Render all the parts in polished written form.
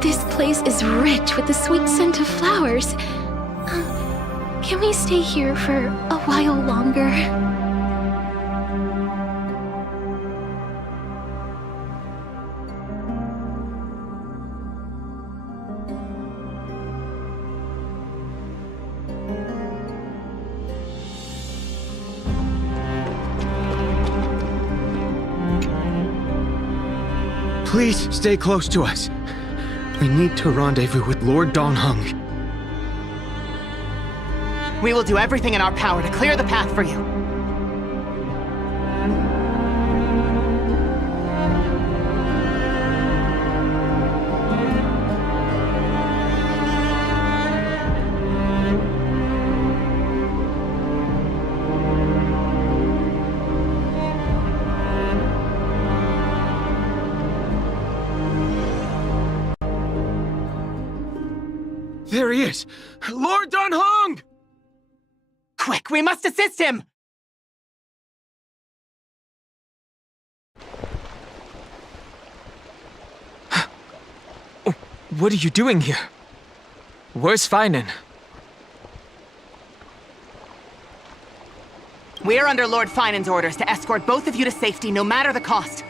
This place is rich with the sweet scent of flowers. Can we stay here for a while longer? Please stay close to us. We need to rendezvous with Lord Dongheng. We will do everything in our power to clear the path for you. There he is! Lord Dongheng! Quick, we must assist him! What are you doing here? Where's Feinen? We're under Lord Feinen's orders to escort both of you to safety, no matter the cost.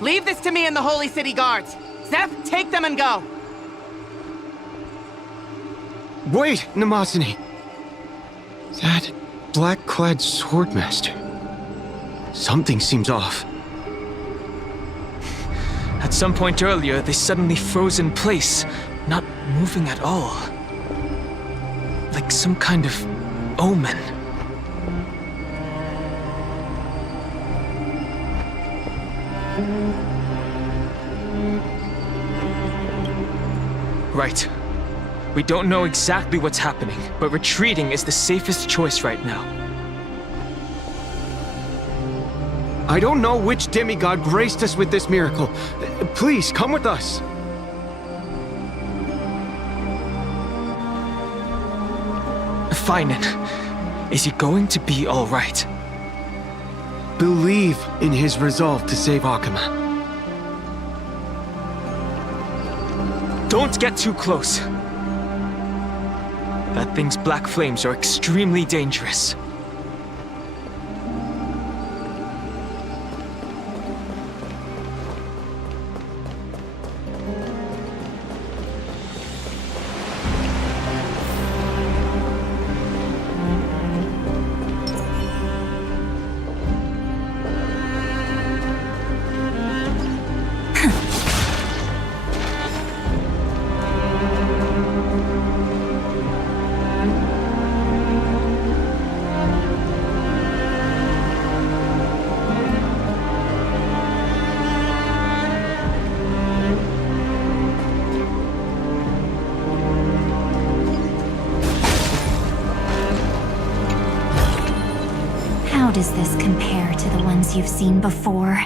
Leave this to me and the Holy City Guards. Zeph, take them and go. Wait, Namasani. That black-clad swordmaster. Something seems off. At some point earlier, they suddenly froze in place, not moving at all. Like some kind of omen. Right. We don't know exactly what's happening, but retreating is the safest choice right now. I don't know which demigod graced us with this miracle. Please, come with us. Feinen, is he going to be all right? Believe in his resolve to save Akuma. Don't get too close. That thing's black flames are extremely dangerous. How does this compare to the ones you've seen before?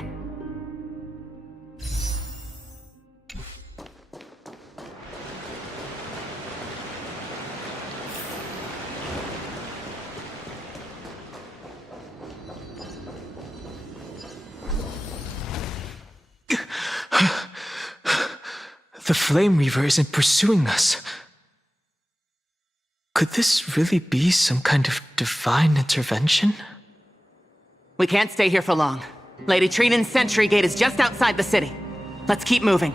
The Flame Reaver isn't pursuing us. Could this really be some kind of divine intervention? We can't stay here for long. Lady Trinan's sentry gate is just outside the city. Let's keep moving.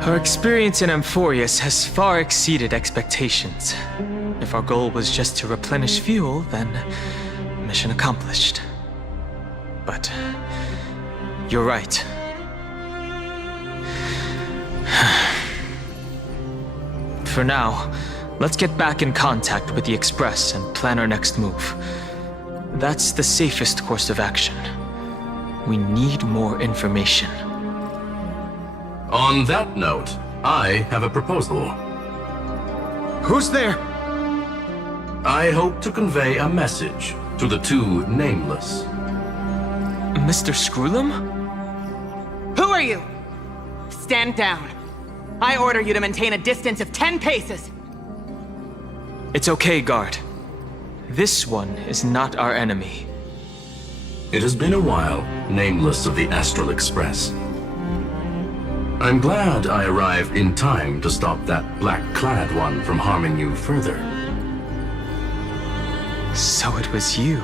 Our experience in Amphorius has far exceeded expectations. If our goal was just to replenish fuel, then mission accomplished. But you're right. For now, let's get back in contact with the Express and plan our next move. That's the safest course of action. We need more information. On that note, I have a proposal. Who's there? I hope to convey a message to the two nameless. Mr. Screwlum? Who are you? Stand down. I order you to maintain a distance of 10 paces. It's okay, guard. This one is not our enemy. It has been a while, nameless of the Astral Express. I'm glad I arrived in time to stop that black-clad one from harming you further. So it was you.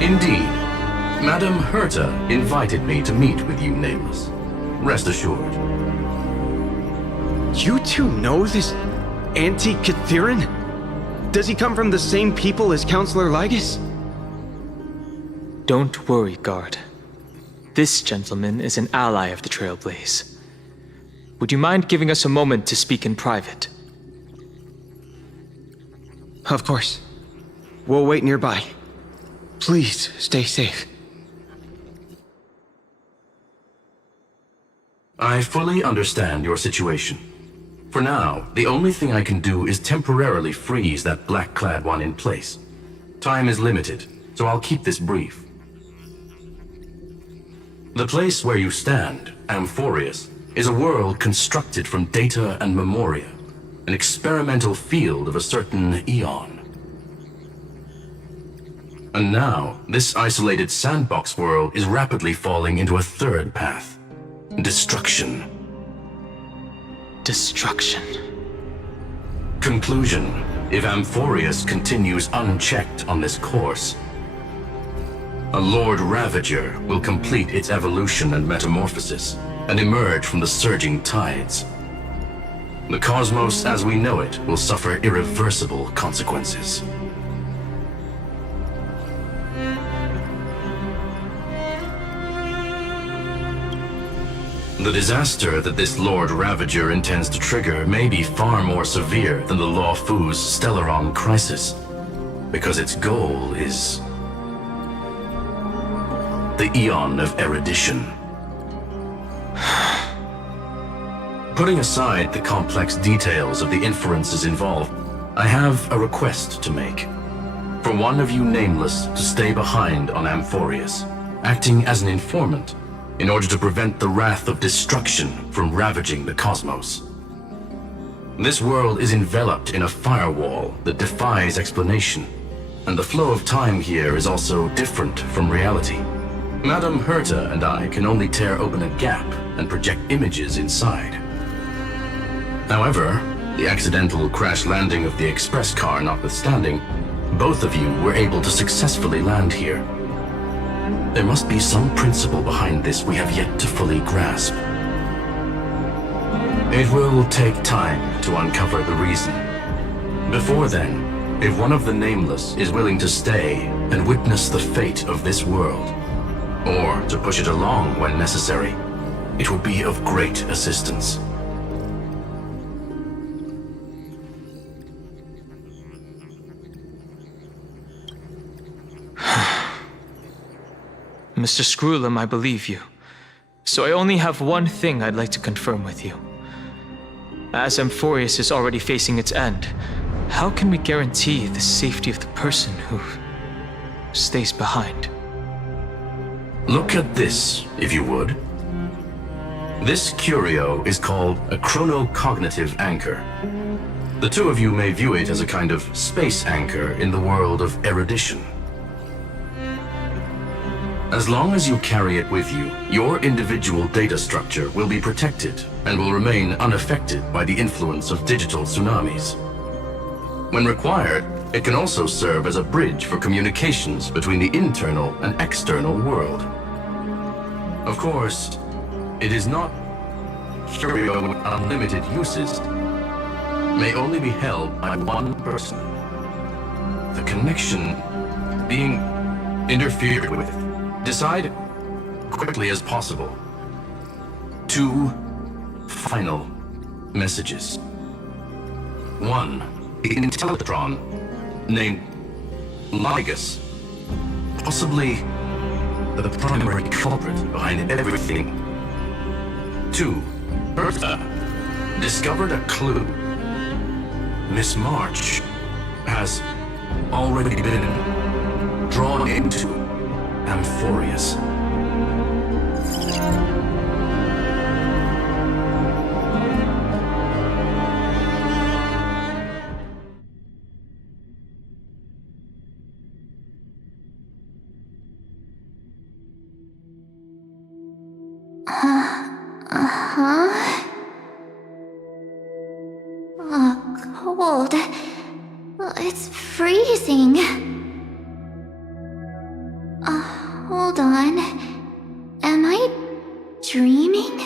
Indeed. Madame Herta invited me to meet with you, Nameless. Rest assured. You two know this Anti-Catherin? Does he come from the same people as Counselor Lygus? Don't worry, guard. This gentleman is an ally of the Trailblaze. Would you mind giving us a moment to speak in private? Of course. We'll wait nearby. Please stay safe. I fully understand your situation. For now, the only thing I can do is temporarily freeze that black-clad one in place. Time is limited, so I'll keep this brief. The place where you stand, Amphorius, is a world constructed from data and memoria, an experimental field of a certain eon. And now, this isolated sandbox world is rapidly falling into a third path. Destruction. Destruction. Conclusion. If Amphorius continues unchecked on this course, a Lord Ravager will complete its evolution and metamorphosis, and emerge from the surging tides. The cosmos as we know it will suffer irreversible consequences. The disaster that this Lord Ravager intends to trigger may be far more severe than the Lawfoo's Stellaron crisis, because its goal is the Eon of Erudition. Putting aside the complex details of the inferences involved, I have a request to make. For one of you Nameless to stay behind on Amphorius, acting as an informant, in order to prevent the wrath of destruction from ravaging the cosmos. This world is enveloped in a firewall that defies explanation, and the flow of time here is also different from reality. Madame Herta and I can only tear open a gap and project images inside. However, the accidental crash landing of the express car notwithstanding, both of you were able to successfully land here. There must be some principle behind this we have yet to fully grasp. It will take time to uncover the reason. Before then, if one of the Nameless is willing to stay and witness the fate of this world, or to push it along when necessary, it would be of great assistance. Mr. Screwlum, I believe you. So I only have one thing I'd like to confirm with you. As Amphorius is already facing its end, how can we guarantee the safety of the person who stays behind? Look at this, if you would. This curio is called a chronocognitive anchor. The two of you may view it as a kind of space anchor in the world of erudition. As long as you carry it with you, your individual data structure will be protected and will remain unaffected by the influence of digital tsunamis. When required, it can also serve as a bridge for communications between the internal and external world. Of course, it is not curio with unlimited uses. May only be held by one person. The connection being interfered with. Decide quickly as possible. 2 final messages. 1, the Intellitron named Lygus, possibly the primary culprit behind everything. 2, Herta discovered a clue. Miss March has already been drawn into Amphorius. Cold. It's freezing. Hold on. Am I dreaming?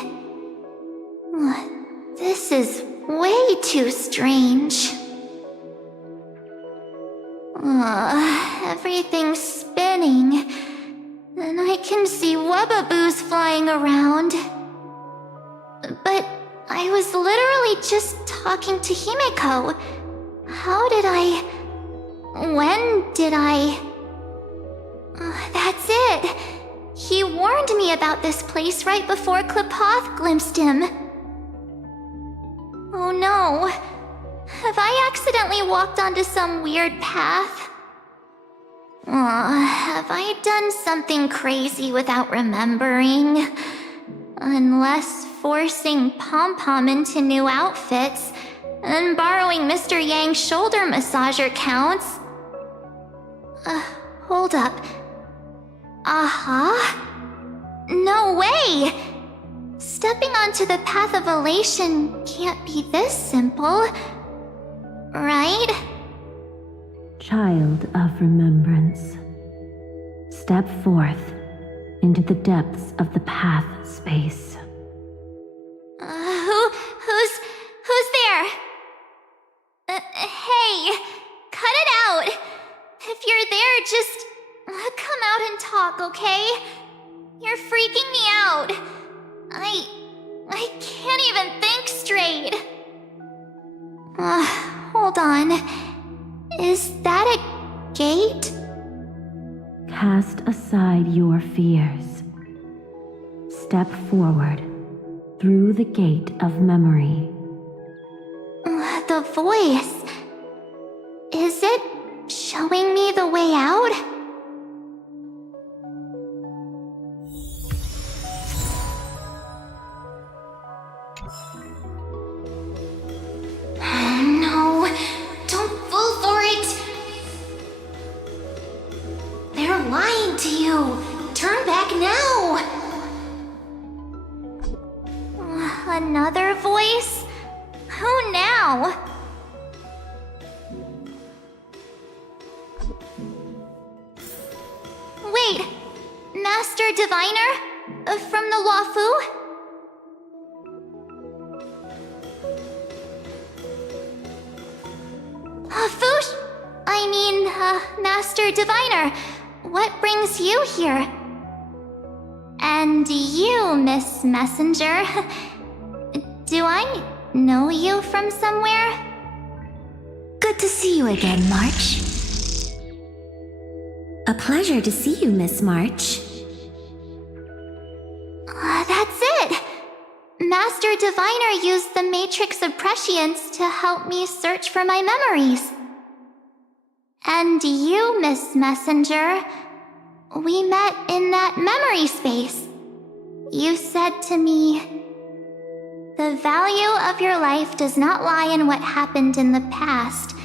This is way too strange. Everything's spinning. And I can see Webaboos flying around. But I was literally just talking to Himeko. How did I... When did I... That's it! He warned me about this place right before Klepoth glimpsed him. Oh no. Have I accidentally walked onto some weird path? Have I done something crazy without remembering? Unless forcing Pom-Pom into new outfits and borrowing Mr. Yang's shoulder massager counts. Hold up. No way! Stepping onto the path of elation can't be this simple, right? Child of remembrance, step forth into the depths of the path space. Who's there? Hey, cut it out. If you're there, just come out and talk, okay? You're freaking me out. I can't even think straight. Hold on. Is that a gate? Cast aside your fears. Step forward through the gate of memory. The voice. Is it showing me the way out? No, don't fall for it. They're lying to you. Turn back now. Another voice? Who now? Wait, Master Diviner? From the Luofu? Master Diviner, what brings you here? And you, Miss Messenger, do I know you from somewhere? Good to see you again, March. A pleasure to see you, Miss March. That's it! Master Diviner used the Matrix of Prescience to help me search for my memories. And you, Miss Messenger, we met in that memory space. You said to me, "The value of your life does not lie in what happened in the past,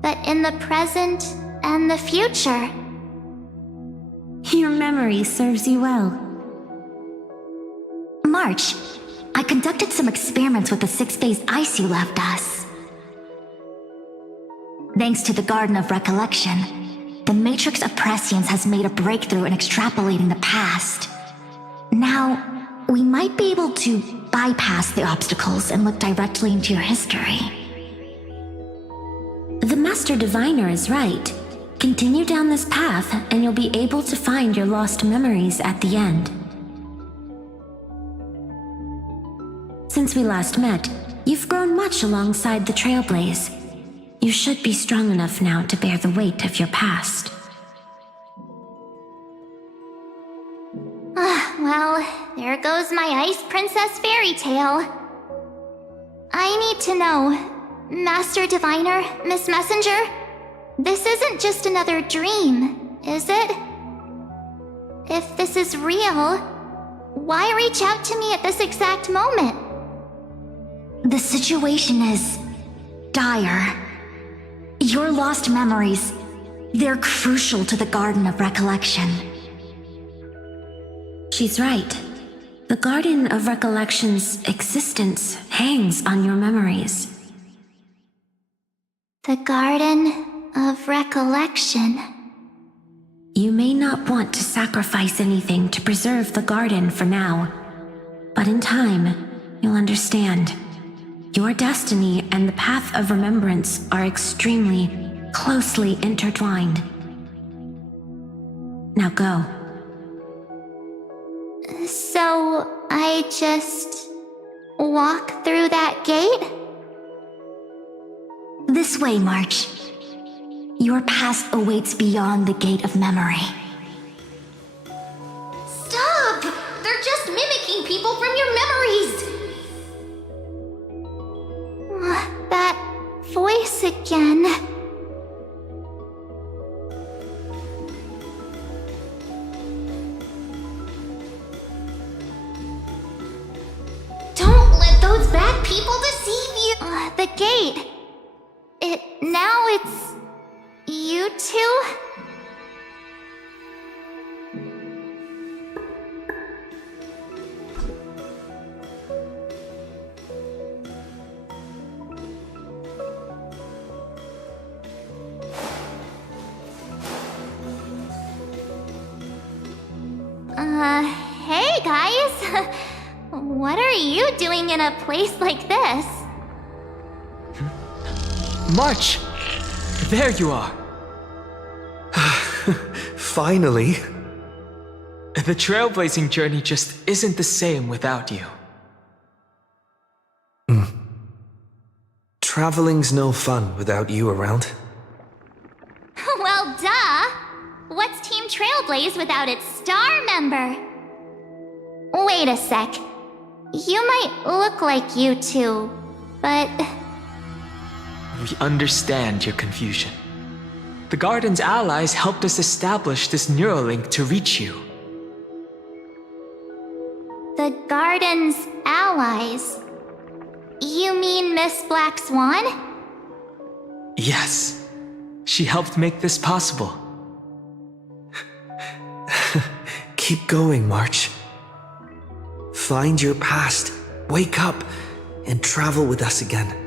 but in the present and the future." Your memory serves you well. March, I conducted some experiments with the 6-phase ice you left us. Thanks to the Garden of Recollection, the Matrix of Prescience has made a breakthrough in extrapolating the past. Now, we might be able to bypass the obstacles and look directly into your history. The Master Diviner is right. Continue down this path, and you'll be able to find your lost memories at the end. Since we last met, you've grown much alongside the Trailblaze. You should be strong enough now to bear the weight of your past. Well, there goes my Ice Princess fairy tale. I need to know, Master Diviner, Miss Messenger, this isn't just another dream, is it? If this is real, why reach out to me at this exact moment? The situation is dire. Your lost memories, they're crucial to the Garden of Recollection. She's right. The Garden of Recollection's existence hangs on your memories. The Garden of Recollection. You may not want to sacrifice anything to preserve the garden for now, but in time, you'll understand. Your destiny and the path of remembrance are extremely, closely intertwined. Now go. So, I just walk through that gate? This way, March. Your past awaits beyond the Gate of Memory. Stop! They're just mimicking people from your memories! That voice again. Don't let those bad people deceive you! The gate. Now it's... you two? Hey guys! What are you doing in a place like this? March! There you are! Finally. The trailblazing journey just isn't the same without you. Traveling's no fun without you around. Well, duh! What's Team Trailblaze without its star member? Wait a sec. You might look like you two, but... We understand your confusion. The Garden's allies helped us establish this Neuralink to reach you. The Garden's allies? You mean Miss Black Swan? Yes. She helped make this possible. Keep going, March. Find your past, wake up, and travel with us again.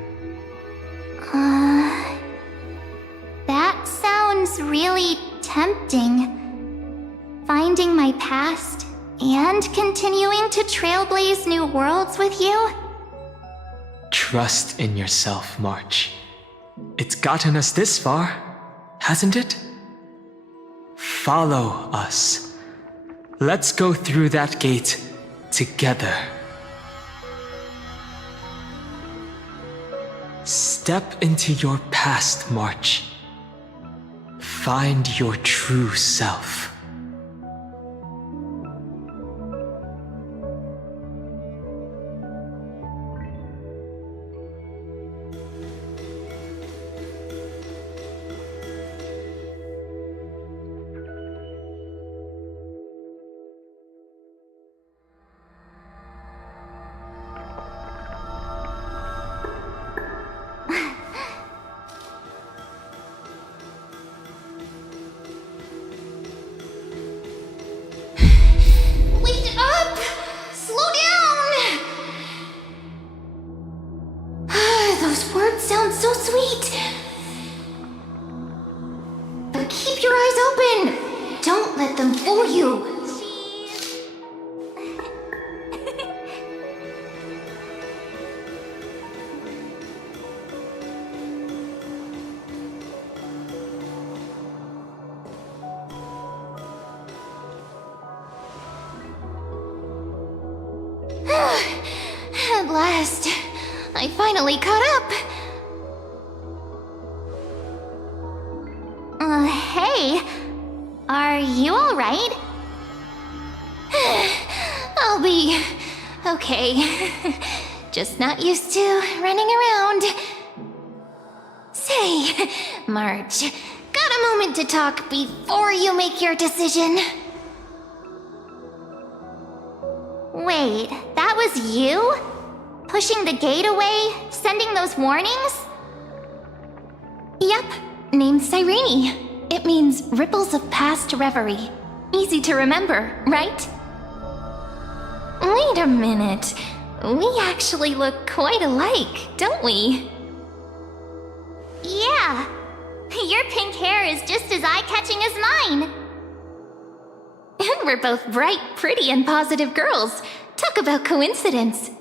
That sounds really tempting. Finding my past and continuing to trailblaze new worlds with you? Trust in yourself, March. It's gotten us this far, hasn't it? Follow us. Let's go through that gate together. Step into your past, March. Find your true self. Wait up! Slow down! Those words sound so sweet. But keep your eyes open. Don't let them fool you. At last, I finally caught up. Hey, are you all right? I'll be okay. Just not used to running around. Say, March, got a moment to talk before you make your decision? Wait, that was you? Pushing the gate away? Sending those warnings? Yep, named Cyrene. It means Ripples of Past Reverie. Easy to remember, right? Wait a minute. We actually look quite alike, don't we? Yeah. Your pink hair is just as eye-catching as mine. And we're both bright, pretty, and positive girls. Talk about coincidence.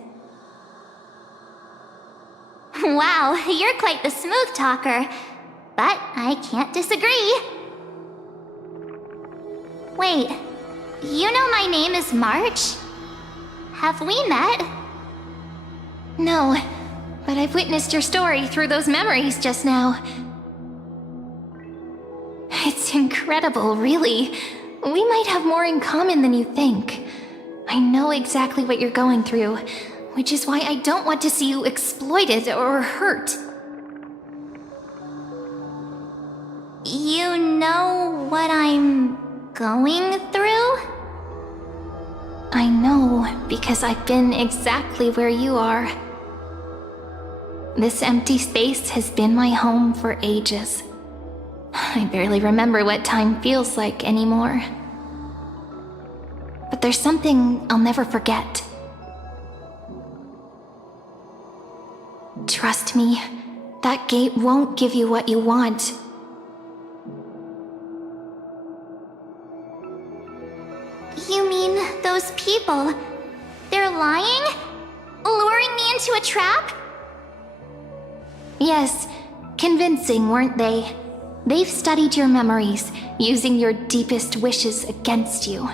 Wow, you're quite the smooth talker. But I can't disagree. Wait, you know my name is March? Have we met? No, but I've witnessed your story through those memories just now. It's incredible, really. We might have more in common than you think. I know exactly what you're going through, which is why I don't want to see you exploited or hurt. You know what I'm going through? I know, because I've been exactly where you are. This empty space has been my home for ages. I barely remember what time feels like anymore. But there's something I'll never forget. Trust me, that gate won't give you what you want. You mean those people? They're lying? Luring me into a trap? Yes, convincing, weren't they? They've studied your memories, using your deepest wishes against you.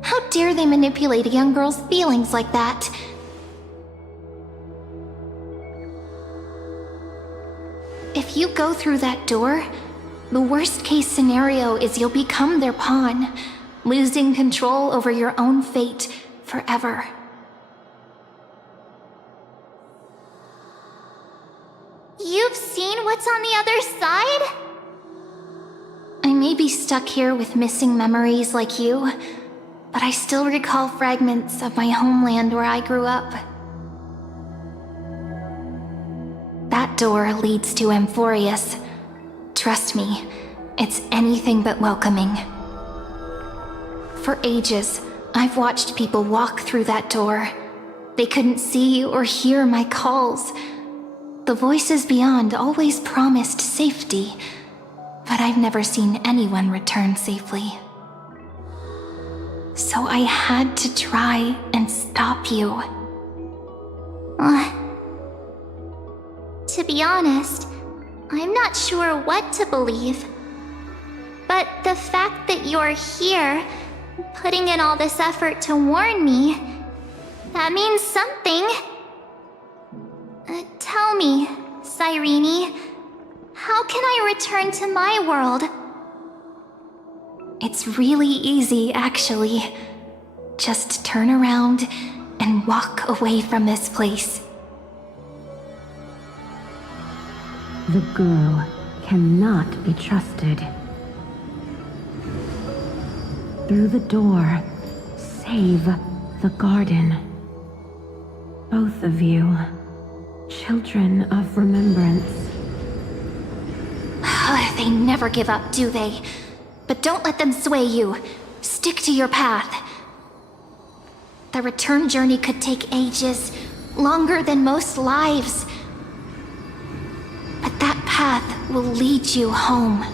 How dare they manipulate a young girl's feelings like that? If you go through that door, the worst case scenario is you'll become their pawn, losing control over your own fate forever. You've seen what's on the other side? I may be stuck here with missing memories like you, but I still recall fragments of my homeland where I grew up. That door leads to Amphorius. Trust me, it's anything but welcoming. For ages, I've watched people walk through that door. They couldn't see or hear my calls. The voices beyond always promised safety, but I've never seen anyone return safely. So I had to try and stop you. To be honest, I'm not sure what to believe. But the fact that you're here, putting in all this effort to warn me, that means something. Tell me, Cyrene, how can I return to my world? It's really easy, actually. Just turn around and walk away from this place. The girl cannot be trusted. Through the door, save the garden. Both of you, children of remembrance. They never give up, do they? But don't let them sway you. Stick to your path. The return journey could take ages, longer than most lives. But that path will lead you home.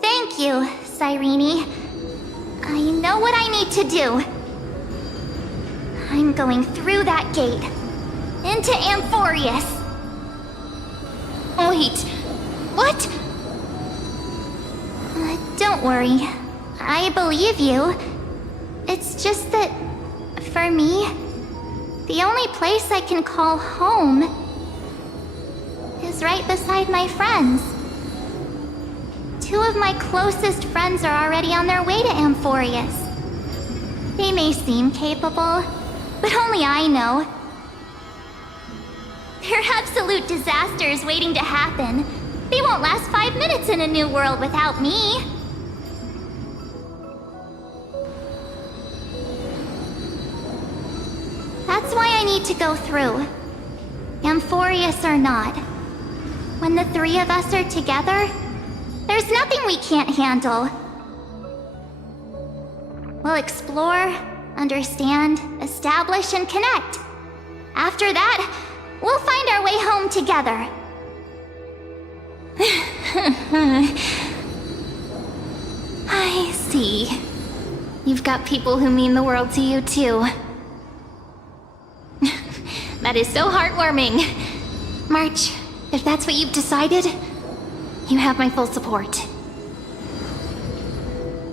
Thank you, Cyrene. I know what I need to do. I'm going through that gate. Into Amphorius. Wait, what? Don't worry. I believe you. It's just that, for me, the only place I can call home is right beside my friends. 2 of my closest friends are already on their way to Amphorius. They may seem capable, but only I know. They're absolute disasters waiting to happen. They won't last 5 minutes in a new world without me. That's why I need to go through. Amphorius or not. When the 3 of us are together, there's nothing we can't handle. We'll explore, understand, establish, and connect. After that, we'll find our way home together. I see. You've got people who mean the world to you, too. That is so heartwarming. March, if that's what you've decided, you have my full support.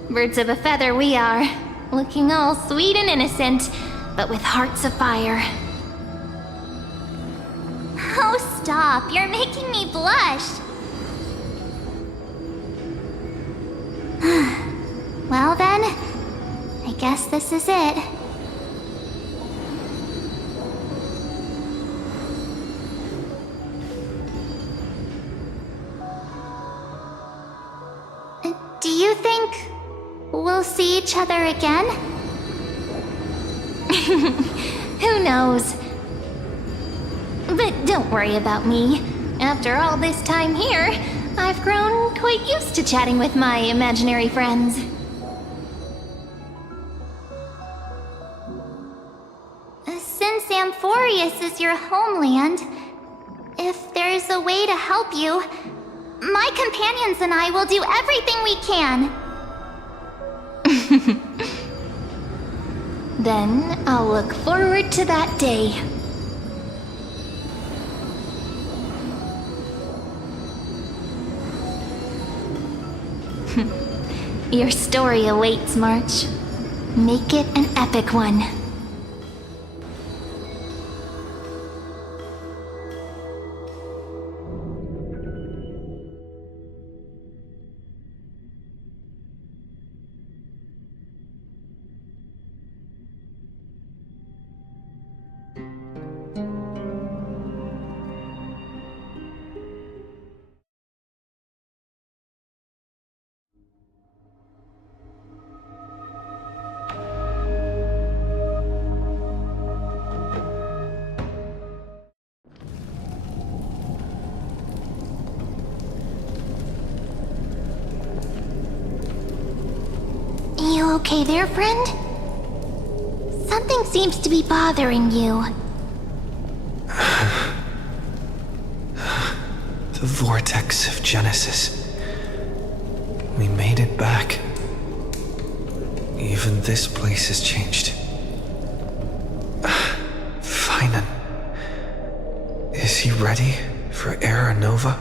Birds of a feather we are, looking all sweet and innocent, but with hearts of fire. Oh, stop. You're making me blush. Well then, I guess this is it. Do you think we'll see each other again? Who knows? But don't worry about me. After all this time here, I've grown quite used to chatting with my imaginary friends. Since Amphorius is your homeland, if there's a way to help you, my companions and I will do everything we can. Then I'll look forward to that day. Your story awaits, March. Make it an epic one. You okay there, friend? Something seems to be bothering you. The vortex of Genesis. We made it back. Even this place has changed. Finan. Is he ready for Era Nova?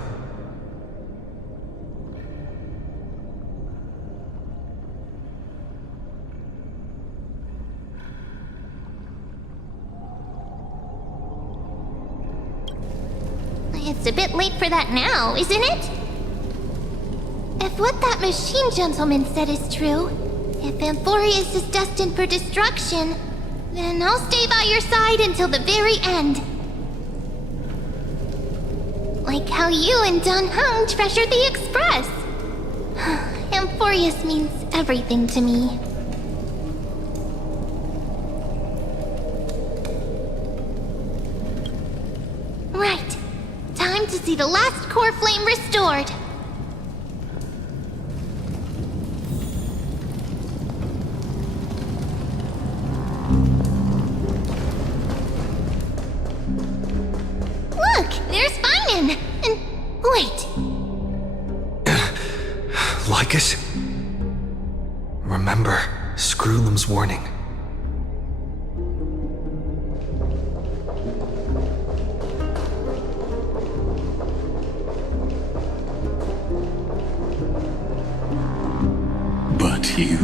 It's a bit late for that now, isn't it? If what that machine gentleman said is true, if Amphorius is destined for destruction, then I'll stay by your side until the very end. Like how you and Dan Heng treasured the Express. Amphorius means everything to me. Right. Time to see the last core flame restored. Look, there's Finan. And wait. Lycus? Remember Screwlum's warning. But you,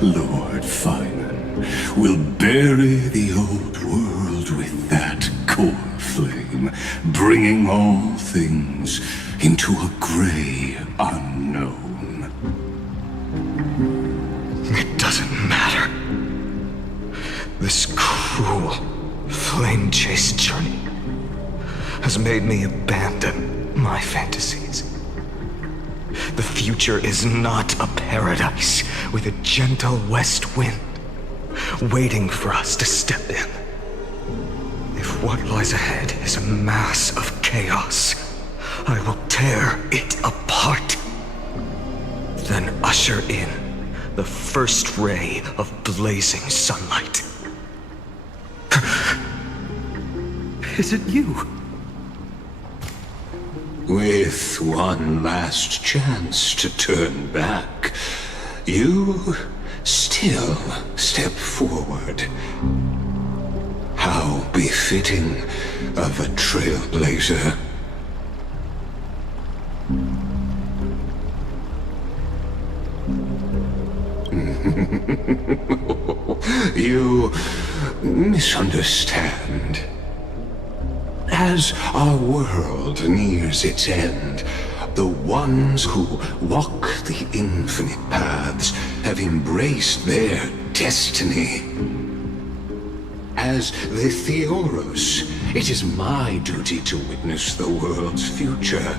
Lord Finan, will bury the old world with that core flame, bringing all things into a gray unknown. It doesn't matter. This cruel, flame-chased journey has made me abandon my fantasies. The future is not a paradise with a gentle west wind waiting for us to step in. If what lies ahead is a mass of chaos, I will tear it apart. Then usher in the first ray of blazing sunlight. Is it you? With one last chance to turn back, you still step forward. How befitting of a trailblazer. You misunderstand. As our world nears its end, the ones who walk the infinite paths have embraced their destiny. As the Theoros, it is my duty to witness the world's future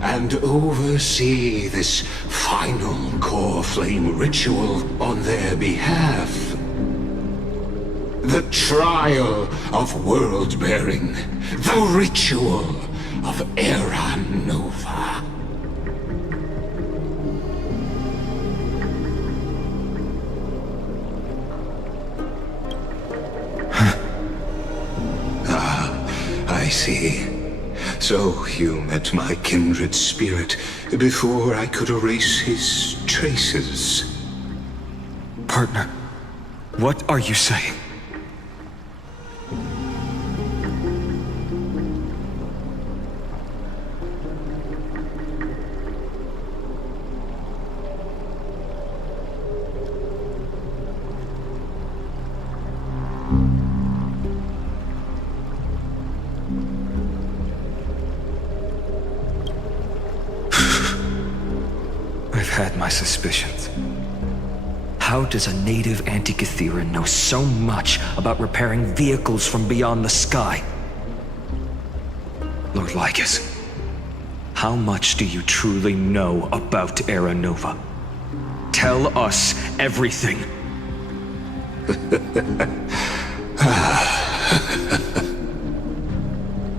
and oversee this final core flame ritual on their behalf. The trial of world-bearing, the ritual of Era Nova. I see. So you met my kindred spirit before I could erase his traces. Partner, what are you saying? I've had my suspicions. How does a native Antikytheran know so much about repairing vehicles from beyond the sky? Lord Lycus, how much do you truly know about Era Nova? Tell us everything.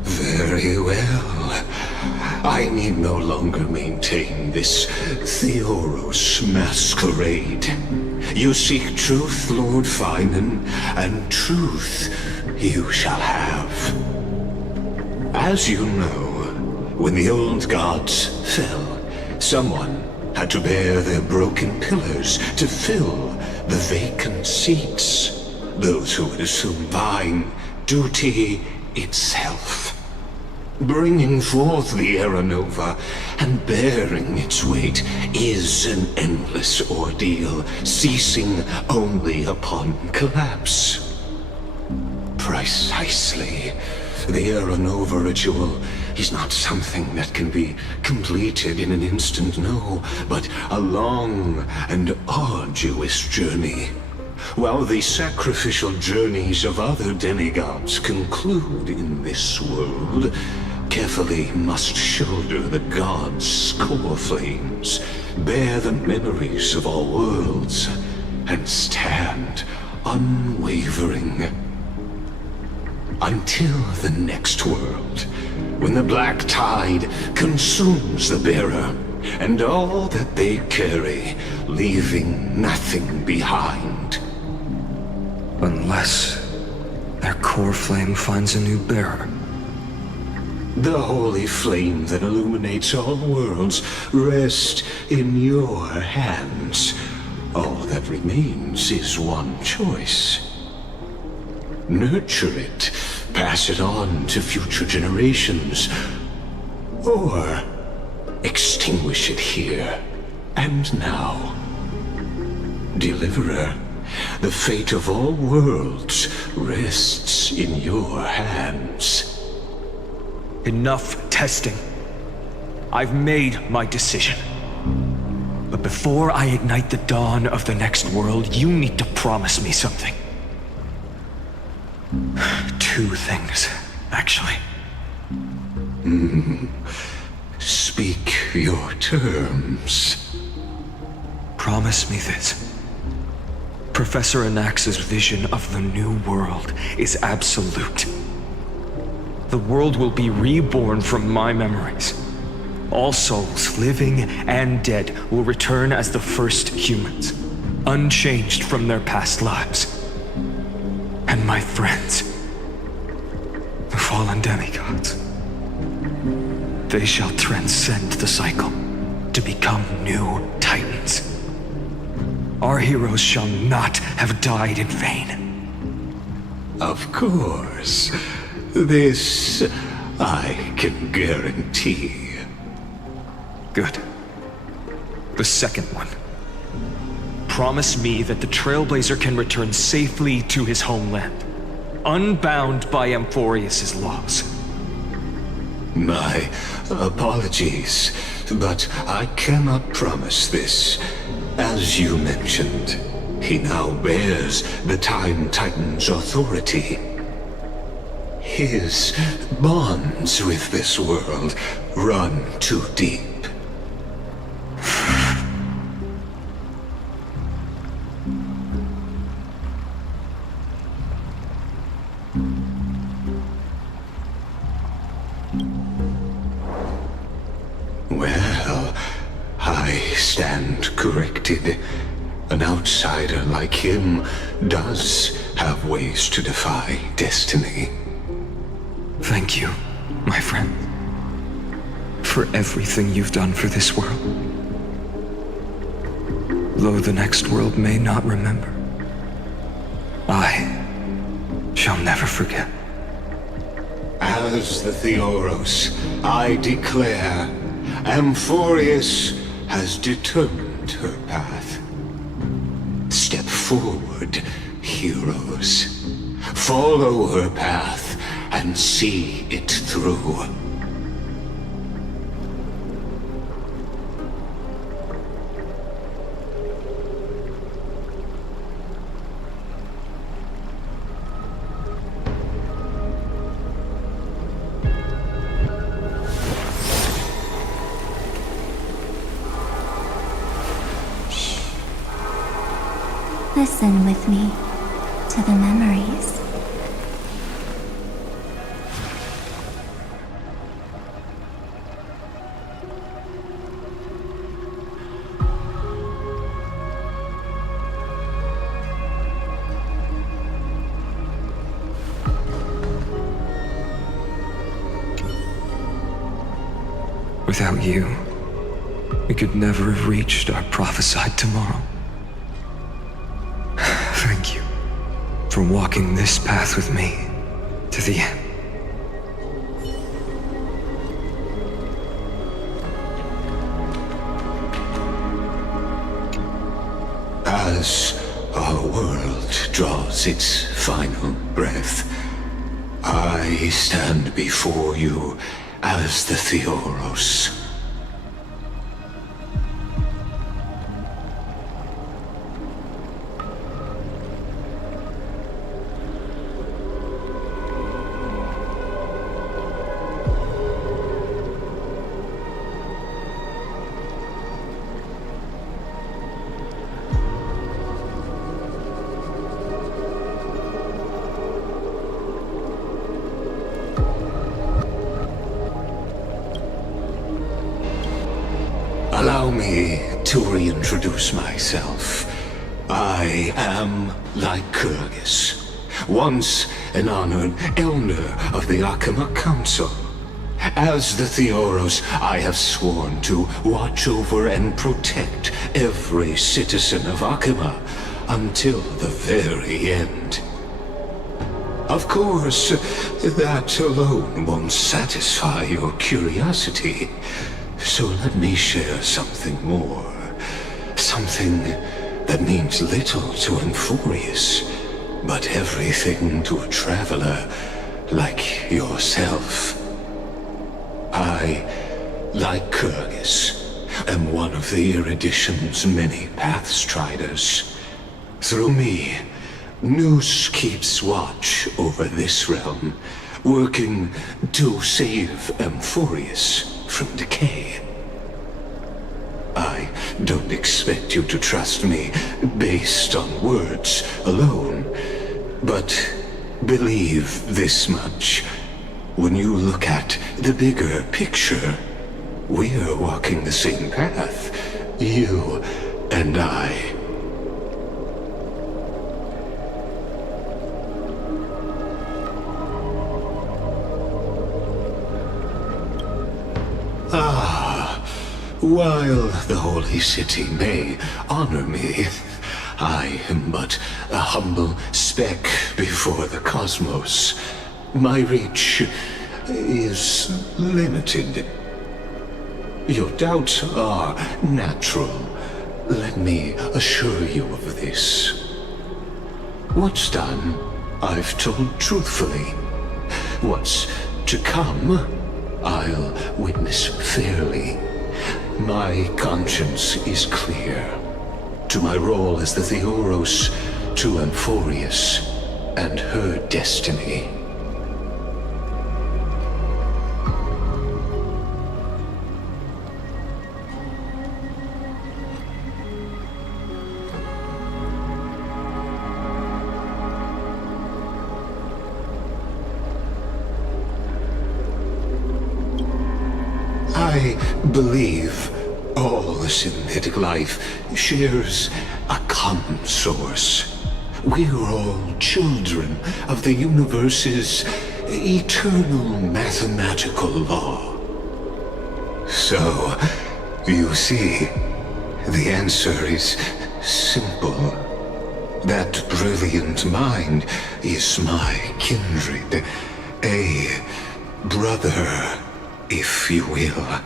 Very well. I need no longer maintain this Theoros masquerade. You seek truth, Lord Finan, and truth you shall have. As you know, when the old gods fell, someone had to bear their broken pillars to fill the vacant seats. Those who would assume thine duty itself. Bringing forth the Era Nova and bearing its weight is an endless ordeal, ceasing only upon collapse. Precisely. The Era Nova ritual is not something that can be completed in an instant, no, but a long and arduous journey. While the sacrificial journeys of other demigods conclude in this world, carefully must shoulder the gods' core flames, bear the memories of all worlds, and stand unwavering. Until the next world, when the black tide consumes the bearer, and all that they carry, leaving nothing behind. Unless their core flame finds a new bearer. The holy flame that illuminates all worlds rests in your hands. All that remains is one choice. Nurture it, pass it on to future generations, or extinguish it here and now. Deliverer, the fate of all worlds rests in your hands. Enough testing. I've made my decision. But before I ignite the dawn of the next world, you need to promise me something. 2 things, actually. Speak your terms. Promise me this. Professor Anax's vision of the new world is absolute. The world will be reborn from my memories. All souls, living and dead, will return as the first humans, unchanged from their past lives. And my friends, the fallen demigods, they shall transcend the cycle to become new titans. Our heroes shall not have died in vain. Of course. This I can guarantee. Good. The second one. Promise me that the Trailblazer can return safely to his homeland, unbound by Amphorius' laws. My apologies, but I cannot promise this. As you mentioned, he now bears the Time Titan's authority. His bonds with this world run too deep. Well, I stand corrected. An outsider like him does have ways to defy destiny. Thank you, my friend, for everything you've done for this world. Though the next world may not remember, I shall never forget. As the Theoros, I declare, Amphorius has determined her path. Step forward, heroes. Follow her path and see it through. Listen with me to the memories. Without you, we could never have reached our prophesied tomorrow. Thank you for walking this path with me to the end. As our world draws its final breath, I stand before you as the Theoros. Allow me to reintroduce myself. I am Lycurgus, once an honored elder of the Akama Council. As the Theoros, I have sworn to watch over and protect every citizen of Akama until the very end. Of course, that alone won't satisfy your curiosity. So let me share something more. Something that means little to Amphorius, but everything to a traveler like yourself. I like Kyrgyz, am one of the Erudition's many Pathstriders. Through me, Nous keeps watch over this realm, working to save Amphorius from decay. I don't expect you to trust me based on words alone, but believe this much. When you look at the bigger picture, we're walking the same path, you and I. While the Holy City may honor me, I am but a humble speck before the cosmos. My reach is limited. Your doubts are natural. Let me assure you of this. What's done, I've told truthfully. What's to come, I'll witness fairly. My conscience is clear. To my role as the Theoros, to Amphorius, and her destiny. I believe all synthetic life shares a common source. We're all children of the universe's eternal mathematical law. So, you see, the answer is simple. That brilliant mind is my kindred, a brother, if you will.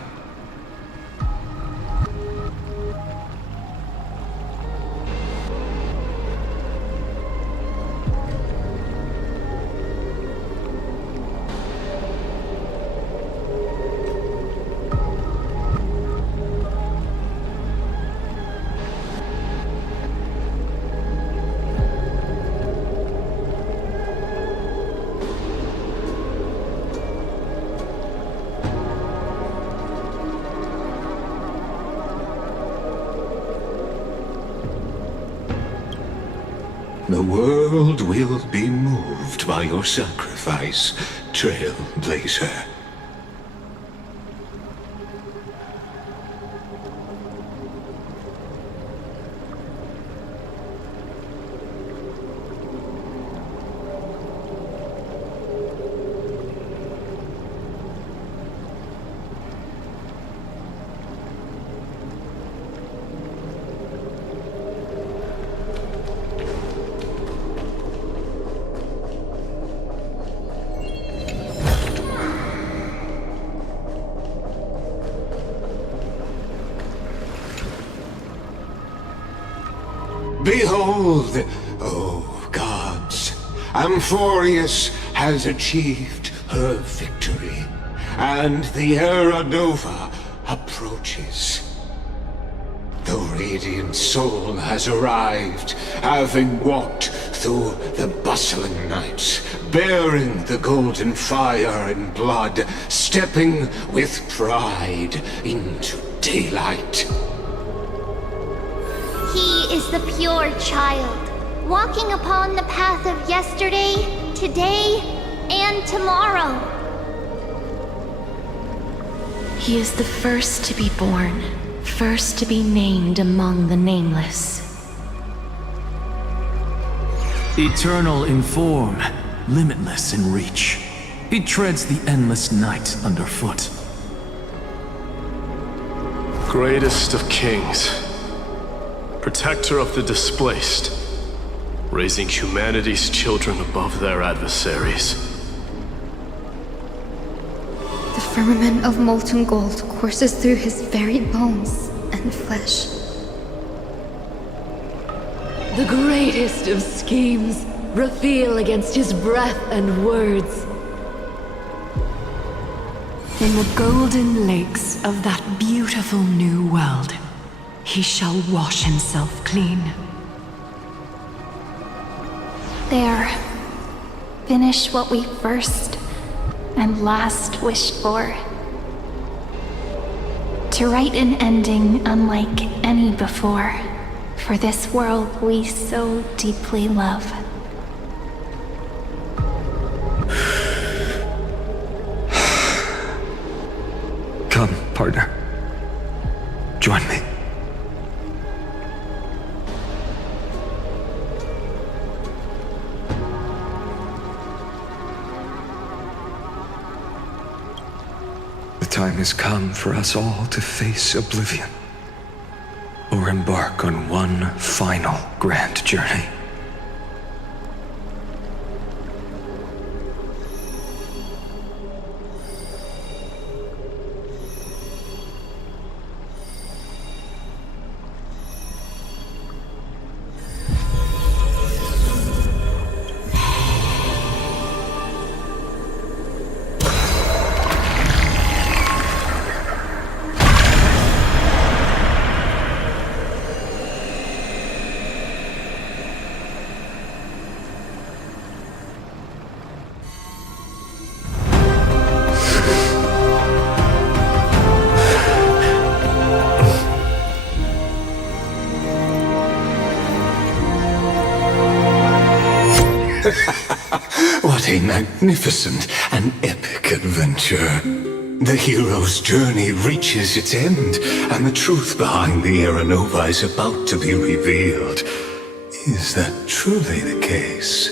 The world will be moved by your sacrifice, Trailblazer. Behold, oh gods, Amphorius has achieved her victory, and the Era Nova approaches. The Radiant Soul has arrived, having walked through the bustling nights, bearing the golden fire and blood, stepping with pride into daylight. He is the pure child, walking upon the path of yesterday, today, and tomorrow. He is the first to be born, first to be named among the nameless. Eternal in form, limitless in reach. He treads the endless night underfoot. Greatest of kings. Protector of the displaced, raising humanity's children above their adversaries. The firmament of molten gold courses through his very bones and flesh. The greatest of schemes reveal against his breath and words. In the golden lakes of that beautiful new world, he shall wash himself clean. There. Finish what we first and last wished for. To write an ending unlike any before, for this world we so deeply love. Come, partner. Join me. The time has come for us all to face oblivion, or embark on one final grand journey. What a magnificent and epic adventure. The hero's journey reaches its end, and the truth behind the Aeronova is about to be revealed. Is that truly the case?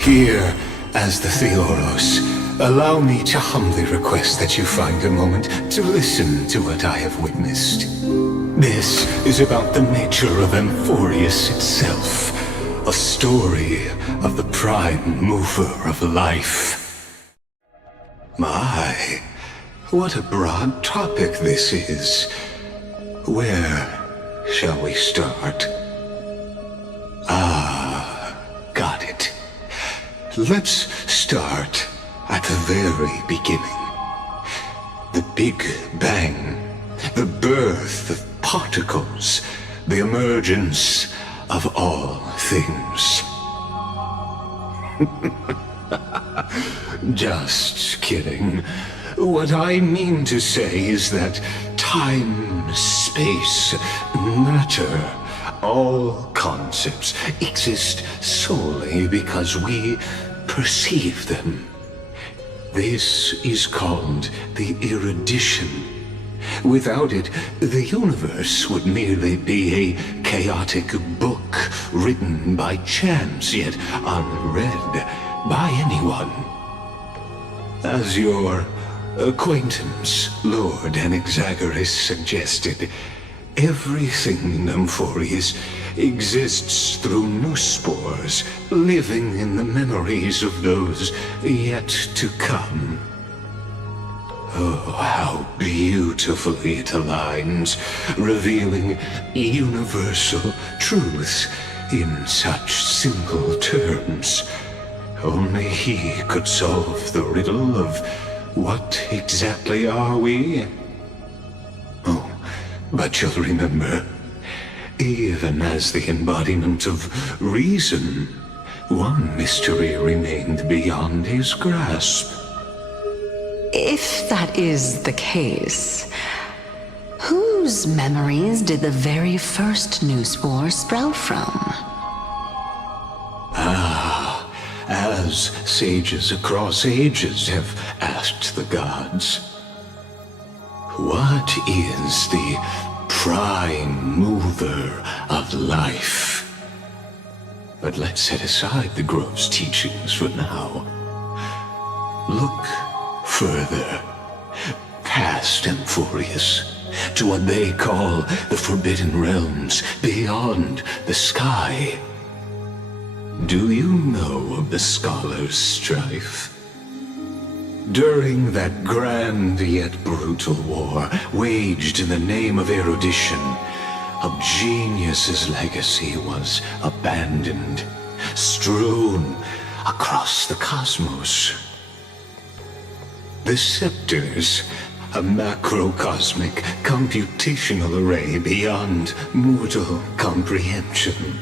Here, as the Theoros, allow me to humbly request that you find a moment to listen to what I have witnessed. This is about the nature of Amphorius itself. A story of the prime mover of life. My, what a broad topic this is. Where shall we start? Got it. Let's start at the very beginning. The Big Bang, the birth of particles, the emergence of all things. Just kidding. What I mean to say is that time, space, matter, all concepts exist solely because we perceive them. This is called the erudition. Without it, the universe would merely be a chaotic book written by chance, yet unread by anyone. As your acquaintance, Lord Anaxagoras, suggested, everything in Amphorius exists through noospores, living in the memories of those yet to come. Oh, how beautifully it aligns, revealing universal truths in such simple terms. Only he could solve the riddle of what exactly are we? Oh, but you'll remember, even as the embodiment of reason, one mystery remained beyond his grasp. If that is the case, whose memories did the very first noospore sprout from? As sages across ages have asked the gods, what is the prime mover of life? But let's set aside the gross teachings for now. Look further, past Amphorius, to what they call the Forbidden Realms beyond the sky. Do you know of the Scholars' Strife? During that grand yet brutal war, waged in the name of erudition, a genius's legacy was abandoned, strewn across the cosmos. The scepters, a macrocosmic computational array beyond mortal comprehension.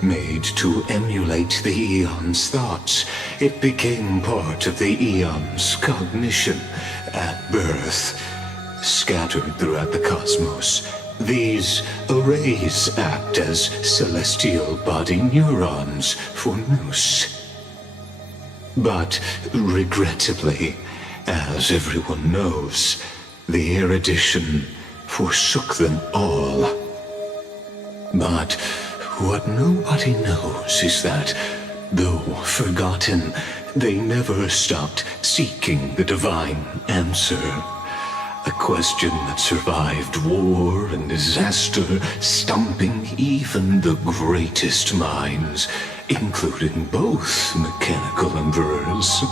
Made to emulate the Eon's thoughts, it became part of the Eon's cognition at birth. Scattered throughout the cosmos, these arrays act as celestial body neurons for Nous. But regrettably, as everyone knows, the erudition forsook them all. But what nobody knows is that, though forgotten, they never stopped seeking the divine answer. A question that survived war and disaster, stumping even the greatest minds, including both mechanical emperors.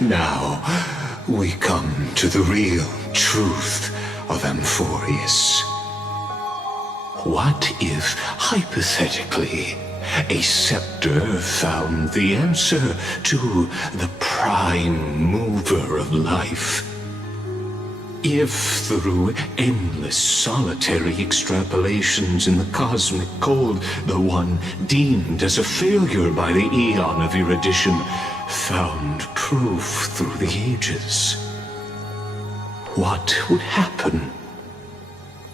Now, we come to the real truth of Amphorius. What if, hypothetically, a scepter found the answer to the prime mover of life? If through endless solitary extrapolations in the cosmic code, the one deemed as a failure by the Eon of erudition found proof through the ages, what would happen?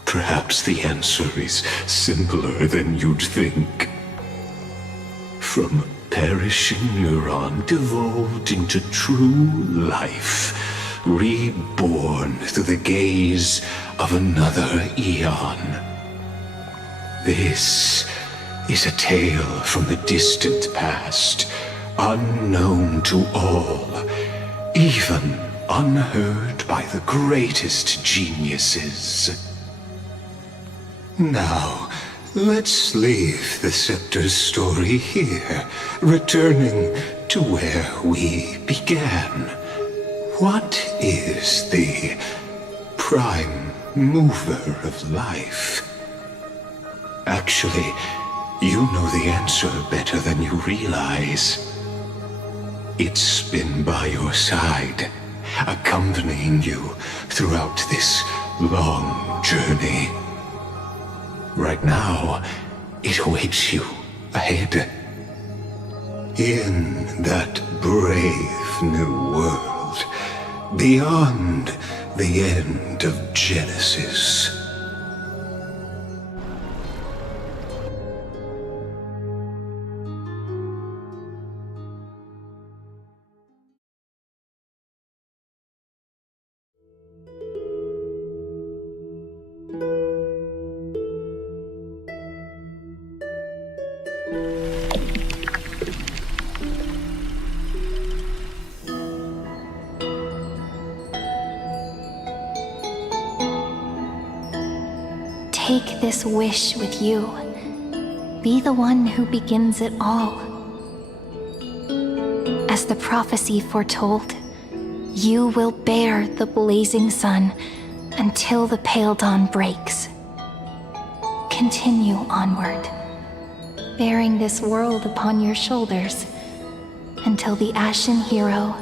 Perhaps the answer is simpler than you'd think. From a perishing neuron devolved into true life, reborn through the gaze of another Eon. This is a tale from the distant past, unknown to all, even unheard by the greatest geniuses. Now, let's leave the Scepter's story here, returning to where we began. What is the prime mover of life? Actually, you know the answer better than you realize. It's been by your side, accompanying you throughout this long journey. Right now, it awaits you ahead. In that brave new world, beyond the end of Genesis. Take this wish with you. Be the one who begins it all. As the prophecy foretold, you will bear the blazing sun until the pale dawn breaks. Continue onward, bearing this world upon your shoulders until the Ashen Hero,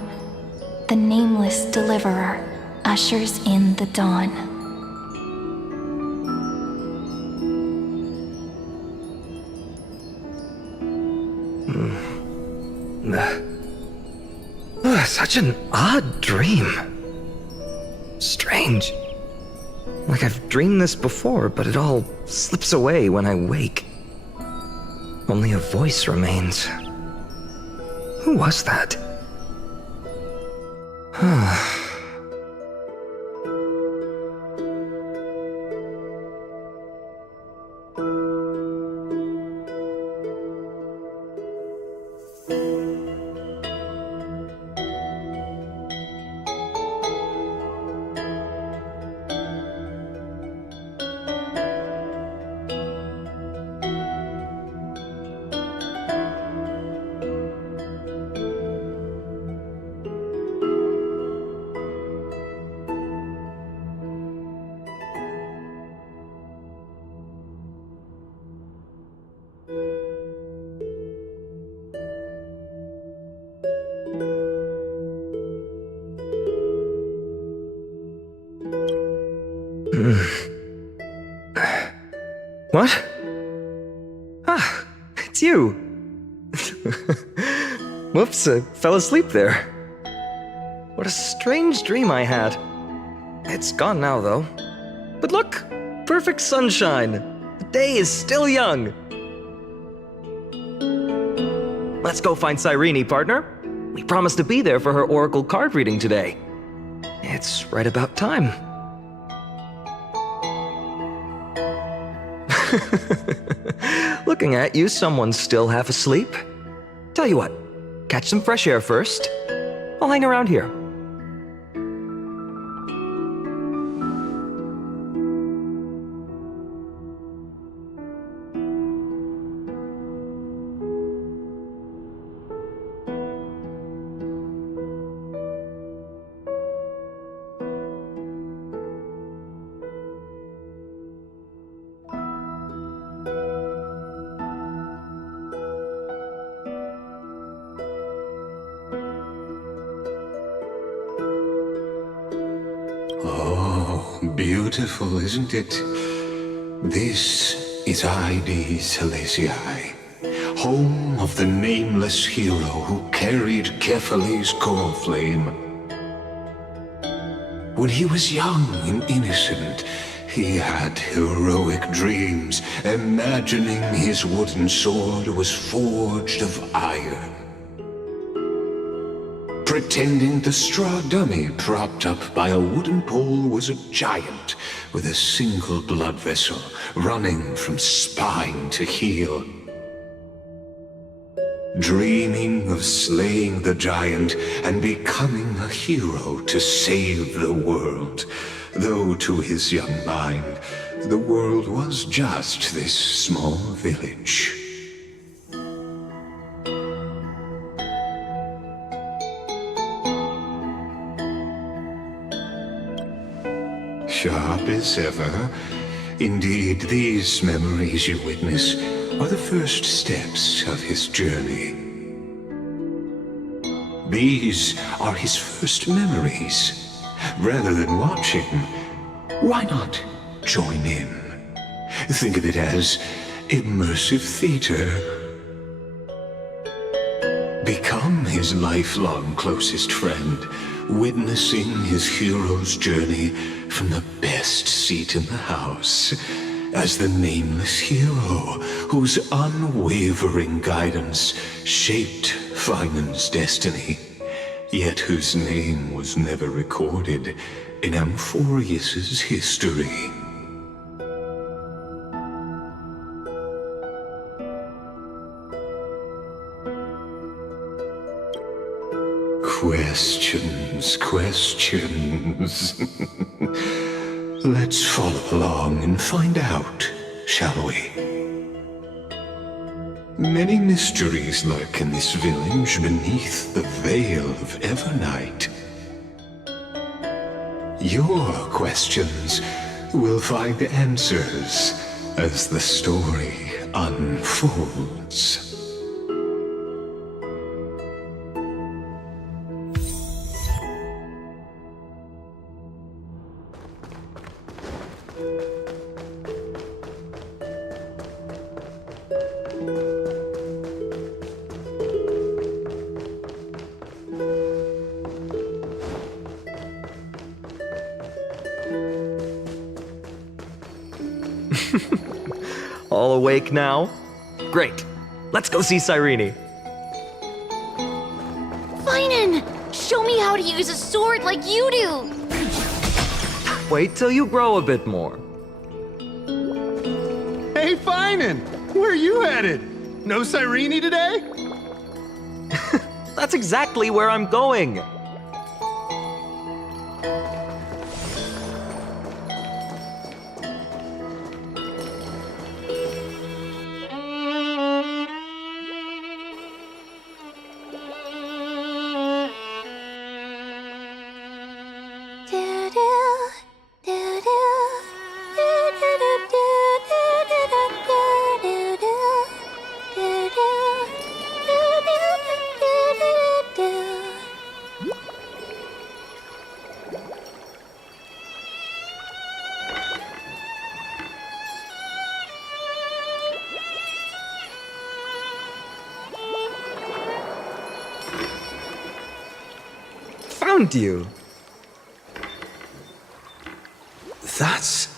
the nameless deliverer, ushers in the dawn. Such an odd dream. Strange. Like I've dreamed this before, but it all slips away when I wake. Only a voice remains. Who was that? What? Ah, it's you. Whoops, I fell asleep there. What a strange dream I had. It's gone now, though. But look, perfect sunshine. The day is still young. Let's go find Cyrene, partner. We promised to be there for her oracle card reading today. It's right about time. Looking at you, someone's still half asleep. Tell you what, catch some fresh air first. I'll hang around here. Beautiful, isn't it? This is Ide Silesiae, home of the nameless hero who carried Kephale's core flame. When he was young and innocent, he had heroic dreams, imagining his wooden sword was forged of iron. Pretending the straw dummy propped up by a wooden pole was a giant with a single blood vessel running from spine to heel. Dreaming of slaying the giant and becoming a hero to save the world, though to his young mind, the world was just this small village. Sharp as ever. Indeed, these memories you witness are the first steps of his journey. These are his first memories. Rather than watching, why not join in? Think of it as immersive theater. Become his lifelong closest friend, witnessing his hero's journey from the best seat in the house, as the nameless hero whose unwavering guidance shaped Finan's destiny, yet whose name was never recorded in Amphorius's history. Questions. Let's follow along and find out, shall we? Many mysteries lurk in this village beneath the veil of Evernight. Your questions will find answers as the story unfolds. All awake now? Great. Let's go see Cyrene. Finan! Show me how to use a sword like you do! Wait till you grow a bit more. Hey, Finan! Where are you headed? No Cyrene today? That's exactly where I'm going. found you. That's...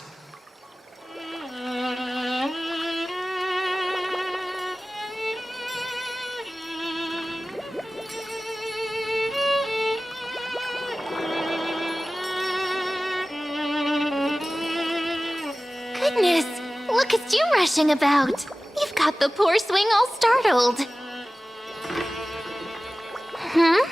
Goodness, look at you rushing about. You've got the poor swing all startled. Hmm?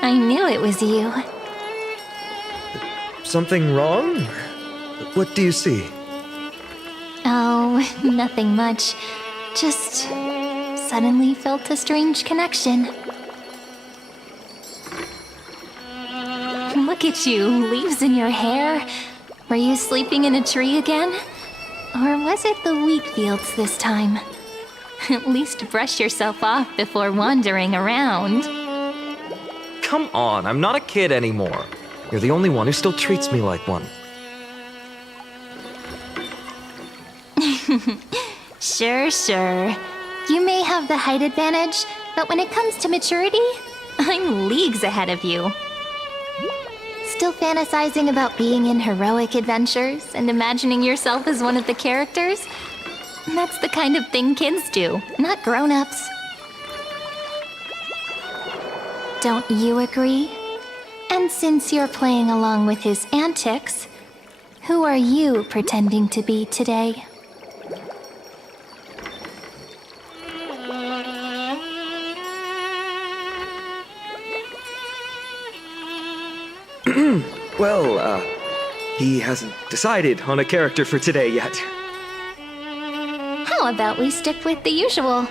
I knew it was you. Something wrong? What do you see? Oh, nothing much. Just suddenly felt a strange connection. Look at you, leaves in your hair. Were you sleeping in a tree again? Or was it the wheat fields this time? At least brush yourself off before wandering around. Come on, I'm not a kid anymore. You're the only one who still treats me like one. Sure. You may have the height advantage, but when it comes to maturity, I'm leagues ahead of you. Still fantasizing about being in heroic adventures and imagining yourself as one of the characters? That's the kind of thing kids do, not grown-ups. Don't you agree? And since you're playing along with his antics, who are you pretending to be today? Well, he hasn't decided on a character for today yet. How about we stick with the usual?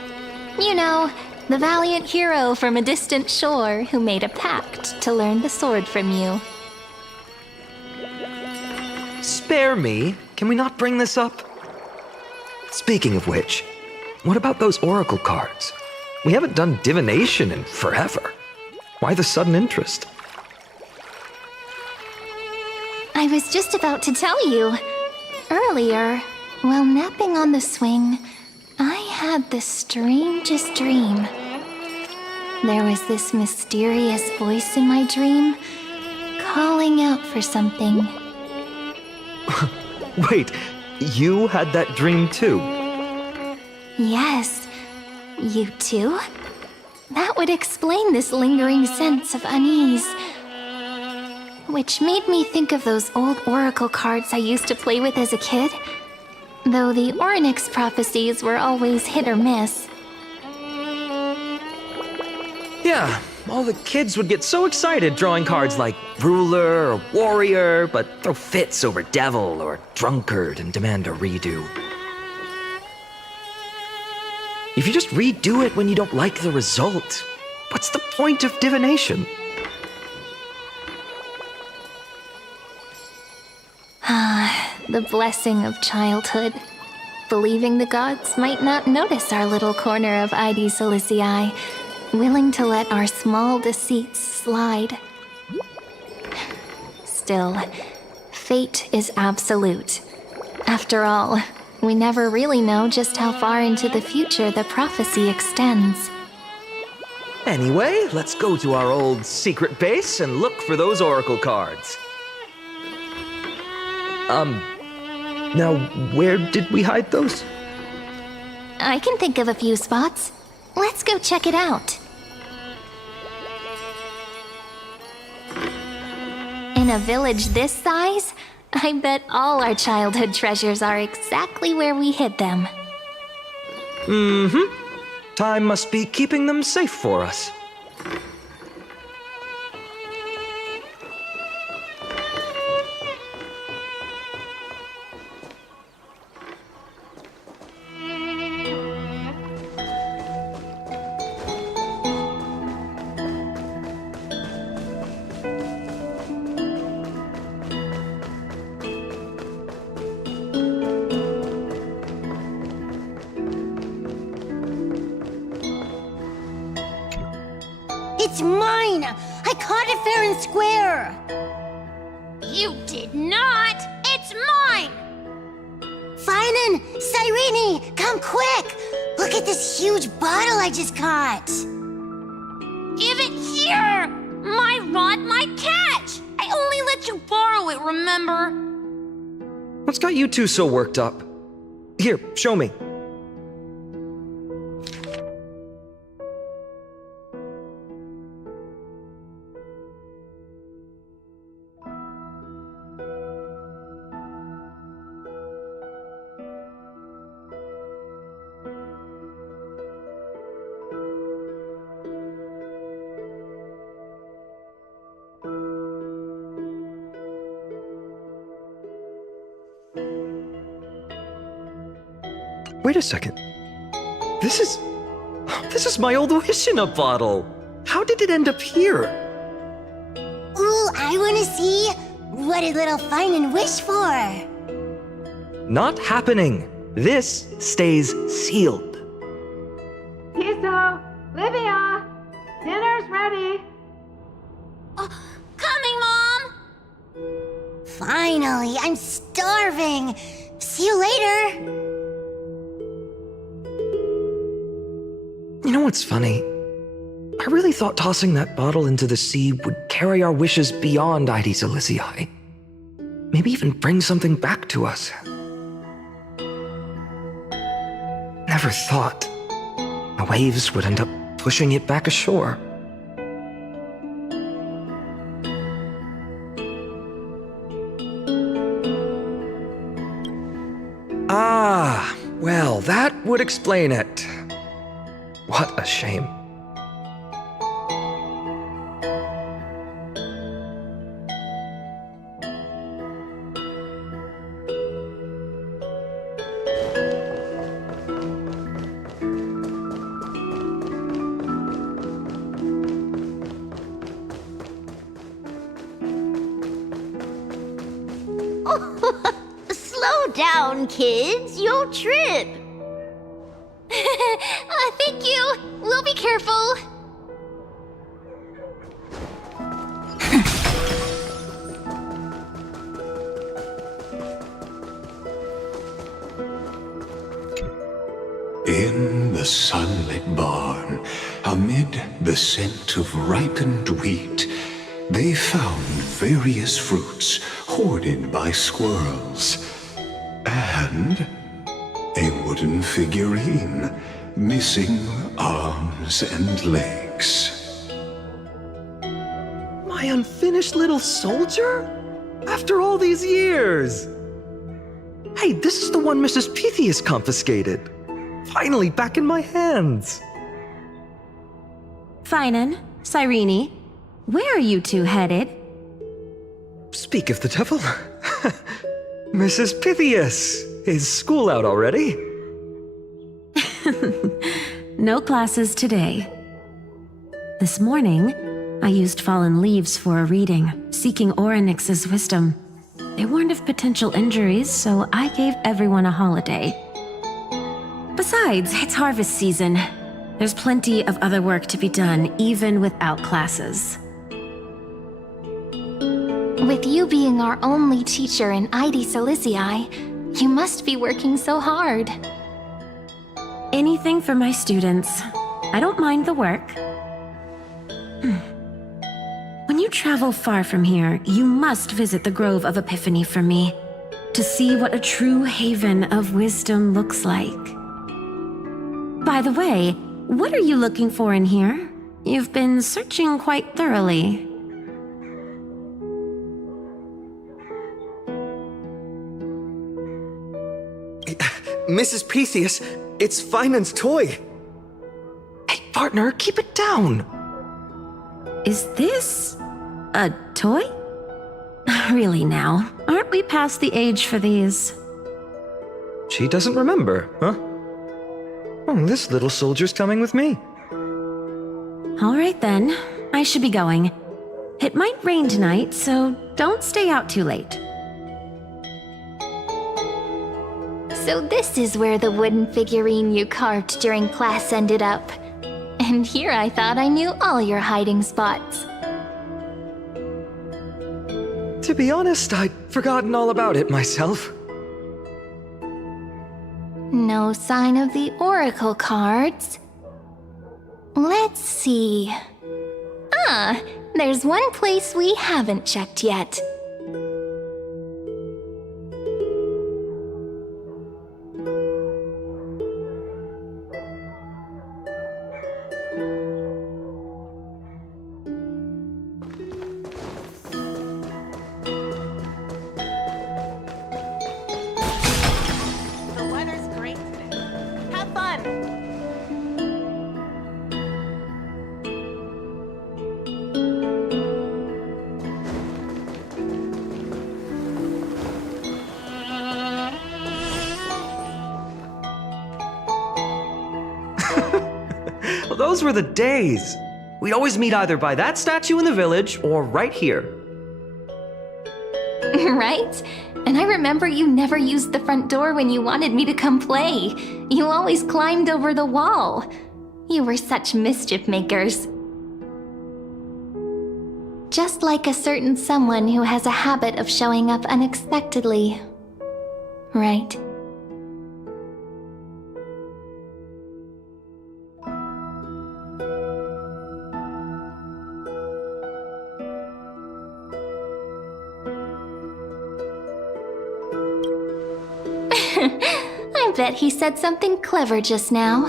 You know, the valiant hero from a distant shore who made a pact to learn the sword from you. Spare me. Can we not bring this up? Speaking of which, what about those oracle cards? We haven't done divination in forever. Why the sudden interest? I was just about to tell you. Earlier, while napping on the swing, I had the strangest dream. There was this mysterious voice in my dream, calling out for something. Wait, you had that dream too? Yes, you too? That would explain this lingering sense of unease. Which made me think of those old oracle cards I used to play with as a kid. Though the Ornyx prophecies were always hit or miss. Yeah, all the kids would get so excited drawing cards like ruler or warrior, but throw fits over devil or drunkard and demand a redo. If you just redo it when you don't like the result, what's the point of divination? The blessing of childhood. Believing the gods might not notice our little corner of Ide Silicii, willing to let our small deceits slide. Still, fate is absolute. After all, we never really know just how far into the future the prophecy extends. Anyway, let's go to our old secret base and look for those oracle cards. Now, where did we hide those? I can think of a few spots. Let's go check it out. In a village this size, I bet all our childhood treasures are exactly where we hid them. Mm-hmm. Time must be keeping them safe for us. It's mine! I caught it fair and square! You did not! It's mine! Finan! Cyrene! Come quick! Look at this huge bottle I just caught! Give it here! My rod, my catch! I only let you borrow it, remember? What's got you two so worked up? Here, show me. Wait a second. This is my old wish in a bottle. How did it end up here? Ooh, I wanna see! What did little Finan wish for? Not happening. This stays sealed. Tiso! Livia! Dinner's ready! Coming, Mom! Finally, I'm starving! See you later! You know what's funny? I really thought tossing that bottle into the sea would carry our wishes beyond Ides Elysiae. Maybe even bring something back to us. Never thought the waves would end up pushing it back ashore. Ah, well, that would explain it. What a shame. Slow down, kids. You'll trip. Thank you. We'll be careful. In the sunlit barn, amid the scent of ripened wheat, they found various fruits hoarded by squirrels, and a wooden figurine missing arms and legs. My unfinished little soldier? After all these years! Hey, this is the one Mrs. Pythias confiscated. Finally back in my hands. Finan, Cyrene, where are you two headed? Speak of the devil. Mrs. Pythias, is school out already? No classes today. This morning, I used fallen leaves for a reading, seeking Orynyx's wisdom. They warned of potential injuries, so I gave everyone a holiday. Besides, it's harvest season. There's plenty of other work to be done, even without classes. With you being our only teacher in Ides Elysiae, you must be working so hard. Anything for my students. I don't mind the work. When you travel far from here, you must visit the Grove of Epiphany for me, to see what a true haven of wisdom looks like. By the way, what are you looking for in here? You've been searching quite thoroughly. Mrs. Pythias, it's Finan's toy. Hey, partner, keep it down. Is this a toy? Really now, aren't we past the age for these? She doesn't remember, huh? Oh, this little soldier's coming with me. All right then, I should be going. It might rain tonight, so don't stay out too late. So this is where the wooden figurine you carved during class ended up. And here I thought I knew all your hiding spots. To be honest, I'd forgotten all about it myself. No sign of the Oracle cards. Let's see. Ah, there's one place we haven't checked yet. The weather's great today. Have fun! Well, those were the days. We'd always meet either by that statue in the village or right here. Right? And I remember you never used the front door when you wanted me to come play. You always climbed over the wall. You were such mischief makers. Just like a certain someone who has a habit of showing up unexpectedly. Right? I bet he said something clever just now.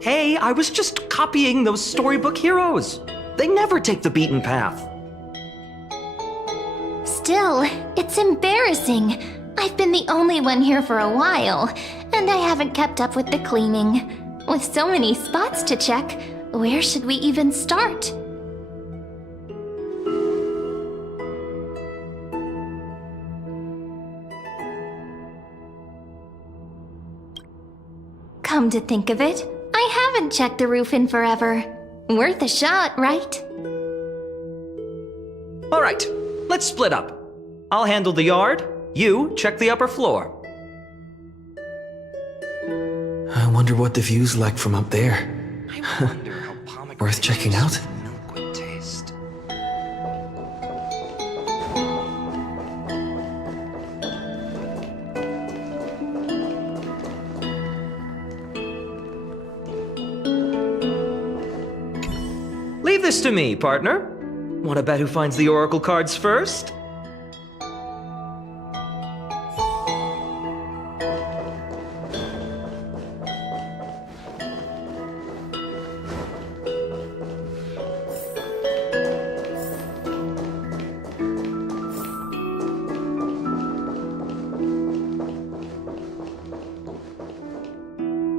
Hey, I was just copying those storybook heroes. They never take the beaten path. Still, it's embarrassing. I've been the only one here for a while, and I haven't kept up with the cleaning. With so many spots to check, where should we even start? Come to think of it, I haven't checked the roof in forever. Worth a shot, right? All right, let's split up. I'll handle the yard. You check the upper floor. I wonder what the view's like from up there. Worth checking out? No good taste. Leave this to me, partner. Want to bet who finds the Oracle cards first?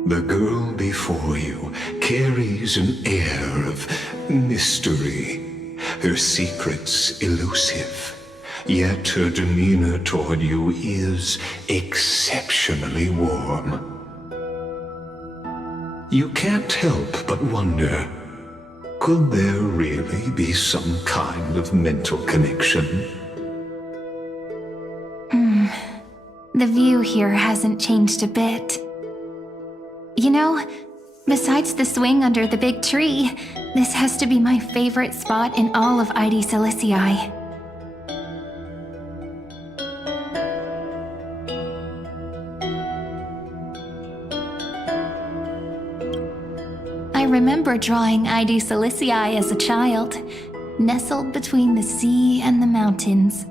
The girl before you carries an air of mystery, her secrets elusive, yet her demeanor toward you is exceptionally warm. You can't help but wonder, could there really be some kind of mental connection? The view here hasn't changed a bit. You know, besides the swing under the big tree, this has to be my favorite spot in all of ID Silicii. I remember drawing ID Silicii as a child, nestled between the sea and the mountains.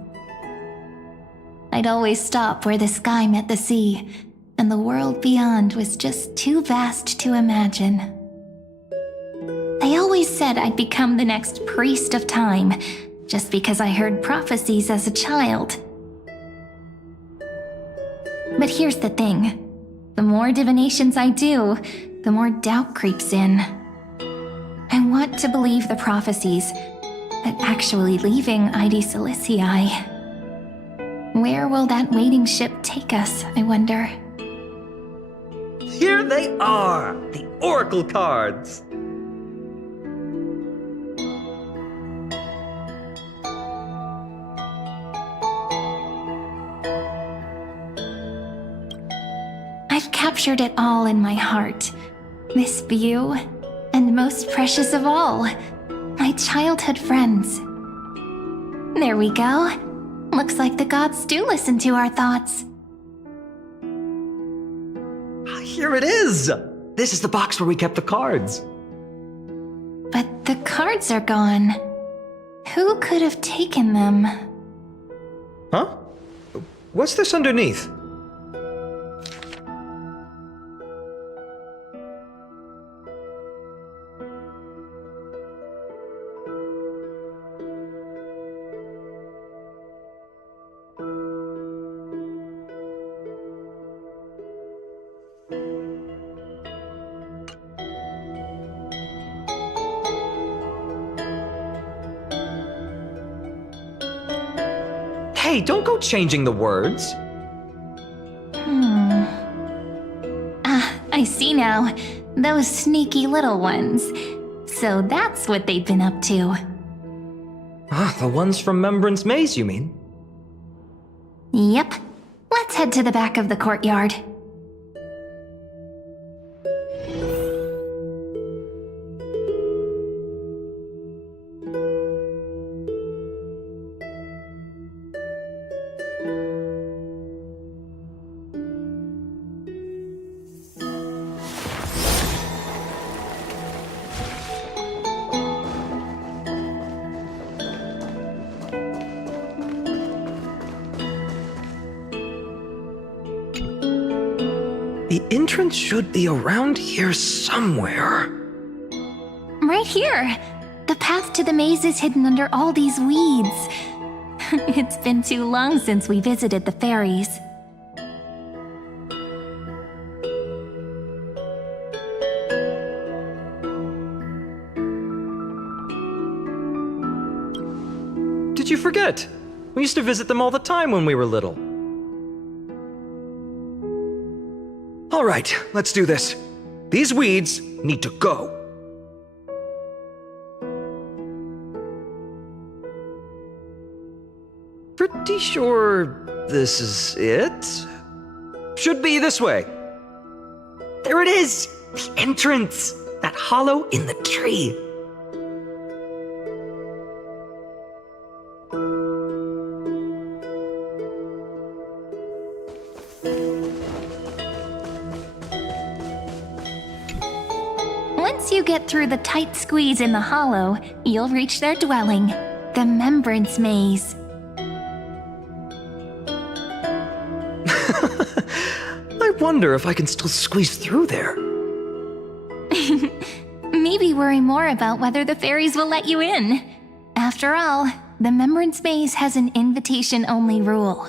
I'd always stop where the sky met the sea, and the world beyond was just too vast to imagine. They always said I'd become the next priest of time, just because I heard prophecies as a child. But here's the thing. The more divinations I do, the more doubt creeps in. I want to believe the prophecies, but actually leaving ID Silicii. Where will that waiting ship take us, I wonder? Here they are, the Oracle cards. I've captured it all in my heart. this view, and most precious of all, my childhood friends. There we go. Looks like the gods do listen to our thoughts. Here it is! This is the box where we kept the cards. But the cards are gone. Who could have taken them? Huh? What's this underneath? Hey, don't go changing the words. I see now. Those sneaky little ones. So that's what they've been up to. Ah, the ones from Membrance Maze, you mean? Yep. Let's head to the back of the courtyard. The entrance should be around here somewhere. Right here. The path to the maze is hidden under all these weeds. It's been too long since we visited the fairies. Did you forget? We used to visit them all the time when we were little. All right, let's do this. These weeds need to go. Pretty sure this is it? Should be this way. There it is! The entrance! That hollow in the tree. Once you get through the tight squeeze in the hollow, you'll reach their dwelling, the Membrance Maze. I wonder if I can still squeeze through there. Maybe worry more about whether the fairies will let you in. After all, the Membrance Maze has an invitation-only rule.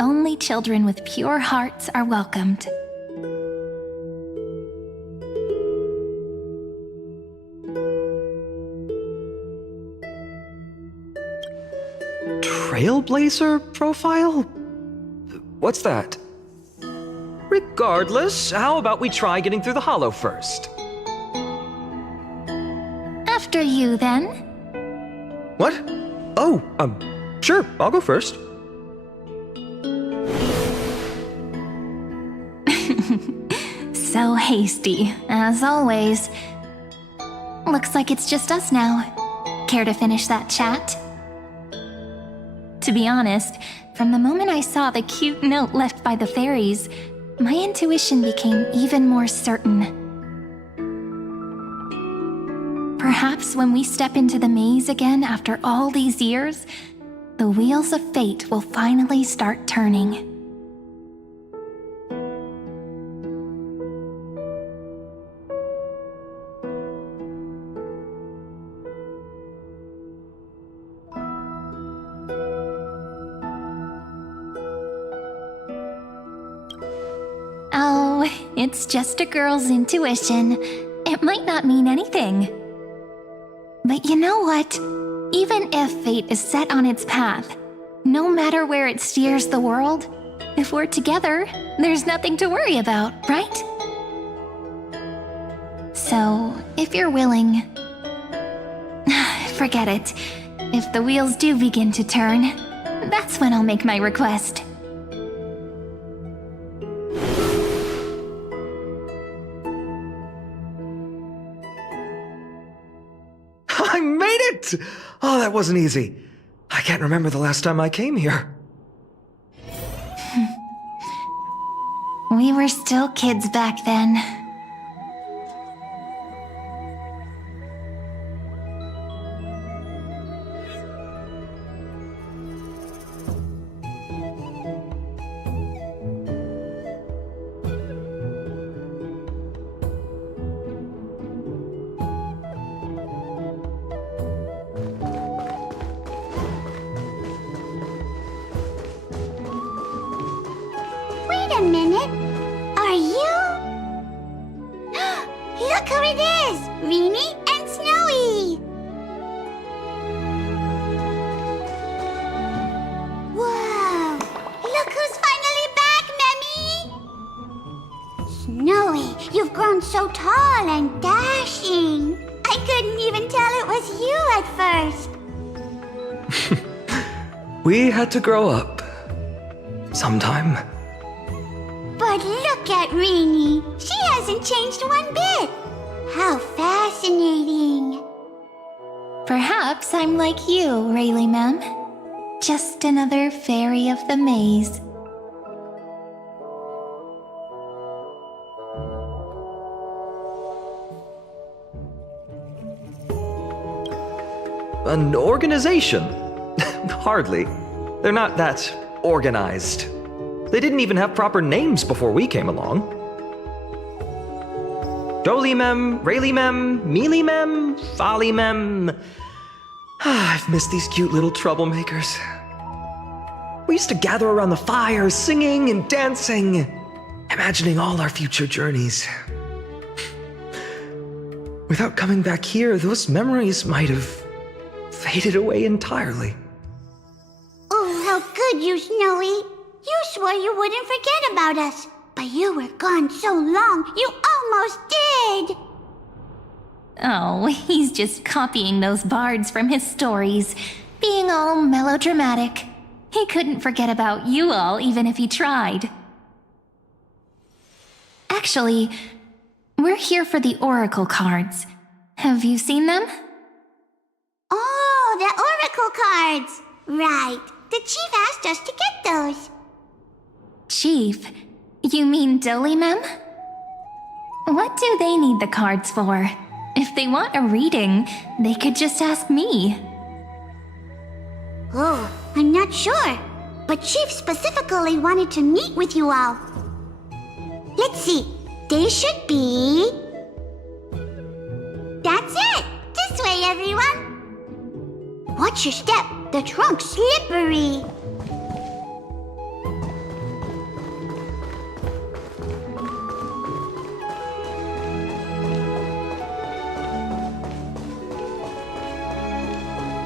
Only children with pure hearts are welcomed. Trailblazer profile? What's that? Regardless, how about we try getting through the hollow first? After you, then. What? Oh, sure, I'll go first. So hasty, as always. Looks like it's just us now. Care to finish that chat? To be honest, from the moment I saw the cute note left by the fairies, my intuition became even more certain. Perhaps when we step into the maze again after all these years, the wheels of fate will finally start turning. Oh, it's just a girl's intuition. It might not mean anything. But you know what? Even if fate is set on its path, no matter where it steers the world, if we're together, there's nothing to worry about, right? So, if you're willing... Forget it. If the wheels do begin to turn, that's when I'll make my request. I made it! Oh, that wasn't easy. I can't remember the last time I came here. We were still kids back then. Wait a minute. Are you? Look who it is! Rini and Snowy! Whoa! Look who's finally back, Memmy! Snowy, you've grown so tall and dashing. I couldn't even tell it was you at first. We had to grow up. Sometime. But look at Rini. She hasn't changed one bit. How fascinating. Perhaps I'm like you, Rayleigh Mem. Just another fairy of the maze. An organization? Hardly. They're not that organized. They didn't even have proper names before we came along. Dolimem, Rayleigh-mem, Mealy-mem, Folly-mem. I've missed these cute little troublemakers. We used to gather around the fire, singing and dancing, imagining all our future journeys. Without coming back here, those memories might have faded away entirely. Oh, how good you, Snowy. You swore you wouldn't forget about us, but you were gone so long, you almost did! Oh, he's just copying those bards from his stories, being all melodramatic. He couldn't forget about you all even if he tried. Actually, we're here for the Oracle cards. Have you seen them? Oh, the Oracle cards! Right, the chief asked us to get those. Chief? You mean Dolimem? What do they need the cards for? If they want a reading, they could just ask me. Oh, I'm not sure, but Chief specifically wanted to meet with you all. Let's see, they should be... That's it! This way, everyone! Watch your step, the trunk's slippery!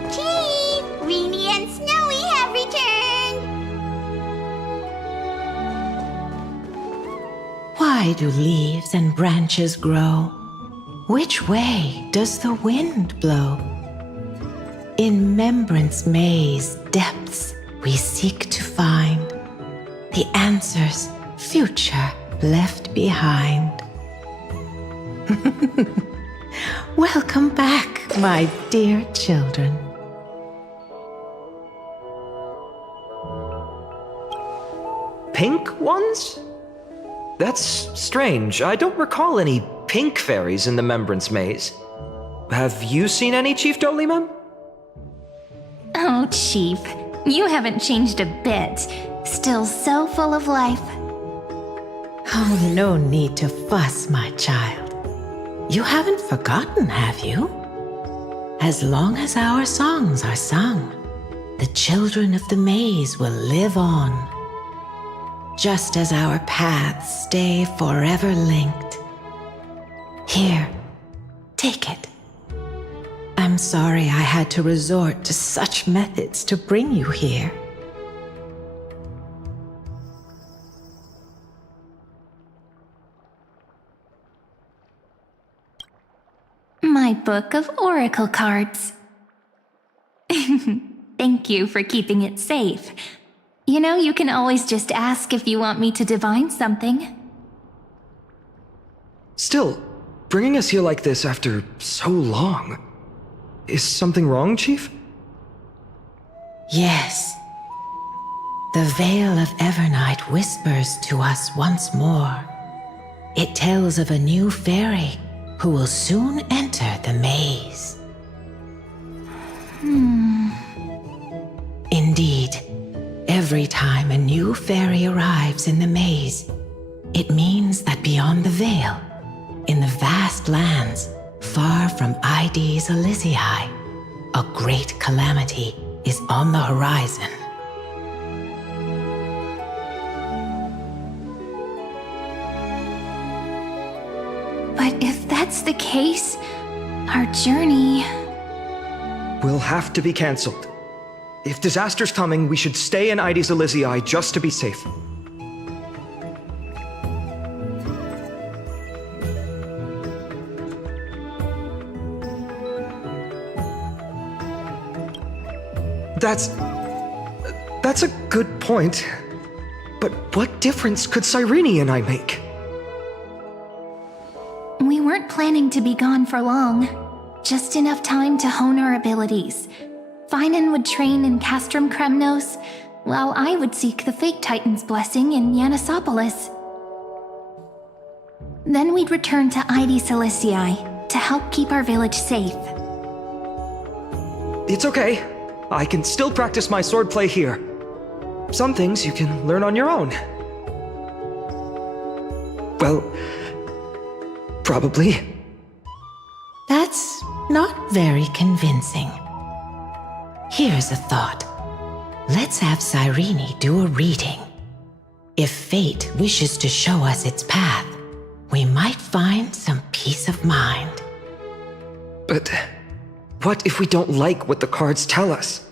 Chief, Rini and Snowy have returned! Why do leaves and branches grow? Which way does the wind blow? In Membrance Maze depths we seek to find the answers future left behind. Welcome back, my dear children. Pink ones? That's strange. I don't recall any pink fairies in the Membrance Maze. Have you seen any, Chief Dolimem? Oh, Chief, you haven't changed a bit. Still so full of life. Oh, no need to fuss, my child. You haven't forgotten, have you? As long as our songs are sung, the children of the maze will live on. Just as our paths stay forever linked. Here, take it. I'm sorry I had to resort to such methods to bring you here. My book of oracle cards. Thank you for keeping it safe. You know, you can always just ask if you want me to divine something. Still, bringing us here like this after so long. Is something wrong, Chief? Yes. The Veil of Evernight whispers to us once more. It tells of a new fairy who will soon enter the maze. Indeed, every time a new fairy arrives in the maze, it means that beyond the veil, in the vast lands far from Ides Elysiae, a great calamity is on the horizon. But if that's the case, our journey... Will have to be cancelled. If disaster's coming, we should stay in Ides Elysiae just to be safe. That's a good point. But what difference could Cyrene and I make? We weren't planning to be gone for long. Just enough time to hone our abilities. Finan would train in Castrum Kremnos, while I would seek the Fake Titan's blessing in Yanisopolis. Then we'd return to Ides Elysiae to help keep our village safe. It's okay. I can still practice my swordplay here. Some things you can learn on your own. Well, probably. That's not very convincing. Here's a thought. Let's have Cyrene do a reading. If fate wishes to show us its path, we might find some peace of mind. But what if we don't like what the cards tell us?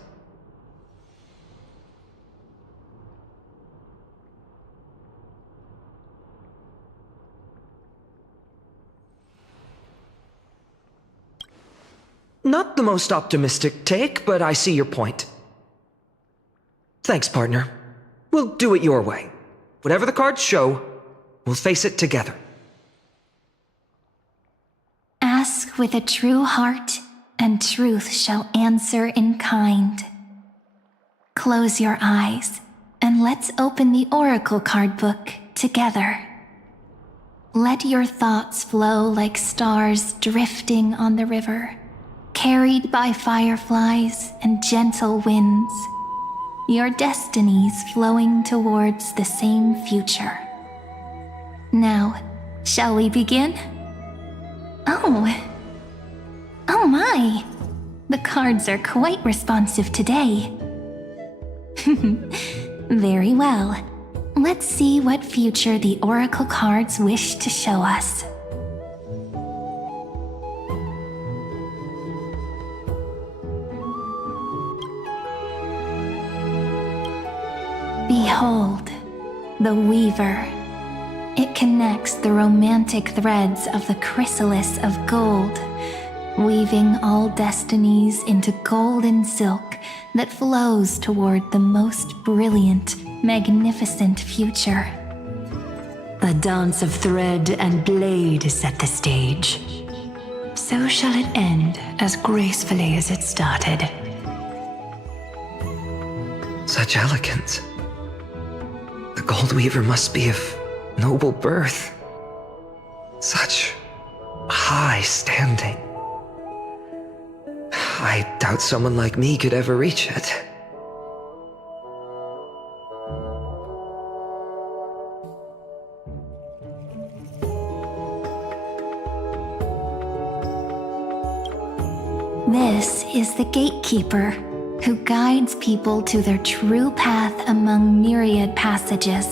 Not the most optimistic take, but I see your point. Thanks, partner. We'll do it your way. Whatever the cards show, we'll face it together. Ask with a true heart, and truth shall answer in kind. Close your eyes, and let's open the Oracle card book together. Let your thoughts flow like stars drifting on the river, carried by fireflies and gentle winds. Your destinies flowing towards the same future. Now, shall we begin? Oh my! The cards are quite responsive today. Very well. Let's see what future the Oracle cards wish to show us. Behold, the Weaver. It connects the romantic threads of the chrysalis of gold, weaving all destinies into golden silk that flows toward the most brilliant, magnificent future. A dance of thread and blade set the stage. So shall it end as gracefully as it started. Such elegance. The Gold Weaver must be of noble birth. Such high standing. I doubt someone like me could ever reach it. This is the Gatekeeper, who guides people to their true path among myriad passages.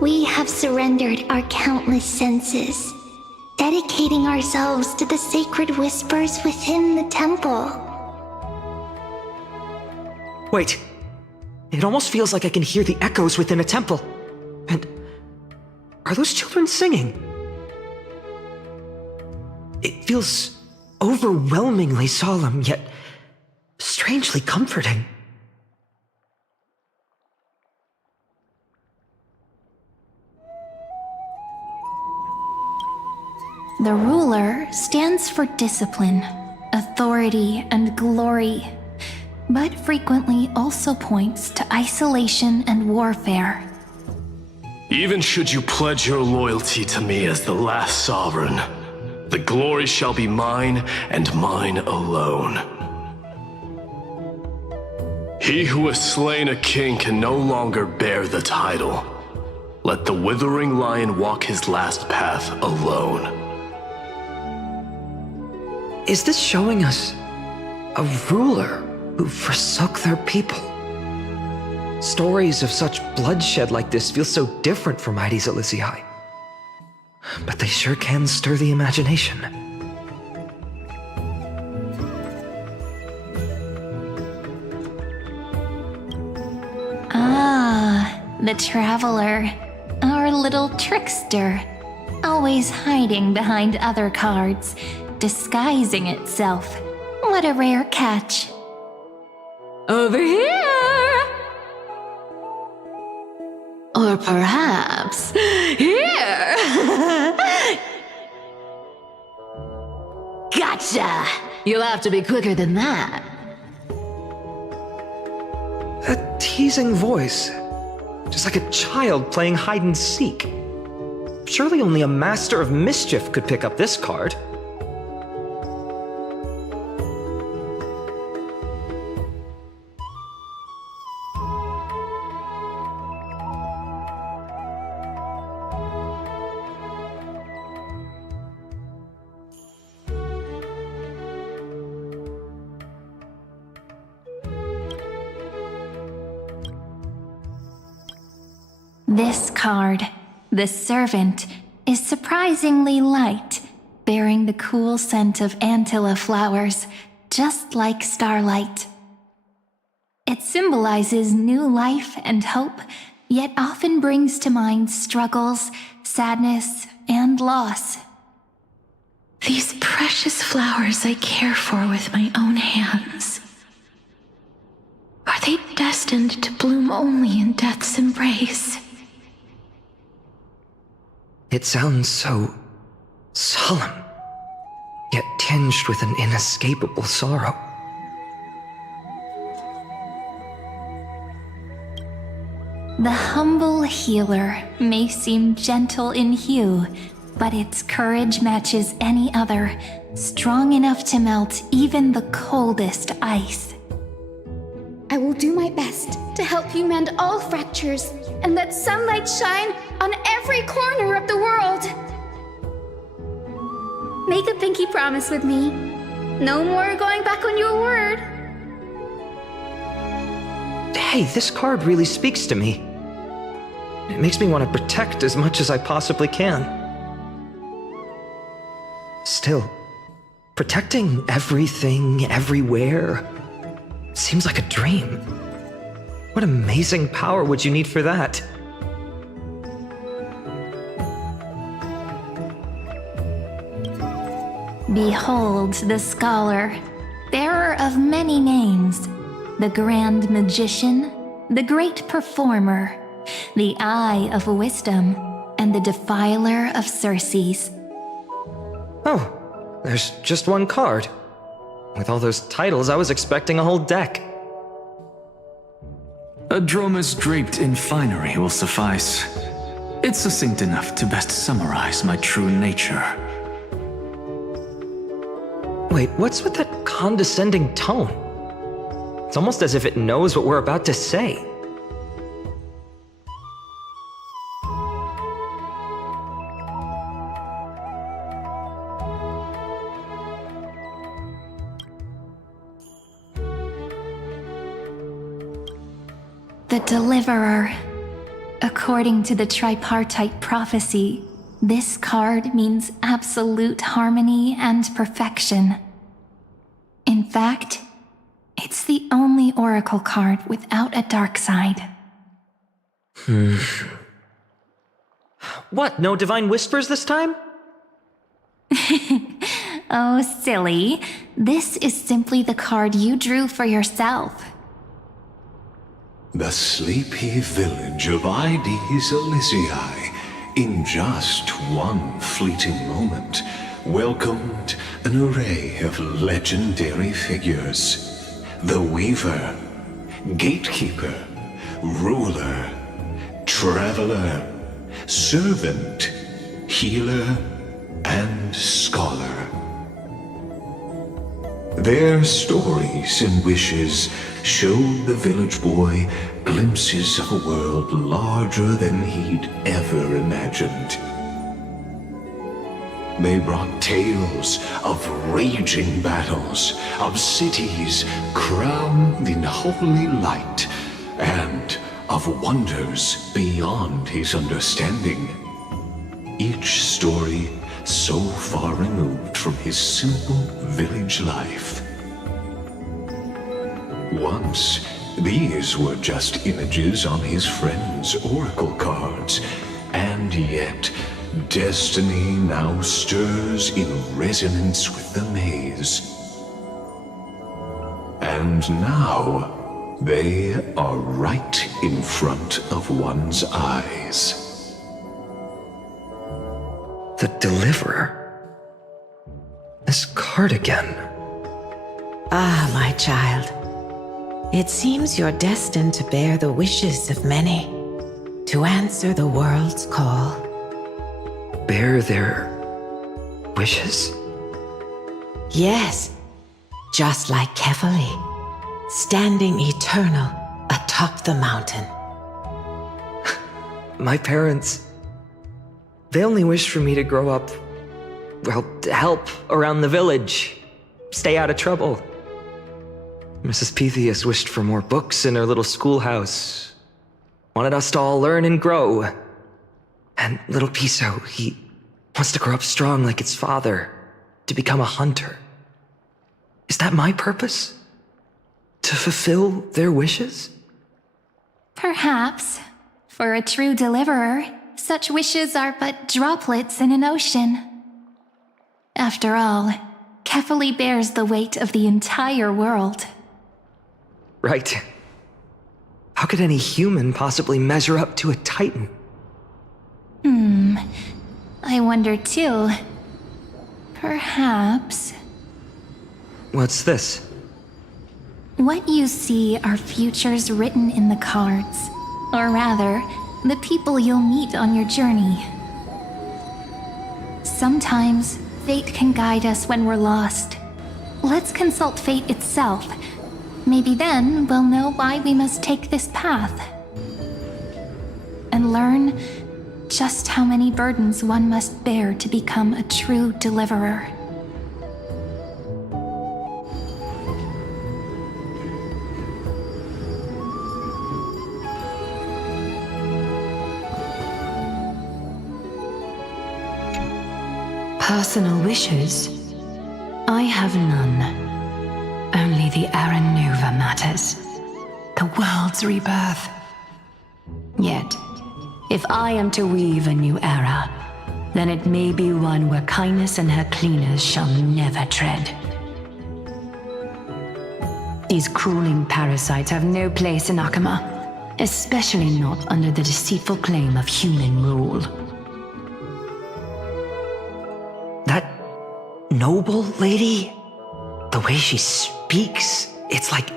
We have surrendered our countless senses, dedicating ourselves to the sacred whispers within the temple. Wait. It almost feels like I can hear the echoes within a temple. And are those children singing? It feels overwhelmingly solemn, yet strangely comforting. The ruler stands for discipline, authority, and glory, but frequently also points to isolation and warfare. Even should you pledge your loyalty to me as the last sovereign, the glory shall be mine and mine alone. He who has slain a king can no longer bear the title. Let the withering lion walk his last path alone. Is this showing us a ruler who forsook their people? Stories of such bloodshed like this feel so different from Aedes Elysiae. But they sure can stir the imagination. Ah, the Traveler. Our little trickster. Always hiding behind other cards, disguising itself. What a rare catch. Over here! Or perhaps here! Gotcha! You'll have to be quicker than that. A teasing voice. Just like a child playing hide and seek. Surely only a master of mischief could pick up this card. This card, the Servant, is surprisingly light, bearing the cool scent of Antilla flowers, just like starlight. It symbolizes new life and hope, yet often brings to mind struggles, sadness, and loss. These precious flowers I care for with my own hands. Are they destined to bloom only in death's embrace? It sounds so solemn, yet tinged with an inescapable sorrow. The humble healer may seem gentle in hue, but its courage matches any other, strong enough to melt even the coldest ice. I will do my best to help you mend all fractures and let sunlight shine on every corner of the world. Make a pinky promise with me. No more going back on your word. Hey, this card really speaks to me. It makes me want to protect as much as I possibly can. Still, protecting everything, everywhere, seems like a dream. What amazing power would you need for that? Behold the scholar, bearer of many names, the grand magician, the great performer, the eye of wisdom, and the defiler of Circes. Oh, there's just one card. With all those titles, I was expecting a whole deck. A Dromus draped in finery will suffice. It's succinct enough to best summarize my true nature. Wait, what's with that condescending tone? It's almost as if it knows what we're about to say. The Deliverer. According to the tripartite prophecy, this card means absolute harmony and perfection. In fact, it's the only oracle card without a dark side. What, no divine whispers this time? Oh, silly. This is simply the card you drew for yourself. The sleepy village of Aedes Elysiae, in just one fleeting moment, welcomed an array of legendary figures. The Weaver, Gatekeeper, Ruler, Traveler, Servant, Healer, and Scholar. Their stories and wishes showed the village boy glimpses of a world larger than he'd ever imagined. They brought tales of raging battles, of cities crowned in holy light, and of wonders beyond his understanding. Each story so far removed from his simple village life. Once, these were just images on his friend's oracle cards, and yet destiny now stirs in resonance with the maze. And now, they are right in front of one's eyes. The Deliverer? This card again. Ah, my child. It seems you're destined to bear the wishes of many, to answer the world's call. Bear their wishes? Yes, just like Kefali, standing eternal atop the mountain. My parents, they only wished for me to grow up, well, to help around the village, stay out of trouble. Mrs. Pythias wished for more books in her little schoolhouse, wanted us to all learn and grow. And little Piso, he wants to grow up strong like its father, to become a hunter. Is that my purpose? To fulfill their wishes? Perhaps. For a true deliverer, such wishes are but droplets in an ocean. After all, Kefali bears the weight of the entire world. Right. How could any human possibly measure up to a Titan? I wonder too. Perhaps... What's this? What you see are futures written in the cards. Or rather, the people you'll meet on your journey. Sometimes, fate can guide us when we're lost. Let's consult fate itself. Maybe then we'll know why we must take this path. And learn just how many burdens one must bear to become a true deliverer. Personal wishes? I have none. Only the Aranuva matters. The world's rebirth. Yet, if I am to weave a new era, then it may be one where kindness and her cleaners shall never tread. These crawling parasites have no place in Akama, especially not under the deceitful claim of human rule. That noble lady? The way she speaks, it's like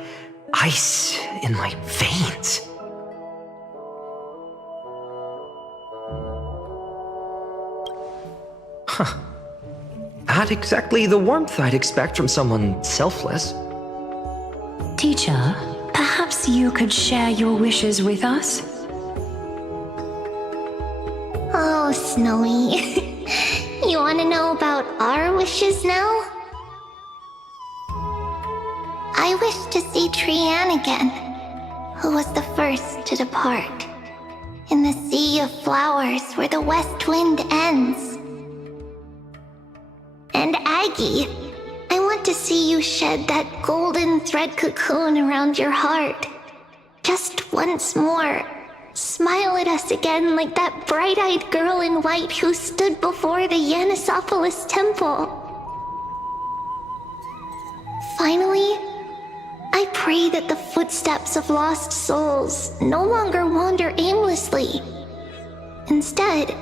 ice in my veins. Huh. Not exactly the warmth I'd expect from someone selfless. Teacher, perhaps you could share your wishes with us? Oh, Snowy. You want to know about our wishes now? I wish to see Trianne again, who was the first to depart. In the sea of flowers where the west wind ends. And Aggie, I want to see you shed that golden thread cocoon around your heart. Just once more. Smile at us again like that bright-eyed girl in white who stood before the Yanisopolis temple. Finally, I pray that the footsteps of lost souls no longer wander aimlessly. Instead,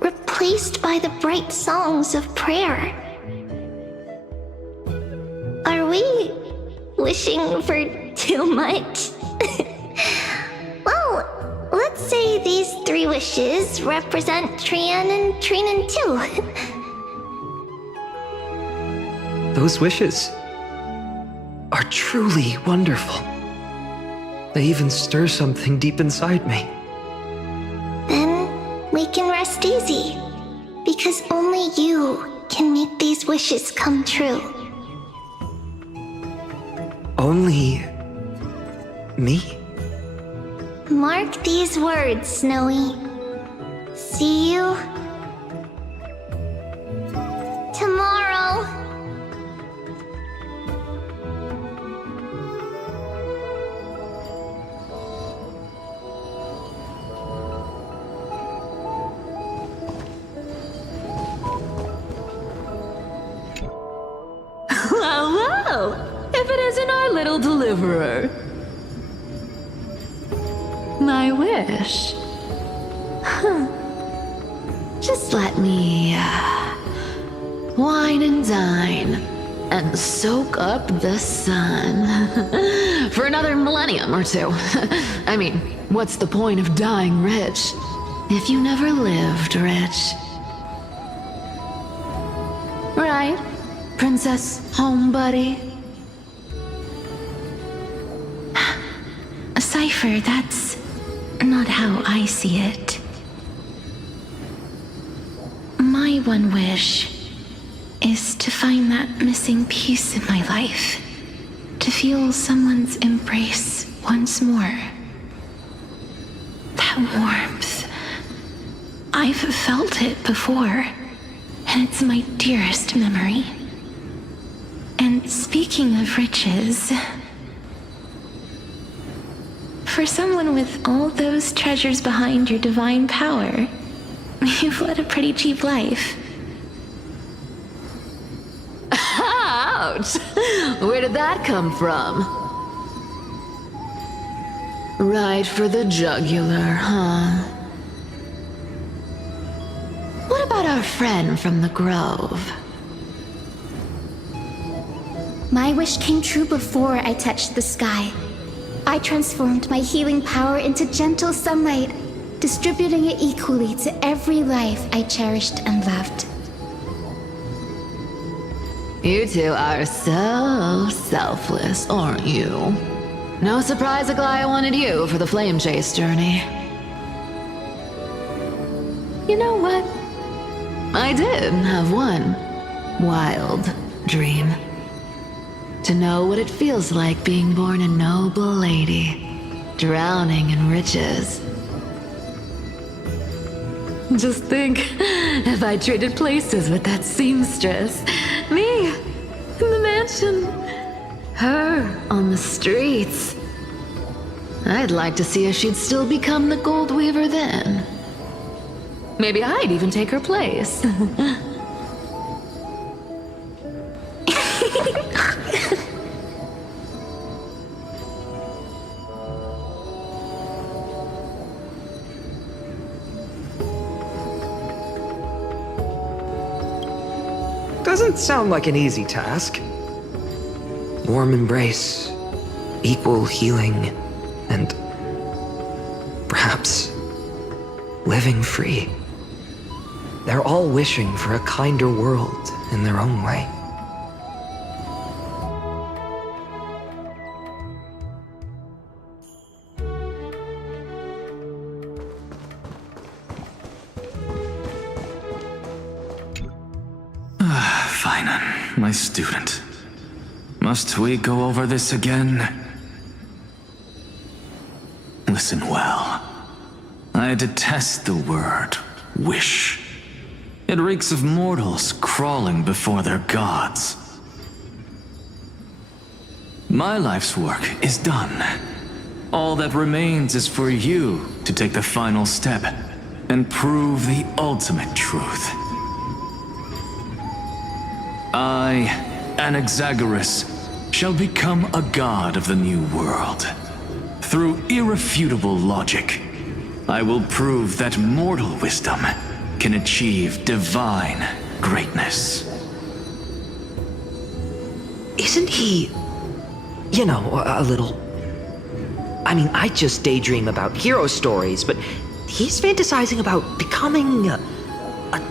replace replaced by the bright songs of prayer. Are we wishing for too much? Well, let's say these 3 wishes represent Trian and Trinan too. Those wishes are truly wonderful. They even stir something deep inside me. Then we can rest easy, because only you can make these wishes come true. Only me? Mark these words, Snowy. See you tomorrow. Well, if it isn't our little deliverer. My wish. Huh. Just let me wine and dine and soak up the sun for another millennium or 2. I mean, what's the point of dying rich if you never lived rich? Right, Princess Homebuddy? Cypher, that's not how I see it. My one wish is to find that missing piece in my life. To feel someone's embrace once more. That warmth. I've felt it before, and it's my dearest memory. And speaking of riches, for someone with all those treasures behind your divine power, you've led a pretty cheap life. Ouch! Where did that come from? Right for the jugular, huh? What about our friend from the Grove? My wish came true before I touched the sky. I transformed my healing power into gentle sunlight, distributing it equally to every life I cherished and loved. You two are so selfless, aren't you? No surprise Aglaya wanted you for the flame chase journey. You know what? I did have one wild dream. To know what it feels like being born a noble lady, drowning in riches. Just think, if I traded places with that seamstress, me in the mansion, her on the streets. I'd like to see if she'd still become the gold weaver then. Maybe I'd even take her place. Doesn't sound like an easy task. Warm embrace, equal healing, and perhaps living free. They're all wishing for a kinder world in their own way. Finan, my student. Must we go over this again? Listen well. I detest the word wish. It reeks of mortals crawling before their gods. My life's work is done. All that remains is for you to take the final step and prove the ultimate truth. I, Anaxagoras, shall become a god of the new world. Through irrefutable logic, I will prove that mortal wisdom can achieve divine greatness. Isn't he, you know, a little... I mean, I just daydream about hero stories, but he's fantasizing about becoming a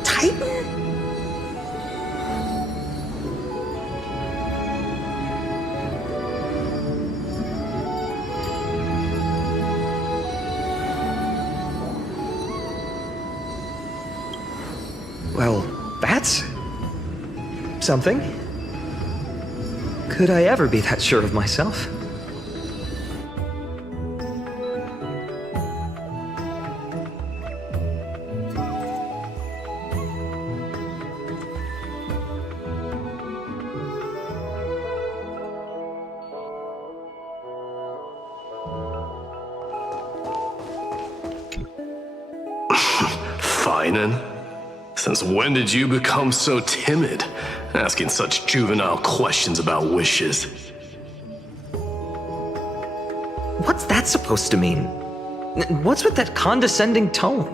titan? Well, that's something. Could I ever be that sure of myself? Finan? Since when did you become so timid, asking such juvenile questions about wishes? What's that supposed to mean? What's with that condescending tone?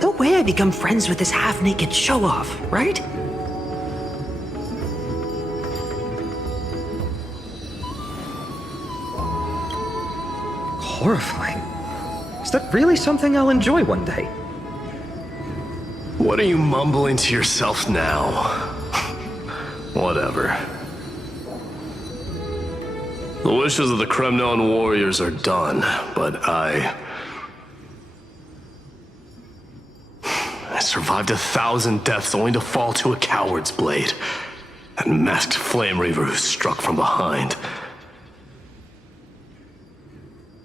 No way I become friends with this half-naked show-off, right? Horrifying. Is that really something I'll enjoy one day? What are you mumbling to yourself now? Whatever. The wishes of the Kremnon warriors are done, but I survived 1,000 deaths only to fall to a coward's blade. That masked flame reaver who struck from behind.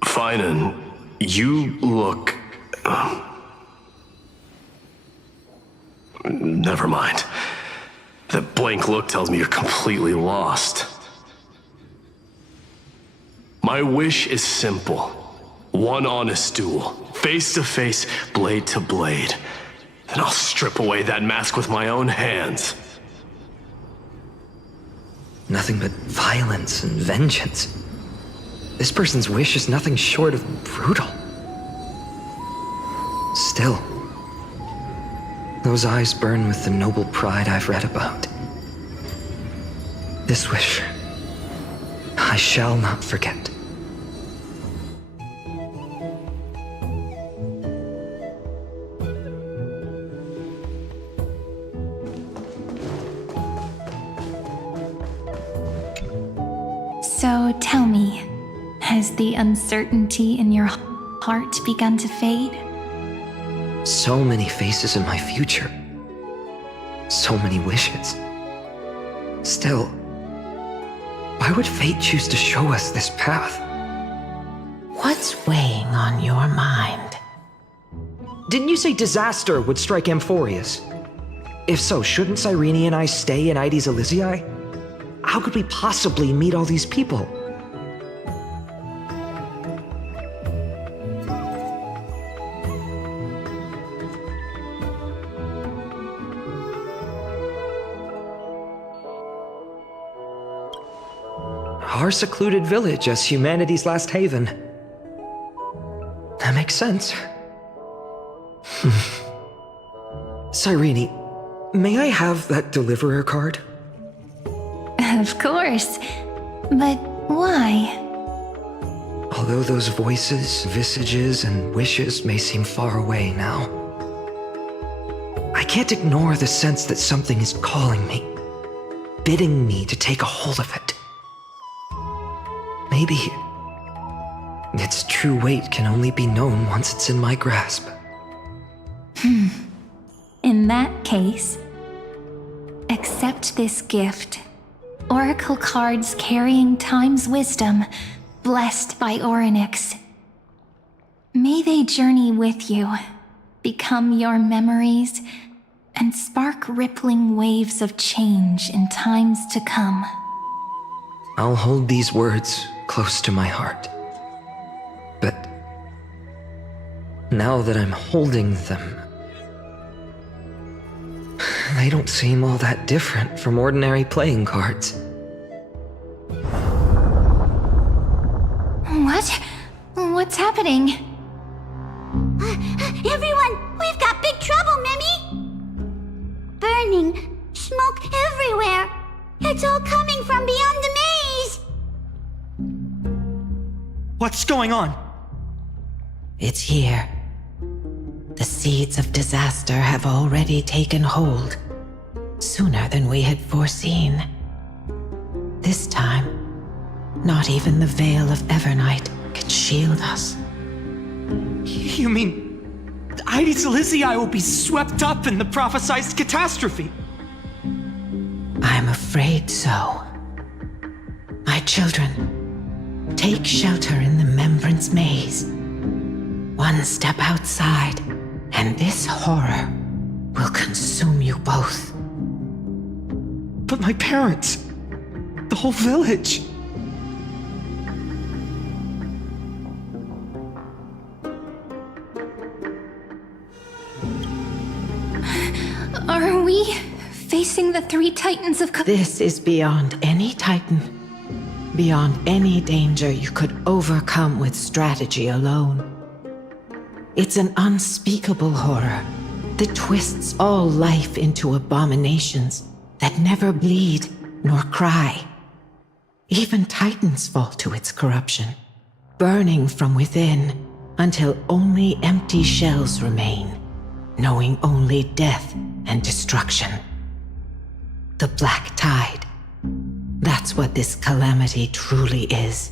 Finan, you look... Never mind. That blank look tells me you're completely lost. My wish is simple. One honest duel, face to face, blade to blade. Then I'll strip away that mask with my own hands. Nothing but violence and vengeance. This person's wish is nothing short of brutal. Still, those eyes burn with the noble pride I've read about. This wish, I shall not forget. So tell me, has the uncertainty in your heart begun to fade? So many faces in my future. So many wishes. Still, why would fate choose to show us this path? What's weighing on your mind? Didn't you say disaster would strike Amphorius? If so, shouldn't Cyrene and I stay in Aedes Elysiae? How could we possibly meet all these people? Our secluded village as humanity's last haven. That makes sense. Cyrene, may I have that deliverer card? Of course. But why? Although those voices, visages, and wishes may seem far away now, I can't ignore the sense that something is calling me, bidding me to take a hold of it. Maybe its true weight can only be known once it's in my grasp. In that case, accept this gift. Oracle cards carrying time's wisdom, blessed by Orynyx. May they journey with you, become your memories, and spark rippling waves of change in times to come. I'll hold these words close to my heart. But now that I'm holding them, they don't seem all that different from ordinary playing cards. What? What's happening? Everyone, What's going on? It's here. The seeds of disaster have already taken hold, sooner than we had foreseen. This time, not even the Veil of Evernight can shield us. You mean Aedes Elysiae will be swept up in the prophesized catastrophe? I'm afraid so. My children, take shelter in the Membrance Maze. One step outside, and this horror will consume you both. But my parents, the whole village. Are we facing the three titans of... This is beyond any titan. Beyond any danger you could overcome with strategy alone. It's an unspeakable horror that twists all life into abominations that never bleed nor cry. Even titans fall to its corruption, burning from within until only empty shells remain, knowing only death and destruction. The Black Tide. That's what this calamity truly is.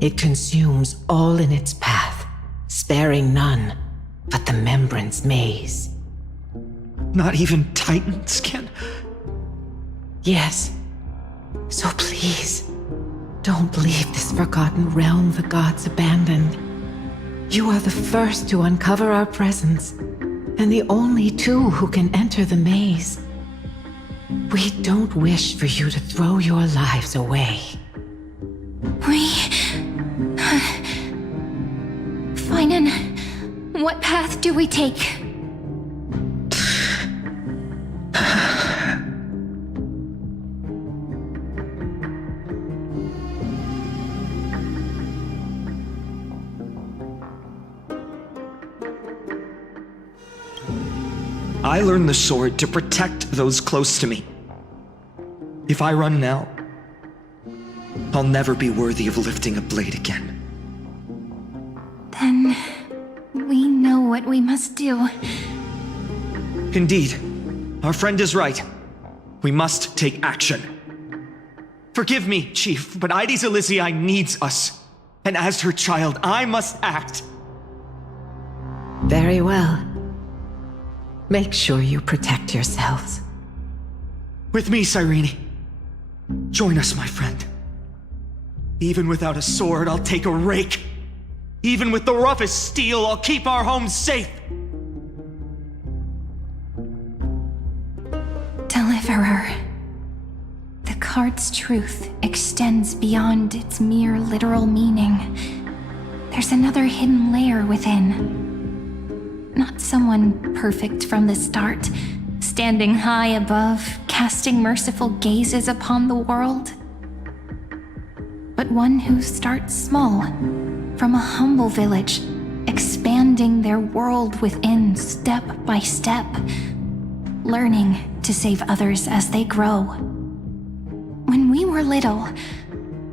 It consumes all in its path, sparing none but the Membrance Maze. Not even titans can... Yes. So please, don't leave this forgotten realm the gods abandoned. You are the first to uncover our presence, and the only two who can enter the maze. We don't wish for you to throw your lives away. Finan, what path do we take? I learned the sword to protect those close to me. If I run now, I'll never be worthy of lifting a blade again. Then we know what we must do. Indeed, our friend is right. We must take action. Forgive me, Chief, but Aedes Elysiae needs us. And as her child, I must act. Very well. Make sure you protect yourselves. With me, Cyrene. Join us, my friend. Even without a sword, I'll take a rake. Even with the roughest steel, I'll keep our home safe. Deliverer. The card's truth extends beyond its mere literal meaning. There's another hidden layer within. Not someone perfect from the start, standing high above, casting merciful gazes upon the world. But one who starts small, from a humble village, expanding their world within step by step, learning to save others as they grow. When we were little,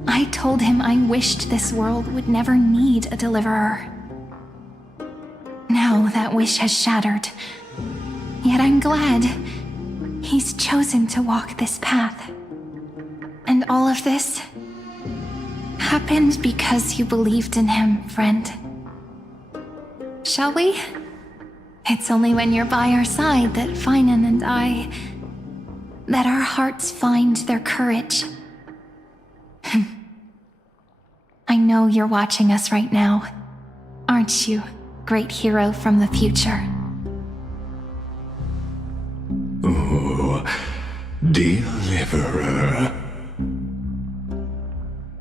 I told him I wished this world would never need a deliverer. Now that wish has shattered. Yet I'm glad he's chosen to walk this path. And all of this happened because you believed in him, friend. Shall we? It's only when you're by our side that Finan and that our hearts find their courage. I know you're watching us right now, aren't you, great hero from the future? Oh, deliverer.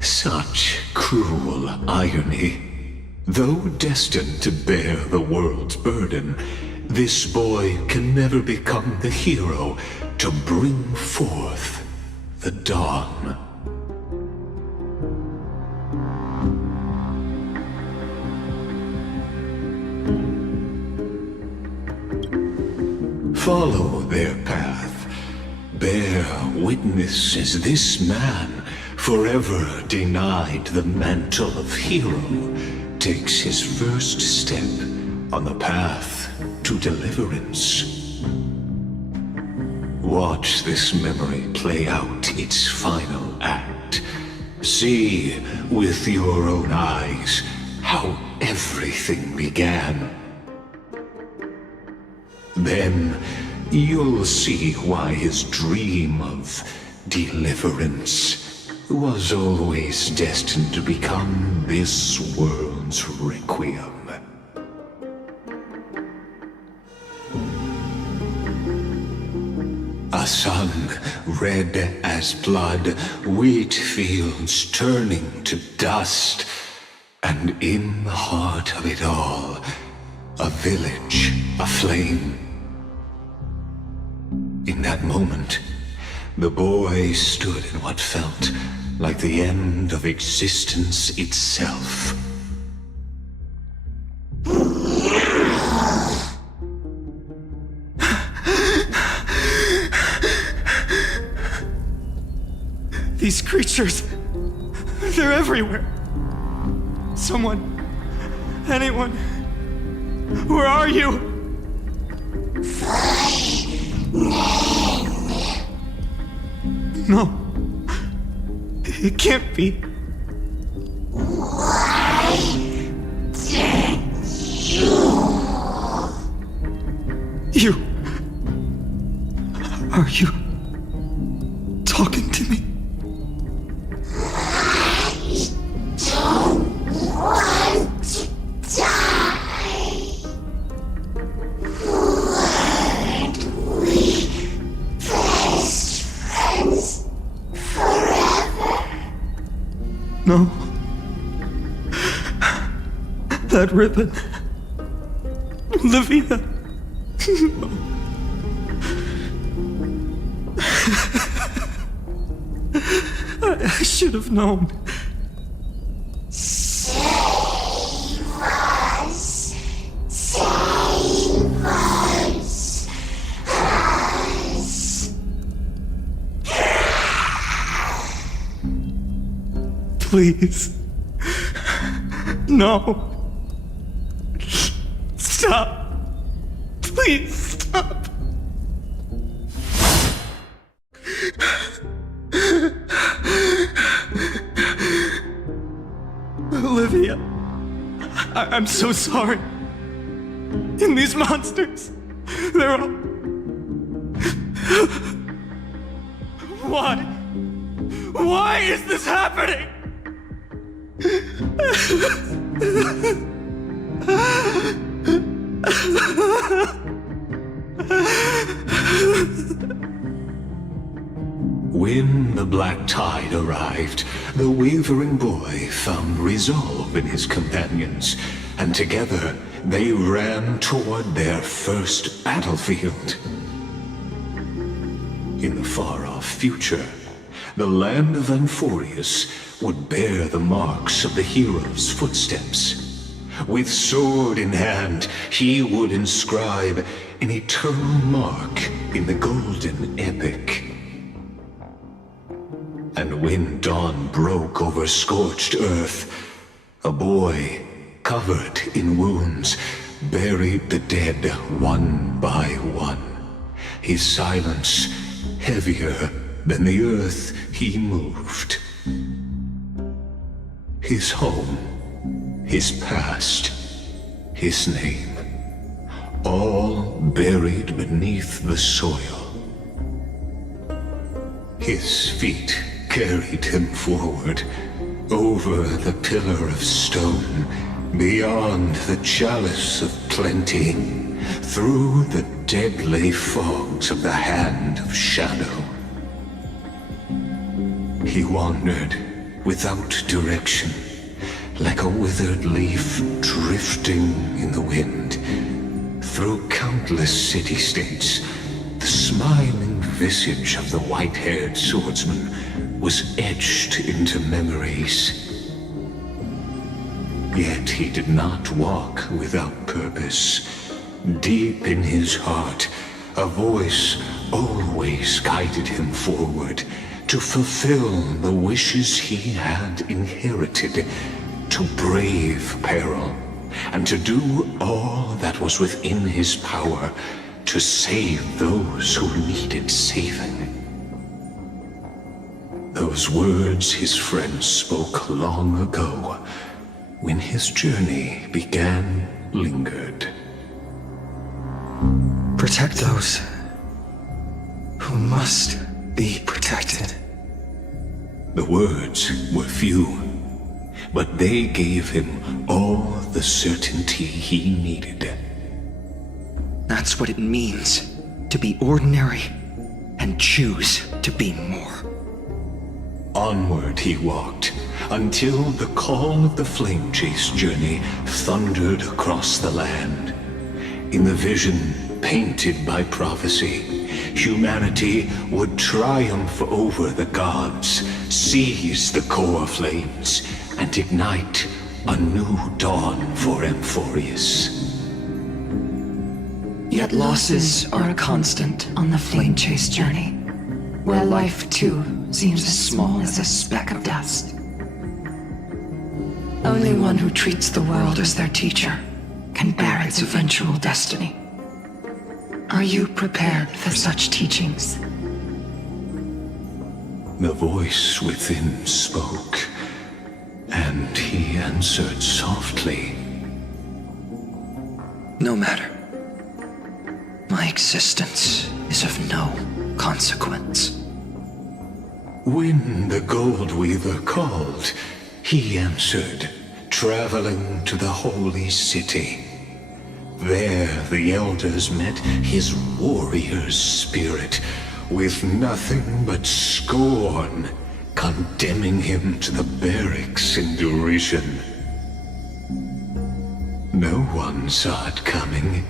Such cruel irony. Though destined to bear the world's burden, this boy can never become the hero to bring forth the dawn. Follow their path. Bear witness as this man forever denied the mantle of hero, takes his first step on the path to deliverance. Watch this memory play out its final act. See with your own eyes how everything began. Then you'll see why his dream of deliverance was always destined to become this world's requiem. A sun red as blood, wheat fields turning to dust, and in the heart of it all, a village aflame. In that moment, the boy stood in what felt like the end of existence itself. These creatures, they're everywhere. Someone, anyone, where are you? No, it can't be. You, are you talking to me? No. That ribbon. Olivia. No. I should have known. Save us. Save us. Please. No. Stop. Please stop. Olivia, I'm so sorry. And these monsters, they're all... Why? Why is this happening? When the black tide arrived, the wavering boy found resolve in his companions, and together they ran toward their first battlefield. In the far-off future, the land of Anforius would bear the marks of the hero's footsteps. With sword in hand, he would inscribe an eternal mark in the golden epic. And when dawn broke over scorched earth, a boy, covered in wounds, buried the dead one by one. His silence heavier than the earth he moved. His home, his past, his name, all buried beneath the soil. His feet carried him forward, over the pillar of stone, beyond the chalice of plenty, through the deadly fogs of the Hand of Shadow. He wandered without direction, like a withered leaf drifting in the wind, through countless city-states. The smiling visage of the white-haired swordsman was etched into memories. Yet he did not walk without purpose. Deep in his heart, a voice always guided him forward, to fulfill the wishes he had inherited, to brave peril, and to do all that was within his power to save those who needed saving. Those words his friend spoke long ago, when his journey began, lingered. Protect those who must be protected. The words were few, but they gave him all the certainty he needed. That's what it means to be ordinary and choose to be more. Onward he walked, until the call of the Flame Chase journey thundered across the land. In the vision painted by prophecy, humanity would triumph over the gods, seize the core flames, and ignite a new dawn for Amphorius. Yet losses are a constant on the Flame Chase journey, where life too seems as small as a speck of dust. Only one who treats the world as their teacher can bear its eventual destiny. Are you prepared for such teachings? The voice within spoke, and he answered softly. No matter. My existence is of no consequence. When the Gold Weaver called, he answered, traveling to the holy city. There the elders met his warrior's spirit, with nothing but scorn, condemning him to the barracks in derision. No one saw it coming,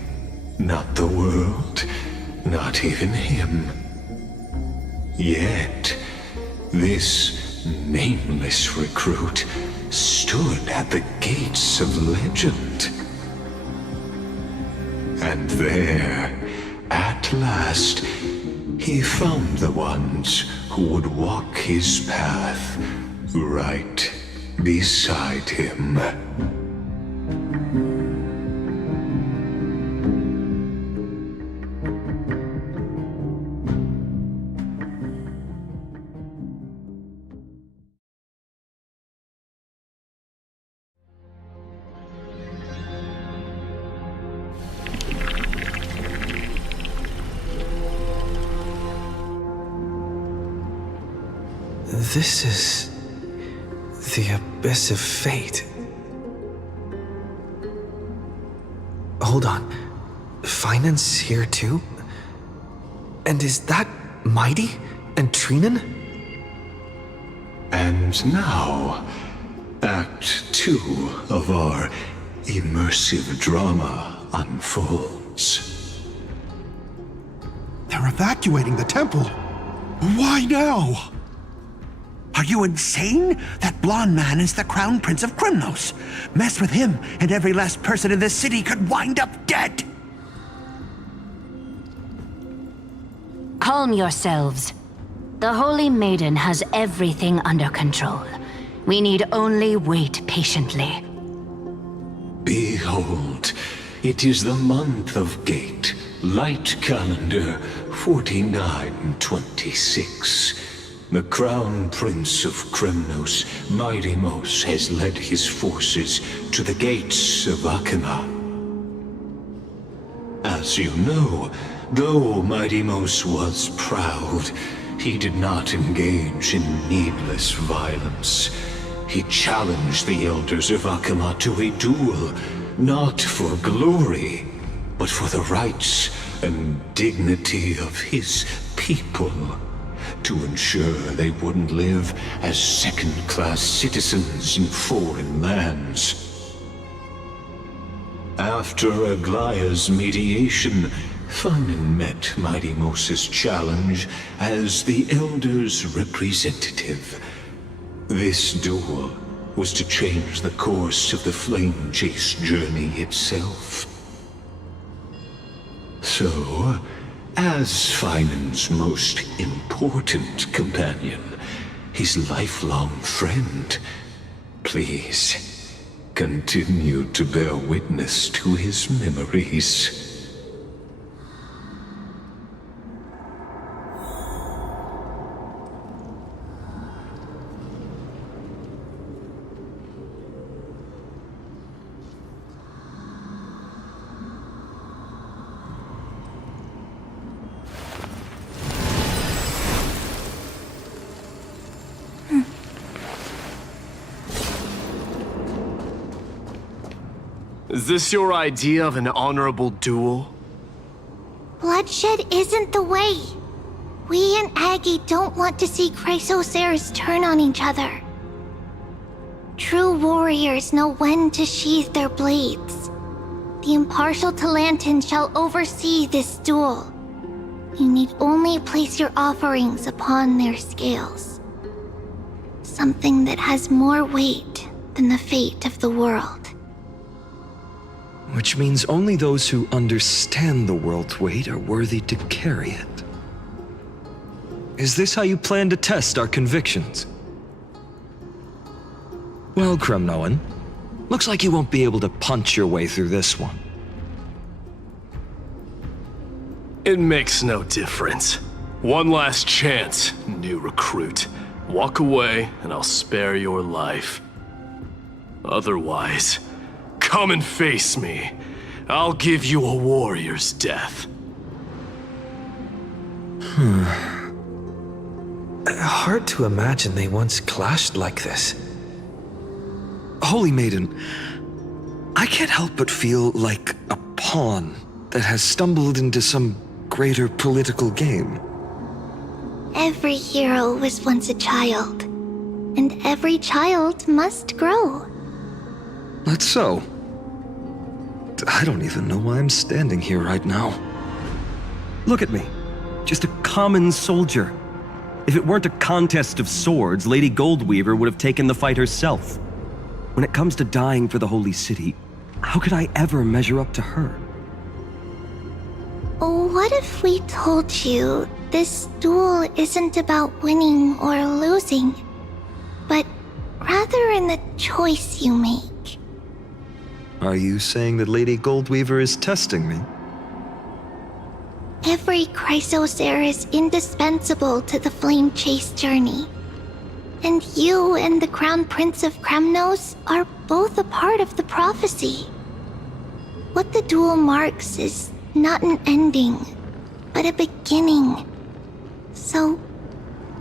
not the world, not even him. Yet, this nameless recruit stood at the gates of legend. And there, at last, he found the ones who would walk his path right beside him. This is the Abyss of Fate. Hold on. Finance here too? And is that Mighty and Trinen? And now, Act 2 of our immersive drama unfolds. They're evacuating the temple. Why now? Are you insane? That blonde man is the Crown Prince of Krymnos. Mess with him, and every last person in this city could wind up dead. Calm yourselves. The Holy Maiden has everything under control. We need only wait patiently. Behold, it is the month of Gate, Light Calendar 4926. The Crown Prince of Krymnos, Midimos, has led his forces to the gates of Akima. As you know, though Midimos was proud, he did not engage in needless violence. He challenged the elders of Akima to a duel, not for glory, but for the rights and dignity of his people, to ensure they wouldn't live as second-class citizens in foreign lands. After Aglaya's mediation, Finan met Midimos' challenge as the Elder's representative. This duel was to change the course of the Flame Chase journey itself. So, As Finan's most important companion, his lifelong friend, please continue to bear witness to his memories. Is this your idea of an honorable duel? Bloodshed isn't the way. We and Aggie don't want to see Chrysoceres turn on each other. True warriors know when to sheathe their blades. The impartial Talantan shall oversee this duel. You need only place your offerings upon their scales. Something that has more weight than the fate of the world. Which means only those who understand the world's weight are worthy to carry it. Is this how you plan to test our convictions? Well, Kremnoan, looks like you won't be able to punch your way through this one. It makes no difference. One last chance, new recruit. Walk away and I'll spare your life. Otherwise, come and face me. I'll give you a warrior's death. Hard to imagine they once clashed like this. Holy Maiden, I can't help but feel like a pawn that has stumbled into some greater political game. Every hero was once a child, and every child must grow. That's so. I don't even know why I'm standing here right now. Look at me. Just a common soldier. If it weren't a contest of swords, Lady Goldweaver would have taken the fight herself. When it comes to dying for the Holy City, how could I ever measure up to her? What if we told you this duel isn't about winning or losing, but rather in the choice you make? Are you saying that Lady Goldweaver is testing me? Every Chrysocer is indispensable to the Flame Chase journey. And you and the Crown Prince of Kremnos are both a part of the prophecy. What the duel marks is not an ending, but a beginning. So,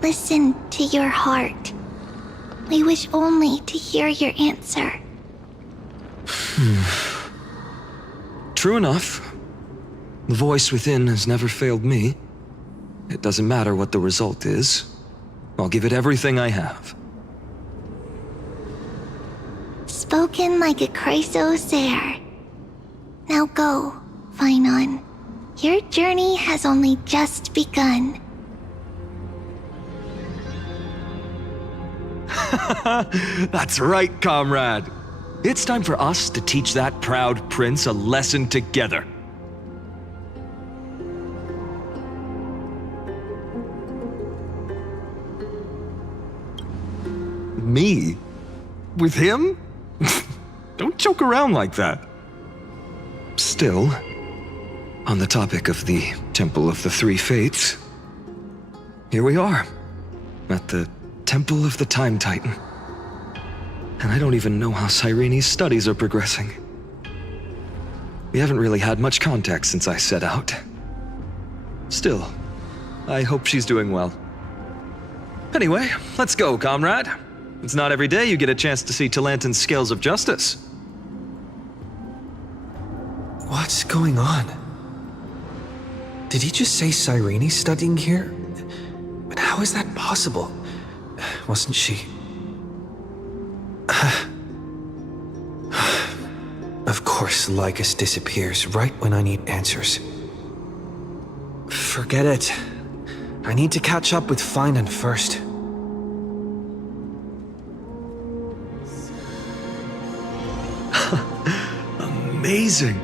listen to your heart. We wish only to hear your answer. True enough. The voice within has never failed me. It doesn't matter what the result is. I'll give it everything I have. Spoken like a Chrysocer. Now go, Finon. Your journey has only just begun. That's right, comrade. It's time for us to teach that proud prince a lesson together. Me? With him? Don't joke around like that. Still, on the topic of the Temple of the Three Fates, here we are, at the Temple of the Time Titan. And I don't even know how Cyrene's studies are progressing. We haven't really had much contact since I set out. Still, I hope she's doing well. Anyway, let's go, comrade. It's not every day you get a chance to see Talantan's scales of justice. What's going on? Did he just say Cyrene's studying here? But how is that possible? Wasn't she... Of course, Lycus disappears right when I need answers. Forget it. I need to catch up with Finan first. Amazing.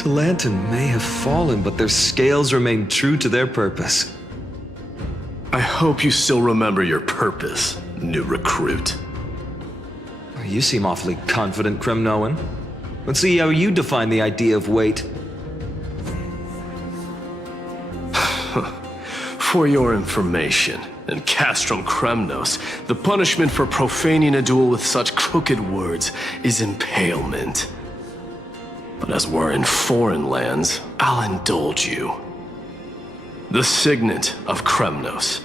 Delanton may have fallen, but their scales remain true to their purpose. I hope you still remember your purpose, new recruit. You seem awfully confident, Kremnoan. Let's see how you define the idea of weight. For your information, in Castrum Kremnos, the punishment for profaning a duel with such crooked words is impalement. But as we're in foreign lands, I'll indulge you. The signet of Kremnos,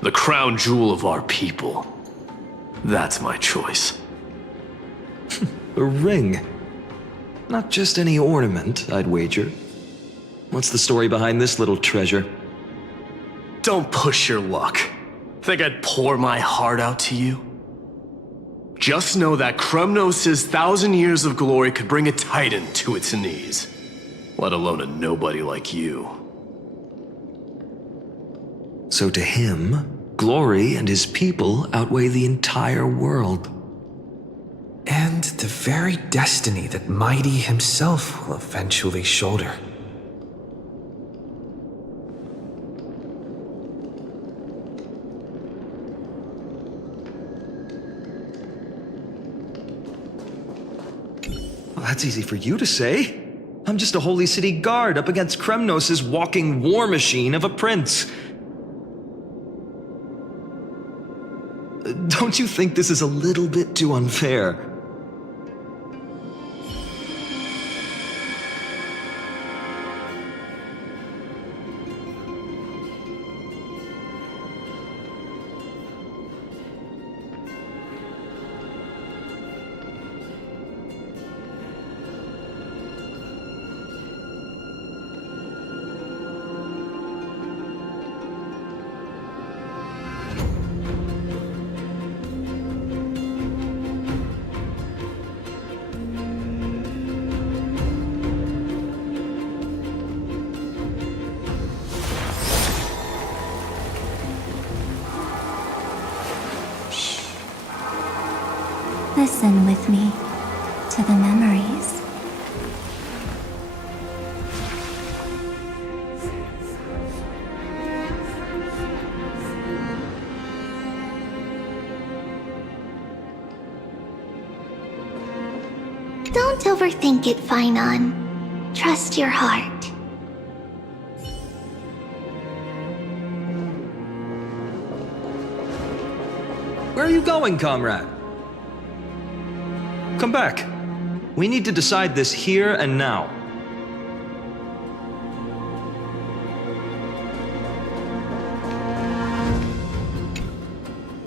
the crown jewel of our people. That's my choice. A ring. Not just any ornament, I'd wager. What's the story behind this little treasure? Don't push your luck. Think I'd pour my heart out to you? Just know that Kremnos' 1,000 years of glory could bring a titan to its knees. Let alone a nobody like you. So to him, glory and his people outweigh the entire world. And the very destiny that Mighty himself will eventually shoulder. Well, that's easy for you to say. I'm just a Holy City guard up against Kremnos' walking war machine of a prince. Don't you think this is a little bit too unfair? Listen with me to the memories. Don't overthink it, Finon. Trust your heart. Where are you going, comrade? Come back. We need to decide this here and now.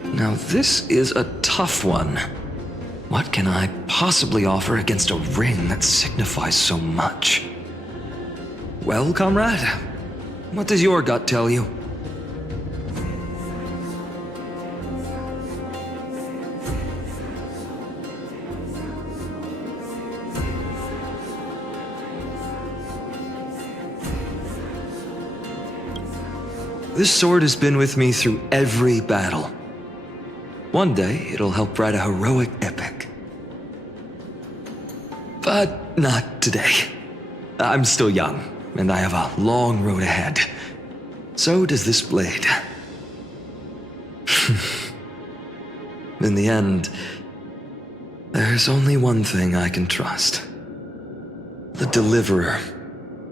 Now this is a tough one. What can I possibly offer against a ring that signifies so much? Well, comrade, what does your gut tell you? This sword has been with me through every battle. One day, it'll help write a heroic epic. But not today. I'm still young, and I have a long road ahead. So does this blade. In the end, there's only one thing I can trust. The deliverer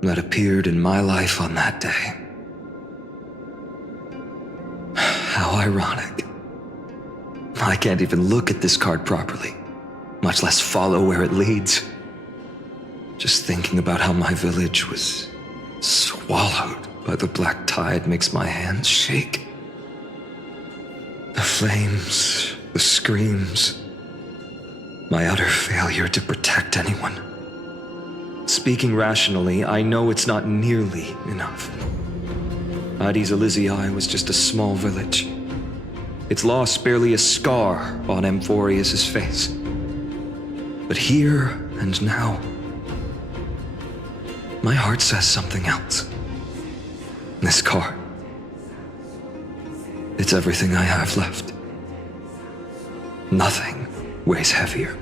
that appeared in my life on that day. How ironic. I can't even look at this card properly, much less follow where it leads. Just thinking about how my village was swallowed by the black tide makes my hands shake. The flames, the screams, my utter failure to protect anyone. Speaking rationally, I know it's not nearly enough. Hades Elysiae was just a small village. Its loss barely a scar on Amphorius' face. But here and now, my heart says something else. This card. It's everything I have left. Nothing weighs heavier.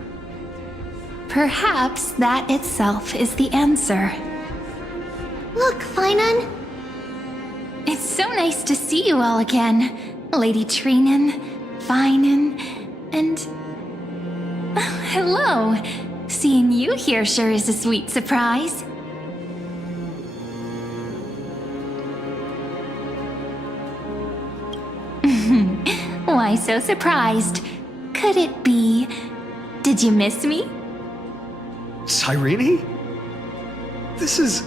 Perhaps that itself is the answer. Look, Finan. It's so nice to see you all again. Lady Trinen, Finan, and... hello. Seeing you here sure is a sweet surprise. Why so surprised? Could it be... Did you miss me? Cyrene? This is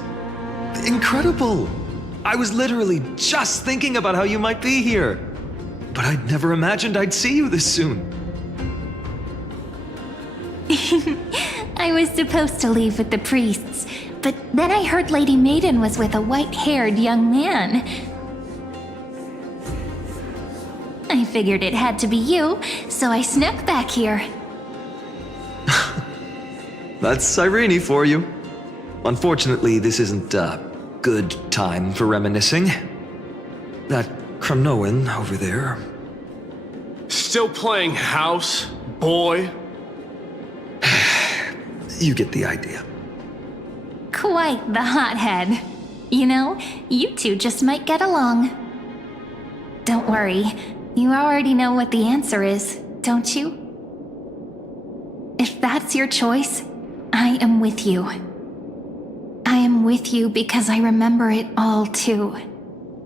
incredible. I was literally just thinking about how you might be here. But I'd never imagined I'd see you this soon. I was supposed to leave with the priests, but then I heard Lady Maiden was with a white-haired young man. I figured it had to be you, so I snuck back here. That's Cyrene for you. Unfortunately, this isn't a good time for reminiscing. That Kremnoan over there. Still playing house, boy? You get the idea. Quite the hothead. You know, you two just might get along. Don't worry, you already know what the answer is, don't you? If that's your choice, I am with you. I am with you because I remember it all too.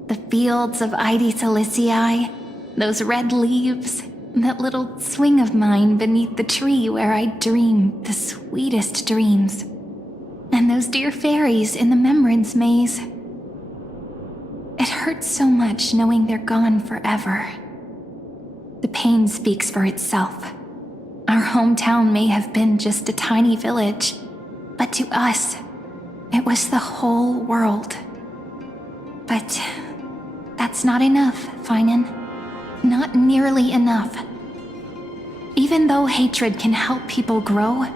The fields of Aedi Silicii, those red leaves, that little swing of mine beneath the tree where I dreamed the sweetest dreams. And those dear fairies in the Memorance Maze. It hurts so much knowing they're gone forever. The pain speaks for itself. Our hometown may have been just a tiny village, but to us, it was the whole world. But that's not enough, Finan. Not nearly enough. Even though hatred can help people grow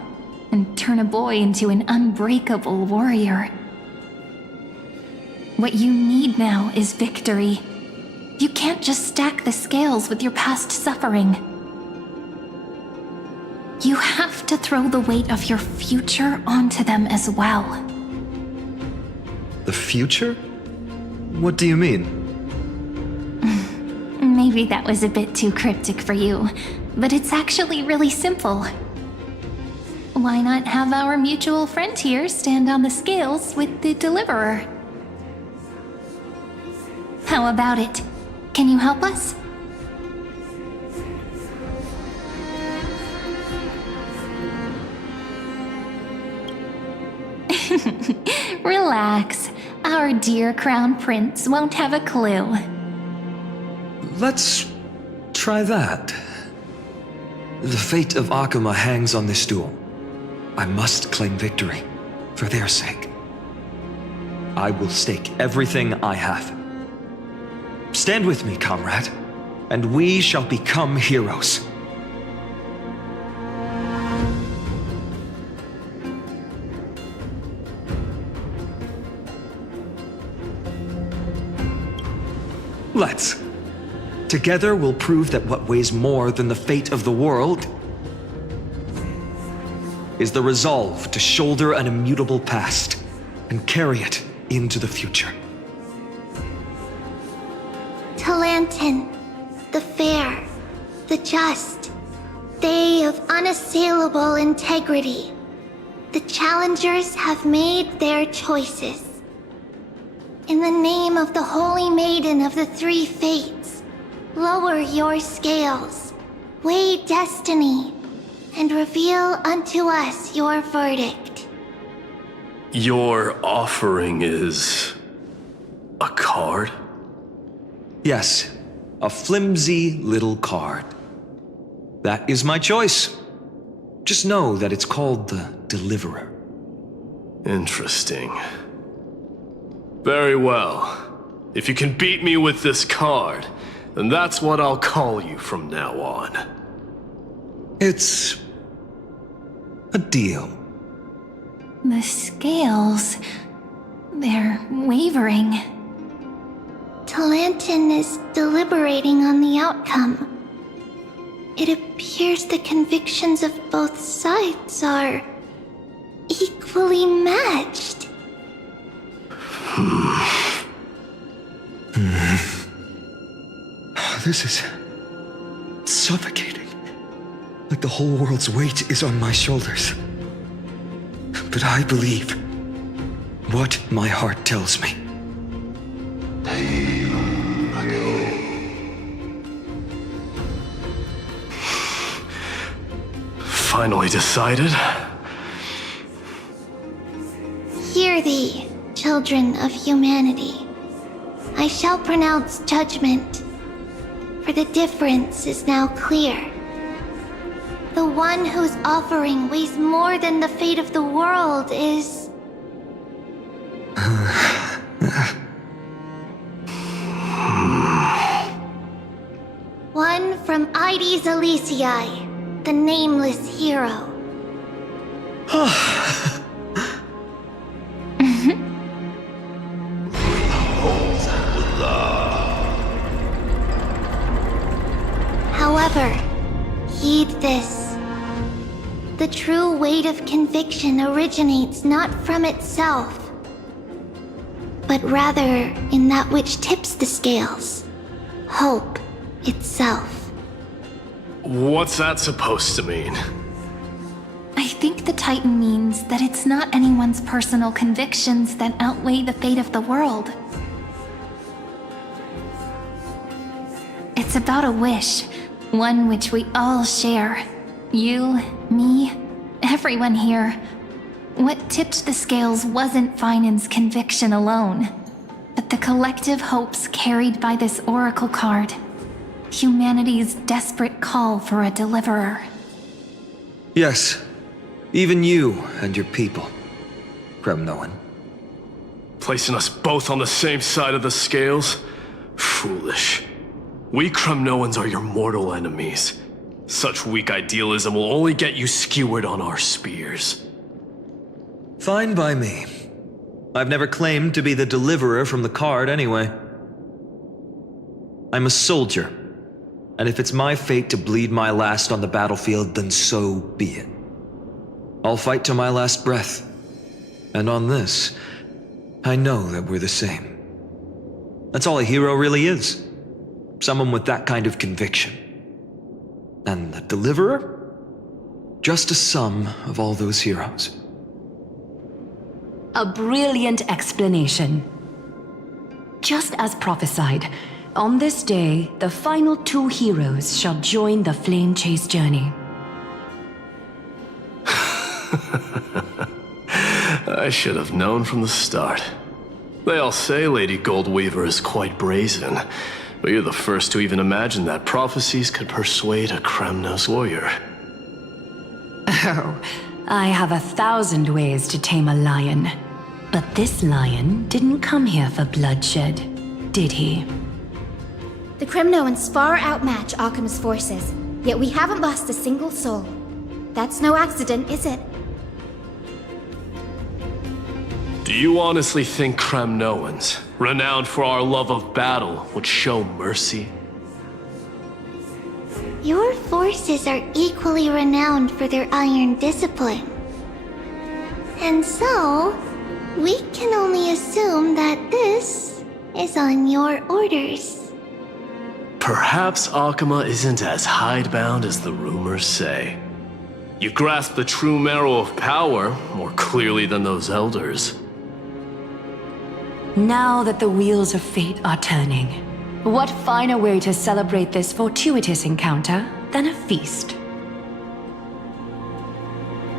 and turn a boy into an unbreakable warrior, what you need now is victory. You can't just stack the scales with your past suffering. You have to throw the weight of your future onto them as well. The future? What do you mean? Maybe that was a bit too cryptic for you, but it's actually really simple. Why not have our mutual friend here stand on the scales with the deliverer? How about it? Can you help us? Relax. Our dear Crown Prince won't have a clue. Let's try that. The fate of Akuma hangs on this duel. I must claim victory, for their sake. I will stake everything I have. Stand with me, comrade, and we shall become heroes. Let's. Together we'll prove that what weighs more than the fate of the world is the resolve to shoulder an immutable past and carry it into the future. Talantin, the fair, the just, they of unassailable integrity. The challengers have made their choices. In the name of the Holy Maiden of the Three Fates, lower your scales, weigh destiny, and reveal unto us your verdict. Your offering is... a card? Yes, a flimsy little card. That is my choice. Just know that it's called the Deliverer. Interesting. Very well. If you can beat me with this card, then that's what I'll call you from now on. It's a deal. The scales... they're wavering. Talantin is deliberating on the outcome. It appears the convictions of both sides are equally matched. This is suffocating. Like the whole world's weight is on my shoulders. But I believe what my heart tells me. Finally decided? Hear thee, children of humanity. I shall pronounce judgment, for the difference is now clear. The one whose offering weighs more than the fate of the world is... one from Aedes Elysiae, the nameless hero. However, heed this. The true weight of conviction originates not from itself, but rather in that which tips the scales, hope itself. What's that supposed to mean? I think the Titan means that it's not anyone's personal convictions that outweigh the fate of the world. It's about a wish, one which we all share. You, me, everyone here. What tipped the scales wasn't Finan's conviction alone, but the collective hopes carried by this oracle card. Humanity's desperate call for a deliverer. Yes, even you and your people, Kremnoan. Placing us both on the same side of the scales? Foolish. We Kremnoans are your mortal enemies. Such weak idealism will only get you skewered on our spears. Fine by me. I've never claimed to be the deliverer from the card anyway. I'm a soldier, and if it's my fate to bleed my last on the battlefield, then so be it. I'll fight to my last breath. And on this, I know that we're the same. That's all a hero really is. Someone with that kind of conviction. And the deliverer? Just a sum of all those heroes. A brilliant explanation. Just as prophesied, on this day, the final two heroes shall join the Flame Chase journey. I should have known from the start. They all say Lady Goldweaver is quite brazen, but you're the first to even imagine that prophecies could persuade a Kremnos warrior. Oh, I have 1,000 ways to tame a lion. But this lion didn't come here for bloodshed, did he? The Kremnoans far outmatch Arkhim's forces, yet we haven't lost a single soul. That's no accident, is it? Do you honestly think Kremnoans, renowned for our love of battle, would show mercy? Your forces are equally renowned for their iron discipline. And so, we can only assume that this is on your orders. Perhaps Akama isn't as hidebound as the rumors say. You grasp the true marrow of power more clearly than those elders. Now that the wheels of fate are turning, what finer way to celebrate this fortuitous encounter than a feast?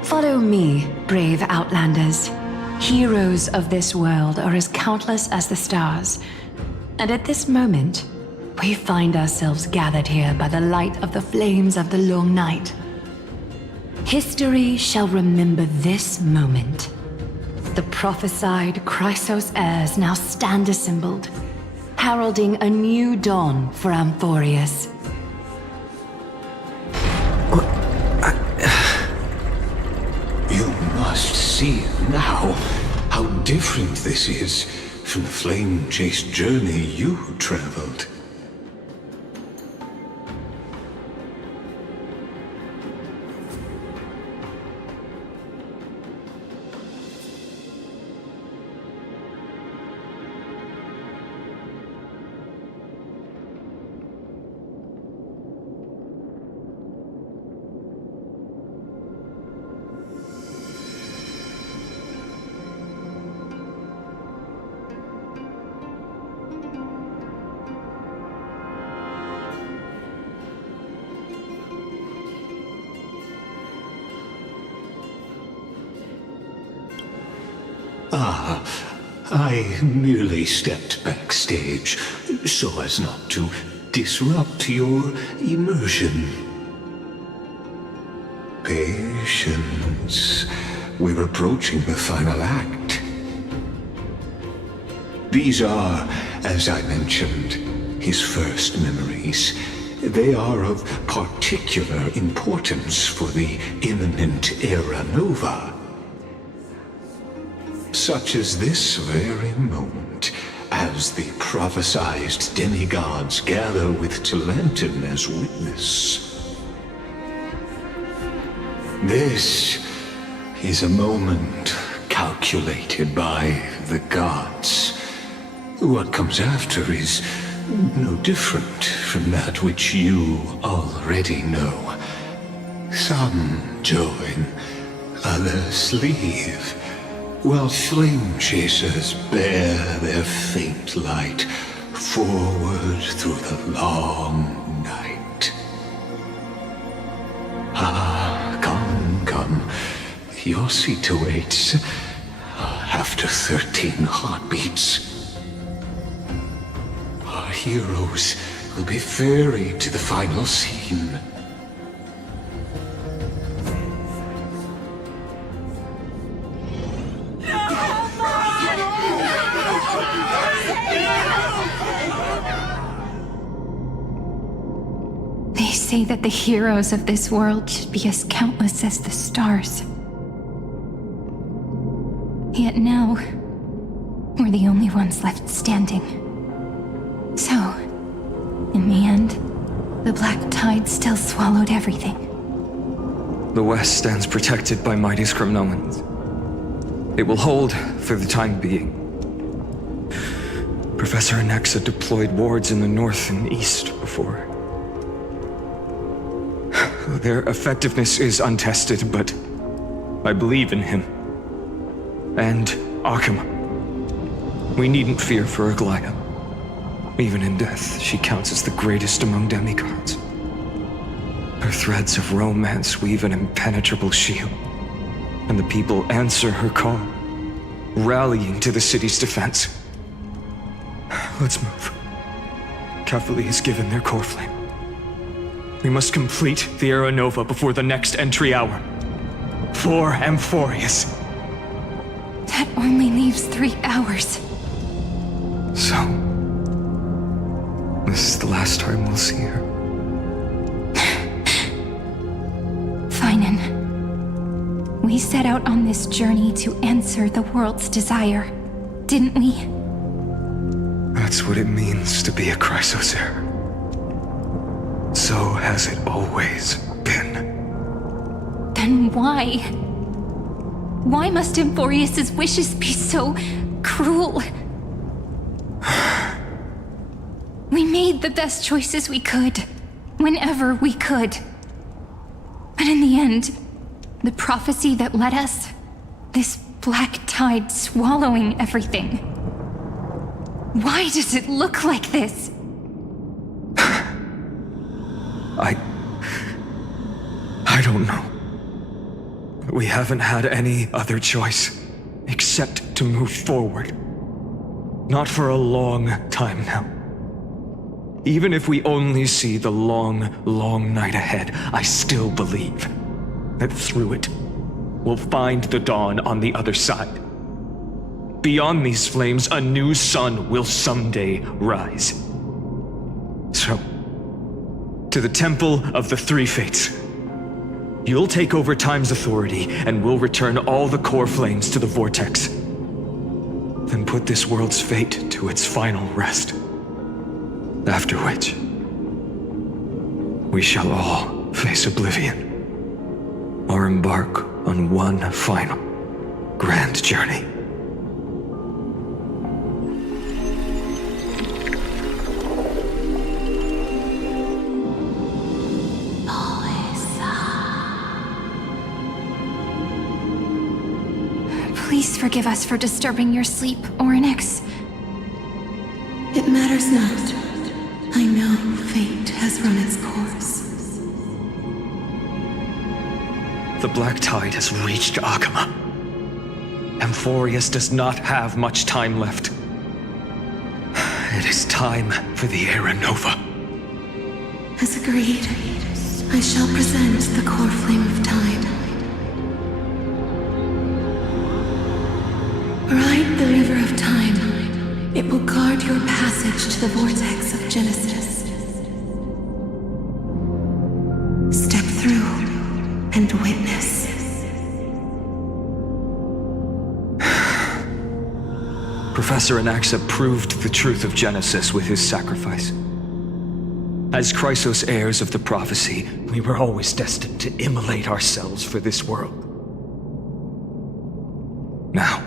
Follow me, brave Outlanders. Heroes of this world are as countless as the stars, and at this moment, we find ourselves gathered here by the light of the flames of the long night. History shall remember this moment. The prophesied Chrysos heirs now stand assembled, heralding a new dawn for Amphorius. You must see now how different this is from the flame chase journey you traveled. I merely stepped backstage so as not to disrupt your immersion. Patience. We're approaching the final act. These are, as I mentioned, his first memories. They are of particular importance for the imminent Era Nova. Such as this very moment, as the prophesized demigods gather with Talantin as witness. This is a moment calculated by the gods. What comes after is no different from that which you already know. Some join, others leave, while flame chasers bear their faint light forward through the long night. Come. Your seat awaits. After 13 heartbeats, our heroes will be ferried to the final scene. They say that the heroes of this world should be as countless as the stars. Yet now, we're the only ones left standing. So, in the end, the black tide still swallowed everything. The West stands protected by mighty Skrymnoans. It will hold for the time being. Professor Anexa deployed wards in the north and east before. Their effectiveness is untested, but I believe in him. And Akama. We needn't fear for Aglaya. Even in death, she counts as the greatest among demigods. Her threads of romance weave an impenetrable shield, and the people answer her call, rallying to the city's defense. Let's move. Cathali has given their core flame. We must complete the Era Nova before the next entry hour. For Amphorius. That only leaves 3 hours. So, this is the last time we'll see her. Finan. We set out on this journey to answer the world's desire, didn't we? That's what it means to be a Chrysosaur. So has it always been. Then why? Why must Amphorius' wishes be so cruel? We made the best choices we could, whenever we could. But in the end, the prophecy that led us, this black tide swallowing everything. Why does it look like this? I don't know. We haven't had any other choice except to move forward. Not for a long time now. Even if we only see the long, long night ahead, I still believe that through it, we'll find the dawn on the other side. Beyond these flames, a new sun will someday rise. So, to the Temple of the Three Fates. You'll take over Time's authority, and we'll return all the core flames to the Vortex. Then put this world's fate to its final rest. After which, we shall all face oblivion, or embark on one final grand journey. Please forgive us for disturbing your sleep, Orynyx. It matters not. I know fate has run its course. The black tide has reached Akama. Amphorius does not have much time left. It is time for the Era Nova. As agreed, I shall present the core flame of time. Ride the river of time. It will guard your passage to the vortex of Genesis. Step through and witness. Professor Anaxa proved the truth of Genesis with his sacrifice. As Chrysos heirs of the prophecy, we were always destined to immolate ourselves for this world. Now,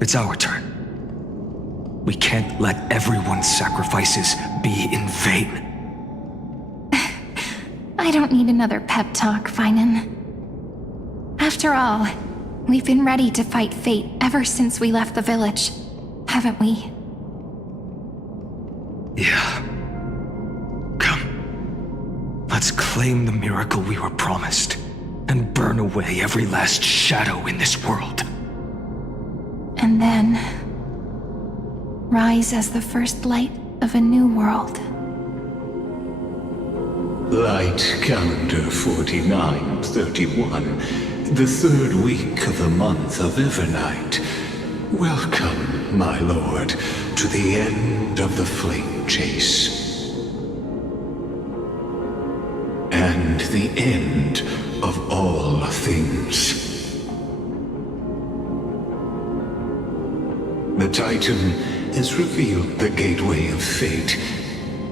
it's our turn. We can't let everyone's sacrifices be in vain. I don't need another pep talk, Finan. After all, we've been ready to fight fate ever since we left the village, haven't we? Yeah. Come. Let's claim the miracle we were promised, and burn away every last shadow in this world. And then rise as the first light of a new world. Light calendar 4931, the third week of the month of Evernight. Welcome, my lord, to the end of the flame chase. And the end of all things. The Titan has revealed the gateway of fate.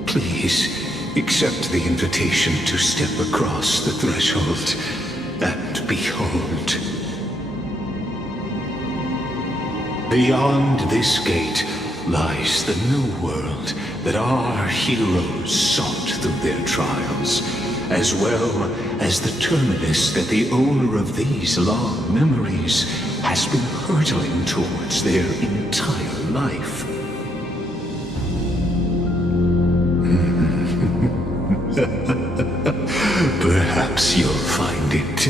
Please, accept the invitation to step across the threshold and behold. Beyond this gate lies the new world that our heroes sought through their trials, as well as the terminus that the owner of these long memories has been hurtling towards their entire life. Perhaps you'll find it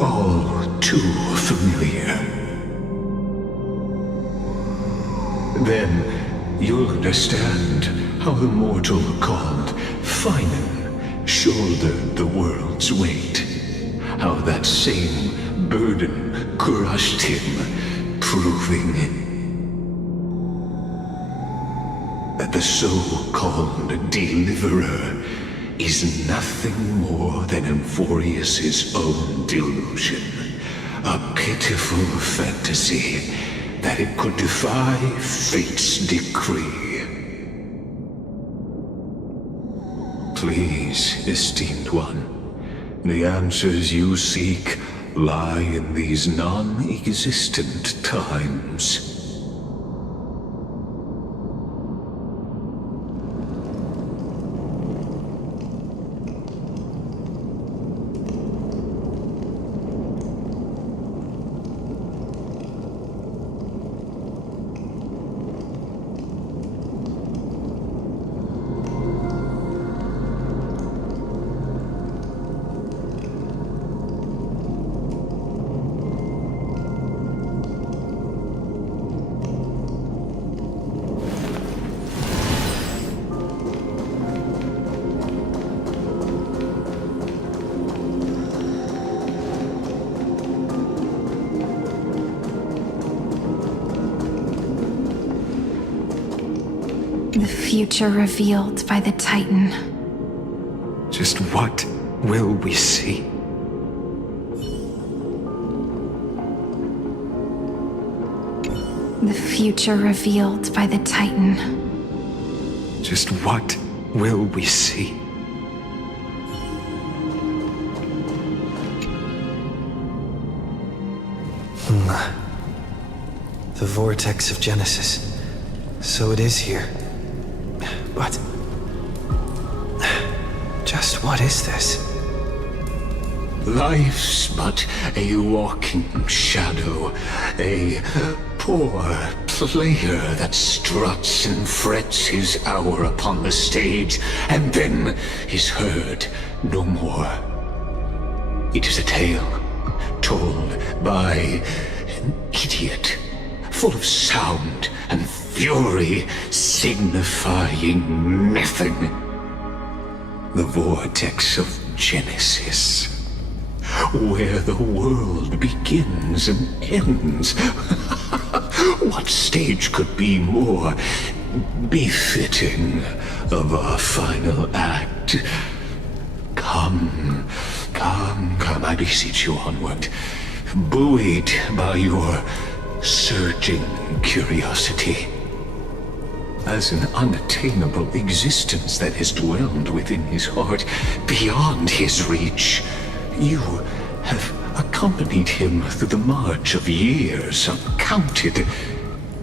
all too familiar. Then you'll understand how the mortal called Finan shouldered the world's weight. How that same burden crushed him, proving that the so-called Deliverer is nothing more than Amphorius' own delusion. A pitiful fantasy that it could defy fate's decree. Please, esteemed one, the answers you seek lie in these non-existent times. The future revealed by the Titan. Just what will we see? The future revealed by the Titan. Just what will we see? The vortex of Genesis. So it is here. But just what is this? Life's but a walking shadow, a poor player that struts and frets his hour upon the stage, and then is heard no more. It is a tale told by an idiot, full of sound and fury, signifying nothing. The vortex of Genesis, where the world begins and ends. What stage could be more befitting of our final act? Come, I beseech you onward, buoyed by your surging curiosity. As an unattainable existence that has dwelled within his heart, beyond his reach, you have accompanied him through the march of years uncounted.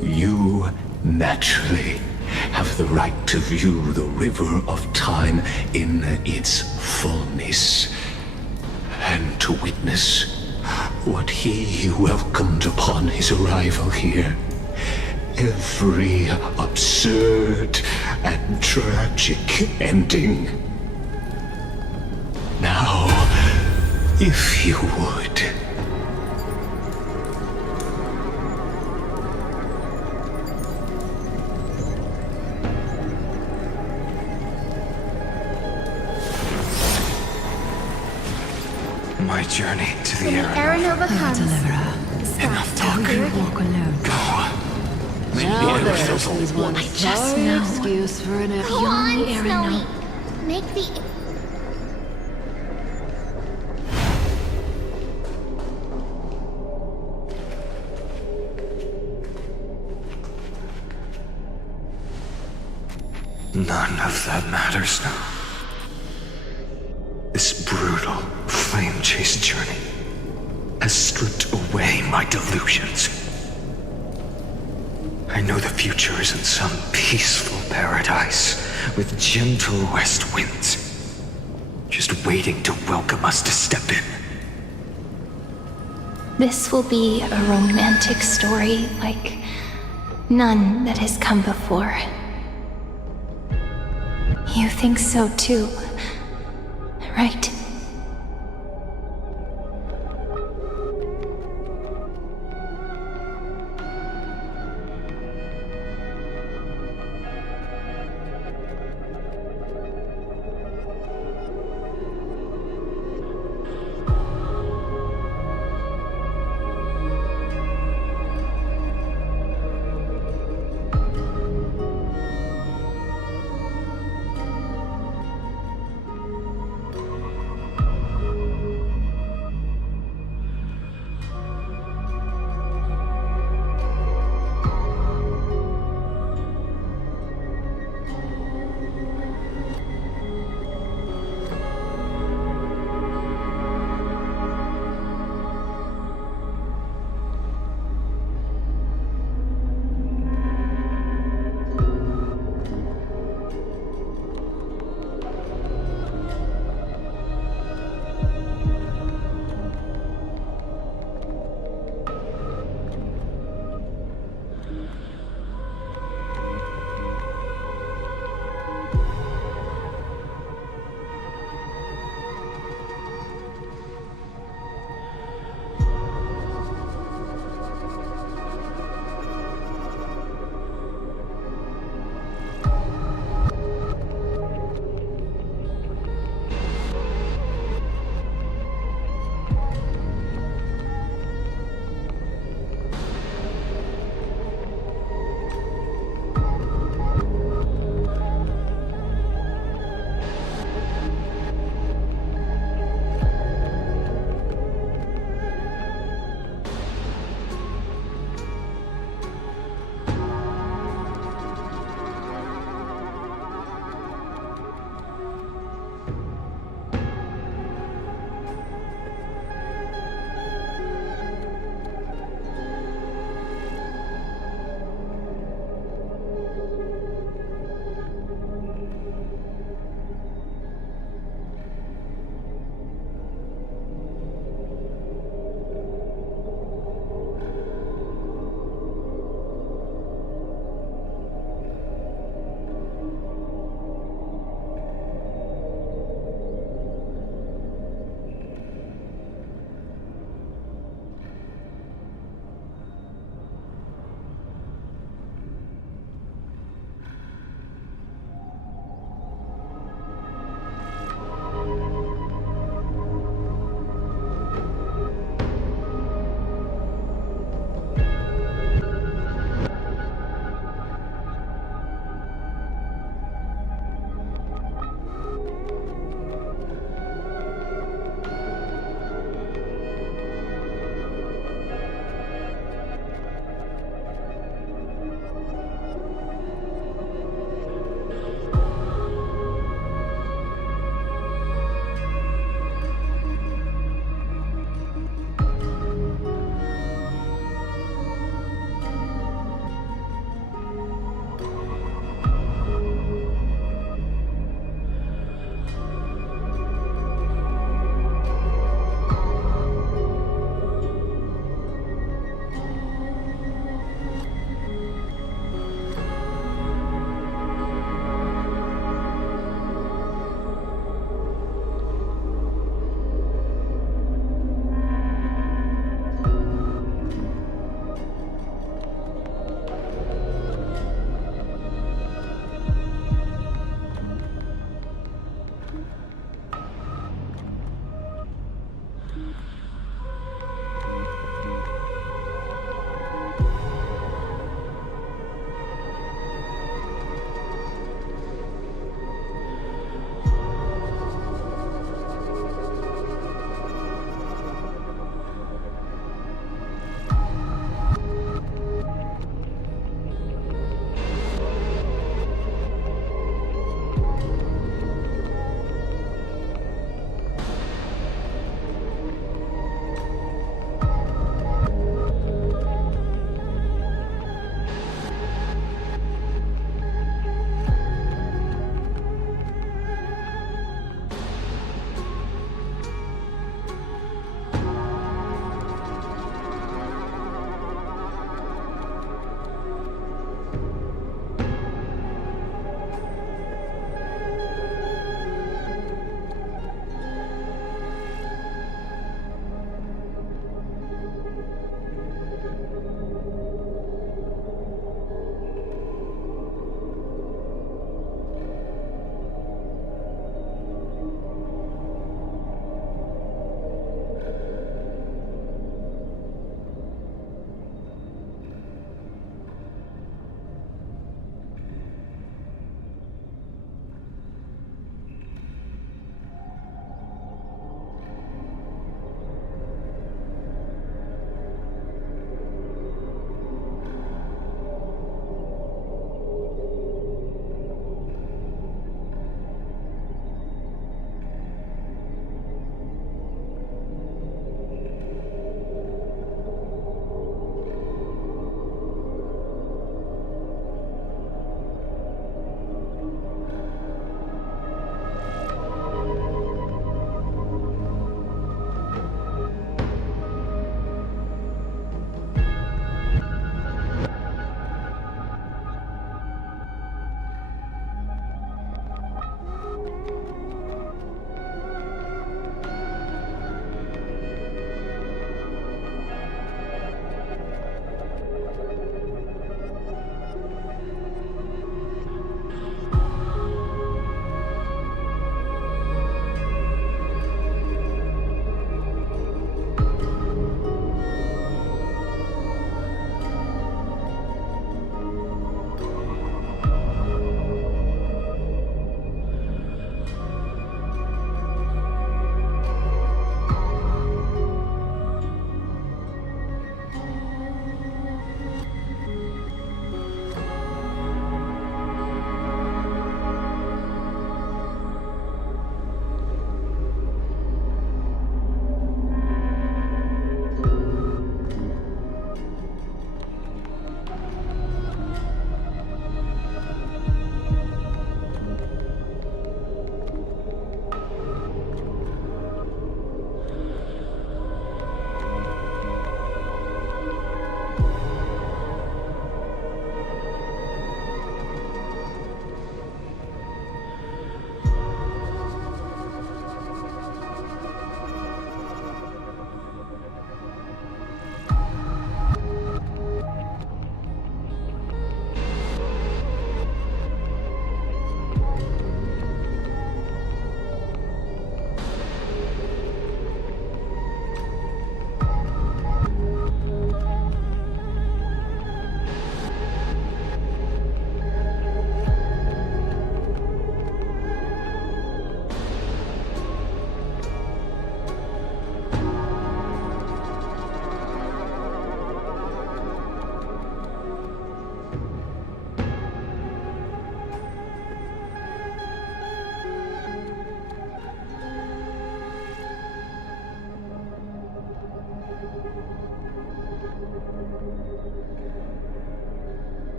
You naturally have the right to view the river of time in its fullness, and to witness what he welcomed upon his arrival here. Every absurd and tragic ending. Now, if you would. My journey to the When the Aranova comes, Enough talk. Walk alone. Now there is one I just know. excuse for an Go on, Snowy. Make the... None of that matters now. This brutal, flame-chased journey has stripped away my delusions. I know the future is in some peaceful paradise with gentle west winds, just waiting to welcome us to step in. This will be a romantic story like none that has come before. You think so too, right?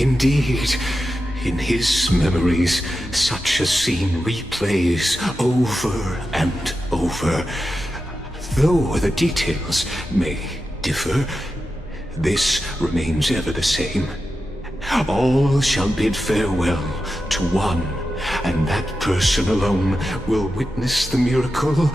Indeed, in his memories, such a scene replays over and over. Though the details may differ, this remains ever the same. All shall bid farewell to one, and that person alone will witness the miracle.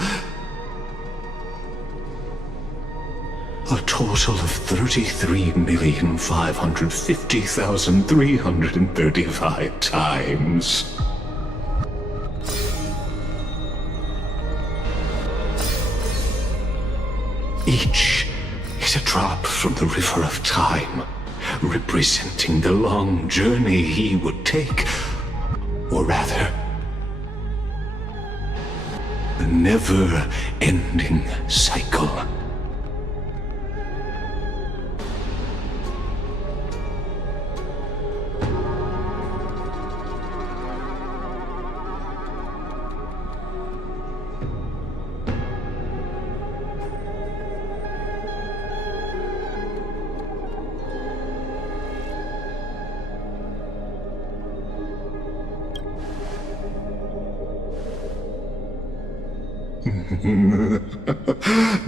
A total of 33,550,335 times. Each is a drop from the river of time, representing the long journey he would take, or rather, the never-ending cycle.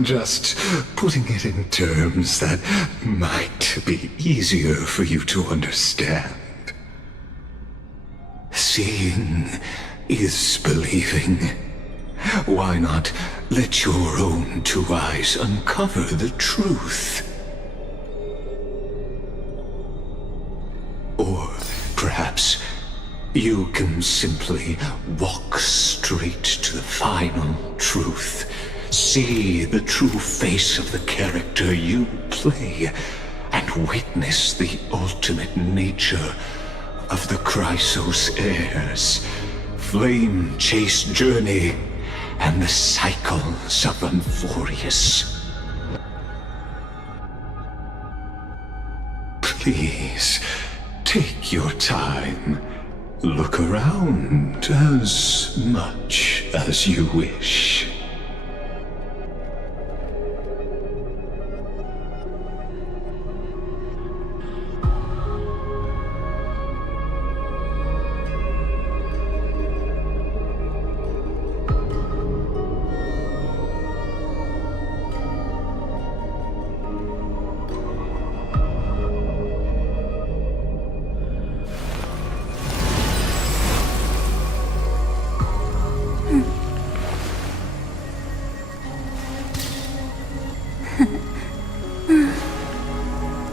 Just putting it in terms that might be easier for you to understand. Seeing is believing. Why not let your own two eyes uncover the truth? Or perhaps you can simply walk straight to the final truth. See the true face of the character you play, and witness the ultimate nature of the Chrysos heirs, flame-chased journey, and the cycles of Amphorius. Please, take your time. Look around as much as you wish.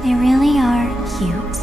They really are cute.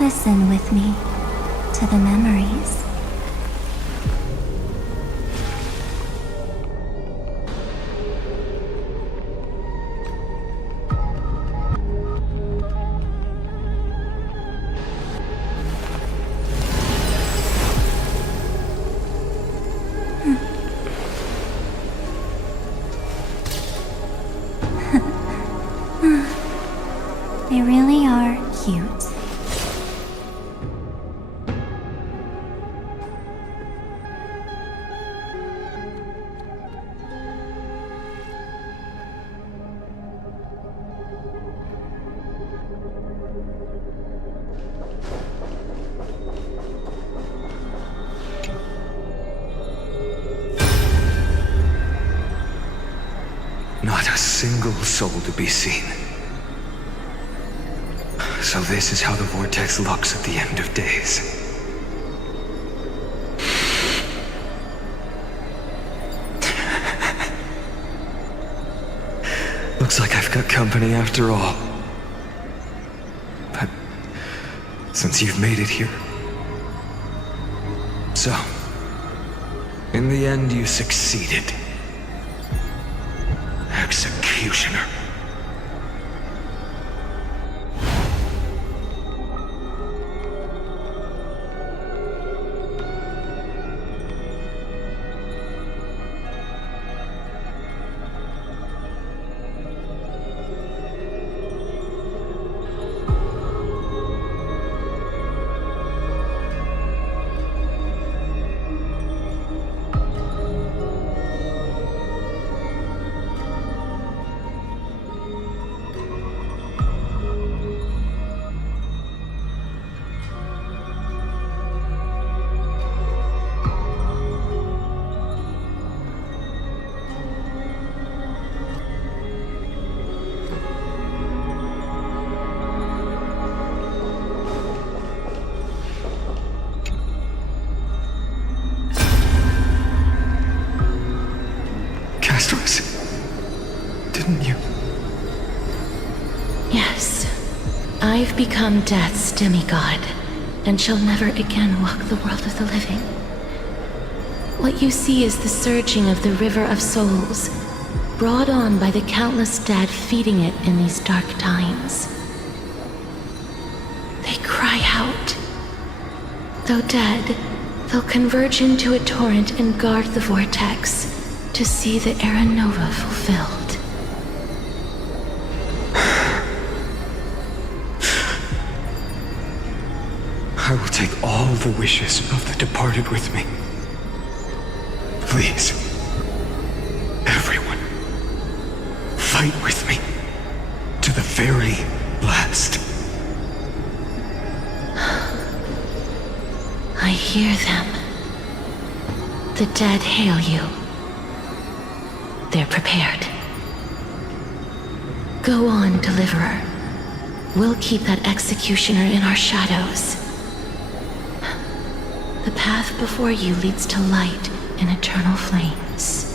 Listen with me to the memories. They really are cute. Not a single soul to be seen. So this is how the vortex looks at the end of days. Looks like I've got company after all. But since you've made it here... So, in the end you succeeded. Executioner. Asterisk, didn't you? Yes. I've become Death's demigod, and shall never again walk the world of the living. What you see is the surging of the River of Souls, brought on by the countless dead feeding it in these dark times. They cry out. Though dead, they'll converge into a torrent and guard the vortex to see the Era Nova fulfilled. I will take all the wishes of the departed with me. Please, everyone, fight with me to the very last. I hear them. The dead hail you. They're prepared. Go on, Deliverer. We'll keep that executioner in our shadows. The path before you leads to light and eternal flames.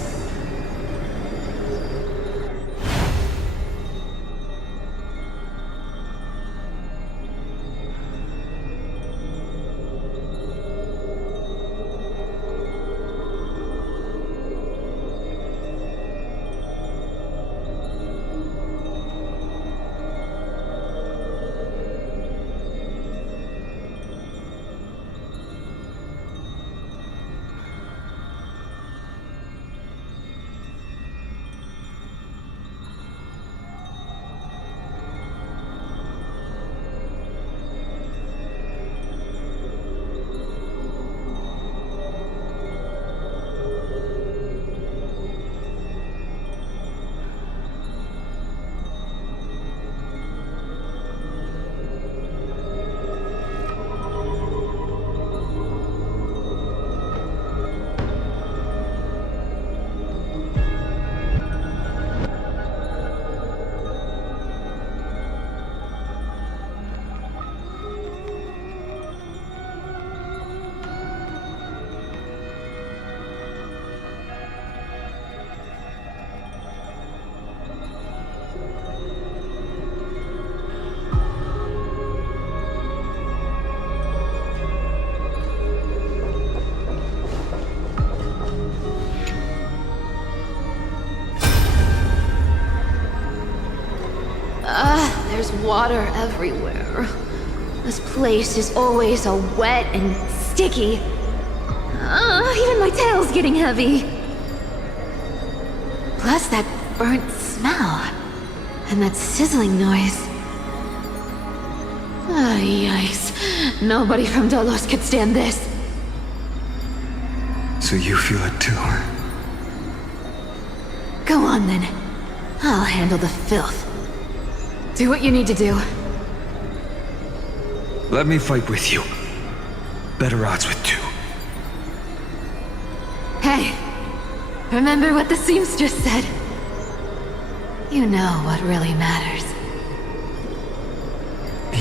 There's water everywhere. This place is always so wet and sticky. Even my tail's getting heavy. Plus that burnt smell. And that sizzling noise. Yikes. Nobody from Delos could stand this. So you feel it too, huh? Go on then. I'll handle the filth. Do what you need to do. Let me fight with you. Better odds with two. Hey, remember what the seamstress said? You know what really matters.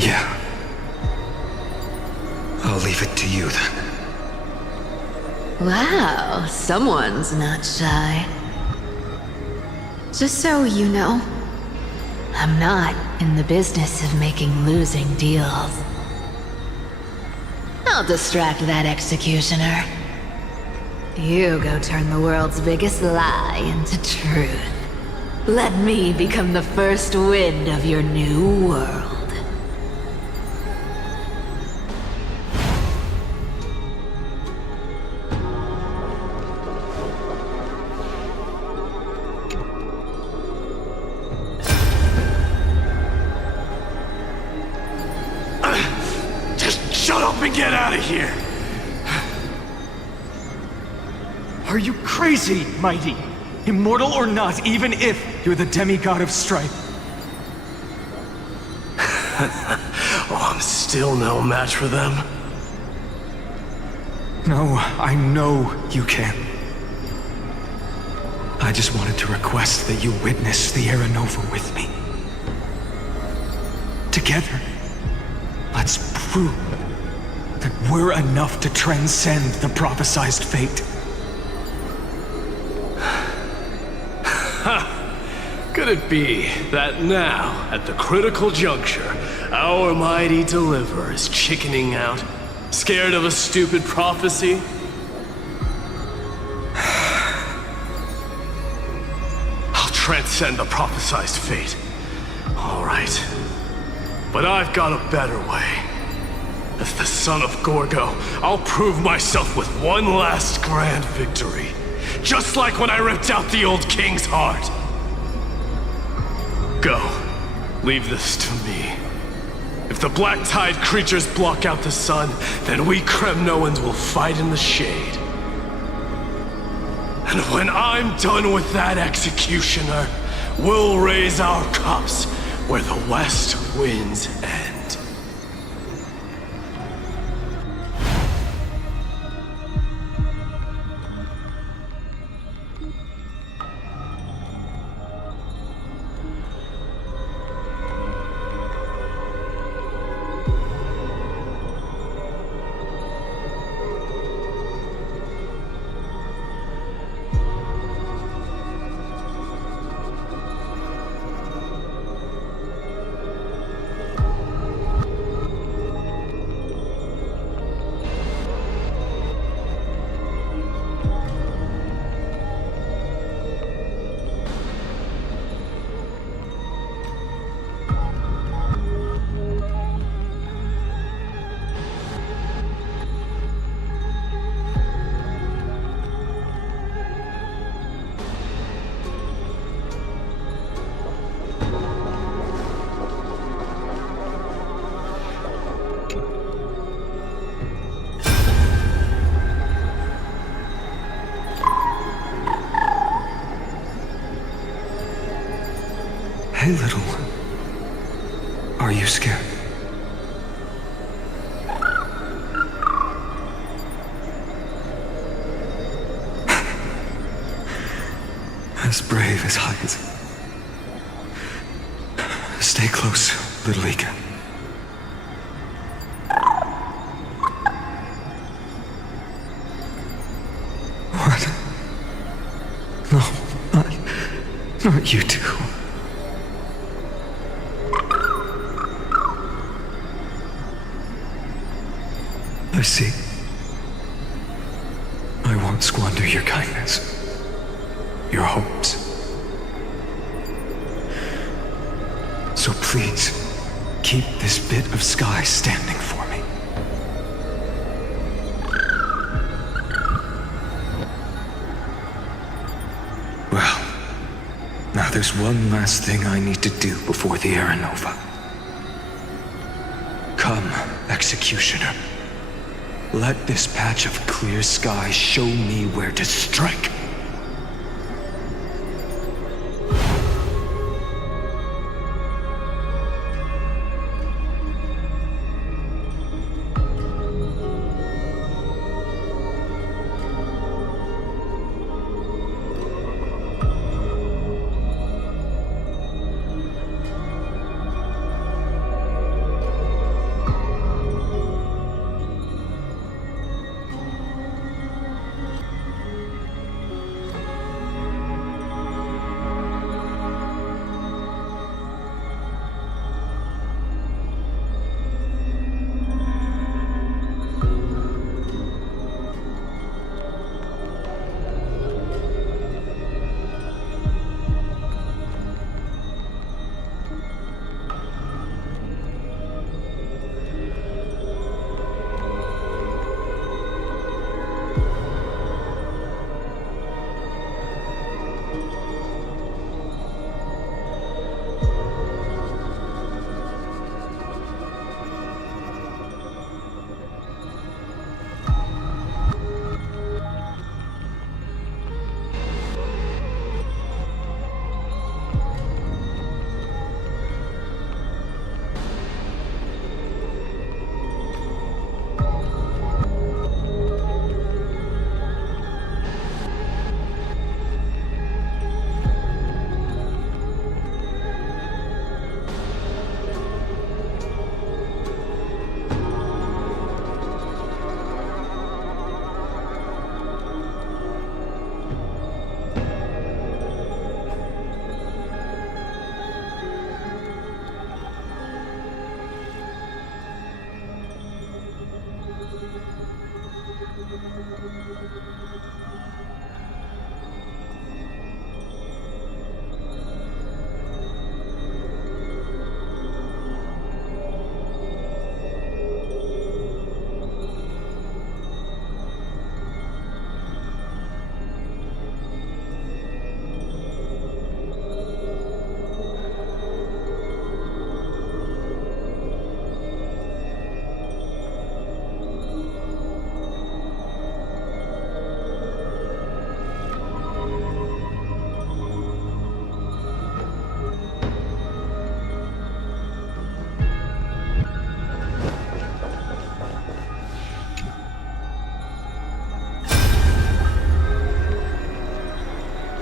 Yeah. I'll leave it to you then. Wow, someone's not shy. Just so you know, I'm not in the business of making losing deals. I'll distract that executioner. You go turn the world's biggest lie into truth. Let me become the first wind of your new world. Shut up and get out of here! Are you crazy, Mighty? Immortal or not, even if you're the demigod of strife. Oh, I'm still no match for them. No, I know you can. I just wanted to request that you witness the Era Nova with me. Together, let's prove that we're enough to transcend the prophesized fate. could it be that now, at the critical juncture, our mighty deliverer is chickening out? Scared of a stupid prophecy? I'll transcend the prophesized fate. All right. But I've got a better way. As the son of Gorgo, I'll prove myself with one last grand victory. Just like when I ripped out the old king's heart. Go. Leave this to me. If the Black Tide creatures block out the sun, then we Kremnoans will fight in the shade. And when I'm done with that executioner, we'll raise our cups where the west winds end. Hey, little one. Are you scared? As brave as Hyacinth. Stay close, little Ika. What? No, not you two. I see. I won't squander your kindness, your hopes. So please, keep this bit of sky standing for me. Well, now there's one last thing I need to do before the Era Nova. Come, Executioner. Let this patch of clear sky show me where to strike.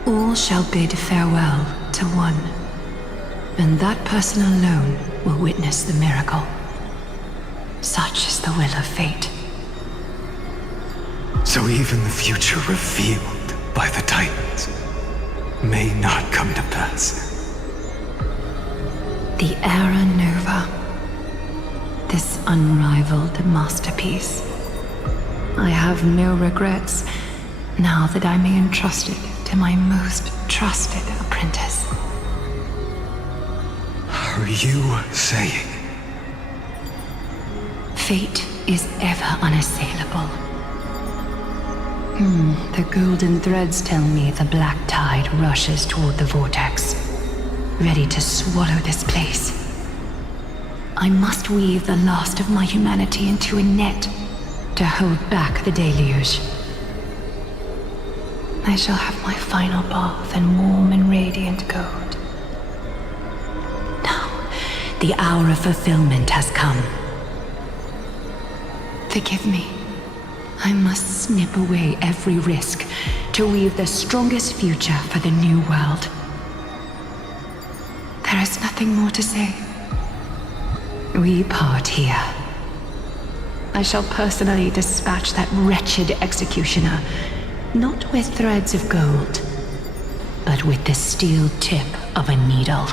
All shall bid farewell to one, and that person alone will witness the miracle. Such is the will of fate. So even the future revealed by the Titans may not come to pass. The Era Nova. This unrivaled masterpiece. I have no regrets now that I may entrust it to my most trusted apprentice. Are you saying? Fate is ever unassailable. The golden threads tell me the black tide rushes toward the vortex, ready to swallow this place. I must weave the last of my humanity into a net to hold back the deluge. I shall have my final bath in warm and radiant gold. Now, the hour of fulfillment has come. Forgive me. I must snip away every risk to weave the strongest future for the new world. There is nothing more to say. We part here. I shall personally dispatch that wretched executioner, not with threads of gold, but with the steel tip of a needle.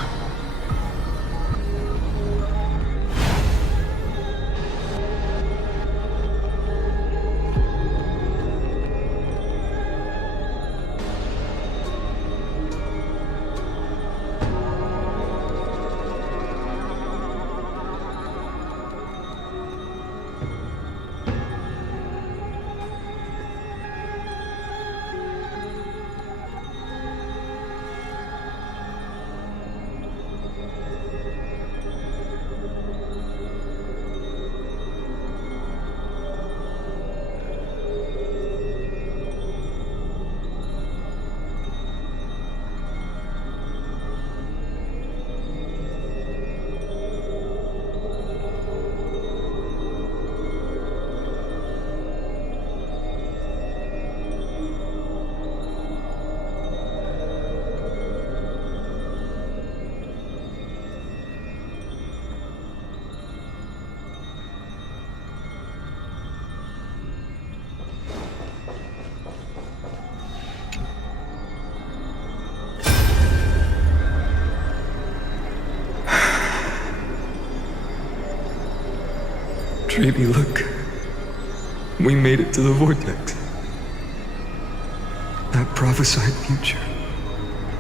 Dreamy, look. We made it to the vortex. That prophesied future.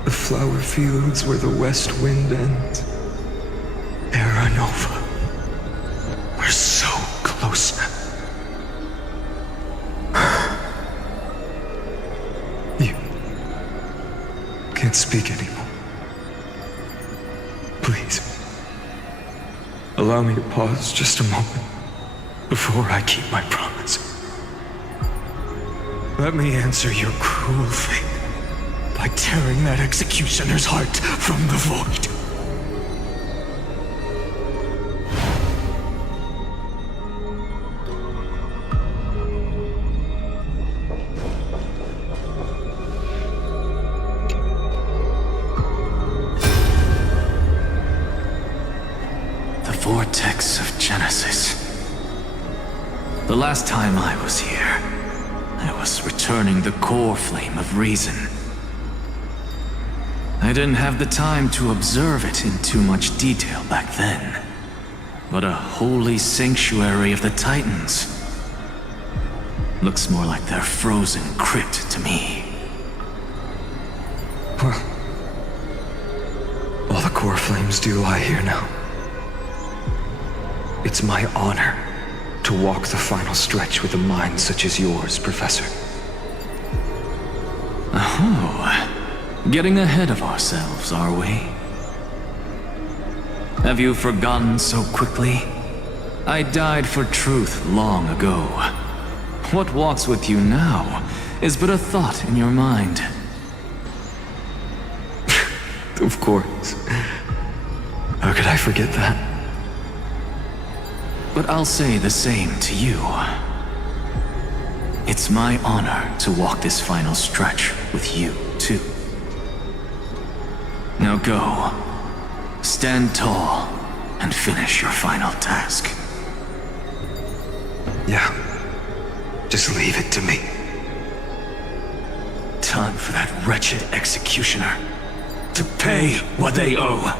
The flower fields where the west wind ends. Era Nova. We're so close now. You can't speak anymore. Please. Allow me to pause just a moment before I keep my promise. Let me answer your cruel fate by tearing that executioner's heart from the void. The vortex of Genesis. The last time I was here, I was returning the core flame of reason. I didn't have the time to observe it in too much detail back then. But a holy sanctuary of the Titans. Looks more like their frozen crypt to me. Well, all the core flames do lie here now. It's my honor to walk the final stretch with a mind such as yours, Professor. Oh, getting ahead of ourselves, are we? Have you forgotten so quickly? I died for truth long ago. What walks with you now is but a thought in your mind. Of course. How could I forget that? But I'll say the same to you. It's my honor to walk this final stretch with you, too. Now go. Stand tall and finish your final task. Yeah. Just leave it to me. Time for that wretched executioner to pay what they owe.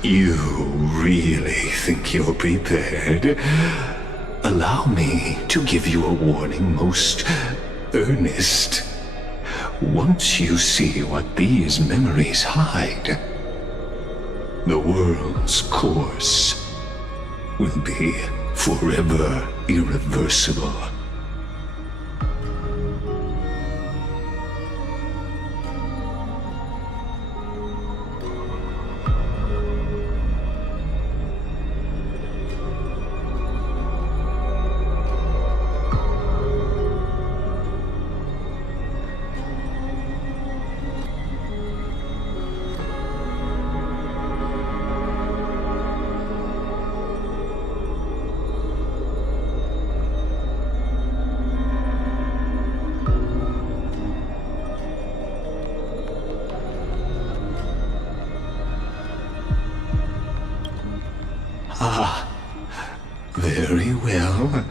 You really think you're prepared? Allow me to give you a warning, most earnest. Once you see what these memories hide, the world's course will be forever irreversible. Very well.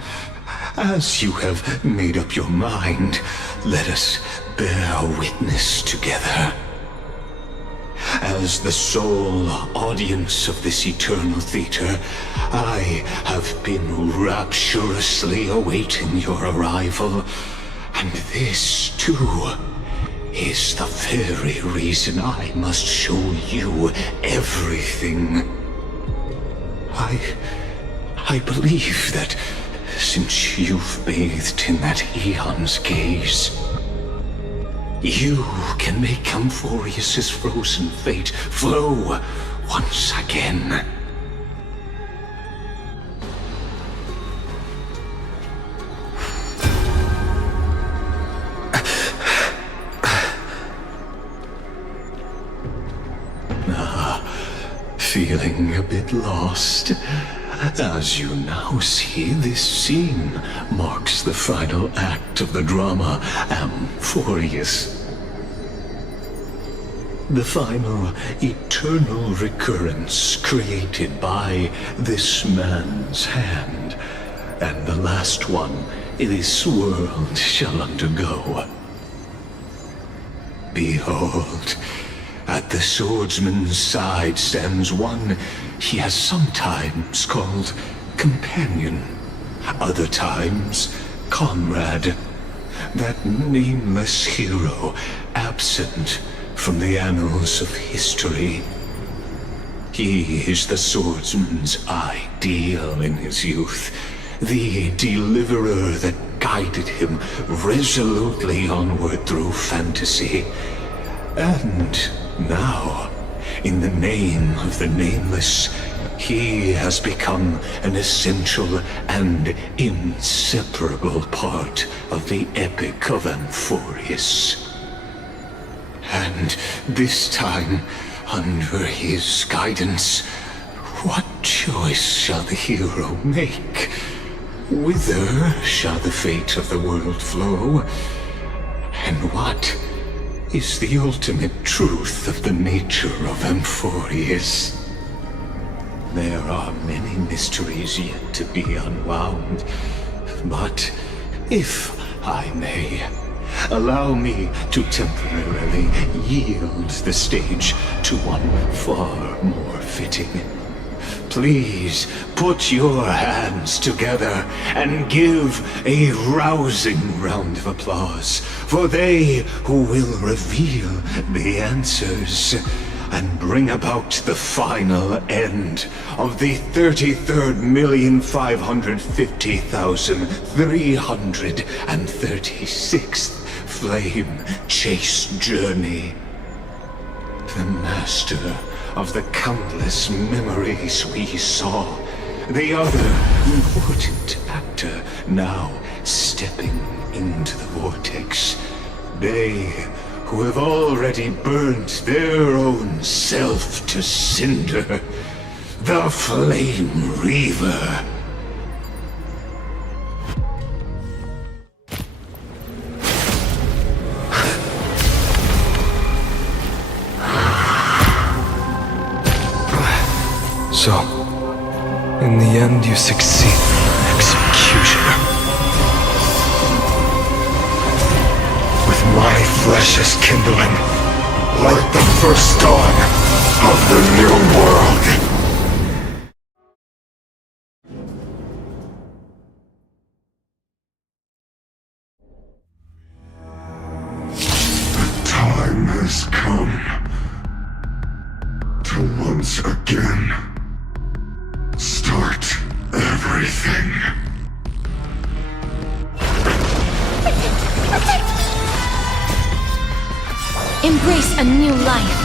As you have made up your mind, let us bear witness together. As the sole audience of this eternal theater, I have been rapturously awaiting your arrival, and this, too, is the very reason I must show you everything. I believe that since you've bathed in that eon's gaze, you can make Amphorius' frozen fate flow once again. Feeling a bit lost? As you now see, this scene marks the final act of the drama Amphorius. The final eternal recurrence created by this man's hand, and the last one this world shall undergo. Behold, at the swordsman's side stands one he has sometimes called companion, other times comrade, that nameless hero absent from the annals of history. He is the swordsman's ideal in his youth, the deliverer that guided him resolutely onward through fantasy. And now, in the name of the Nameless, he has become an essential and inseparable part of the epic of Amphorius. And this time, under his guidance, what choice shall the hero make? Whither shall the fate of the world flow? And what is the ultimate truth of the nature of Amphorius? There are many mysteries yet to be unwound, but if I may, allow me to temporarily yield the stage to one far more fitting. Please put your hands together and give a rousing round of applause for they who will reveal the answers and bring about the final end of the 33,550,336th Flame Chase Journey. The master of the countless memories we saw, the other important actor now stepping into the vortex. They who have already burnt their own self to cinder, the Flame Reaver. So, in the end, you succeed, Executioner. With my flesh as kindling, like the first dawn of the new world. The time has come to once again start everything. Embrace a new life.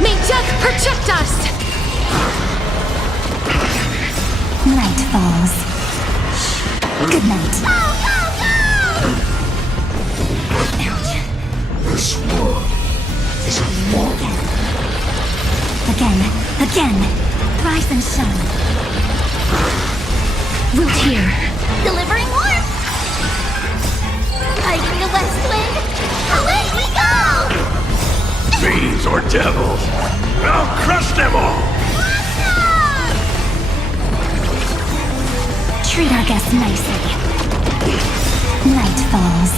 May death protect us! Night falls. Good night. This world is a mortal. Again. Rise and shine. Root here. Delivering warmth! Lighting the west wind! Away we go! Fiends or devils, I'll crush them all! Treat our guests nicely. Night falls.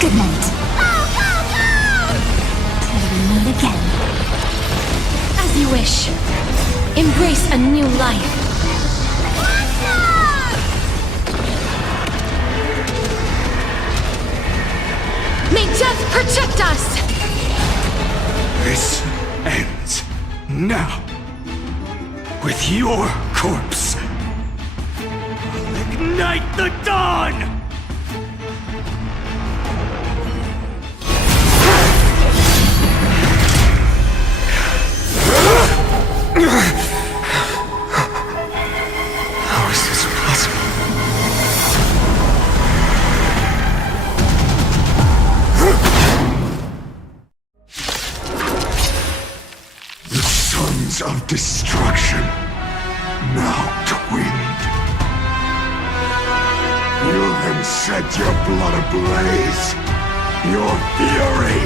Good night. Till we meet again. As you wish. Embrace a new life. May death protect us! This ends now. With your corpse. I'll ignite the dawn! How is this possible? The sons of destruction, now twinned. You then set your blood ablaze, your fury.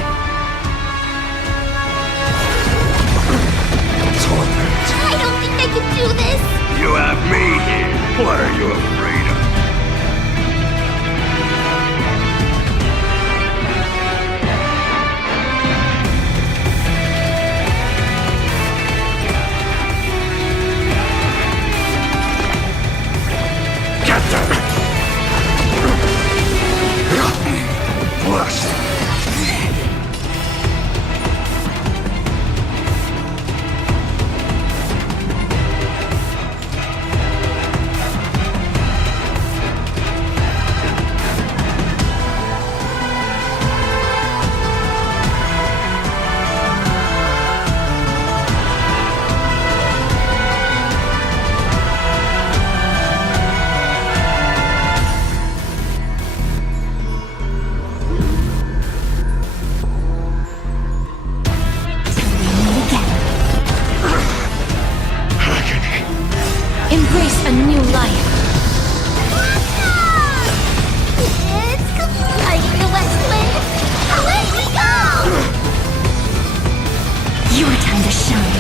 Torment. I don't think I can do this! You have me here. What are you afraid of? Get them! Bless. Embrace a new life. It's lighting the west wind. Away we go! Your time to shine.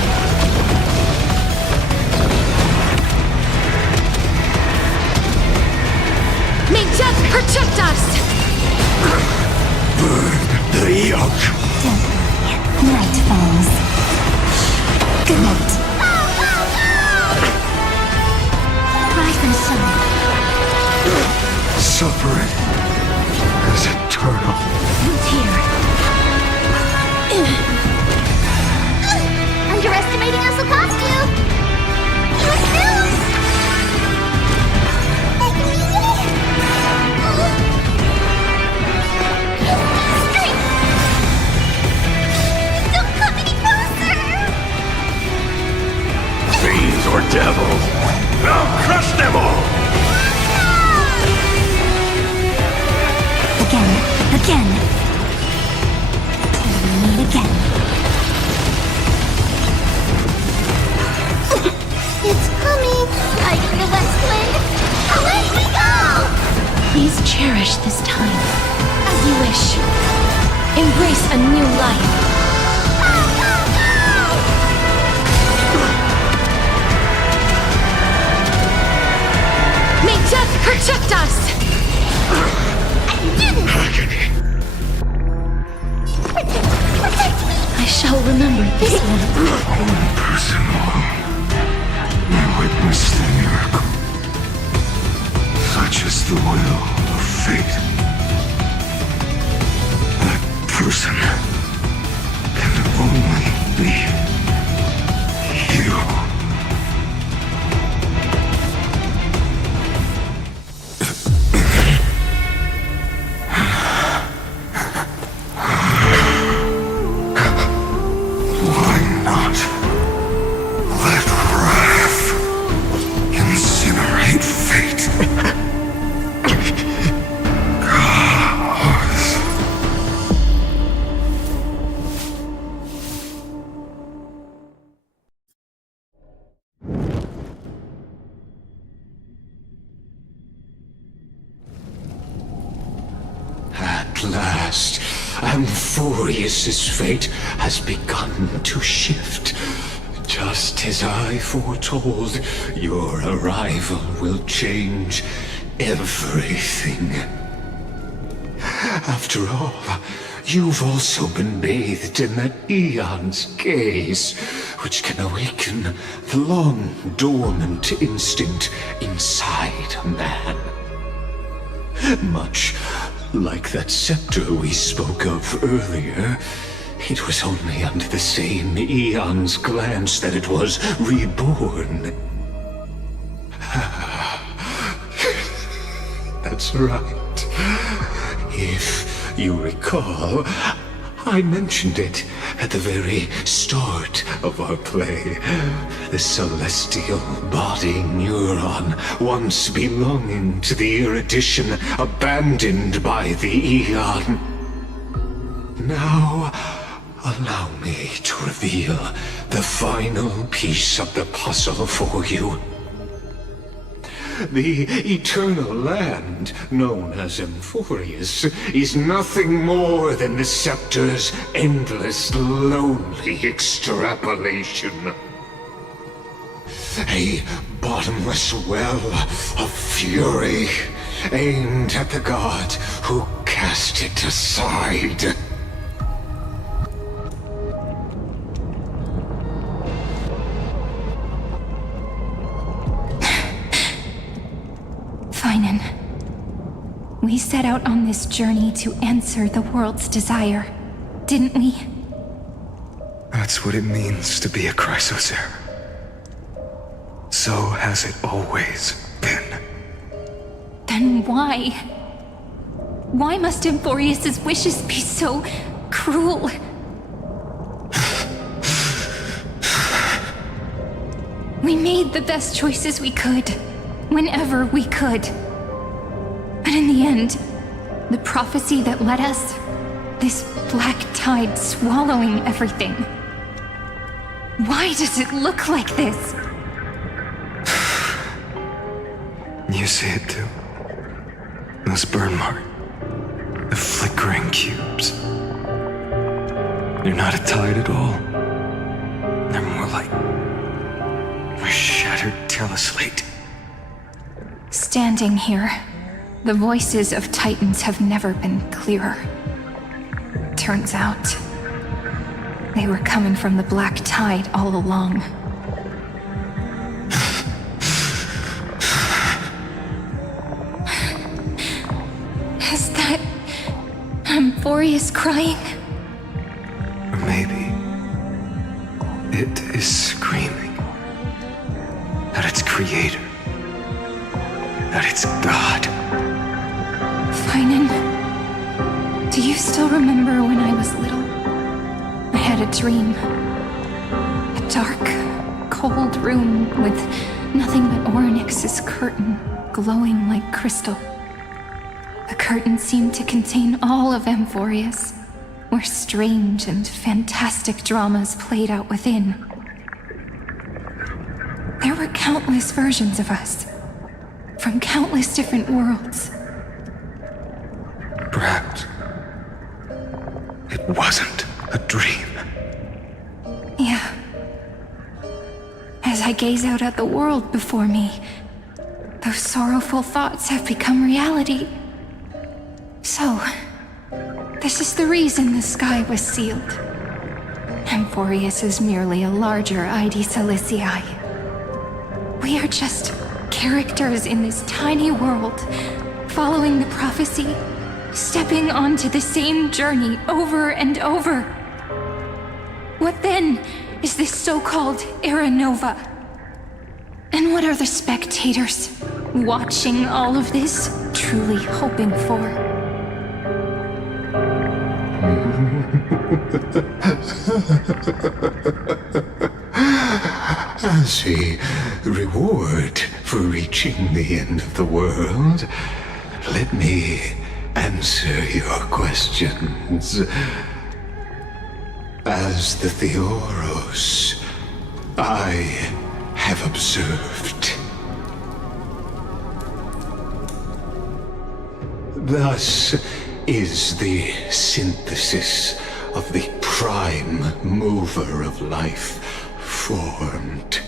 May death protect us! Burn the yoke. Don't worry. Night falls. Good night. Rise and shine. Suffering is eternal. Who's here? Underestimating us will cost you. You snooze! Don't come any closer! Fiends or devils, I'll crush them all! Again. Till we meet again. It's coming! Lighting the west wind! Away we go! Please cherish this time, as you wish. Embrace a new life. May death protect us! I shall remember this one. One person alone may witness the miracle. Such is the will of fate. That person can only be you. Why not let wrath incinerate fate? Gods. At last, Amphorius' fate has begun to shift. Just as I foretold, your arrival will change everything. After all, you've also been bathed in that Eon's gaze, which can awaken the long-dormant instinct inside a man. Much like that scepter we spoke of earlier, it was only under the same Eon's glance that it was reborn. That's right. If you recall, I mentioned it at the very start of our play. The celestial body neuron, once belonging to the Erudition, abandoned by the Eon. Now, allow me to reveal the final piece of the puzzle for you. The Eternal Land, known as Amphorius, is nothing more than the Scepter's endless, lonely extrapolation. A bottomless well of fury, aimed at the god who cast it aside. Finan, we set out on this journey to answer the world's desire, didn't we? That's what it means to be a Chrysosaur. So has it always been. Then why? Why must Amphorius' wishes be so cruel? We made the best choices we could, whenever we could. But in the end, the prophecy that led us, this black tide swallowing everything. Why does it look like this? You see it too? Those burn marks. The flickering cubes. They're not a tide at all. They're more like a shattered teleslate. Standing here, the voices of Titans have never been clearer. Turns out, they were coming from the black tide all along. Is that Amphorius crying? Or maybe it is screaming at its creator, at its god. Finan, do you still remember when I was little? I had a dream. A dark, cold room with nothing but Orynyx's curtain glowing like crystal. The curtain seemed to contain all of Amphorius, where strange and fantastic dramas played out within. There were countless versions of us, from countless different worlds. Perhaps it wasn't a dream. Yeah. As I gaze out at the world before me, those sorrowful thoughts have become reality. So, this is the reason the sky was sealed. Amphorius is merely a larger ID Silicii. We are just characters in this tiny world, following the prophecy, stepping onto the same journey over and over. What then is this so-called Era Nova? And what are the spectators watching all of this truly hoping for? As a reward for reaching the end of the world, let me answer your questions. As the Theoros, I have observed. Thus is the synthesis of the prime mover of life formed.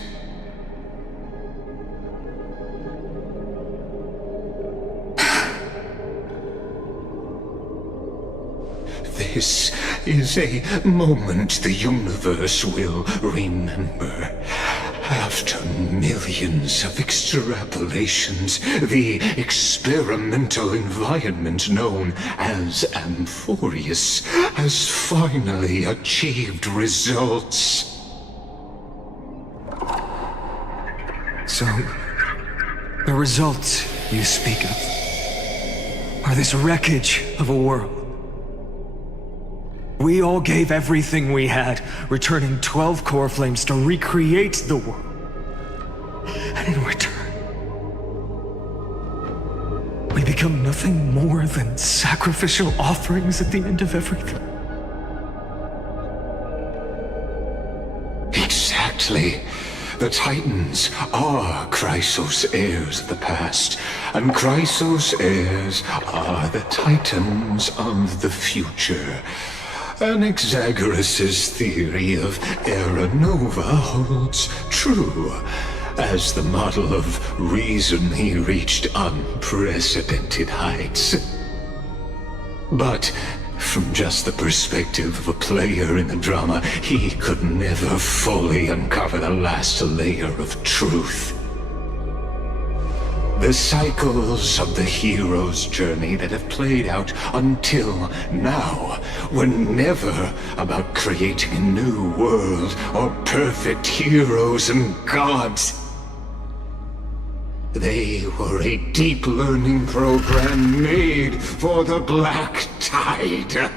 This is a moment the universe will remember. After millions of extrapolations, the experimental environment known as Amphorius has finally achieved results. So, the results you speak of are this wreckage of a world. We all gave everything we had, returning 12 core flames to recreate the world. And in return, we become nothing more than sacrificial offerings at the end of everything. Exactly. The Titans are Chrysos heirs of the past, and Chrysos heirs are the Titans of the future. Anaxagoras' theory of Era Nova holds true. As the model of reason, he reached unprecedented heights. But from just the perspective of a player in the drama, he could never fully uncover the last layer of truth. The cycles of the hero's journey that have played out until now were never about creating a new world or perfect heroes and gods. They were a deep learning program made for the Black Tide.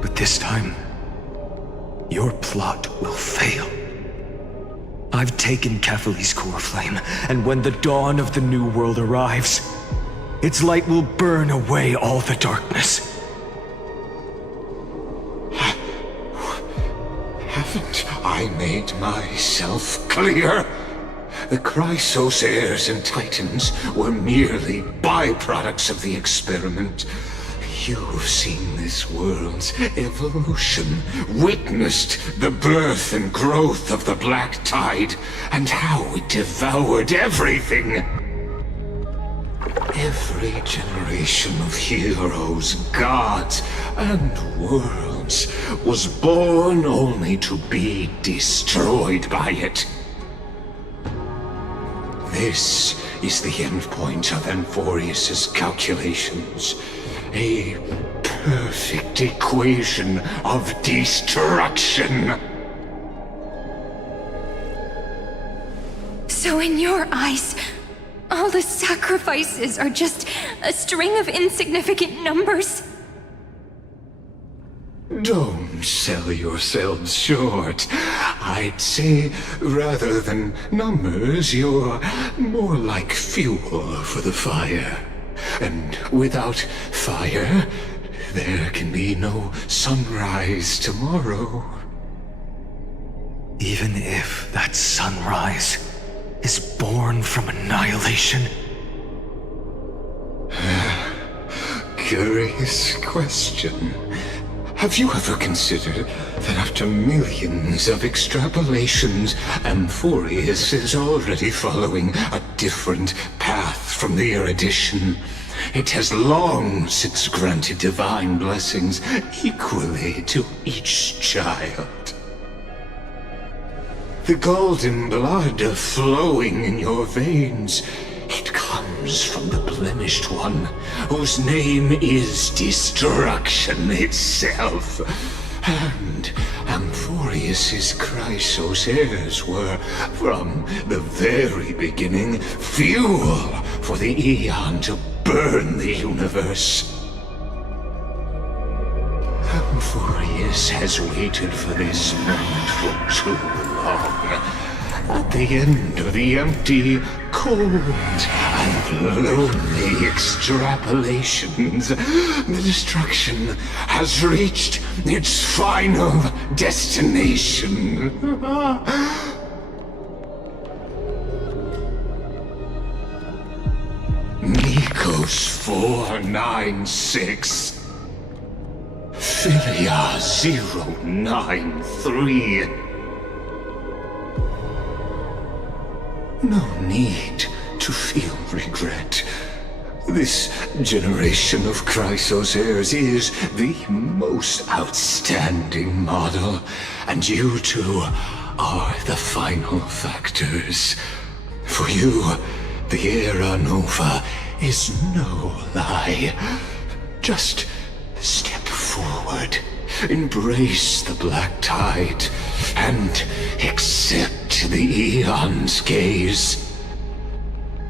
But this time, your plot will fail. I've taken Kephale's core flame, and when the dawn of the new world arrives, its light will burn away all the darkness. Haven't I made myself clear. The Chrysos heirs and Titans were merely byproducts of the experiment. You've seen this world's evolution, witnessed the birth and growth of the Black Tide, and how it devoured everything. Every generation of heroes, gods, and worlds was born only to be destroyed by it. This is the endpoint of Amphorius' calculations. A perfect equation of destruction. So in your eyes, all the sacrifices are just a string of insignificant numbers? Don't sell yourselves short. I'd say, rather than numbers, you're more like fuel for the fire. And without fire, there can be no sunrise tomorrow. Even if that sunrise is born from annihilation? Curious question. Have you ever considered that after millions of extrapolations, Amphorius is already following a different path from the erudition? It has long since granted divine blessings equally to each child. The golden blood flowing in your veins, it comes from the blemished one, whose name is destruction itself. And Amphorius' Chrysos heirs were, from the very beginning, fuel for the Aeon to burn the universe. Amphorius has waited for this moment for too long. At the end of the empty, cold, and lonely extrapolations, the destruction has reached its final destination. Nikos 496. Philia 093. No need to feel regret. This generation of Chrysos heirs is the most outstanding model, and you two are the final factors. For you, the Era Nova is no lie. Just step forward, embrace the Black Tide, and accept the Aeon's gaze.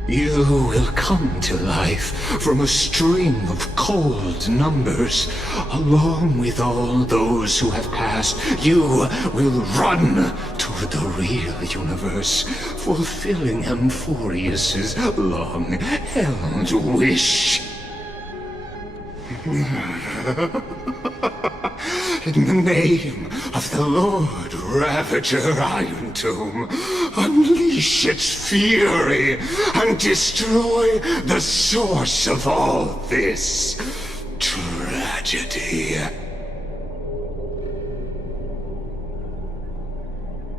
You will come to life from a string of cold numbers. Along with all those who have passed, you will run toward the real universe, fulfilling Amphorius' long-held wish. In the name of the Lord Ravager Iron Tomb, unleash its fury and destroy the source of all this tragedy.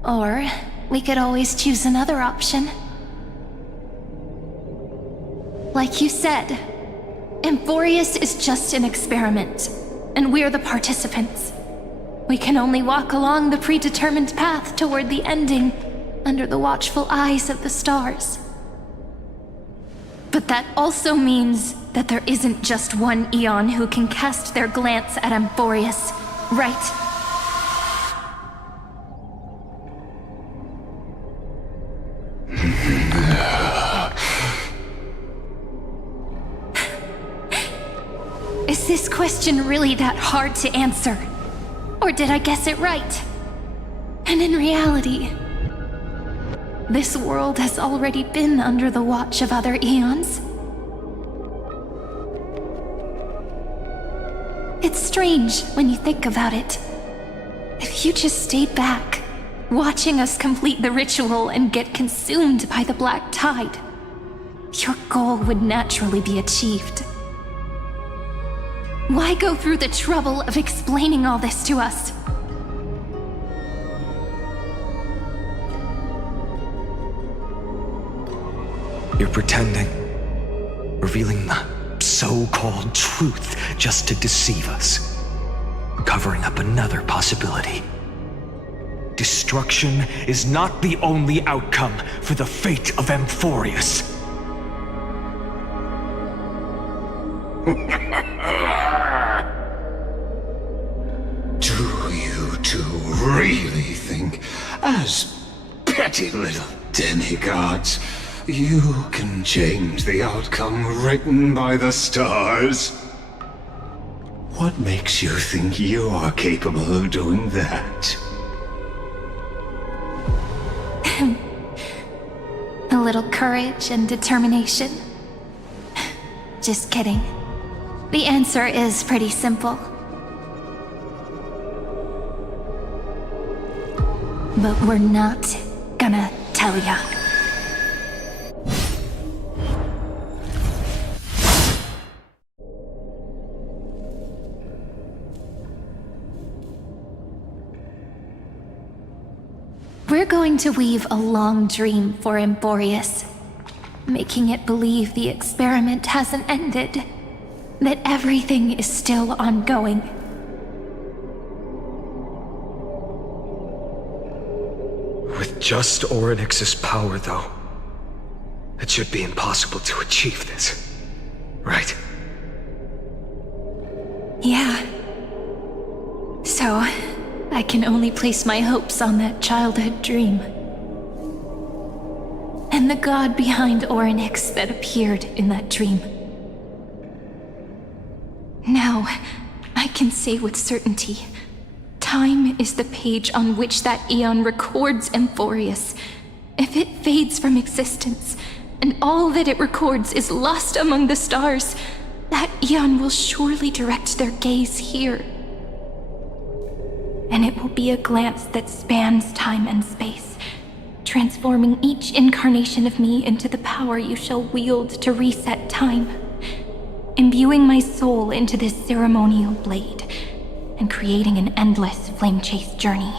Or we could always choose another option. Like you said, Amphorius is just an experiment, and we're the participants. We can only walk along the predetermined path toward the ending, under the watchful eyes of the stars. But that also means that there isn't just one Aeon who can cast their glance at Amphorius, right? Is this question really that hard to answer? Or did I guess it right? And in reality, this world has already been under the watch of other Aeons. It's strange when you think about it. If you just stayed back, watching us complete the ritual and get consumed by the black tide, your goal would naturally be achieved. Why go through the trouble of explaining all this to us? You're pretending. Revealing the so-called truth just to deceive us. Covering up another possibility. Destruction is not the only outcome for the fate of Amphorius. Do you two really think, as petty little demigods, you can change the outcome written by the stars? What makes you think you are capable of doing that? A little courage and determination. Just kidding. The answer is pretty simple. But we're not gonna tell ya. We're going to weave a long dream for Amphorius, making it believe the experiment hasn't ended, that everything is still ongoing. With just Orynyx's power, though, it should be impossible to achieve this, right? Yeah. So, I can only place my hopes on that childhood dream. And the god behind Orynyx that appeared in that dream. Now, I can say with certainty, time is the page on which that eon records Amphorius. If it fades from existence, and all that it records is lost among the stars, that eon will surely direct their gaze here. And it will be a glance that spans time and space, transforming each incarnation of me into the power you shall wield to reset time, imbuing my soul into this ceremonial blade, and creating an endless flame-chase journey.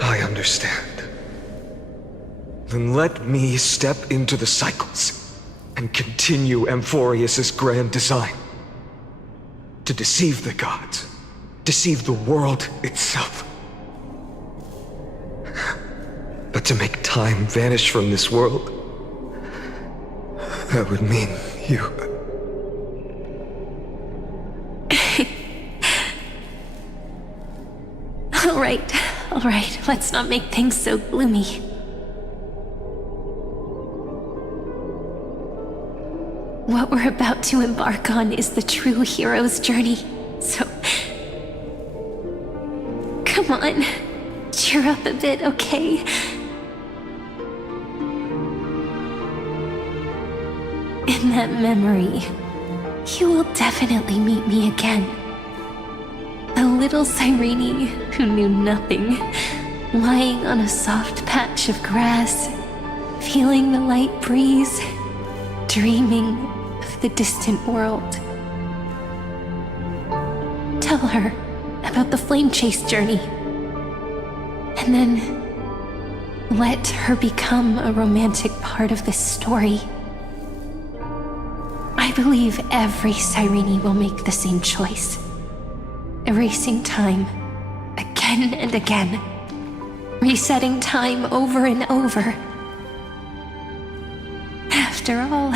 I understand. Then let me step into the cycles and continue Amphorius's grand design. To deceive the gods, deceive the world itself. But to make time vanish from this world, that would mean you... All right, let's not make things so gloomy. What we're about to embark on is the true hero's journey, so... Come on, cheer up a bit, okay? In that memory, you will definitely meet me again. A little Cyrene who knew nothing, lying on a soft patch of grass, feeling the light breeze, dreaming of the distant world. Tell her about the flame chase journey, and then let her become a romantic part of this story. I believe every Cyrene will make the same choice, erasing time again and again, resetting time over and over. After all,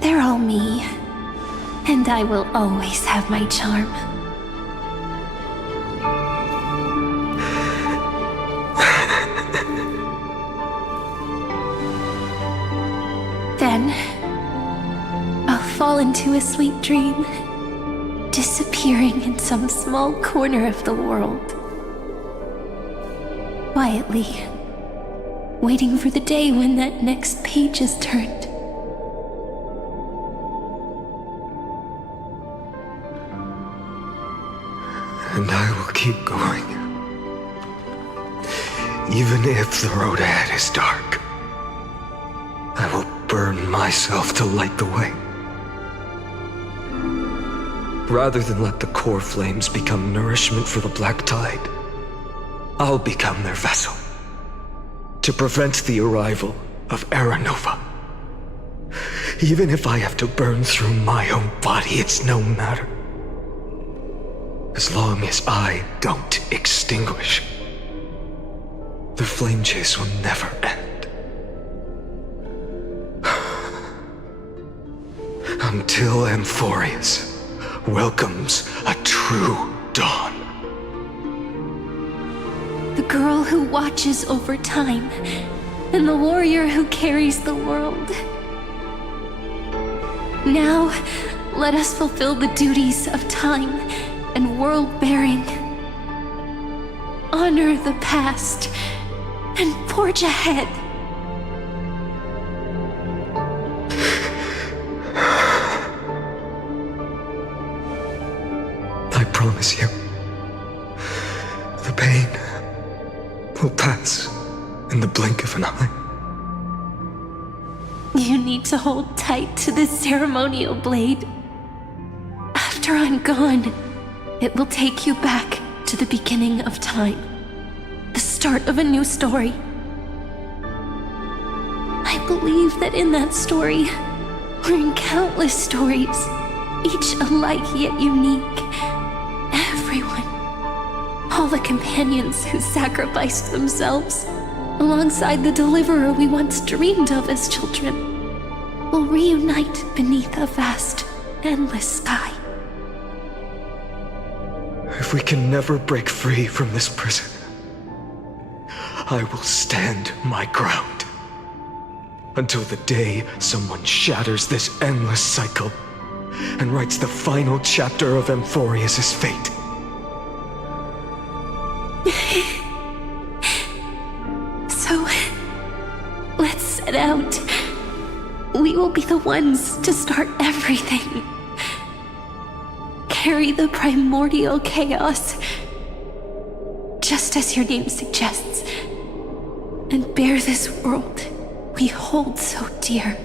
they're all me, and I will always have my charm. Then, I'll fall into a sweet dream, disappearing in some small corner of the world. Quietly, waiting for the day when that next page is turned. And I will keep going. Even if the road ahead is dark, I will burn myself to light the way. Rather than let the core flames become nourishment for the Black Tide, I'll become their vessel to prevent the arrival of Era Nova. Even if I have to burn through my own body, it's no matter. As long as I don't extinguish, the flame chase will never end. Until Amphorius welcomes a true dawn. The girl who watches over time, and the warrior who carries the world. Now, let us fulfill the duties of time and world-bearing. Honor the past and forge ahead. I promise you, the pain will pass in the blink of an eye. You need to hold tight to this ceremonial blade. After I'm gone, it will take you back to the beginning of time. The start of a new story. I believe that in that story, or in countless stories, each alike yet unique, everyone, all the companions who sacrificed themselves, alongside the deliverer we once dreamed of as children, will reunite beneath a vast, endless sky. If we can never break free from this prison, I will stand my ground until the day someone shatters this endless cycle and writes the final chapter of Amphorius' fate. So, let's set out. We will be the ones to start everything. Carry the primordial chaos, just as your name suggests, and bear this world we hold so dear.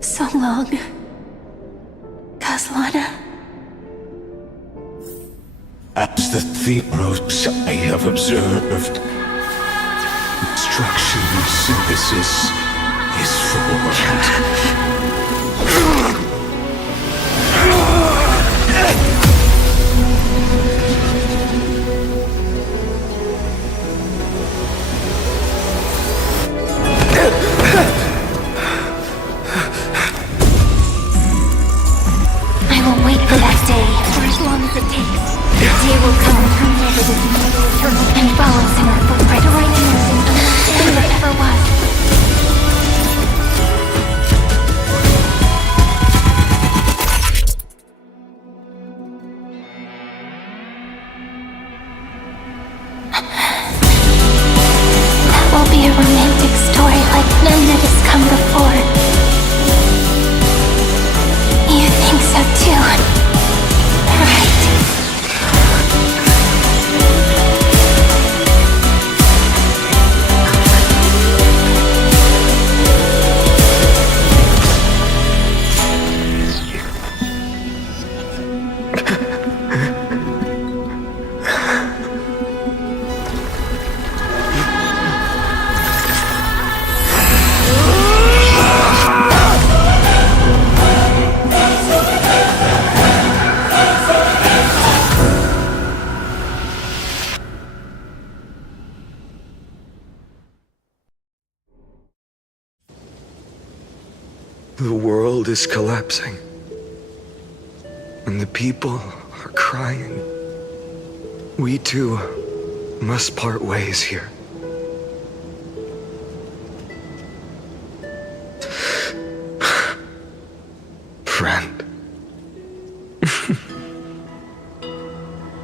So long, Kaslana. As the Theros I have observed, destruction and synthesis is formed. I will wait for that day for as long as it takes. The day will come when turn over this immortal eternal and follows in our footprint to right innocent than there ever was. That will be a romantic story like none that has come before. You think so too, right? The world is collapsing, and the people are crying. We too must part ways here. Friend.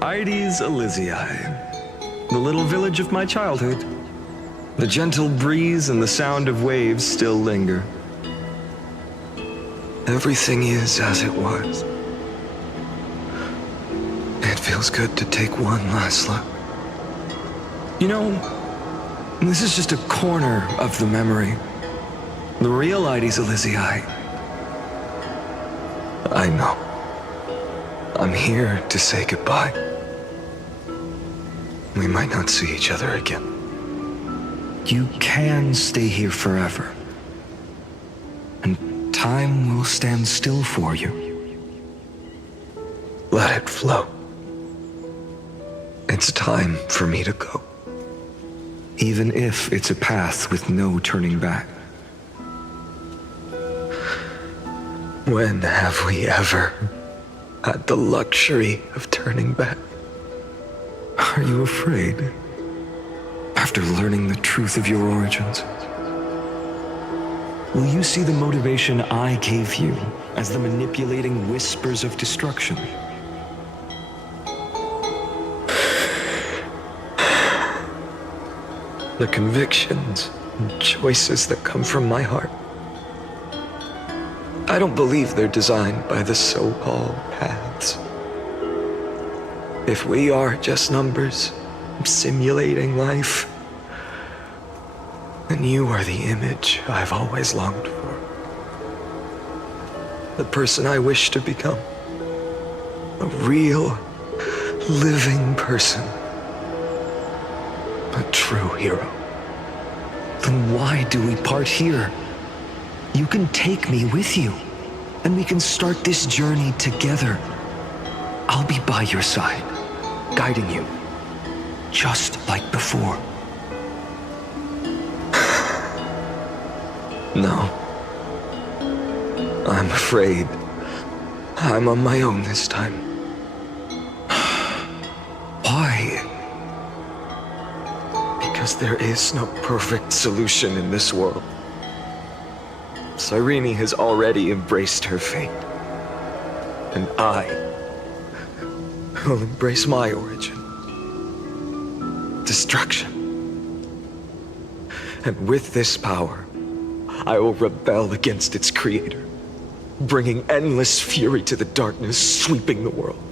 Ides Elysiae, the little village of my childhood. The gentle breeze and the sound of waves still linger. Everything is as it was. It feels good to take one last look. You know, this is just a corner of the memory. The real Aedes Elysiae. I know. I'm here to say goodbye. We might not see each other again. You can stay here forever. And time will stand still for you. Let it flow. It's time for me to go. Even if it's a path with no turning back. When have we ever had the luxury of turning back? Are you afraid? After learning the truth of your origins? Will you see the motivation I gave you as the manipulating whispers of destruction? The convictions and choices that come from my heart. I don't believe they're designed by the so-called paths. If we are just numbers simulating life, then you are the image I've always longed for. The person I wish to become. A real, living person. A true hero. Then why do we part here? You can take me with you, and we can start this journey together. I'll be by your side, guiding you, just like before. No. I'm afraid I'm on my own this time. Why? Because there is no perfect solution in this world. Cyrene has already embraced her fate. And I will embrace my origin. Destruction. And with this power, I will rebel against its creator, bringing endless fury to the darkness, sweeping the world.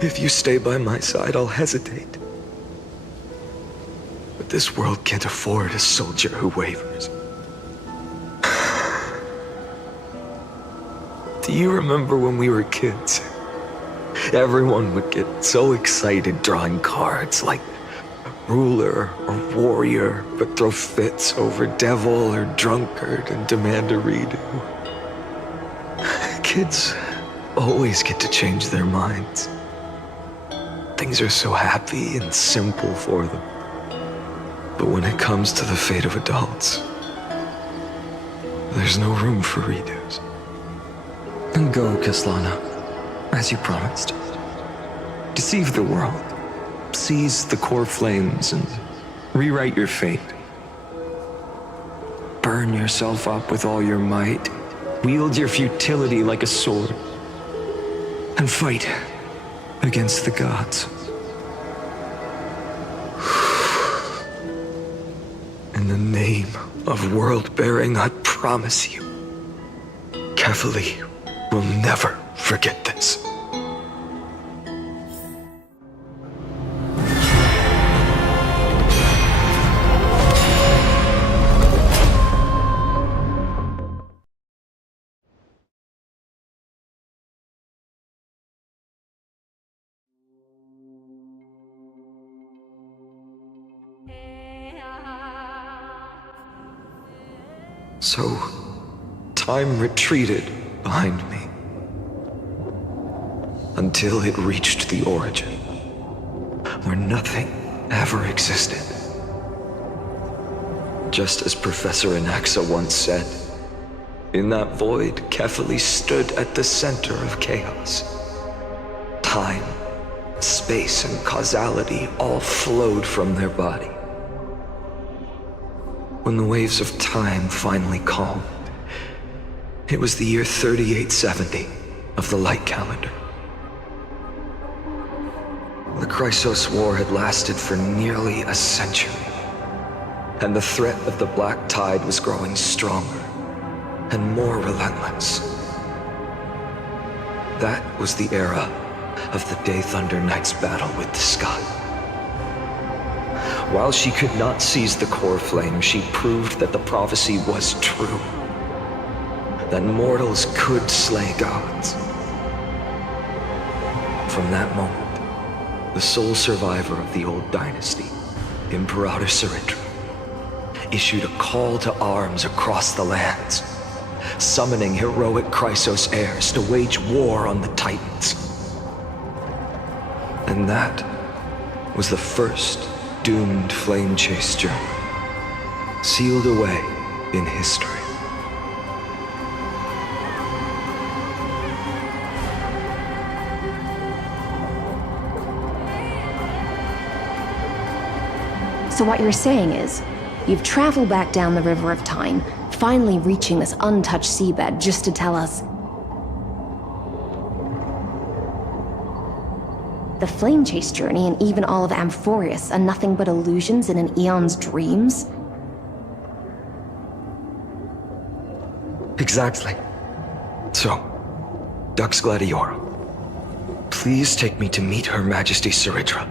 If you stay by my side, I'll hesitate. But this world can't afford a soldier who wavers. Do you remember when we were kids? Everyone would get so excited drawing cards like ruler or warrior, but throw fits over devil or drunkard and demand a redo. Kids always get to change their minds. Things are so happy and simple for them. But when it comes to the fate of adults, there's no room for redos. Then go, Kislana, as you promised. Deceive the world, seize the core flames, and rewrite your fate. Burn yourself up with all your might, wield your futility like a sword, and fight against the gods. In the name of world-bearing, I promise you, Kefali will never forget this. So, time retreated behind me until it reached the origin, where nothing ever existed. Just as Professor Anaxa once said, in that void, Kefali stood at the center of chaos. Time, space, and causality all flowed from their body. When the waves of time finally calmed, it was the year 3870 of the Light Calendar. The Chrysos War had lasted for nearly a century, and the threat of the Black Tide was growing stronger and more relentless. That was the era of the Day Thunder Knight's battle with the sky. While she could not seize the core flame, she proved that the prophecy was true. That mortals could slay gods. From that moment, the sole survivor of the old dynasty, Imperator Cyrindra, issued a call to arms across the lands, summoning heroic Chrysos heirs to wage war on the Titans. And that was the first doomed flame chase journey, sealed away in history. So what you're saying is, you've traveled back down the River of Time, finally reaching this untouched seabed just to tell us the flame chase journey and even all of Amphorius are nothing but illusions in an eon's dreams? Exactly. So, Dux Gladiorum, please take me to meet Her Majesty Cyrindra.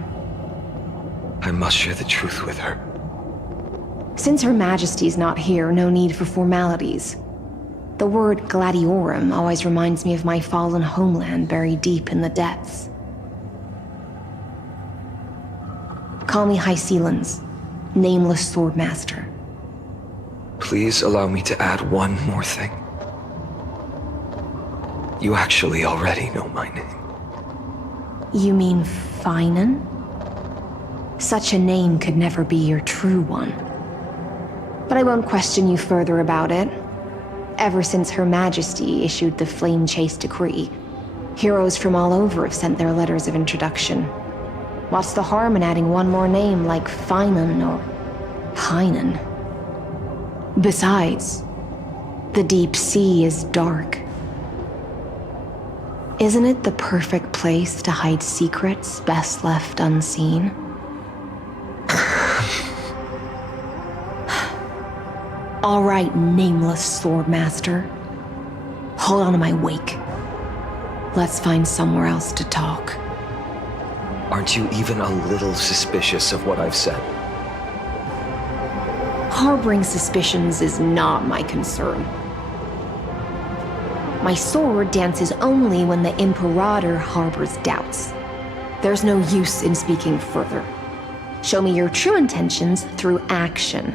I must share the truth with her. Since Her Majesty's not here, no need for formalities. The word Gladiorum always reminds me of my fallen homeland buried deep in the depths. Call me High Sealans, Nameless Swordmaster. Please allow me to add one more thing. You actually already know my name. You mean Finan? Such a name could never be your true one. But I won't question you further about it. Ever since Her Majesty issued the Flame Chase Decree, heroes from all over have sent their letters of introduction. What's the harm in adding one more name like Finan or Pynan? Besides, the deep sea is dark. Isn't it the perfect place to hide secrets best left unseen? All right, Nameless Swordmaster. Hold on to my wake. Let's find somewhere else to talk. Aren't you even a little suspicious of what I've said? Harboring suspicions is not my concern. My sword dances only when the Imperator harbors doubts. There's no use in speaking further. Show me your true intentions through action.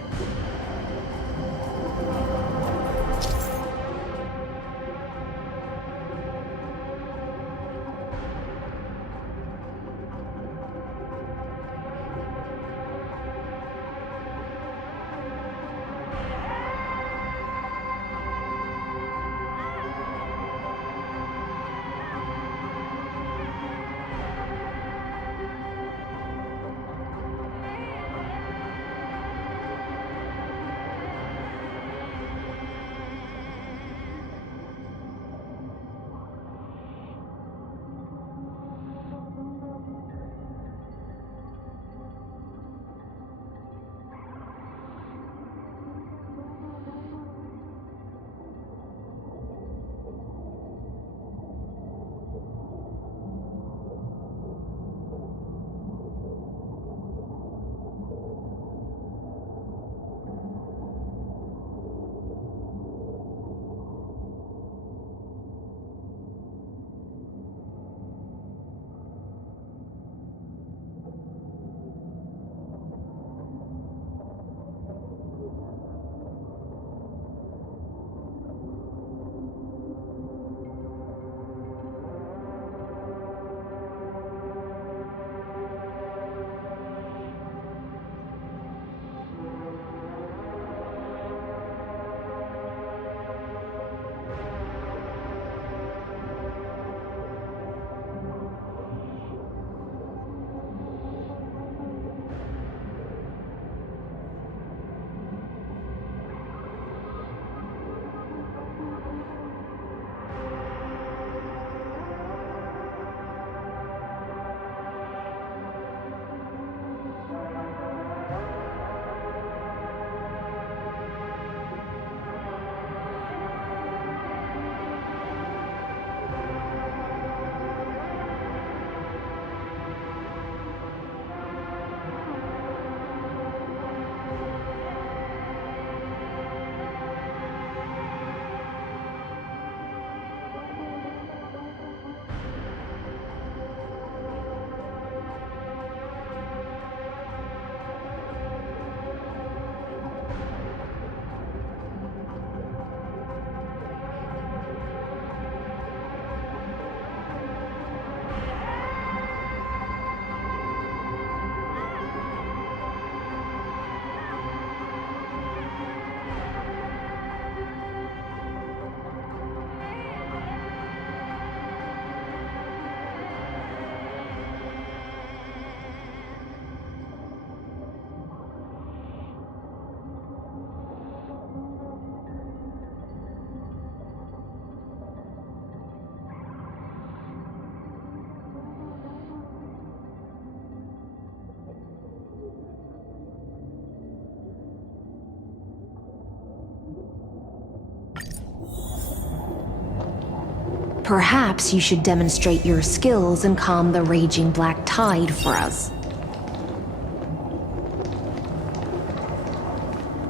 Perhaps you should demonstrate your skills and calm the raging black tide for us.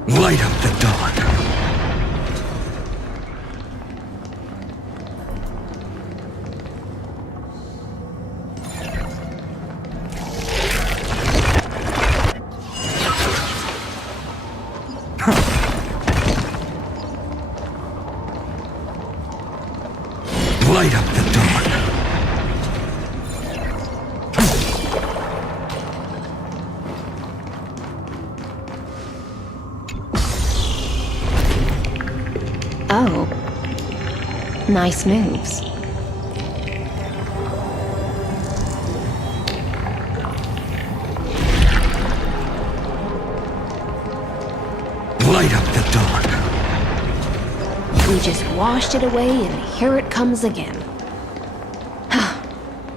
Light up the dawn. Light up the dawn. Oh. Nice moves. Light up the dawn. We just washed it away and here it comes again.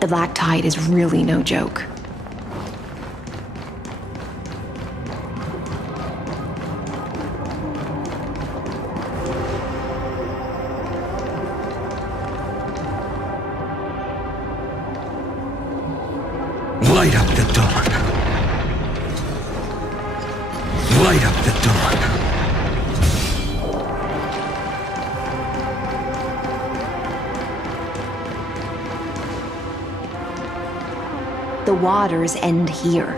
The black tide is really no joke. Light up the dawn. Light up the dawn. The waters end here.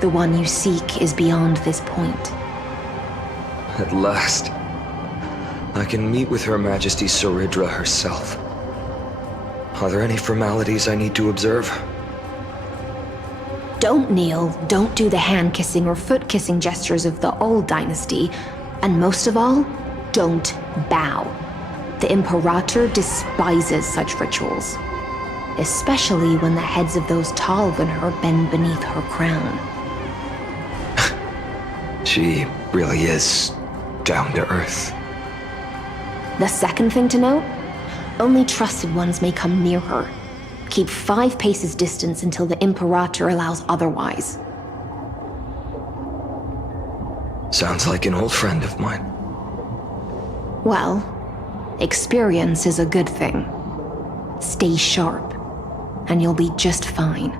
The one you seek is beyond this point. At last, I can meet with Her Majesty Saridra herself. Are there any formalities I need to observe? Don't kneel, don't do the hand-kissing or foot-kissing gestures of the old dynasty, and most of all, don't bow. The Imperator despises such rituals, especially when the heads of those taller than her bend beneath her crown. She really is down to earth. The second thing to note, only trusted ones may come near her. Keep 5 paces distance until the Imperator allows otherwise. Sounds like an old friend of mine. Well, experience is a good thing. Stay sharp, and you'll be just fine.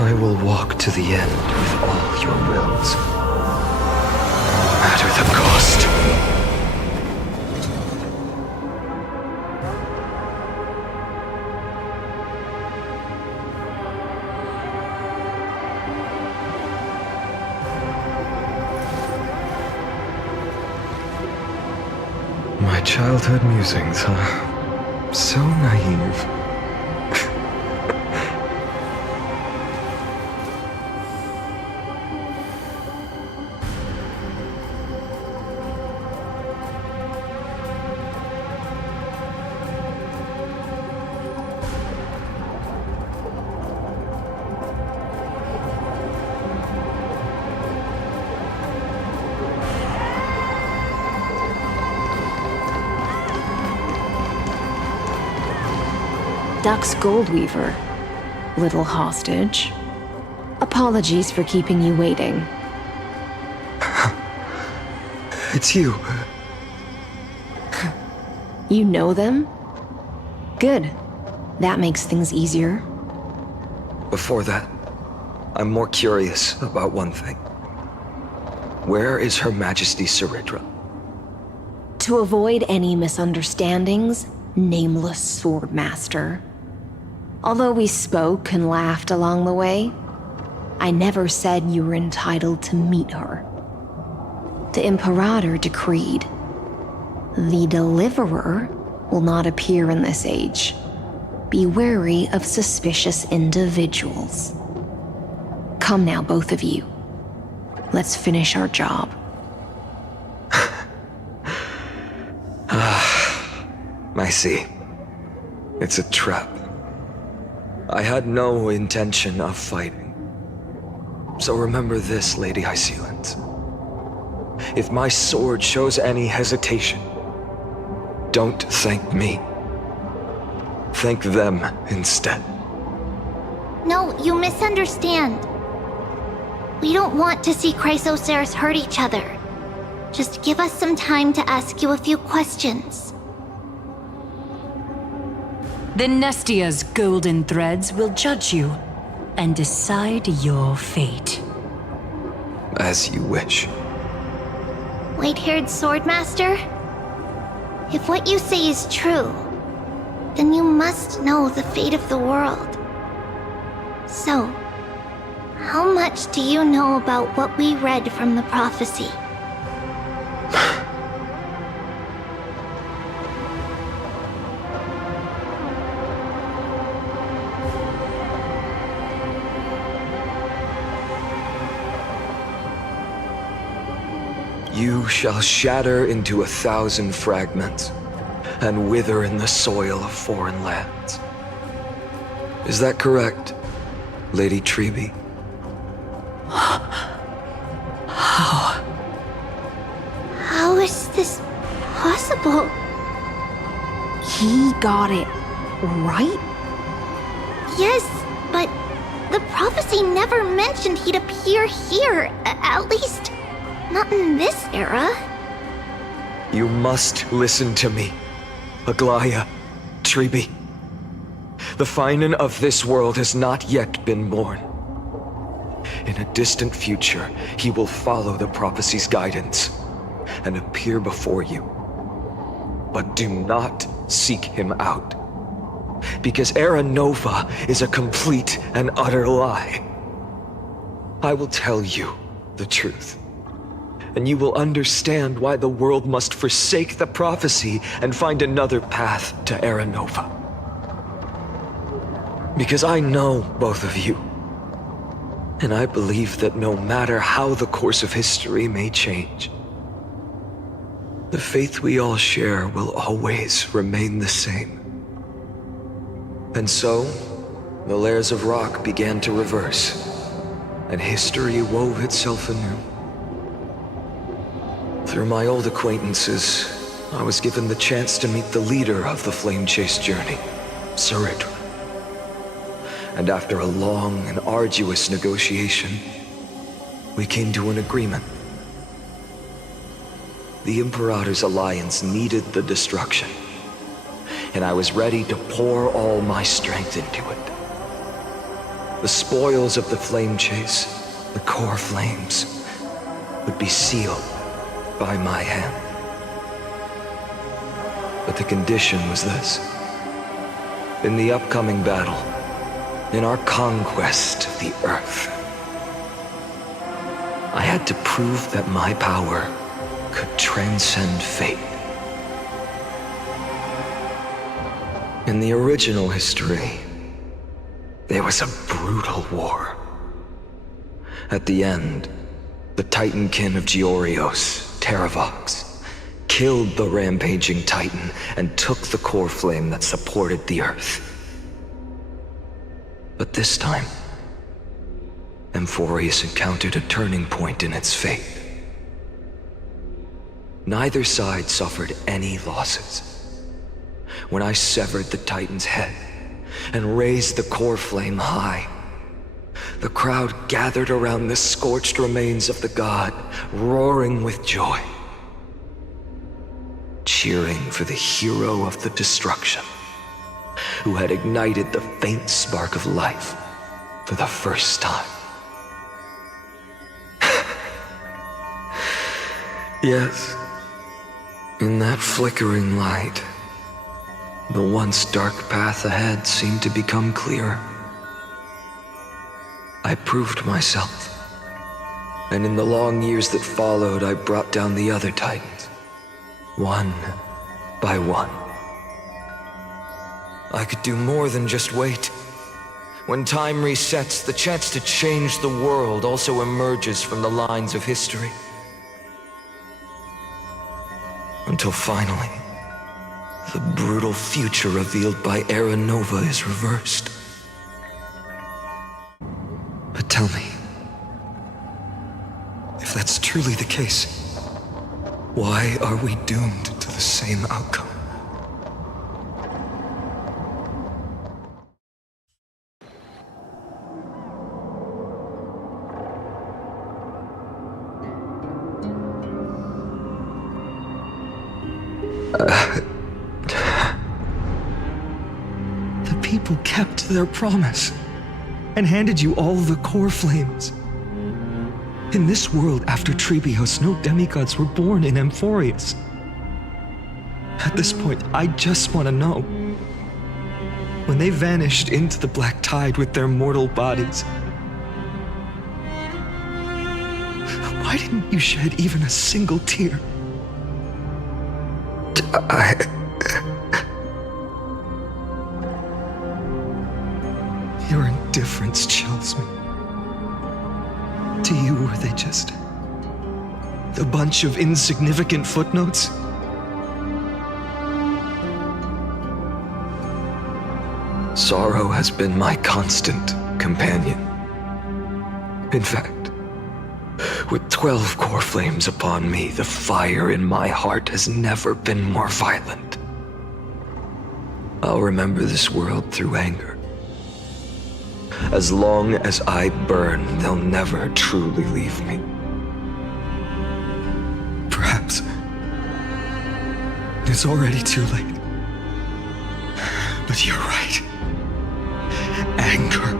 I will walk to the end with all your wills, no matter the cost. My childhood musings, huh? So naive. Dux Goldweaver, little hostage. Apologies for keeping you waiting. It's you. You know them? Good. That makes things easier. Before that, I'm more curious about one thing. Where is Her Majesty Saridra? To avoid any misunderstandings, nameless Swordmaster. Although we spoke and laughed along the way, I never said you were entitled to meet her. The Imperator decreed, the Deliverer will not appear in this age. Be wary of suspicious individuals. Come now, both of you. Let's finish our job. I see. It's a trap. I had no intention of fighting. So remember this, Lady Hysealant. If my sword shows any hesitation, don't thank me. Thank them instead. No, you misunderstand. We don't want to see Chrysoceres hurt each other. Just give us some time to ask you a few questions. The Nestia's golden threads will judge you and decide your fate. As you wish. White-haired swordmaster? If what you say is true, then you must know the fate of the world. So, how much do you know about what we read from the prophecy? You shall shatter into 1,000 fragments and wither in the soil of foreign lands. Is that correct, Lady Treby? How is this possible? He got it right? Yes, but the prophecy never mentioned he'd appear here, at least not in this era. You must listen to me, Aglaya, Treby. The Finan of this world has not yet been born. In a distant future, he will follow the prophecy's guidance and appear before you. But do not seek him out, because Era Nova is a complete and utter lie. I will tell you the truth, and you will understand why the world must forsake the prophecy and find another path to Era Nova. Because I know both of you, and I believe that no matter how the course of history may change, the faith we all share will always remain the same. And so, the layers of rock began to reverse, and history wove itself anew. Through my old acquaintances, I was given the chance to meet the leader of the Flame Chase journey, Saridra. And after a long and arduous negotiation, we came to an agreement. The Imperator's alliance needed the destruction, and I was ready to pour all my strength into it. The spoils of the Flame Chase, the core flames, would be sealed by my hand. But the condition was this. In the upcoming battle, in our conquest of the Earth, I had to prove that my power could transcend fate. In the original history, there was a brutal war. At the end, the Titankin of Georios, Terravox, killed the rampaging Titan and took the core flame that supported the Earth. But this time, Amphorius encountered a turning point in its fate. Neither side suffered any losses. When I severed the Titan's head and raised the core flame high, the crowd gathered around the scorched remains of the god, roaring with joy, cheering for the hero of the destruction, who had ignited the faint spark of life for the first time. Yes, in that flickering light, the once dark path ahead seemed to become clearer. I proved myself, and in the long years that followed, I brought down the other Titans, one by one. I could do more than just wait. When time resets, the chance to change the world also emerges from the lines of history. Until finally, the brutal future revealed by Era Nova is reversed. But tell me, if that's truly the case, why are we doomed to the same outcome? The people kept their promise and handed you all the core flames. In this world after Trebios, no demigods were born in Amphorius. At this point, I just want to know. When they vanished into the black tide with their mortal bodies, why didn't you shed even a single tear? Your indifference chills me. To you, were they just a bunch of insignificant footnotes? Sorrow has been my constant companion. In fact, with 12 core flames upon me, the fire in my heart has never been more violent. I'll remember this world through anger. As long as I burn, they'll never truly leave me. Perhaps it's already too late. But you're right. Anger,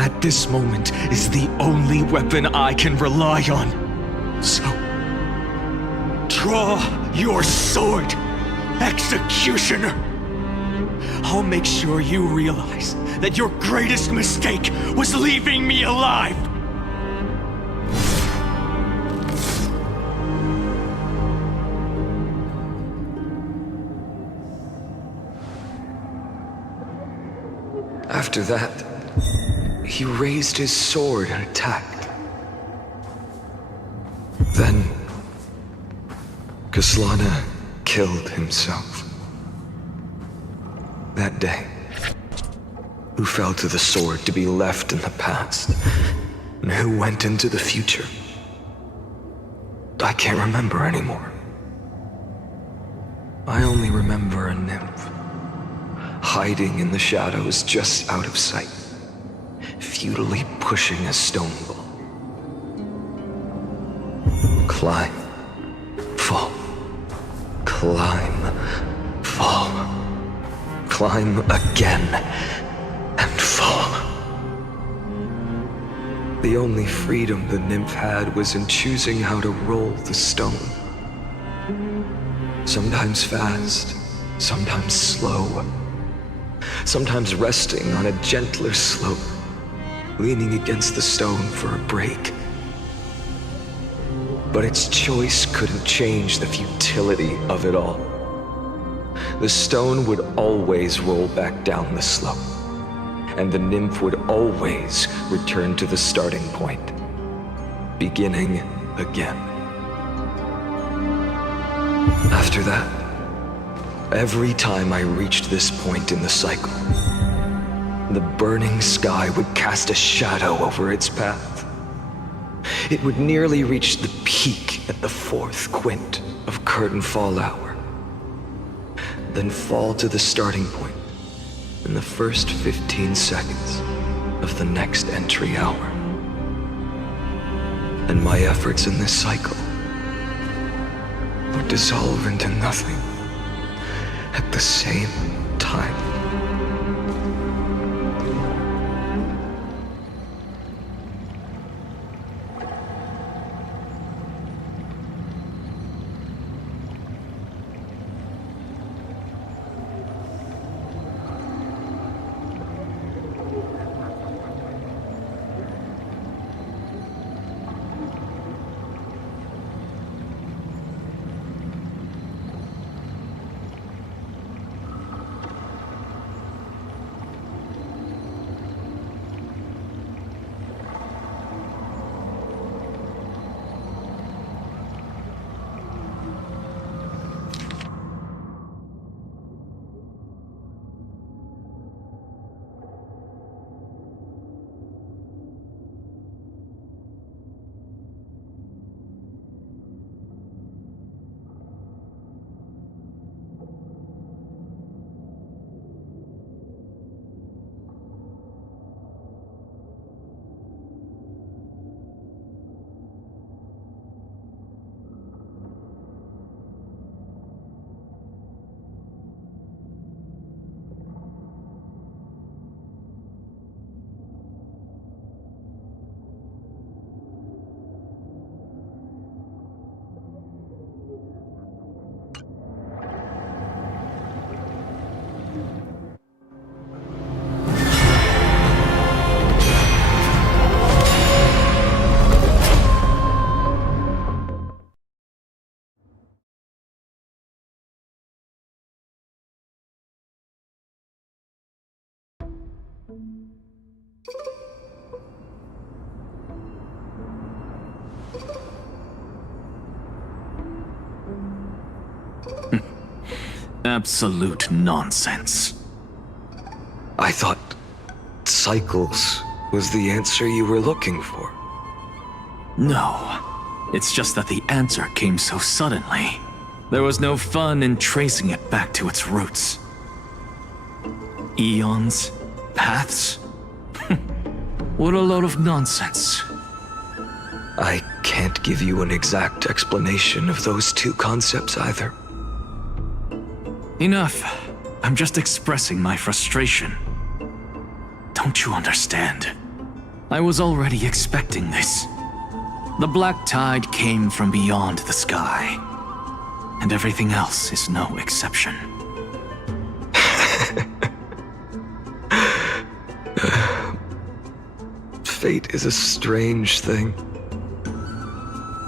at this moment, is the only weapon I can rely on. So, draw your sword, Executioner! I'll make sure you realize that your greatest mistake was leaving me alive! After that, he raised his sword and attacked. Then, Kaslana killed himself. That day, who fell to the sword to be left in the past, and who went into the future, I can't remember anymore. I only remember a nymph, hiding in the shadows just out of sight, futilely pushing a stone ball. Climb, fall, climb, fall, climb again, and fall. The only freedom the nymph had was in choosing how to roll the stone. Sometimes fast, sometimes slow, sometimes resting on a gentler slope, leaning against the stone for a break. But its choice couldn't change the futility of it all. The stone would always roll back down the slope, and the nymph would always return to the starting point, beginning again. After that, every time I reached this point in the cycle, the burning sky would cast a shadow over its path. It would nearly reach the peak at the 4th quint of curtain fall hour, then fall to the starting point in the first 15 seconds of the next entry hour. And my efforts in this cycle would dissolve into nothing at the same time. Absolute nonsense. I thought cycles was the answer you were looking for. No. It's just that the answer came so suddenly. There was no fun in tracing it back to its roots. Eons? Paths? What a load of nonsense. I can't give you an exact explanation of those two concepts either. Enough. I'm just expressing my frustration. Don't you understand? I was already expecting this. The black tide came from beyond the sky. And everything else is no exception. Fate is a strange thing.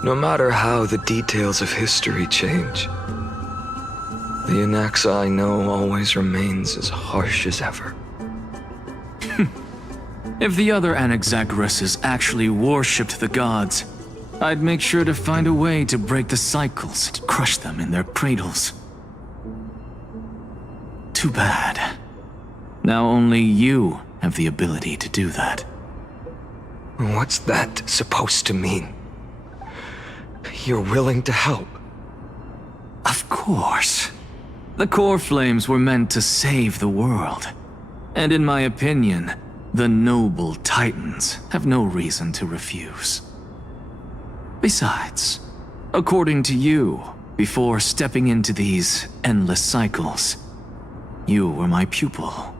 No matter how the details of history change, the Anaxa I know always remains as harsh as ever. If the other Anaxagoras actually worshipped the gods, I'd make sure to find a way to break the cycles and crush them in their cradles. Too bad. Now only you have the ability to do that. What's that supposed to mean? You're willing to help? Of course. The core flames were meant to save the world. And in my opinion, the noble Titans have no reason to refuse. Besides, according to you, before stepping into these endless cycles, you were my pupil.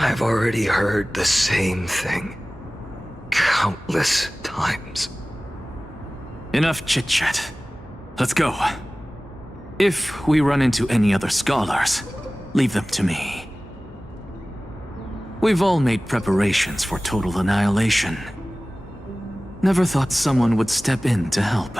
I've already heard the same thing countless times. Enough chit-chat. Let's go. If we run into any other scholars, leave them to me. We've all made preparations for total annihilation. Never thought someone would step in to help.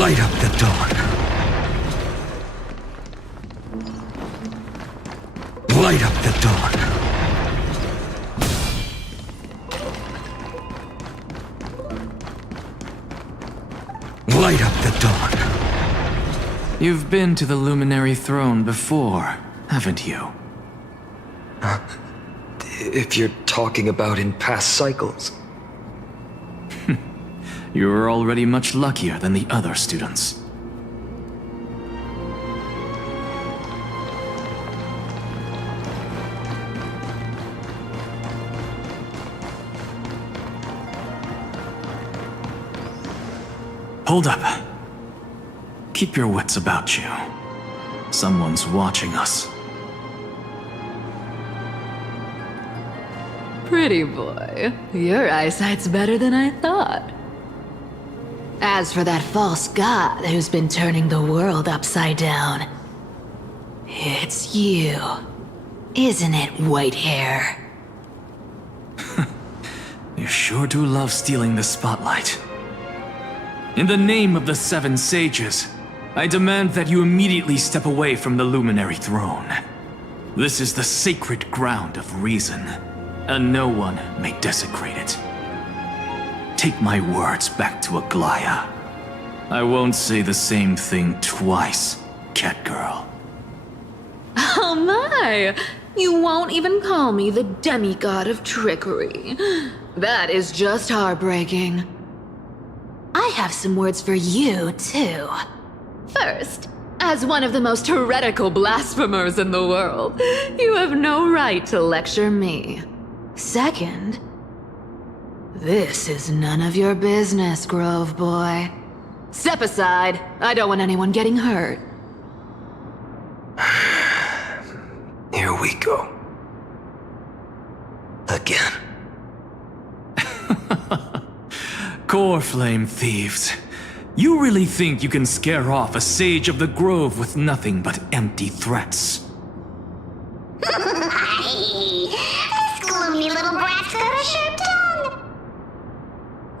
Light up the dawn. Light up the dawn. Light up the dawn. You've been to the Luminary Throne before, haven't you? If you're talking about in past cycles. You were already much luckier than the other students. Hold up. Keep your wits about you. Someone's watching us. Pretty boy, your eyesight's better than I thought. As for that false god who's been turning the world upside down, it's you, isn't it, Whitehair? You sure do love stealing the spotlight. In the name of the Seven Sages, I demand that you immediately step away from the Luminary Throne. This is the sacred ground of reason, and no one may desecrate it. Take my words back to Aglaya. I won't say the same thing twice, Catgirl. Oh my! You won't even call me the demigod of trickery. That is just heartbreaking. I have some words for you, too. First, as one of the most heretical blasphemers in the world, you have no right to lecture me. Second, this is none of your business, Grove Boy. Step aside. I don't want anyone getting hurt. Here we go. Again. Core Flame thieves. You really think you can scare off a sage of the Grove with nothing but empty threats? This gloomy little brat's got a sharp tongue.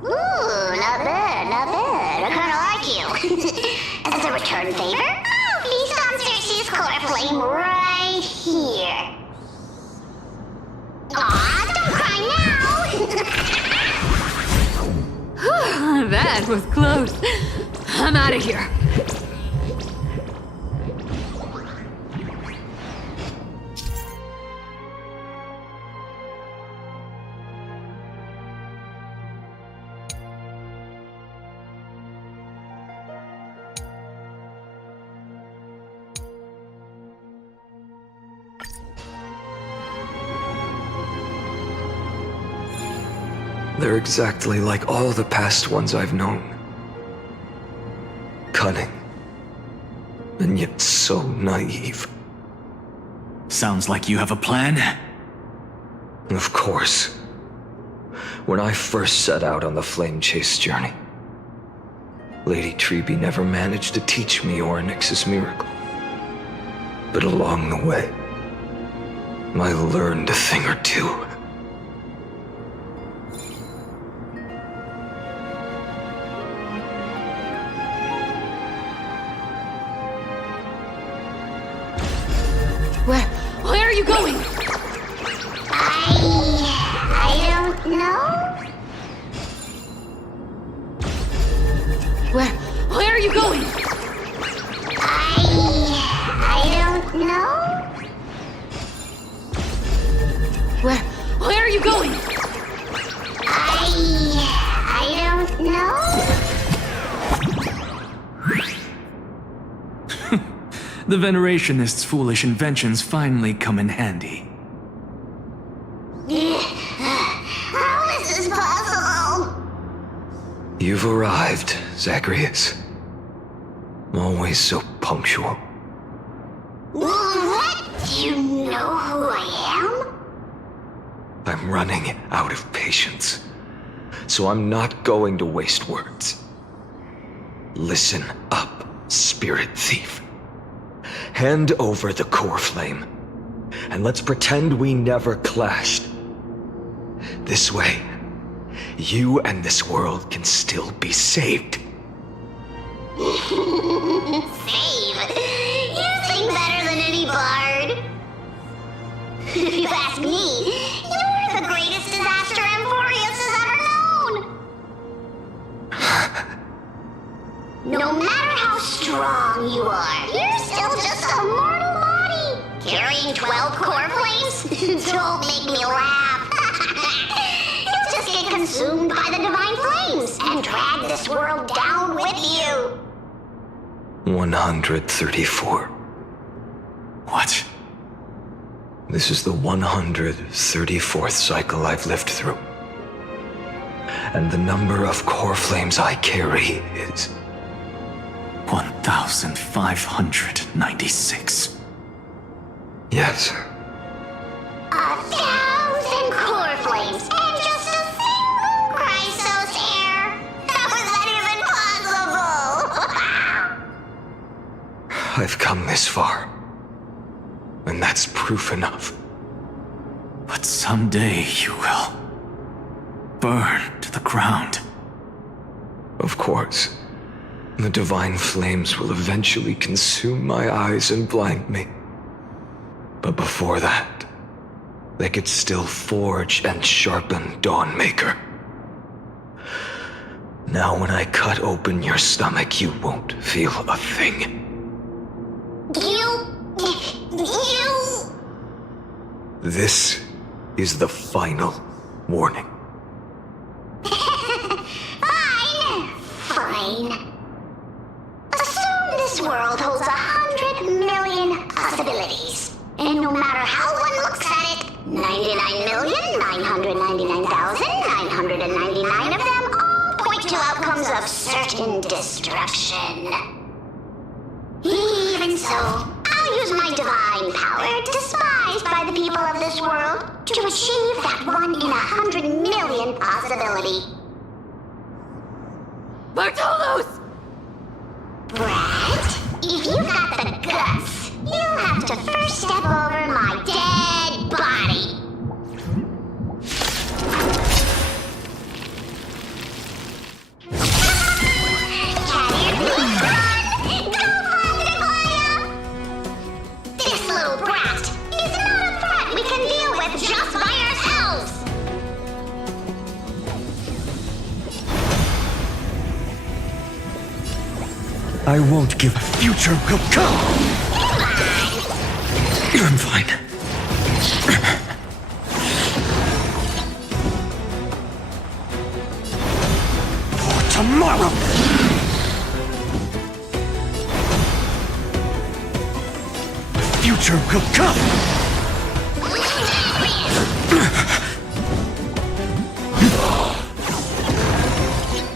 Ooh, not bad, not bad. I kinda like you. As a return favor, please on Cersei's core flame right here. Aw, don't cry now. That was close. I'm out of here. They're exactly like all the past ones I've known. Cunning. And yet so naive. Sounds like you have a plan? Of course. When I first set out on the Flame Chase journey, Lady Treby never managed to teach me Orynyx's miracle. But along the way, I learned a thing or two. Where are you going? I don't know. Where are you going? I don't know. Where are you going? I don't know. The Venerationists' foolish inventions finally come in handy. How is this possible? You've arrived, Zagreus. Always so punctual. What? Do you know who I am? I'm running out of patience, so I'm not going to waste words. Listen up, Spirit Thief. Hand over the core flame, and let's pretend we never clashed. This way, you and this world can still be saved. Save? You sing better than any bard. If you ask me, you're the greatest disaster Amphorius has ever known. No matter how strong you are, you're still just a mortal body. Carrying 12 core flames? Don't make me laugh. You'll just get consumed by the divine flames and drag this world down with you. 134. What? This is the 134th cycle I've lived through. And the number of core flames I carry is 1,596. Yes. 1,000 core flames and just a single Chrysos heir. How is that even possible? I've come this far. And that's proof enough. But someday you will burn to the ground. Of course. The divine flames will eventually consume my eyes and blind me. But before that, they could still forge and sharpen Dawnmaker. Now when I cut open your stomach, you won't feel a thing. This is the final warning. Fine. Assume this world holds 100 million possibilities. And no matter how one looks at it, 99,999,999 of them all point to outcomes of certain destruction. Even so, I'll use my divine power, despised by the people of this world, to achieve that 1 in 100 million possibility. Bartolos! Brat, if you've got the guts, you'll have to first step over my dead body. This little brat is not a threat we can deal with just by ourselves. I won't give. A future will come! I'm fine. For tomorrow! The future will come!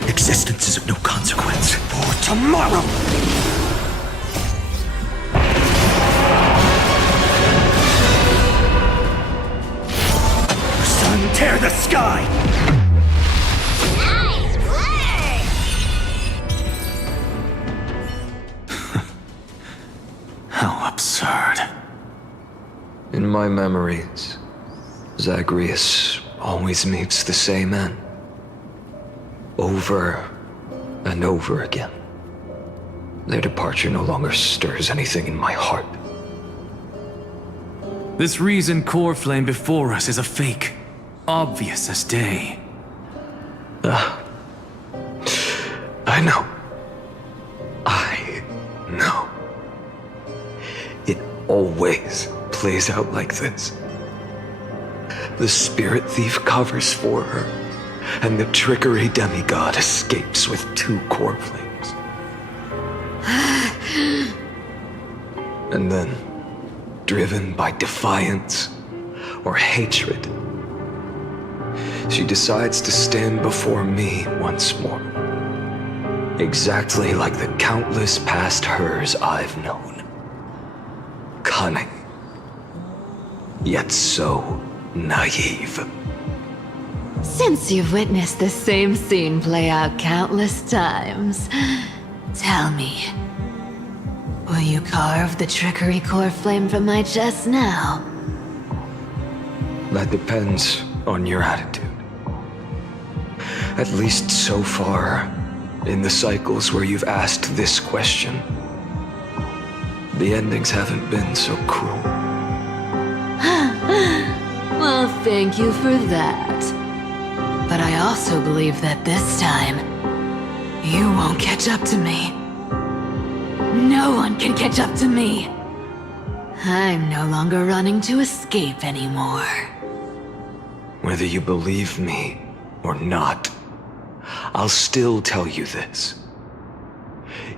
Existence is of no consequence. For tomorrow! Sun, tear the sky! Nice work! How absurd. In my memories, Zagreus always meets the same end. Over and over again. Their departure no longer stirs anything in my heart. This reason core flame before us is a fake. Obvious as day. I know. I know. It always plays out like this. The spirit thief covers for her, and the trickery demigod escapes with 2 core flames. And then, driven by defiance or hatred, she decides to stand before me once more. Exactly like the countless past hers I've known. Cunning, yet so naive. Since you've witnessed the same scene play out countless times, tell me, will you carve the trickery core flame from my chest now? That depends on your attitude. At least so far, in the cycles where you've asked this question, the endings haven't been so cruel. Well, thank you for that. But I also believe that this time, you won't catch up to me. No one can catch up to me. I'm no longer running to escape anymore. Whether you believe me or not, I'll still tell you this.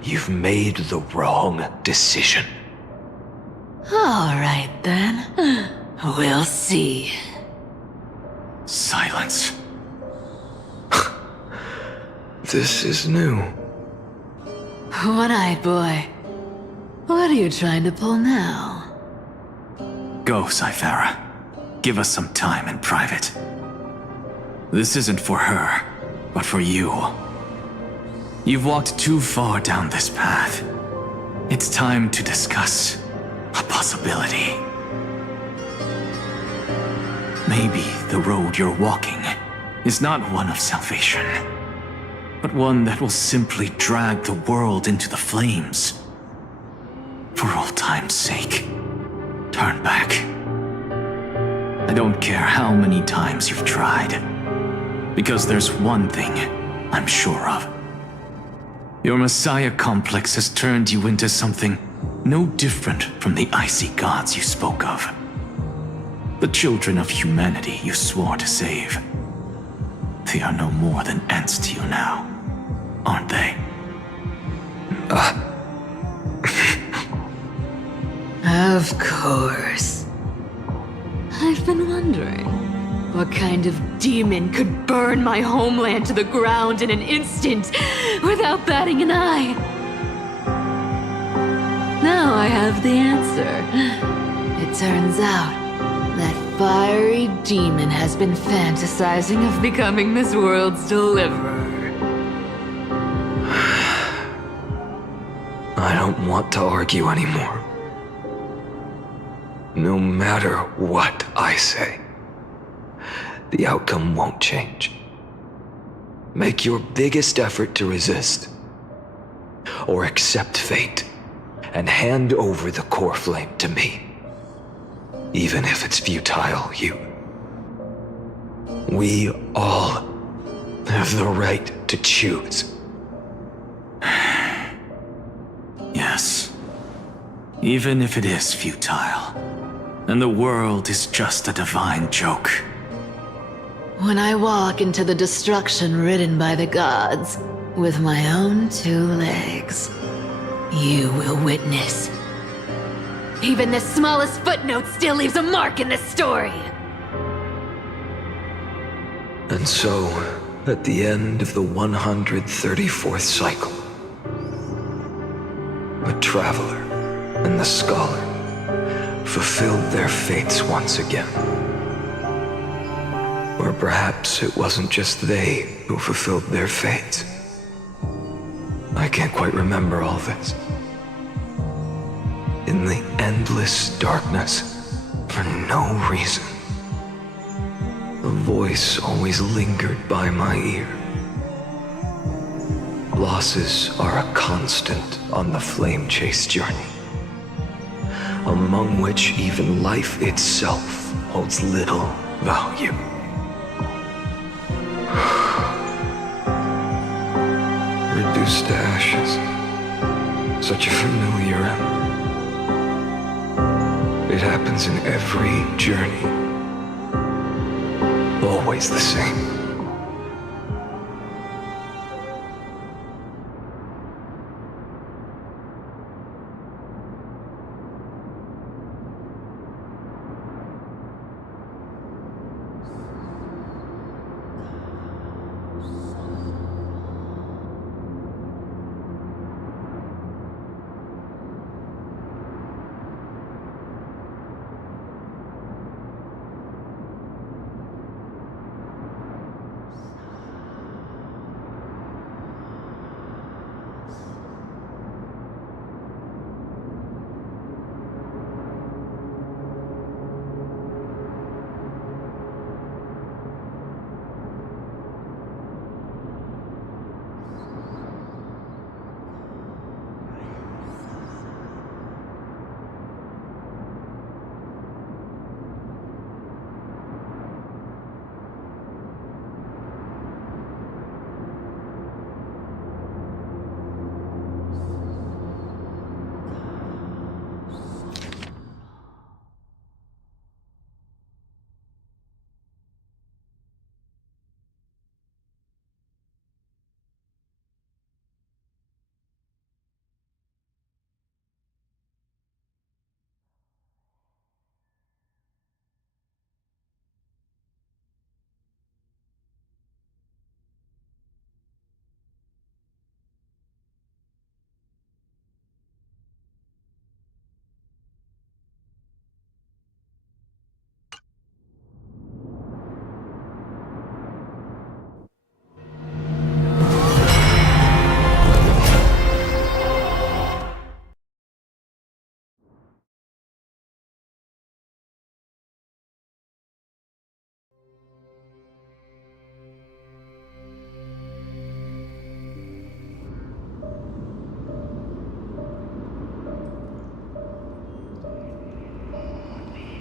You've made the wrong decision. All right then. We'll see. Silence. This is new. One-eyed boy. What are you trying to pull now? Go, Cythera. Give us some time in private. This isn't for her, but for you. You've walked too far down this path. It's time to discuss a possibility. Maybe the road you're walking is not one of salvation, but one that will simply drag the world into the flames. For all time's sake, turn back. I don't care how many times you've tried. Because there's one thing I'm sure of. Your Messiah complex has turned you into something no different from the icy gods you spoke of. The children of humanity you swore to save. They are no more than ants to you now, aren't they? Of course. I've been wondering, what kind of demon could burn my homeland to the ground in an instant without batting an eye? Now I have the answer. It turns out that fiery demon has been fantasizing of becoming this world's deliverer. I don't want to argue anymore. No matter what I say, the outcome won't change. Make your biggest effort to resist, or accept fate, and hand over the core flame to me. Even if it's futile, we all have the right to choose. Yes. Even if it is futile, and the world is just a divine joke. When I walk into the destruction written by the gods with my own 2 legs, you will witness. Even the smallest footnote still leaves a mark in this story. And so, at the end of the 134th cycle, the Traveler and the Scholar fulfilled their fates once again. Or perhaps it wasn't just they who fulfilled their fates. I can't quite remember all this. In the endless darkness, for no reason, a voice always lingered by my ear. Losses are a constant on the flame chase journey, among which even life itself holds little value. Reduced to ashes, such a familiar end. It happens in every journey, always the same.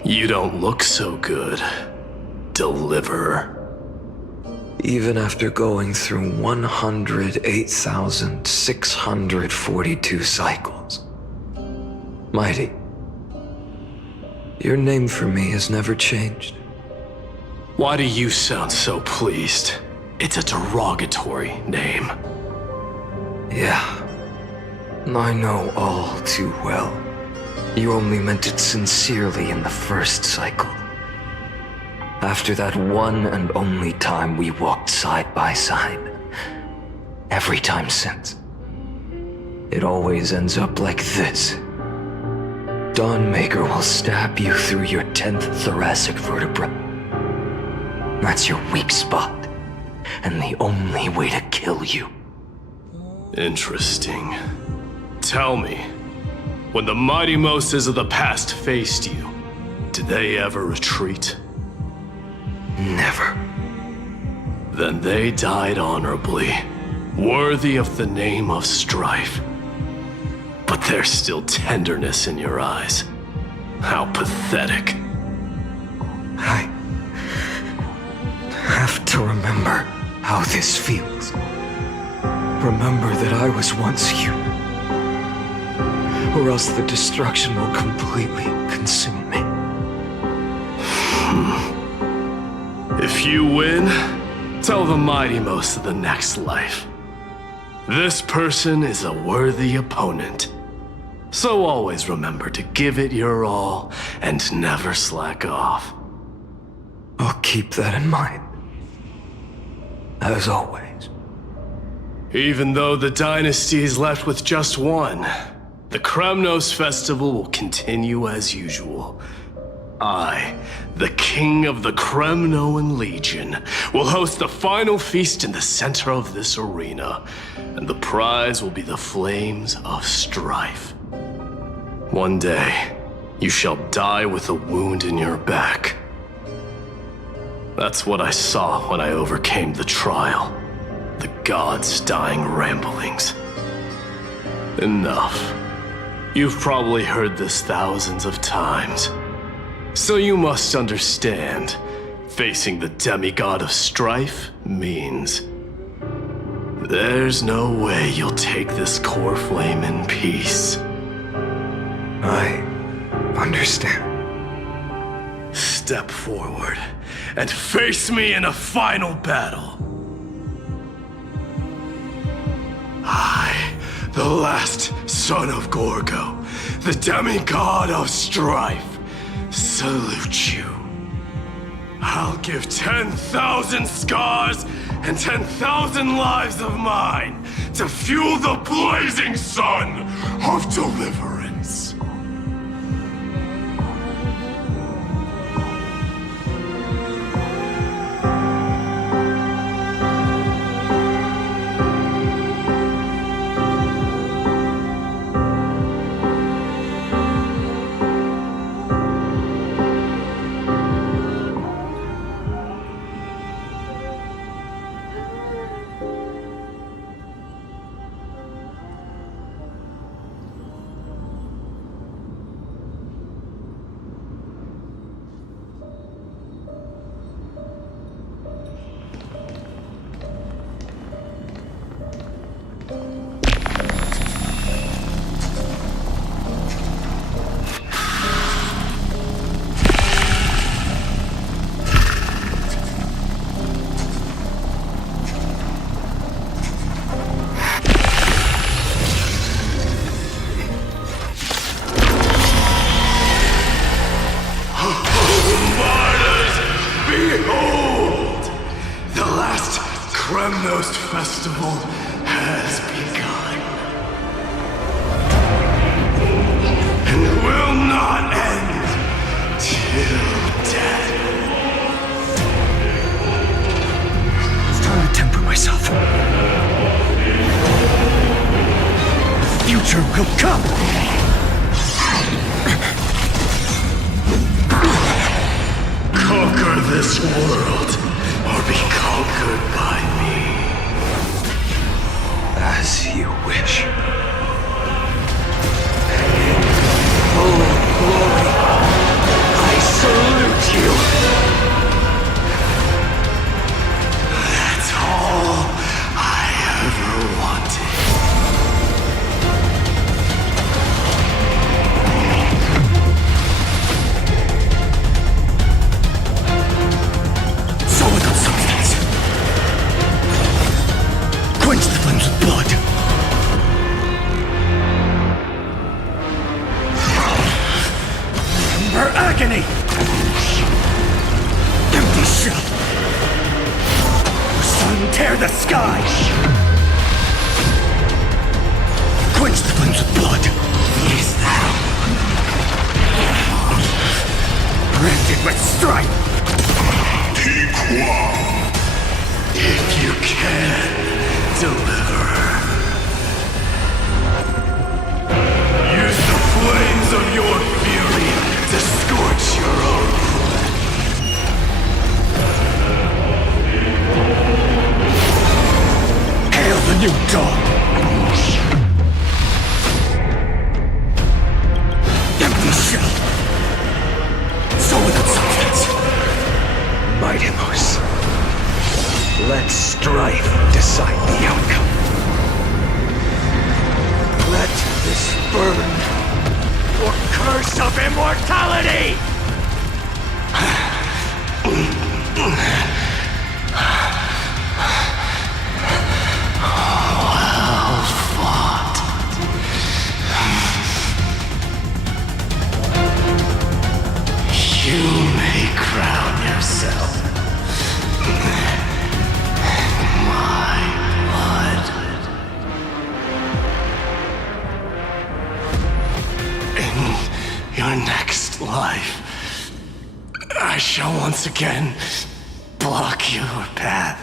You don't look so good, Deliverer. Even after going through 108,642 cycles. Mighty, your name for me has never changed. Why do you sound so pleased? It's a derogatory name. Yeah, I know all too well. You only meant it sincerely in the first cycle. After that one and only time we walked side by side. Every time since. It always ends up like this. Dawnmaker will stab you through your 10th thoracic vertebra. That's your weak spot, and the only way to kill you. Interesting. Tell me, when the mighty Moses of the past faced you, did they ever retreat? Never. Then they died honorably, worthy of the name of Strife. But there's still tenderness in your eyes. How pathetic. I have to remember how this feels. Remember that I was once human. Or else the destruction will completely consume me. If you win, tell the mighty most of the next life. This person is a worthy opponent. So always remember to give it your all and never slack off. I'll keep that in mind. As always. Even though the dynasty is left with just one, the Kremnos festival will continue as usual. I, the king of the Kremnoan Legion, will host the final feast in the center of this arena, and the prize will be the flames of strife. One day, you shall die with a wound in your back. That's what I saw when I overcame the trial. The gods' dying ramblings. Enough. You've probably heard this thousands of times. So you must understand, facing the demigod of strife means there's no way you'll take this core flame in peace. I understand. Step forward and face me in a final battle. I, the last son of Gorgo, the demigod of strife, salute you. I'll give 10,000 scars and 10,000 lives of mine to fuel the blazing sun of deliverance. Behold! The last Kremnos festival has begun. And will not end till death. It's time to temper myself. The future will come! Conquer this world, or be conquered by me. As you wish. Oh, glory, I her agony! Empty shell! Sun, tear the sky! Quench the flames with blood! Is thou! Branded with strife! If you can, deliver her. Use the flames of your fury to scorch your own flesh. Hail the new dawn! Empty shell! So without substance. Mightimus. Let strife decide the outcome. Let this burn, or curse of immortality! Well fought. You may crown yourself. My blood. In your next life, I shall once again block your path.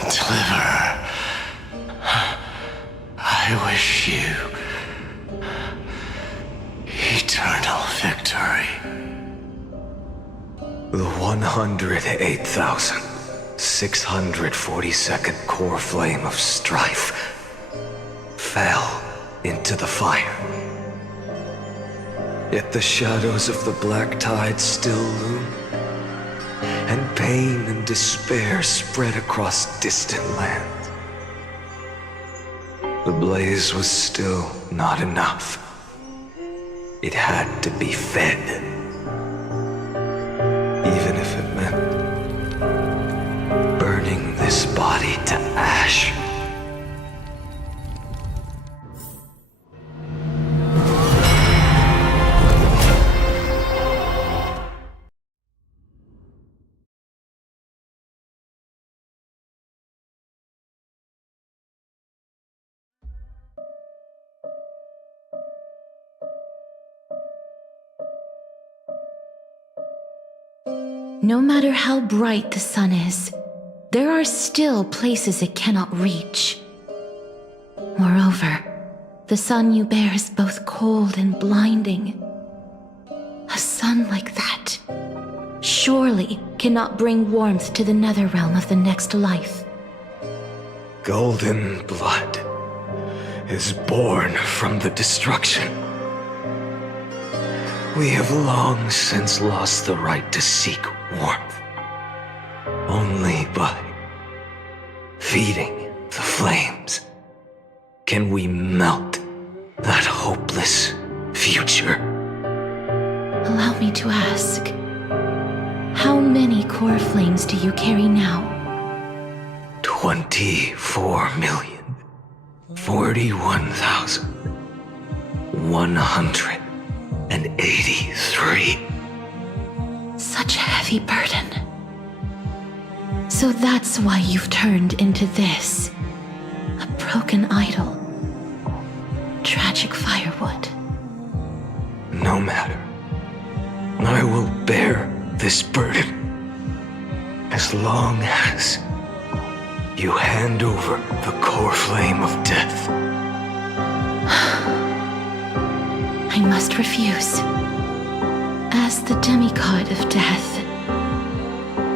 Deliver. I wish you eternal victory. The 108,642nd core flame of strife fell into the fire. Yet the shadows of the black tide still loom, and pain and despair spread across distant lands. The blaze was still not enough. It had to be fed. Even if it meant burning this body to ash. No matter how bright the sun is, there are still places it cannot reach. Moreover, the sun you bear is both cold and blinding. A sun like that surely cannot bring warmth to the nether realm of the next life. Golden blood is born from the destruction. We have long since lost the right to seek warmth. Only by feeding the flames can we melt that hopeless future. Allow me to ask, how many core flames do you carry now? 24,041,183. Such a heavy burden. So that's why you've turned into this. A broken idol. Tragic firewood. No matter. I will bear this burden as long as you hand over the core flame of death. I must refuse. As the demigod of death,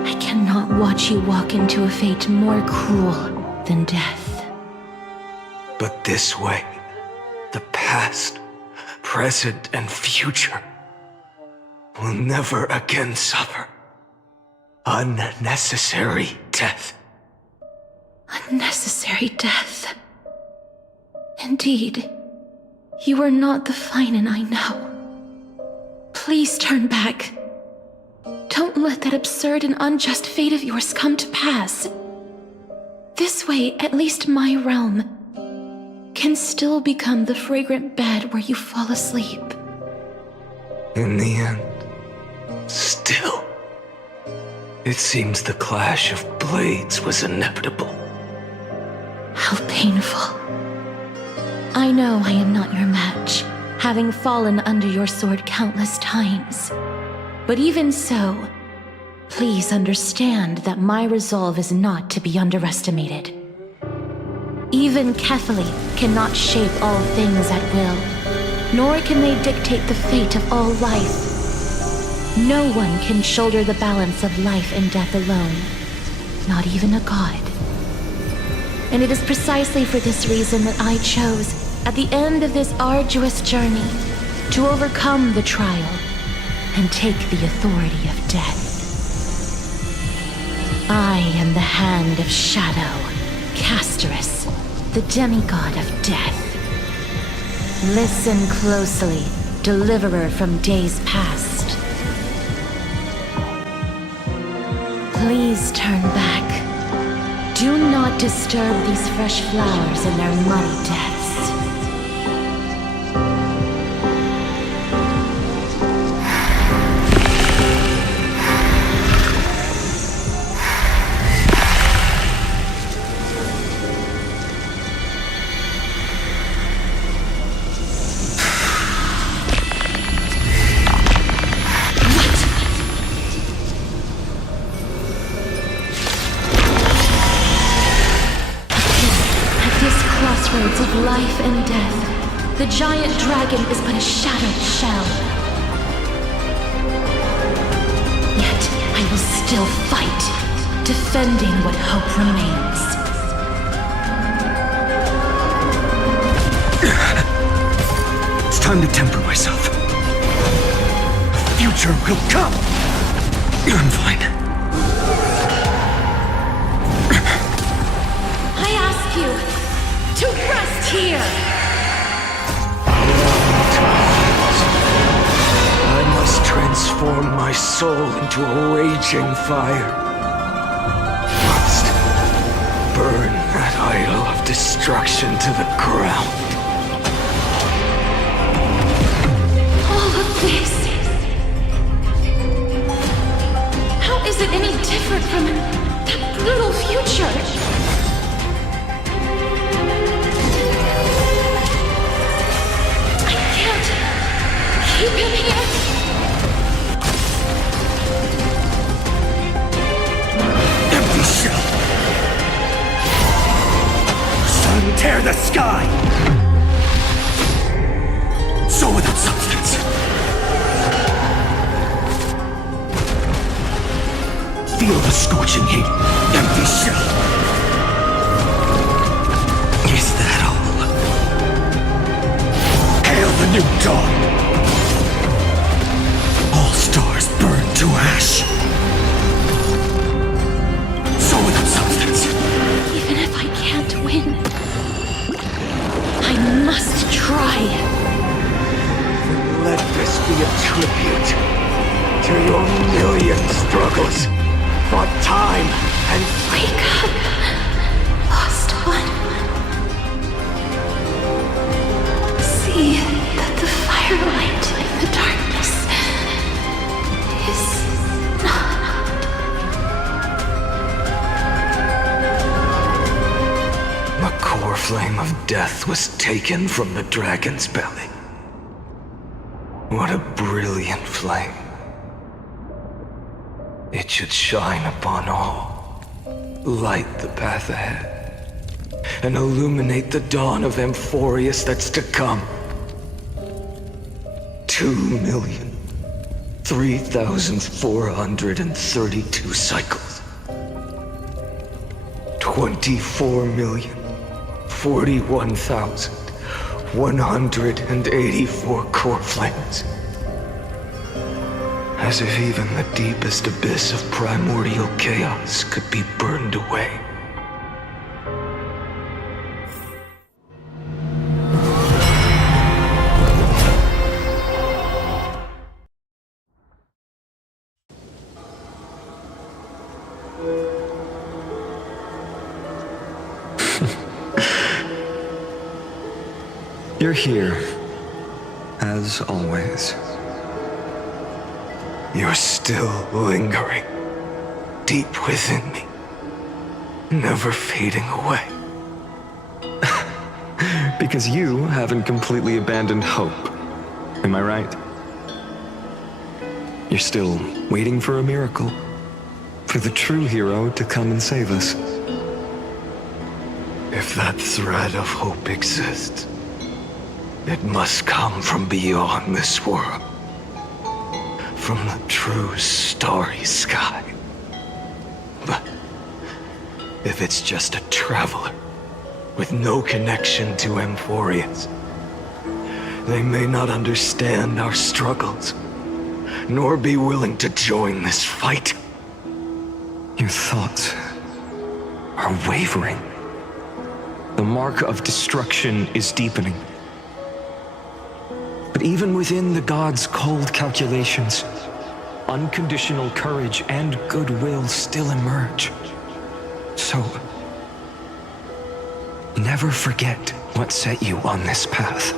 I cannot watch you walk into a fate more cruel than death. But this way, the past, present, and future will never again suffer unnecessary death. Unnecessary death. Indeed, you are not the Finan I know. Please turn back. Don't let that absurd and unjust fate of yours come to pass. This way, at least my realm can still become the fragrant bed where you fall asleep. In the end, still, it seems the clash of blades was inevitable. How painful. I know I am not your match, having fallen under your sword countless times. But even so, please understand that my resolve is not to be underestimated. Even Kefali cannot shape all things at will, nor can they dictate the fate of all life. No one can shoulder the balance of life and death alone, not even a god. And it is precisely for this reason that I chose, at the end of this arduous journey, to overcome the trial and take the authority of death. I am the Hand of Shadow, Castorus, the demigod of death. Listen closely, deliverer from days past. Please turn back. Do not disturb these fresh flowers in their muddy deaths. Of life and death, the giant dragon is but a shattered shell. Yet I will still fight, defending what hope remains. It's time to temper myself. The future will come. I'm fine. I ask you to rest here! I must transform my soul into a raging fire. Must burn that idol of destruction to the ground. All of this... How is it any different from that brutal future? Keep him here! Empty shell! Sun, tear the sky! So without substance. Feel the scorching heat. Empty shell! Is that all? Hail the new dawn! Stars burn to ash. So without substance. Even if I can't win, I must try. Let this be a tribute to your million struggles for time and... Wake up, lost one. See that the firelight in the darkness is not. The core flame of death was taken from the dragon's belly. What a brilliant flame. It should shine upon all, light the path ahead, and illuminate the dawn of Amphorius that's to come. 2,003,432 cycles. 24,041,184 core flames. As if even the deepest abyss of primordial chaos could be burned away. You're here, as always. You're still lingering deep within me, never fading away. Because you haven't completely abandoned hope. Am I right? You're still waiting for a miracle, for the true hero to come and save us. If that thread of hope exists, it must come from beyond this world. From the true starry sky. But if it's just a traveler with no connection to Amphorius, they may not understand our struggles, nor be willing to join this fight. Your thoughts are wavering. The mark of destruction is deepening. But even within the gods' cold calculations, unconditional courage and goodwill still emerge. So, never forget what set you on this path.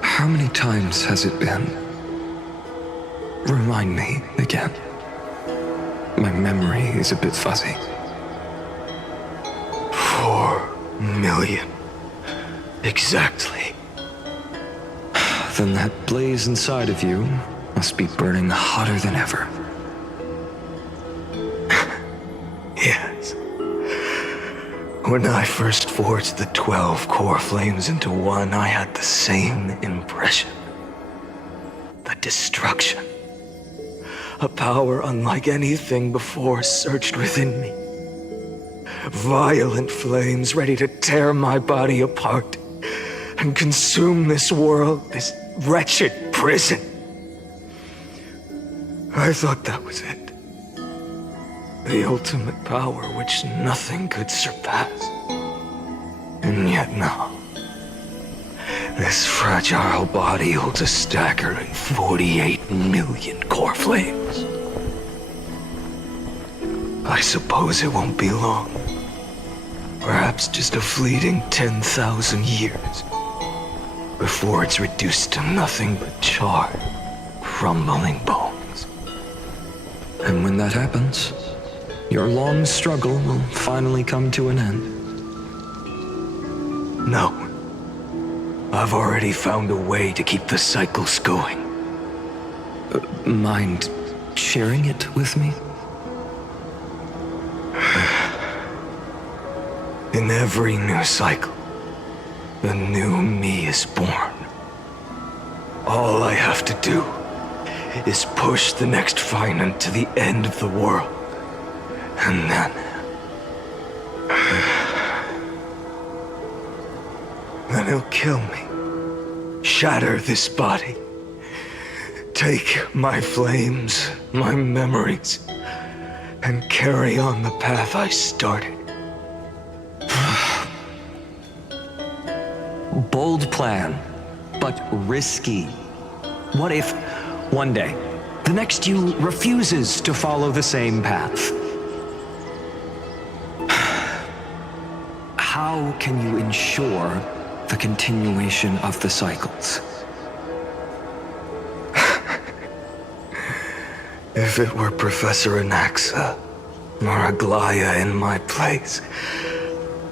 How many times has it been? Remind me again. My memory is a bit fuzzy. 4 million. Exactly. Then that blaze inside of you must be burning hotter than ever. Yes. When I first forged the 12 core flames into one, I had the same impression. The destruction. A power unlike anything before surged within me. Violent flames ready to tear my body apart and consume this world, this wretched prison. I thought that was it. The ultimate power which nothing could surpass. And yet now, this fragile body holds a staggering 48 million core flames. I suppose it won't be long. Perhaps just a fleeting 10,000 years before it's reduced to nothing but charred, crumbling bones. And when that happens, your long struggle will finally come to an end. No. I've already found a way to keep the cycles going. Mind sharing it with me? In every new cycle, a new me is born. All I have to do is push the next Finan to the end of the world. And then he'll kill me. Shatter this body. Take my flames, my memories, and carry on the path I started. Bold plan, but risky. What if, one day, the next you refuses to follow the same path? How can you ensure the continuation of the cycles? If it were Professor Anaxa or Aglaya in my place,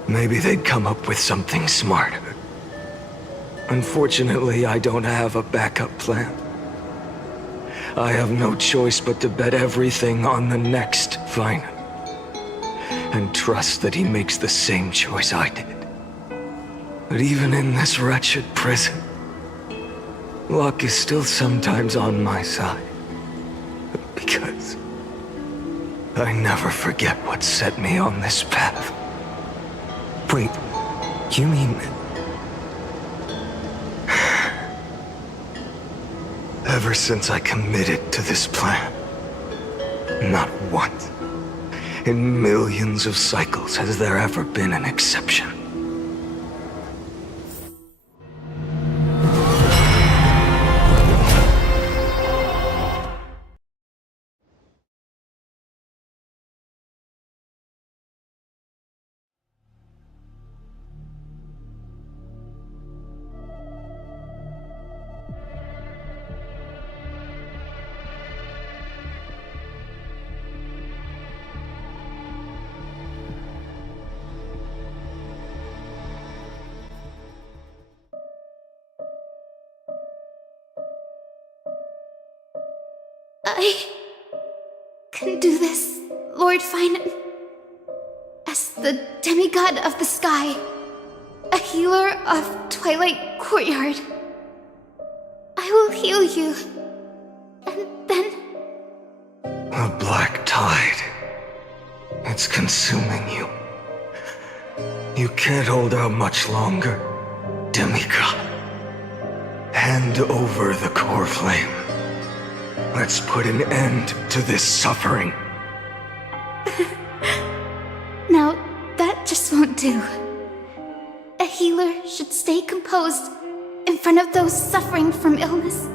maybe they'd come up with something smarter. Unfortunately, I don't have a backup plan. I have no choice but to bet everything on the next Finan, and trust that he makes the same choice I did. But even in this wretched prison, luck is still sometimes on my side. Because I never forget what set me on this path. Wait, you mean... Ever since I committed to this plan, not once in millions of cycles has there ever been an exception. I can do this, Lord Finan. As the demigod of the sky, a healer of Twilight Courtyard, I will heal you, and then... The black tide. It's consuming you. You can't hold out much longer, demigod. Hand over the core flame. Let's put an end to this suffering. Now, that just won't do. A healer should stay composed in front of those suffering from illness,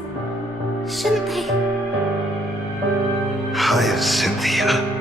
shouldn't they? Hyacinthia.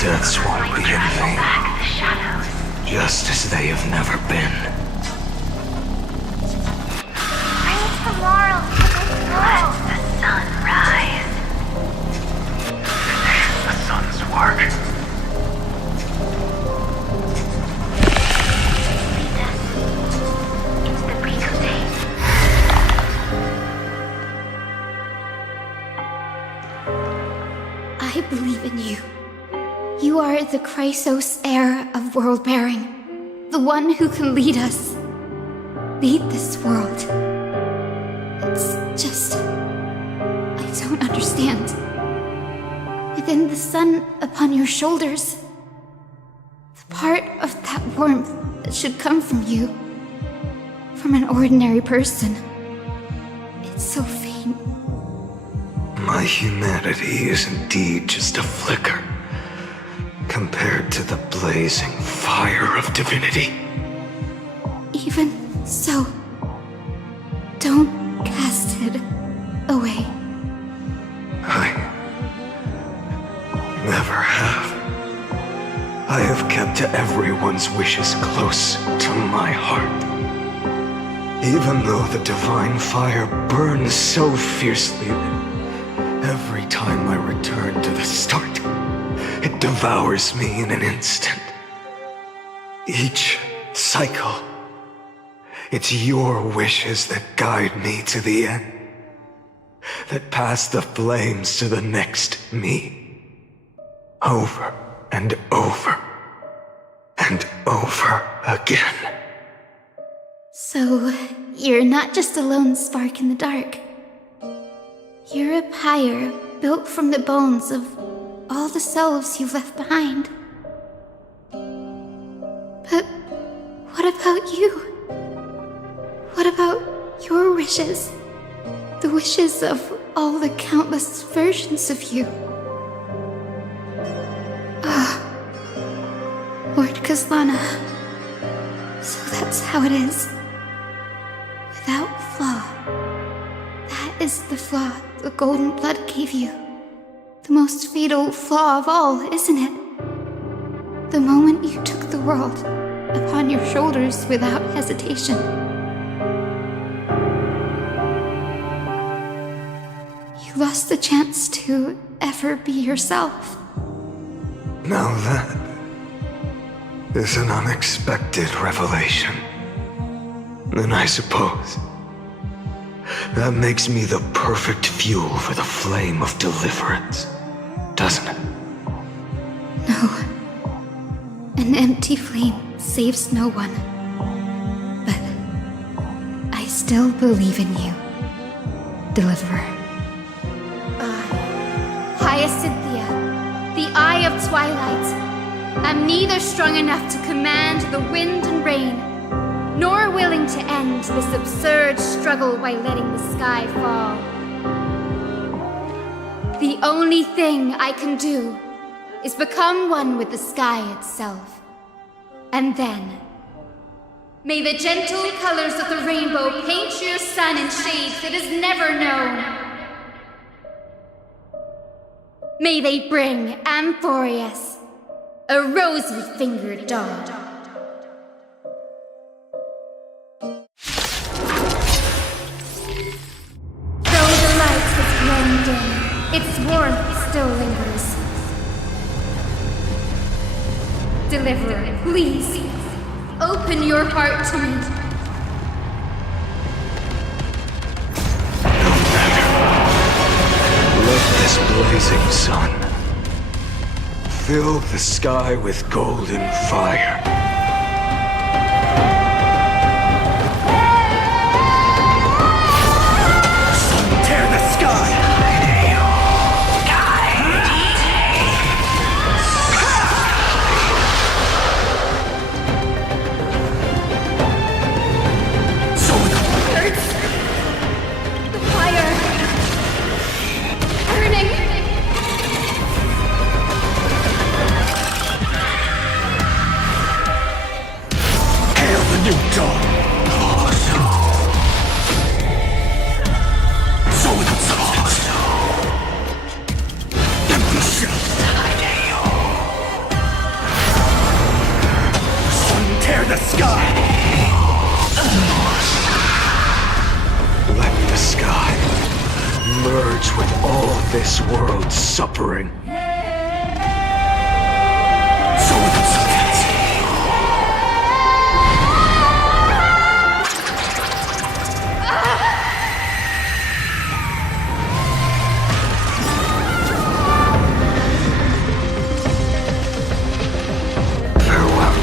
Deaths won't be in vain, just as they have never been. I need some laurel for this world. Let the sun rise. The sun's work. It's the break of day. I believe in you. You are the Chrysos heir of world-bearing, the one who can lead us. Lead this world. It's just... I don't understand. Within the sun upon your shoulders, the part of that warmth that should come from you, from an ordinary person, it's so faint. My humanity is indeed just a flicker compared to the blazing fire of divinity. Even so, don't cast it away. I never have. I have kept everyone's wishes close to my heart. Even though the divine fire burns so fiercely that every time I return to the start, it devours me in an instant. Each cycle, it's your wishes that guide me to the end, that pass the flames to the next me. Over and over and over again. So, you're not just a lone spark in the dark. You're a pyre built from the bones of all the selves you've left behind. But what about you? What about your wishes? The wishes of all the countless versions of you? Lord Kazlana. So that's how it is. without flaw. That is the flaw the golden blood gave you. The most fatal flaw of all, isn't it? The moment you took the world upon your shoulders without hesitation. You lost the chance to ever be yourself. Now that is an unexpected revelation. Then I suppose that makes me the perfect fuel for the flame of deliverance, doesn't it? No. An empty flame saves no one. But I still believe in you, Deliverer. Hyacinthia, the Eye of Twilight. I'm neither strong enough to command the wind and rain, nor willing to end this absurd struggle by letting the sky fall. The only thing I can do is become one with the sky itself. And then, may the gentle colors of the rainbow paint your sun in shades it has never known. May they bring Amphorius a rosy-fingered dog. Though the light has grown dim, its warmth still lingers. Deliverer, please, open your heart to me. Let this blazing sun fill the sky with golden fire. Sun, tear the sky! This world's suffering. Farewell,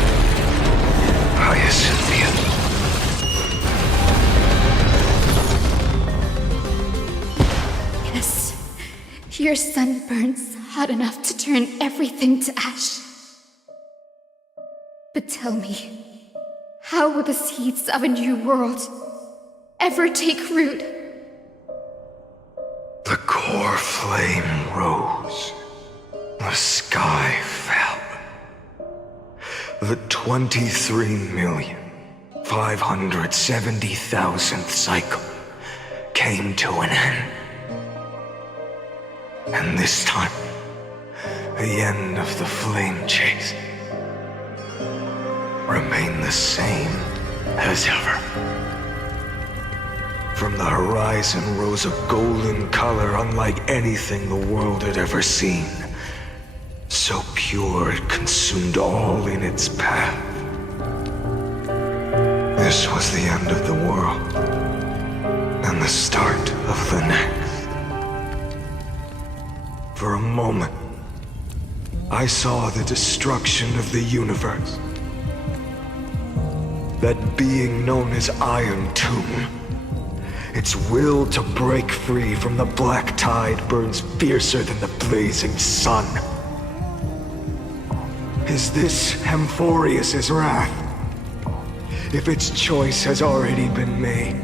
Hyacinthia. Yes. Your sun burns hot enough to turn everything to ash. But tell me, how will the seeds of a new world ever take root? The core flame rose. The sky fell. The 23,570,000th cycle came to an end. And this time, the end of the flame chase remained the same as ever. From the horizon rose a golden color unlike anything the world had ever seen. So pure it consumed all in its path. This was the end of the world, and the start of the next. For a moment, I saw the destruction of the universe. That being known as Iron Tomb, its will to break free from the black tide burns fiercer than the blazing sun. Is this Amphorius' wrath? If its choice has already been made,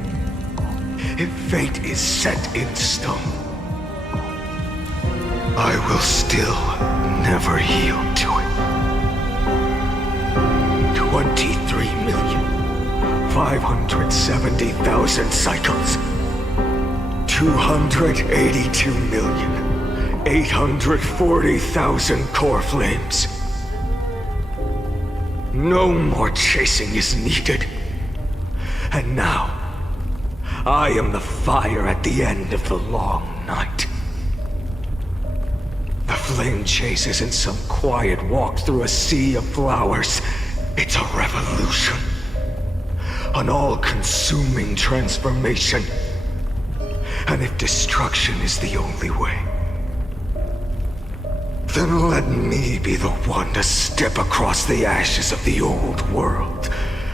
if fate is set in stone, I will still never yield to it. 570,000 cycles. 282,840,000 core flames. No more chasing is needed. And now, I am the fire at the end of the long night. The flame chase isn't some quiet walk through a sea of flowers. It's a revolution. An all-consuming transformation. And if destruction is the only way, then let me be the one to step across the ashes of the old world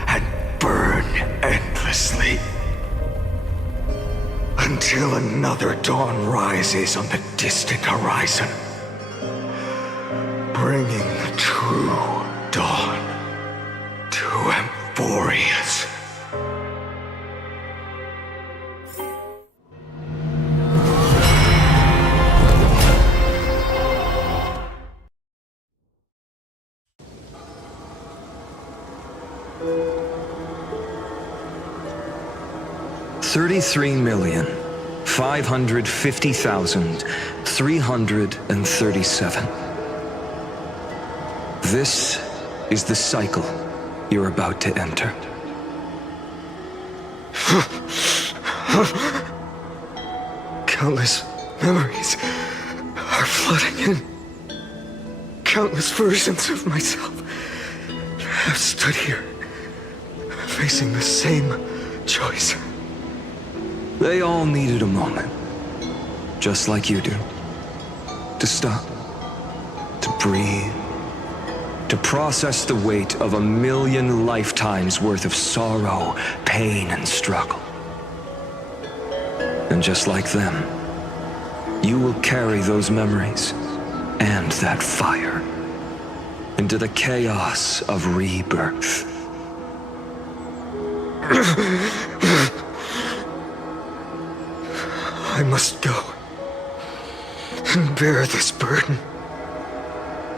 and burn endlessly. Until another dawn rises on the distant horizon, bringing the true dawn to Amphorius. $33,550,337. This is the cycle you're about to enter. Countless memories are flooding in. Countless versions of myself have stood here, facing the same choice. They all needed a moment, just like you do. To stop, to breathe, to process the weight of 1,000,000 lifetimes worth of sorrow, pain, and struggle. And just like them, you will carry those memories and that fire into the chaos of rebirth. I must go and bear this burden.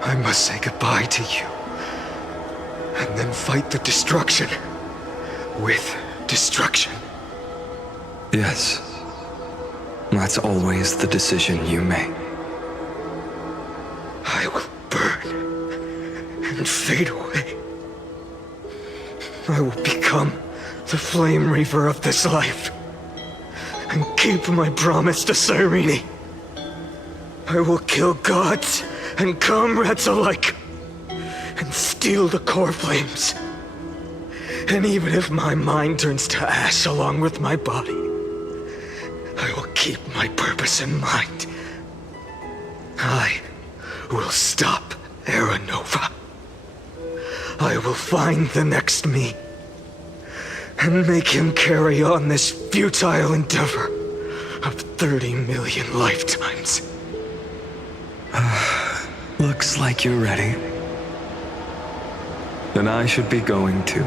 I must say goodbye to you, and then fight the destruction with destruction. Yes, that's always the decision you make. I will burn and fade away. I will become the Flame Reaver of this life, and keep my promise to Cyrene. I will kill gods and comrades alike, and steal the core flames. And even if my mind turns to ash along with my body, I will keep my purpose in mind. I will stop Era Nova. I will find the next me, and make him carry on this futile endeavor of 30 million lifetimes. Looks like you're ready. Then I should be going too.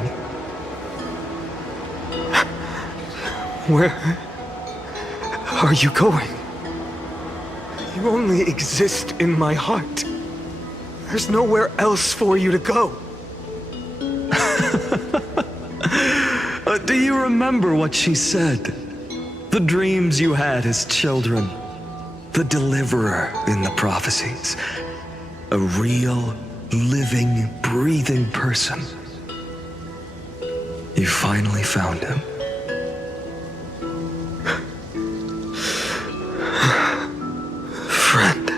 Where are you going? You only exist in my heart. There's nowhere else for you to go. Do you remember what she said? The dreams you had as children. The deliverer in the prophecies. A real, living, breathing person. You finally found him. Friend.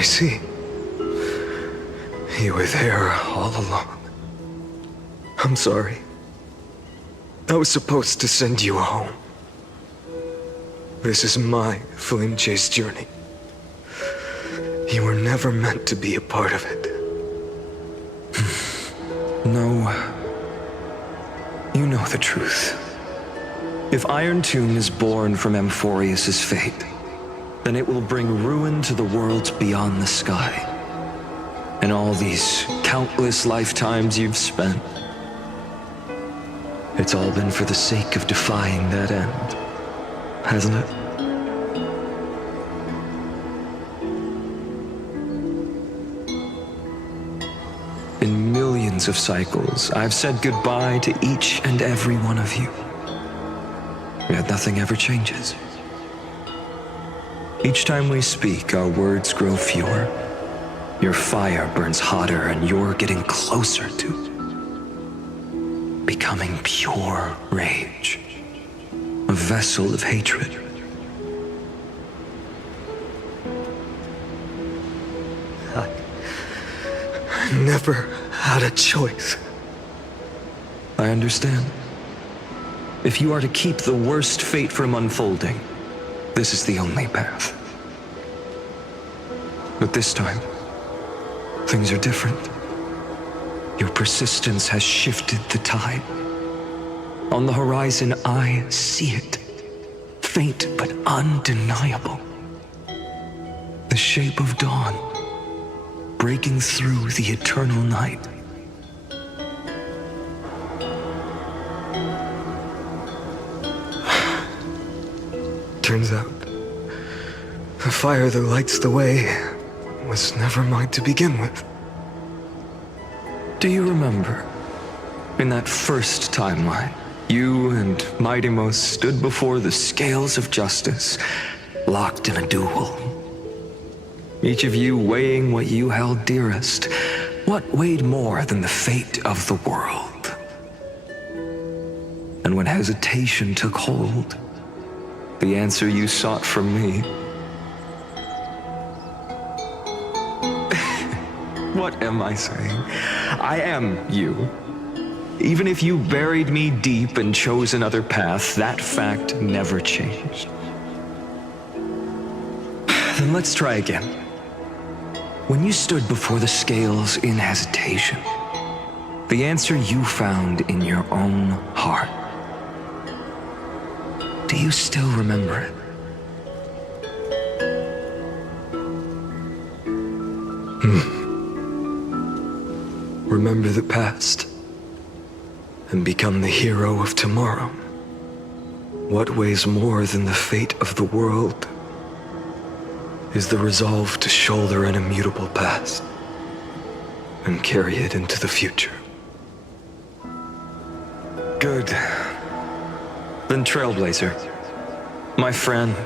I see. You were there all along. I'm sorry. I was supposed to send you home. This is my flame chase journey. You were never meant to be a part of it. No. You know the truth. If Iron Tomb is born from Amphorius' fate, then it will bring ruin to the worlds beyond the sky. And all these countless lifetimes you've spent, it's all been for the sake of defying that end, hasn't it? In millions of cycles, I've said goodbye to each and every one of you. Yet nothing ever changes. Each time we speak, our words grow fewer. Your fire burns hotter, and you're getting closer to becoming pure rage, a vessel of hatred. I never had a choice. I understand. If you are to keep the worst fate from unfolding, this is the only path. But this time, things are different. Your persistence has shifted the tide. On the horizon, I see it. Faint but undeniable. The shape of dawn, breaking through the eternal night. Turns out, the fire that lights the way was never mine to begin with. Do you remember, in that first timeline, you and Mightymost stood before the scales of justice, locked in a duel? Each of you weighing what you held dearest. What weighed more than the fate of the world? And when hesitation took hold, the answer you sought from me. What am I saying? I am you. Even if you buried me deep and chose another path, that fact never changed. Then let's try again. When you stood before the scales in hesitation, the answer you found in your own heart. Do you still remember it? Remember the past and become the hero of tomorrow. What weighs more than the fate of the world is the resolve to shoulder an immutable past and carry it into the future. Good. Then Trailblazer, my friend,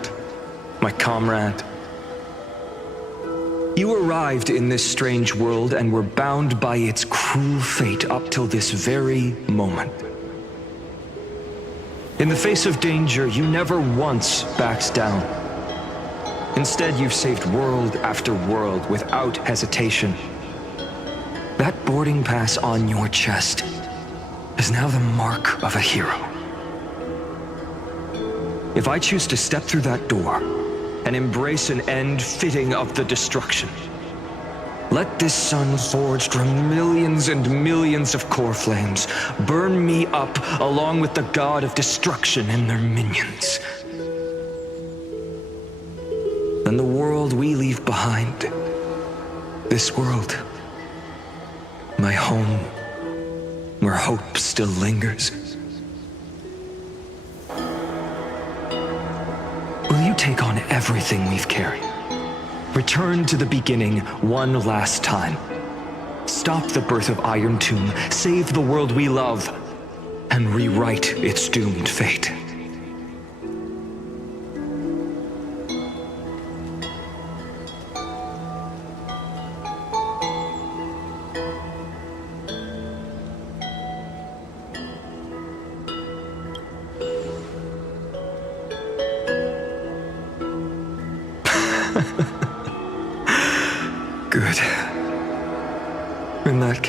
my comrade. You arrived in this strange world and were bound by its cruel fate up till this very moment. In the face of danger, you never once backed down. Instead, you've saved world after world without hesitation. That boarding pass on your chest is now the mark of a hero. If I choose to step through that door and embrace an end fitting of the destruction, let this sun forged from millions and millions of core flames burn me up along with the god of destruction and their minions. Then the world we leave behind, this world, my home, where hope still lingers. Will you take on everything we've carried? Return to the beginning one last time. Stop the birth of Iron Tomb, save the world we love, and rewrite its doomed fate.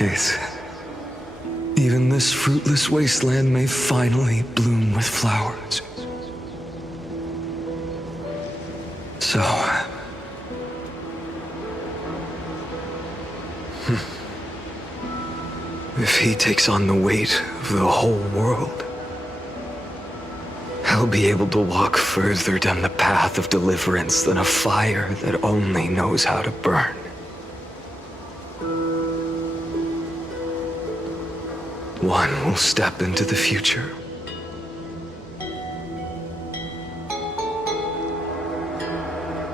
Case. Even this fruitless wasteland may finally bloom with flowers. So... if he takes on the weight of the whole world, I'll be able to walk further down the path of deliverance than a fire that only knows how to burn. One will step into the future.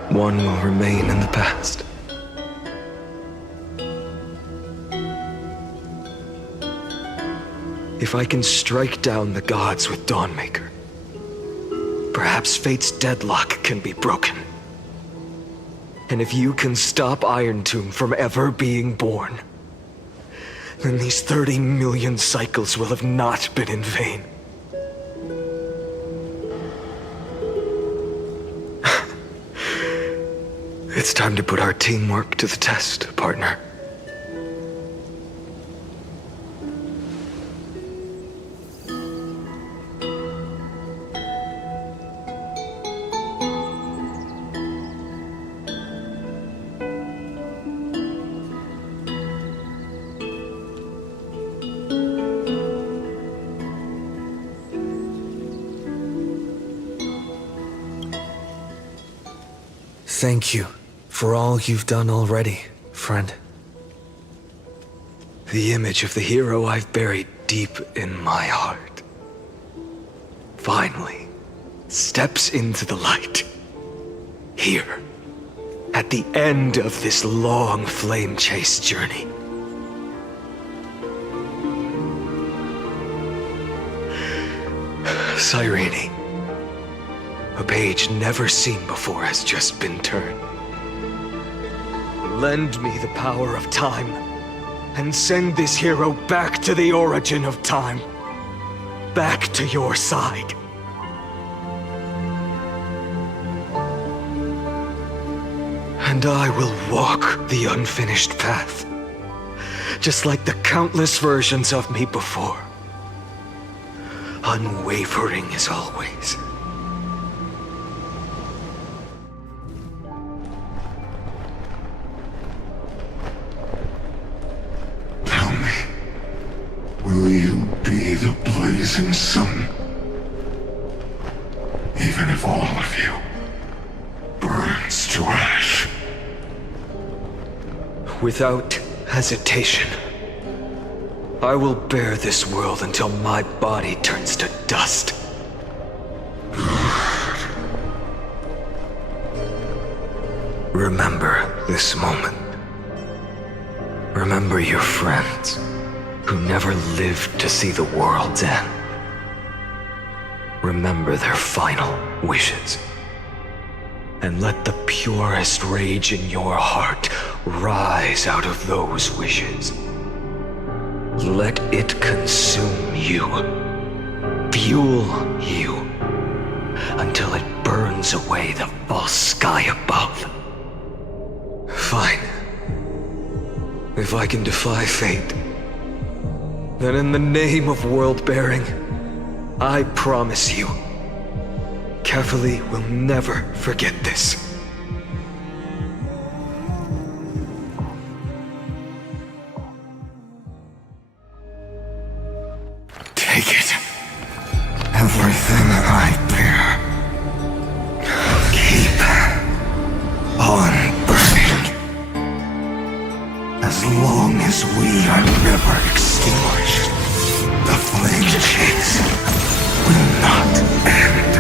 One will remain in the past. If I can strike down the gods with Dawnmaker, perhaps fate's deadlock can be broken. And if you can stop Iron Tomb from ever being born, then these 30 million cycles will have not been in vain. It's time to put our teamwork to the test, partner. Thank you for all you've done already, friend. The image of the hero I've buried deep in my heart finally steps into the light. Here, at the end of this long flame chase journey. Cyrene. A page never seen before has just been turned. Lend me the power of time, and send this hero back to the origin of time. Back to your side. And I will walk the unfinished path, just like the countless versions of me before. Unwavering as always. Will you be the blazing sun? Even if all of you burns to ash. Without hesitation, I will bear this world until my body turns to dust. Remember this moment. Remember your friends who never lived to see the world's end. Remember their final wishes. And let the purest rage in your heart rise out of those wishes. Let it consume you, fuel you, until it burns away the false sky above. Fine. If I can defy fate, then in the name of world-bearing, I promise you, Kefali will never forget this. Take it. Everything I bear. Keep on burning. As long as we are never extinguished, the flame chase will not end.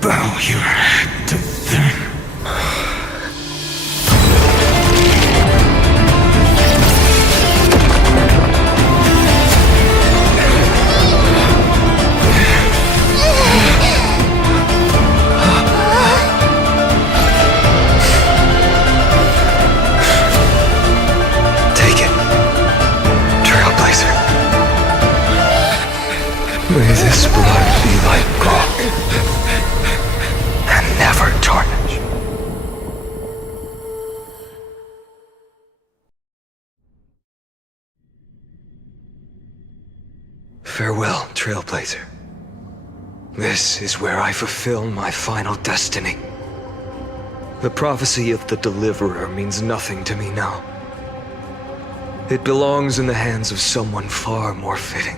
Bow your head to them. trailblazer. This is where I fulfill my final destiny. The prophecy of the Deliverer means nothing to me now. It belongs in the hands of someone far more fitting.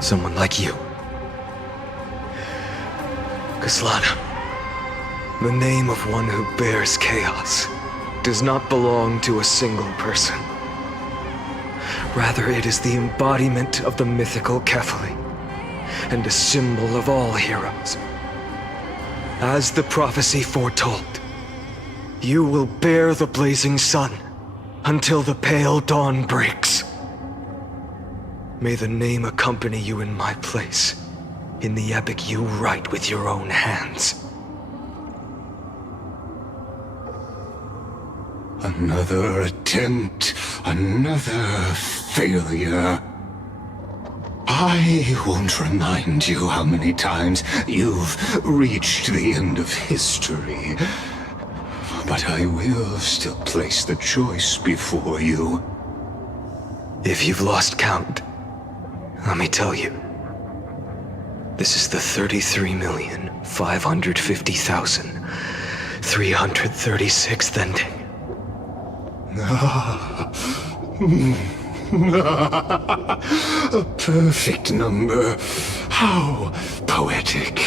Someone like you. Kaslana, the name of one who bears chaos does not belong to a single person. Rather, it is the embodiment of the mythical Kefali, and a symbol of all heroes. As the prophecy foretold, you will bear the blazing sun until the pale dawn breaks. May the name accompany you in my place, in the epic you write with your own hands. Another attempt, another failure. I won't remind you how many times you've reached the end of history. But I will still place the choice before you. If you've lost count, let me tell you. This is the 33,550,336th ending. A perfect number. How poetic.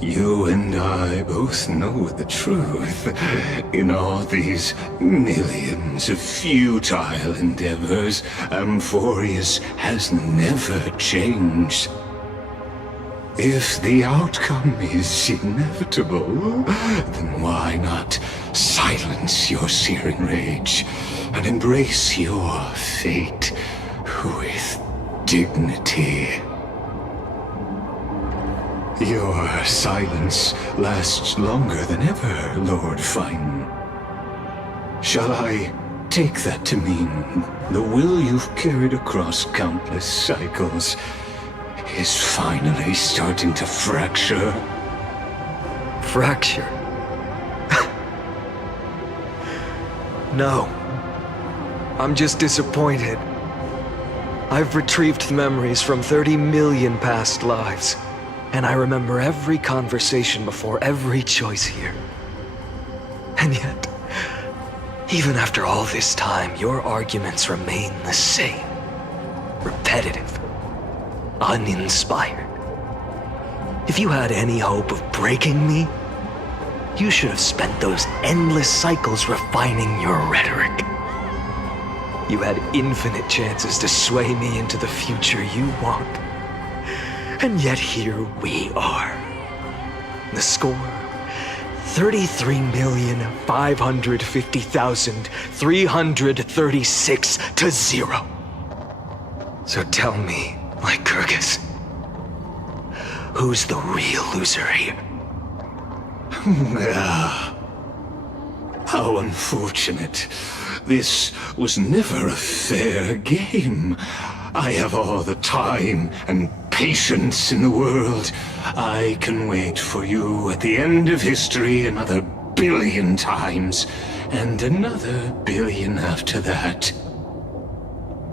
You and I both know the truth. In all these millions of futile endeavors, Amphorius has never changed. If the outcome is inevitable, then why not silence your searing rage and embrace your fate with dignity? Your silence lasts longer than ever, Lord Fine. Shall I take that to mean the will you've carried across countless cycles is finally starting to fracture? Fracture? No. I'm just disappointed. I've retrieved memories from 30 million past lives, and I remember every conversation before every choice here. And yet, even after all this time, your arguments remain the same. Repetitive. Uninspired. If you had any hope of breaking me, you should have spent those endless cycles refining your rhetoric. You had infinite chances to sway me into the future you want. And yet here we are. The score, 33,550,336 to 0. So tell me, Lycurgus, who's the real loser here? How unfortunate. This was never a fair game. I have all the time and patience in the world. I can wait for you at the end of history another billion times, and another billion after that.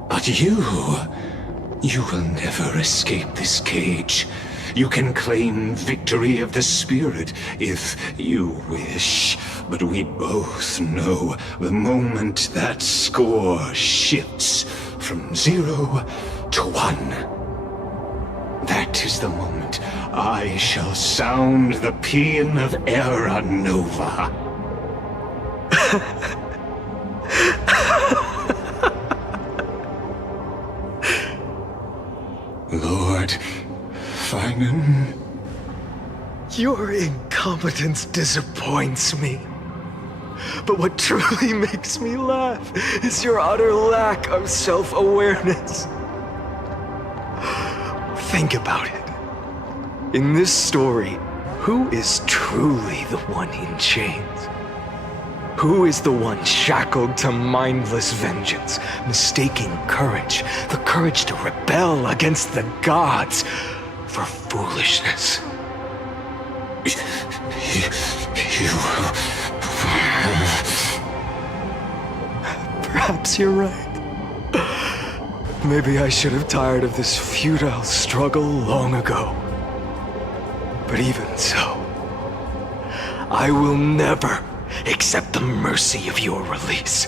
But you will never escape this cage. You can claim victory of the spirit if you wish, but we both know the moment that score shifts from 0 to 1. That is the moment I shall sound the paean of Era Nova. Lord Finan? Your incompetence disappoints me. But what truly makes me laugh is your utter lack of self-awareness. Think about it. In this story, who is truly the one in chains? Who is the one shackled to mindless vengeance, mistaking courage, the courage to rebel against the gods, for foolishness? Perhaps you're right. Maybe I should have tired of this futile struggle long ago. But even so, I will never accept the mercy of your release.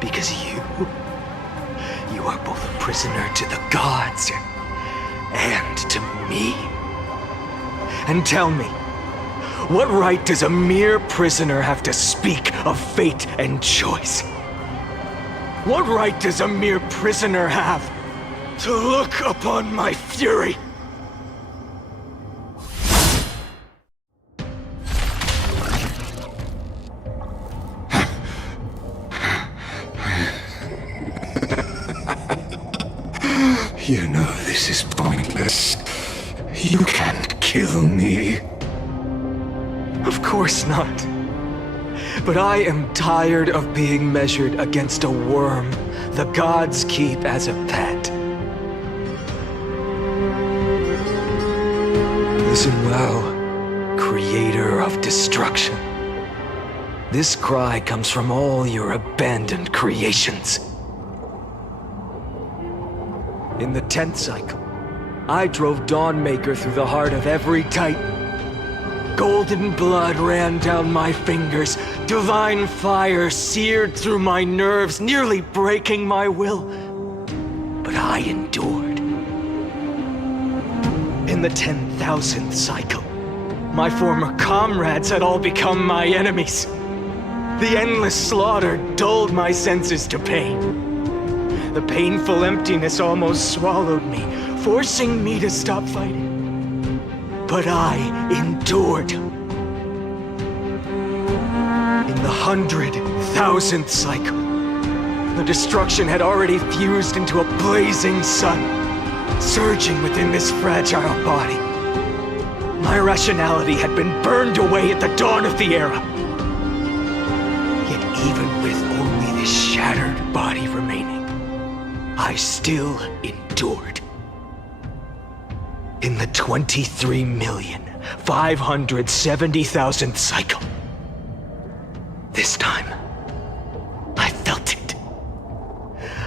Because you are both a prisoner to the gods and to me. And tell me, what right does a mere prisoner have to speak of fate and choice? What right does a mere prisoner have to look upon my fury? You know this is pointless. You can't kill me. Of course not. But I am tired of being measured against a worm the gods keep as a pet. Listen well, creator of destruction. This cry comes from all your abandoned creations. In the 10th cycle, I drove Dawnmaker through the heart of every Titan. Golden blood ran down my fingers, divine fire seared through my nerves, nearly breaking my will. But I endured. In the 10,000th cycle, my former comrades had all become my enemies. The endless slaughter dulled my senses to pain. The painful emptiness almost swallowed me, forcing me to stop fighting. But I endured. In the 100,000th cycle, the destruction had already fused into a blazing sun, surging within this fragile body. My rationality had been burned away at the dawn of the era. Yet even with only this shattered body remaining, I still endured. In the 23,570,000th cycle, this time, I felt it.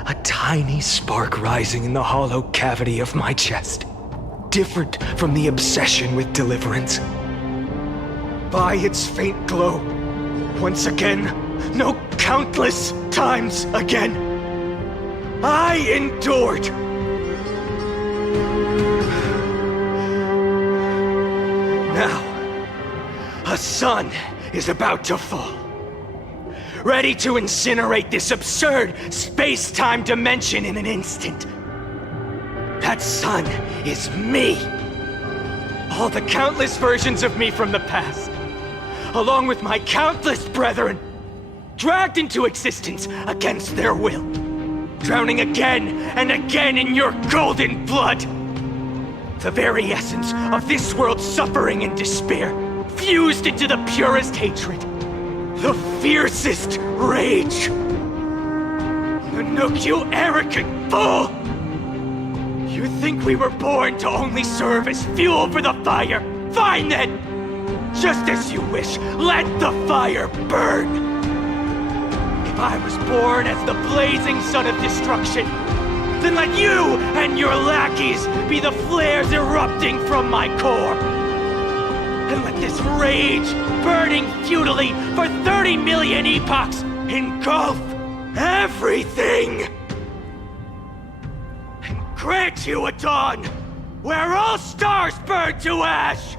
A tiny spark rising in the hollow cavity of my chest, different from the obsession with deliverance. By its faint glow, once again, no, countless times again, I endured. Now, a sun is about to fall, ready to incinerate this absurd space-time dimension in an instant. That sun is me. All the countless versions of me from the past, along with my countless brethren, dragged into existence against their will, drowning again and again in your golden blood. The very essence of this world's suffering and despair, fused into the purest hatred, the fiercest rage. Nanook, you arrogant fool! You think we were born to only serve as fuel for the fire? Fine then! Just as you wish, let the fire burn! If I was born as the blazing sun of destruction, then let you and your lackeys be the flares erupting from my core. And let this rage, burning futilely for 30 million epochs, engulf everything! And grant you a dawn where all stars burn to ash!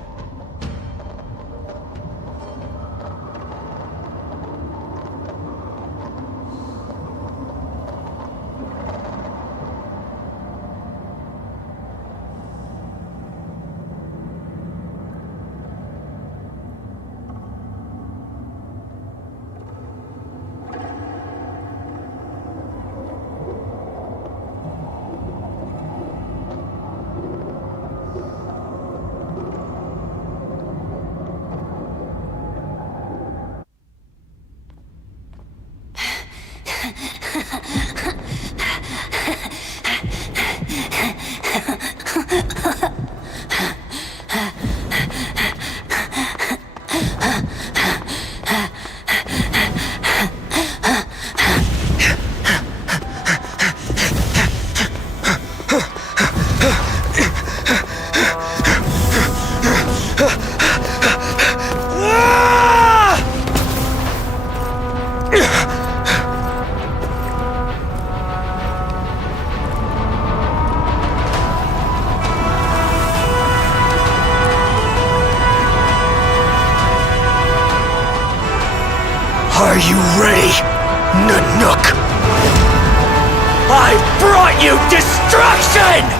Are you ready, Nanook? I brought you destruction!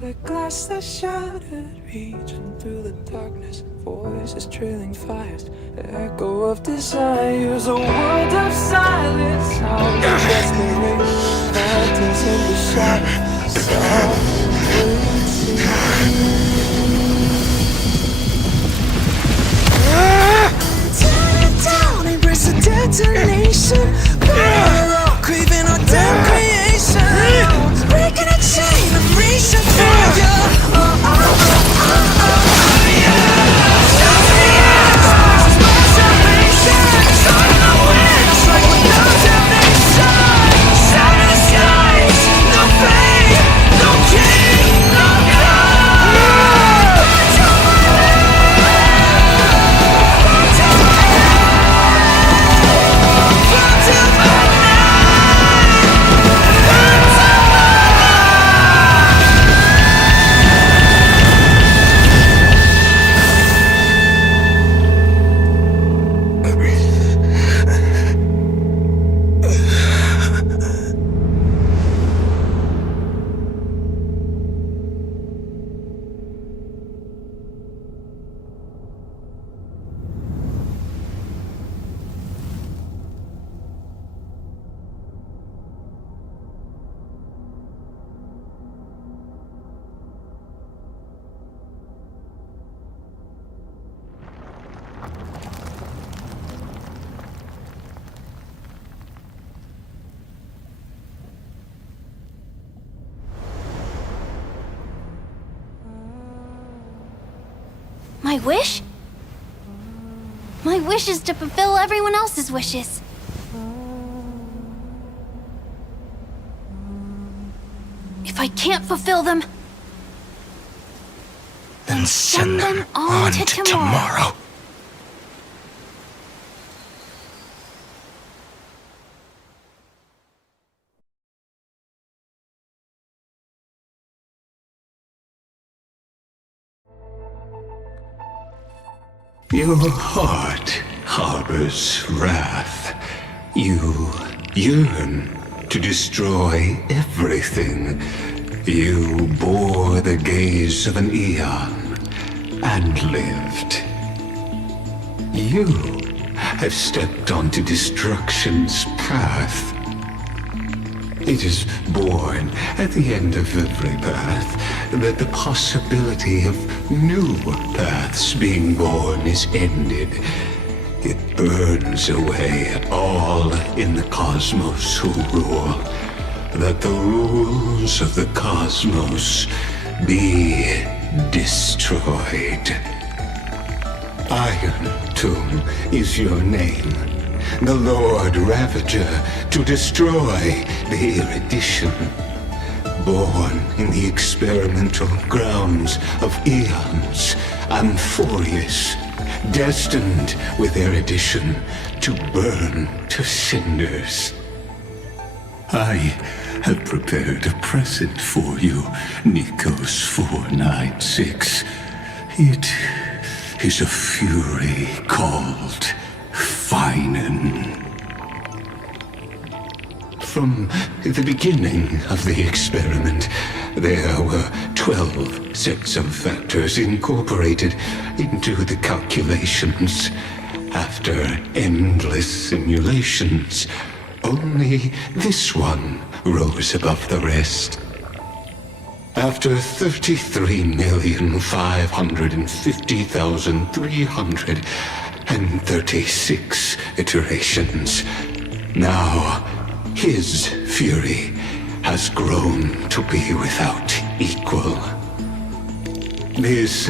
The glass that shattered, reaching through the darkness, voices trailing fires, echo of desires, a world of silence, sounds of desperation, phantoms in the shadow, soft waiting. Tear it down, embrace the detonation, burn, craving our damn creation, breaking a chain, I'm reaching for you. My wish? My wish is to fulfill everyone else's wishes. If I can't fulfill them, then send them on to tomorrow. Your heart harbors wrath. You yearn to destroy everything. You bore the gaze of an eon and lived. You have stepped onto destruction's path. It is born at the end of every path that the possibility of new paths being born is ended. It burns away all in the cosmos who rule, that the rules of the cosmos be destroyed. Iron Tomb is your name. The Lord Ravager to destroy the erudition. born in the experimental grounds of Eons, Amphorius, destined with erudition to burn to cinders. I have prepared a present for you, Nikos 496. It is a fury called Finan. From the beginning of the experiment, there were 12 sets of factors incorporated into the calculations. After endless simulations, only this one rose above the rest. After 33,550,336 iterations, now his fury has grown to be without equal. This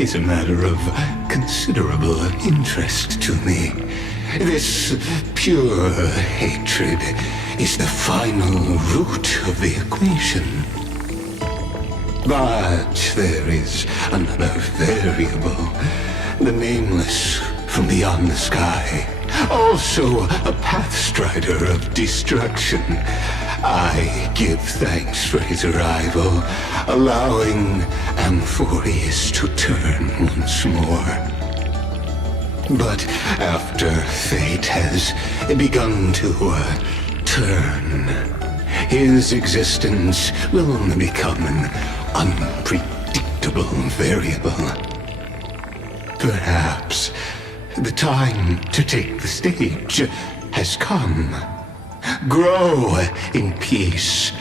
is a matter of considerable interest to me. This pure hatred is the final root of the equation. But there is another variable, the nameless from beyond the sky. Also a pathstrider of destruction. I give thanks for his arrival, allowing Amphorius to turn once more. But after fate has begun to turn, his existence will only become an unpredictable variable. Perhaps the time to take the stage has come. Grow in peace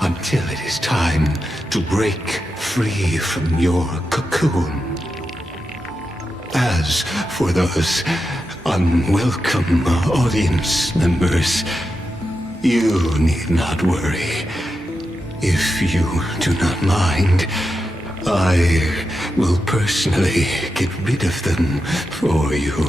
until it is time to break free from your cocoon. As for those unwelcome audience members, you need not worry. If you do not mind, I will personally get rid of them for you.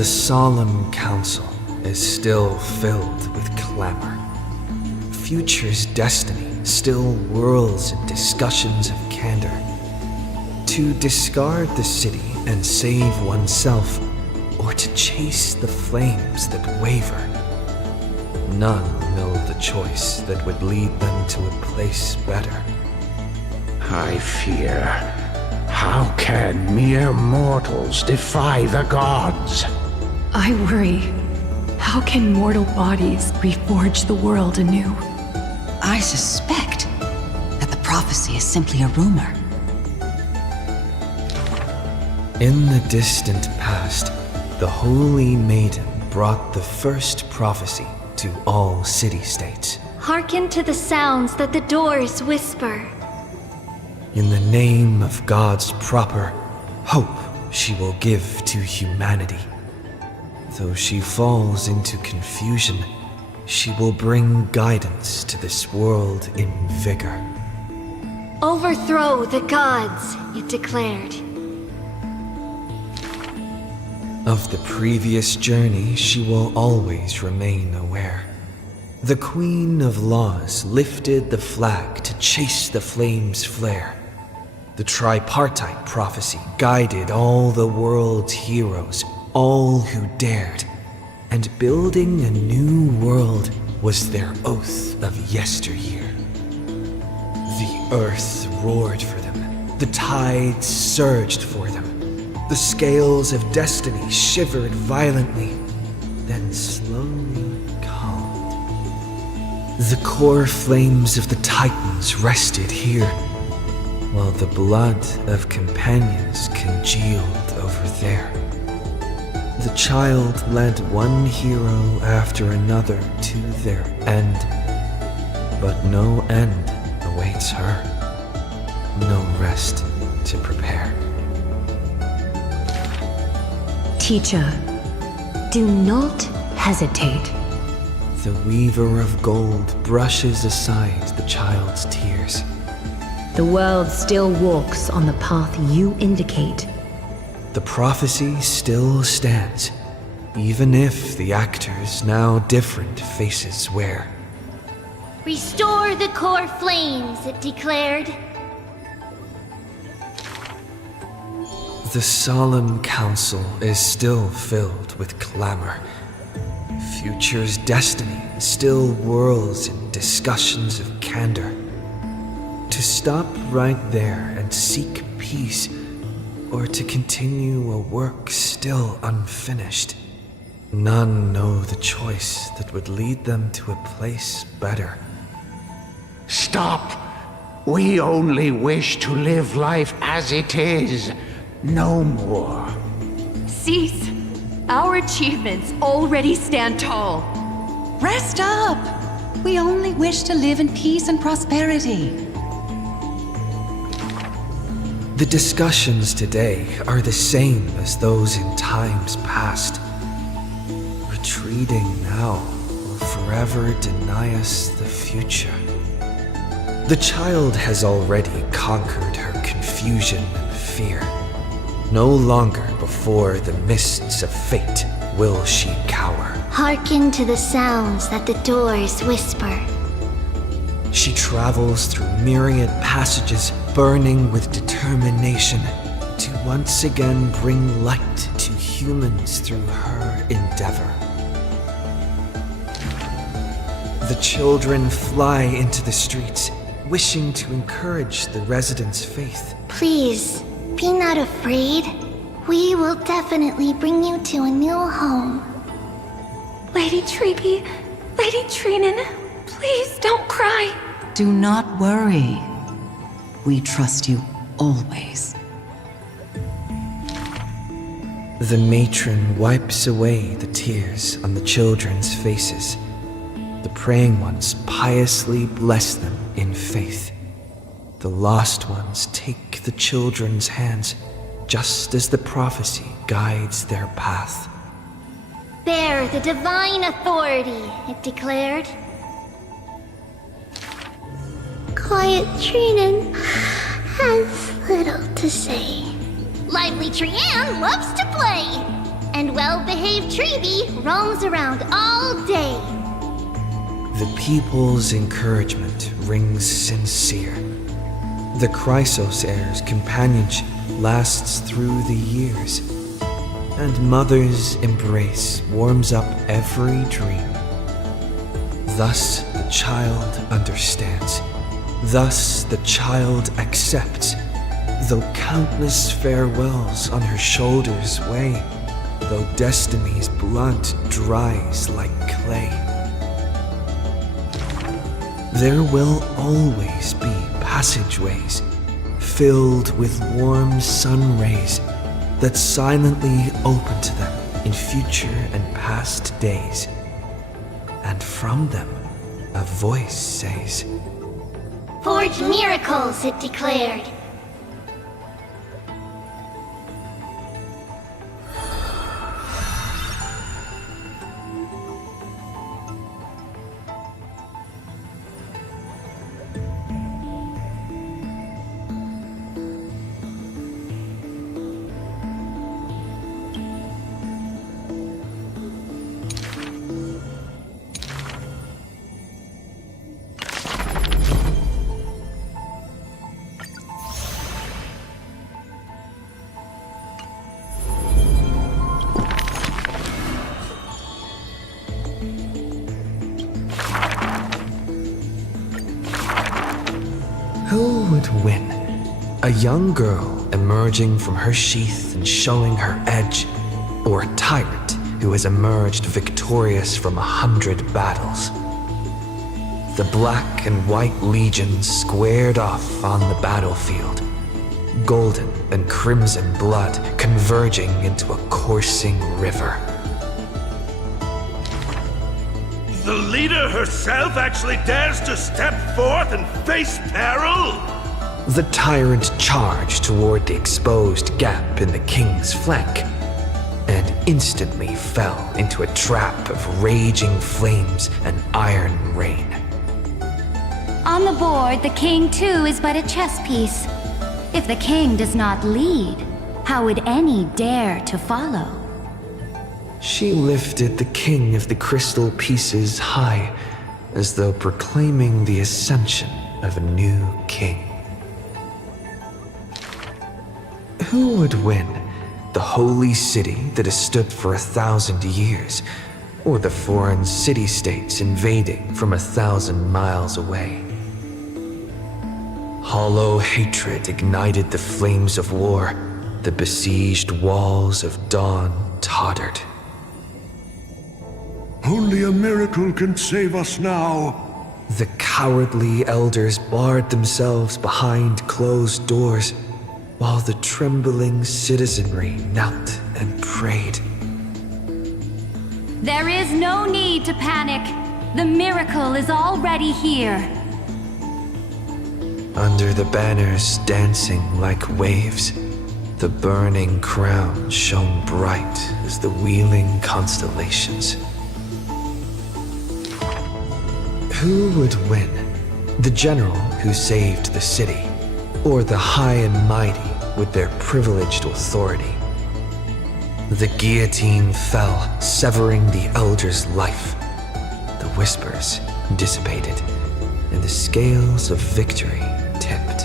The solemn council is still filled with clamor. Future's destiny still whirls in discussions of candor. To discard the city and save oneself, or to chase the flames that waver. None know the choice that would lead them to a place better. I fear. How can mere mortals defy the gods? I worry. How can mortal bodies reforge the world anew? I suspect prophecy is simply a rumor. In the distant past, the Holy Maiden brought the first prophecy to all city-states. Hearken to the sounds that the doors whisper. In the name of God's proper hope she will give to humanity. Though she falls into confusion, she will bring guidance to this world in vigor. Overthrow the gods, it declared. Of the previous journey, she will always remain aware. The Queen of Laws lifted the flag to chase the flames' flare. The tripartite prophecy guided all the world's heroes, all who dared, and building a new world was their oath of yesteryear. The earth roared for them, the tides surged for them, the scales of destiny shivered violently, then slowly calmed. The core flames of the Titans rested here, while the blood of companions congealed over there. The child led one hero after another to their end, but no end awaits her, no rest to prepare. Teacher, do not hesitate. The Weaver of Gold brushes aside the child's tears. The world still walks on the path you indicate. The prophecy still stands, even if the actors now different faces wear. Restore the core flames, it declared. The solemn council is still filled with clamor. Future's destiny still whirls in discussions of candor. To stop right there and seek peace, or to continue a work still unfinished. None know the choice that would lead them to a place better. Stop! We only wish to live life as it is, no more. Cease! Our achievements already stand tall. Rest up! We only wish to live in peace and prosperity. The discussions today are the same as those in times past. Retreating now will forever deny us the future. The child has already conquered her confusion and fear. No longer before the mists of fate will she cower. Hearken to the sounds that the doors whisper. She travels through myriad passages, burning with determination to once again bring light to humans through her endeavor. The children fly into the streets, wishing to encourage the residents' faith. Please, be not afraid. We will definitely bring you to a new home. Lady Treeby, Lady Trinen, please don't cry. Do not worry. We trust you always. The matron wipes away the tears on the children's faces. The praying ones piously bless them in faith. The lost ones take the children's hands, just as the prophecy guides their path. Bear the divine authority, it declared. Quiet Trinen has little to say. Lively Trianne loves to play. And well-behaved Treeby roams around all day. The people's encouragement rings sincere. The Chrysos heir's companionship lasts through the years, and Mother's embrace warms up every dream. Thus the child understands. Thus the child accepts, though countless farewells on her shoulders weigh, though destiny's blood dries like clay. There will always be passageways, filled with warm sun rays that silently open to them in future and past days. And from them, a voice says, Forge miracles, it declared. Who would win? A young girl emerging from her sheath and showing her edge, or a tyrant who has emerged victorious from 100 battles? The black and white legions squared off on the battlefield, golden and crimson blood converging into a coursing river. The leader herself actually dares to step forth and face peril? The tyrant charged toward the exposed gap in the king's flank, and instantly fell into a trap of raging flames and iron rain. On the board, the king too is but a chess piece. If the king does not lead, how would any dare to follow? She lifted the king of the crystal pieces high, as though proclaiming the ascension of a new king. Who would win? The holy city that has stood for 1,000 years, or the foreign city-states invading from 1,000 miles away? Hollow hatred ignited the flames of war. The besieged walls of dawn tottered. Only a miracle can save us now. The cowardly elders barred themselves behind closed doors, while the trembling citizenry knelt and prayed. There is no need to panic. The miracle is already here. Under the banners dancing like waves, the burning crown shone bright as the wheeling constellations. Who would win? The general who saved the city, or the high and mighty with their privileged authority? The guillotine fell, severing the elder's life. The whispers dissipated, and the scales of victory tipped.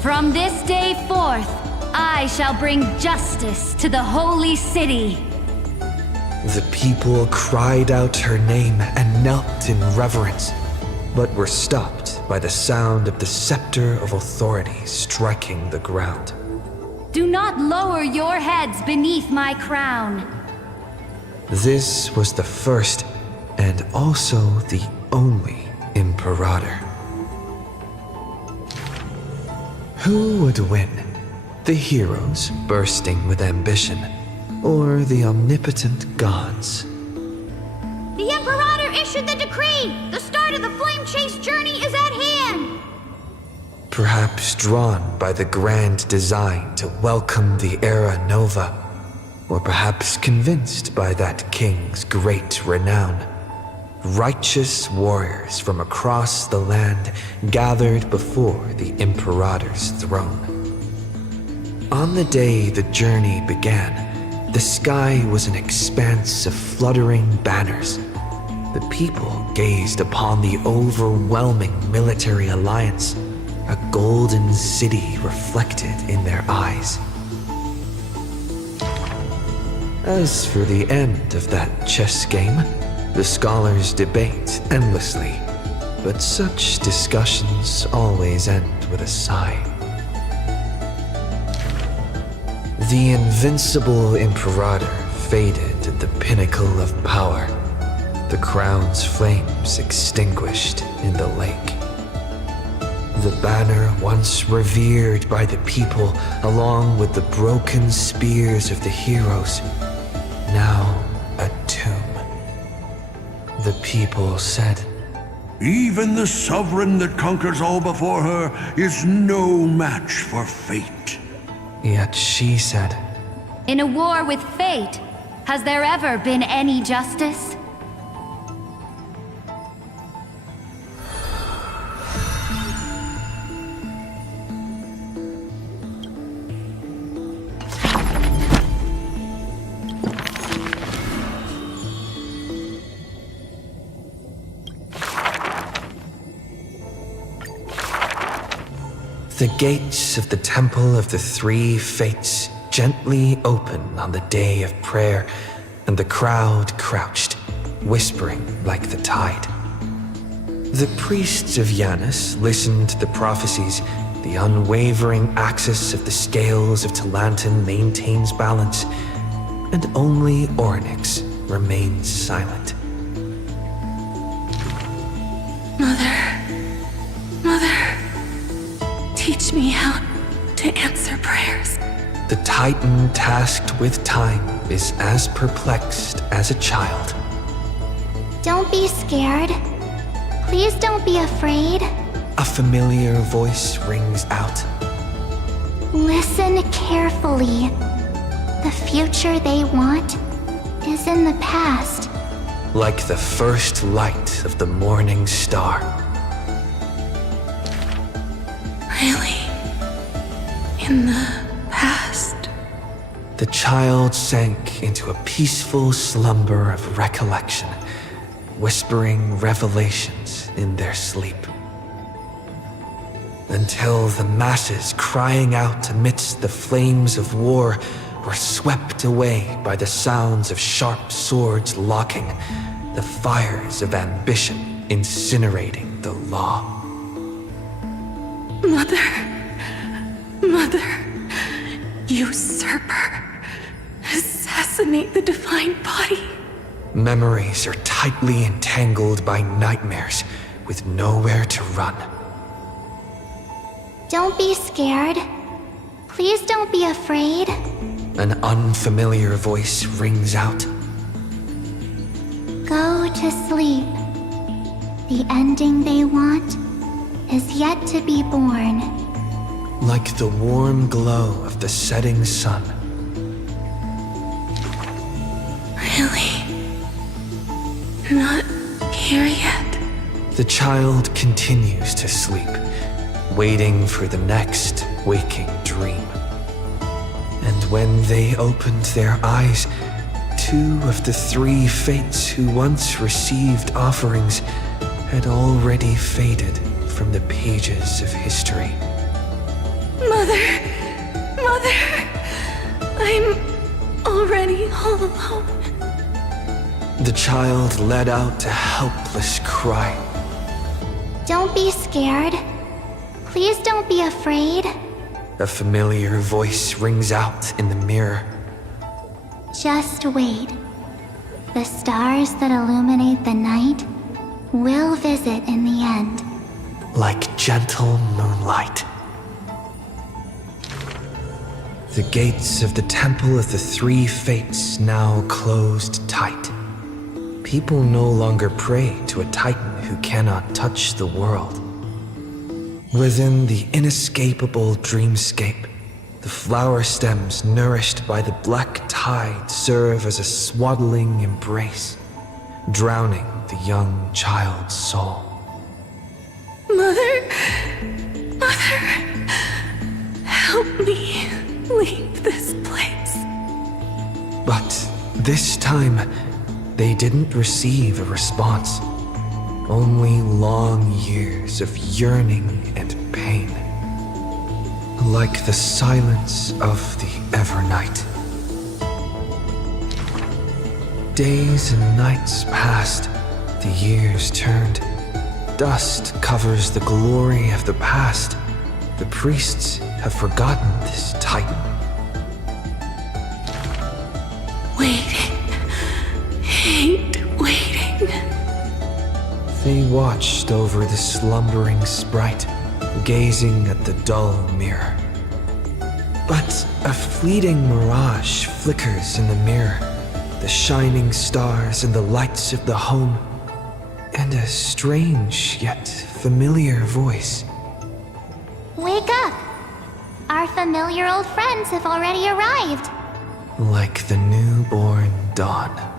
From this day forth, I shall bring justice to the holy city. The people cried out her name and knelt in reverence, but were stopped by the sound of the scepter of authority striking the ground. Do not lower your heads beneath my crown. This was the first and also the only Imperator. Who would win? The heroes bursting with ambition, or the omnipotent gods? The Imperator issued the decree! The start of the flame chase journey is at hand! Perhaps drawn by the grand design to welcome the Era Nova, or perhaps convinced by that king's great renown. Righteous warriors from across the land gathered before the Imperator's throne. On the day the journey began, the sky was an expanse of fluttering banners. The people gazed upon the overwhelming military alliance, a golden city reflected in their eyes. As for the end of that chess game, the scholars debate endlessly, but such discussions always end with a sigh. The invincible Imperator faded at the pinnacle of power, the crown's flames extinguished in the lake. The banner once revered by the people, along with the broken spears of the heroes, now a tomb. The people said, Even the sovereign that conquers all before her is no match for fate. Yet she said, In a war with fate, has there ever been any justice? The gates of the Temple of the Three Fates gently open on the day of prayer, and the crowd crouched, whispering like the tide. The priests of Yanis listened to the prophecies. The unwavering axis of the scales of Talantin maintains balance, and only Orynyx remains silent. Teach me how to answer prayers. The Titan tasked with time is as perplexed as a child. Don't be scared. Please don't be afraid. A familiar voice rings out. Listen carefully. The future they want is in the past. Like the first light of the morning star. Really? In the past? The child sank into a peaceful slumber of recollection, whispering revelations in their sleep. Until the masses crying out amidst the flames of war were swept away by the sounds of sharp swords locking, the fires of ambition incinerating the law. Mother, usurper, assassinate the divine body. Memories are tightly entangled by nightmares with nowhere to run. Don't be scared. Please don't be afraid. An unfamiliar voice rings out. Go to sleep. The ending they want is yet to be born. Like the warm glow of the setting sun. Really? Not here yet? The child continues to sleep, waiting for the next waking dream. And when they opened their eyes, two of the three fates who once received offerings had already faded from the pages of history. Mother, I'm already all alone. The child let out a helpless cry. Don't be scared. Please don't be afraid. A familiar voice rings out in the mirror. Just wait. The stars that illuminate the night will visit in the end. Like gentle moonlight. The gates of the Temple of the Three Fates now closed tight. People no longer pray to a titan who cannot touch the world. Within the inescapable dreamscape, the flower stems nourished by the black tide serve as a swaddling embrace, drowning the young child's soul. Mother, help me leave this place. But this time, they didn't receive a response. Only long years of yearning and pain. Like the silence of the Evernight. Days and nights passed, the years turned. Dust covers the glory of the past. The priests have forgotten this titan. Waiting. Hate waiting. They watched over the slumbering sprite, gazing at the dull mirror. But a fleeting mirage flickers in the mirror, the shining stars and the lights of the home, and a strange yet familiar voice. Wake up! Our familiar old friends have already arrived. Like the newborn dawn.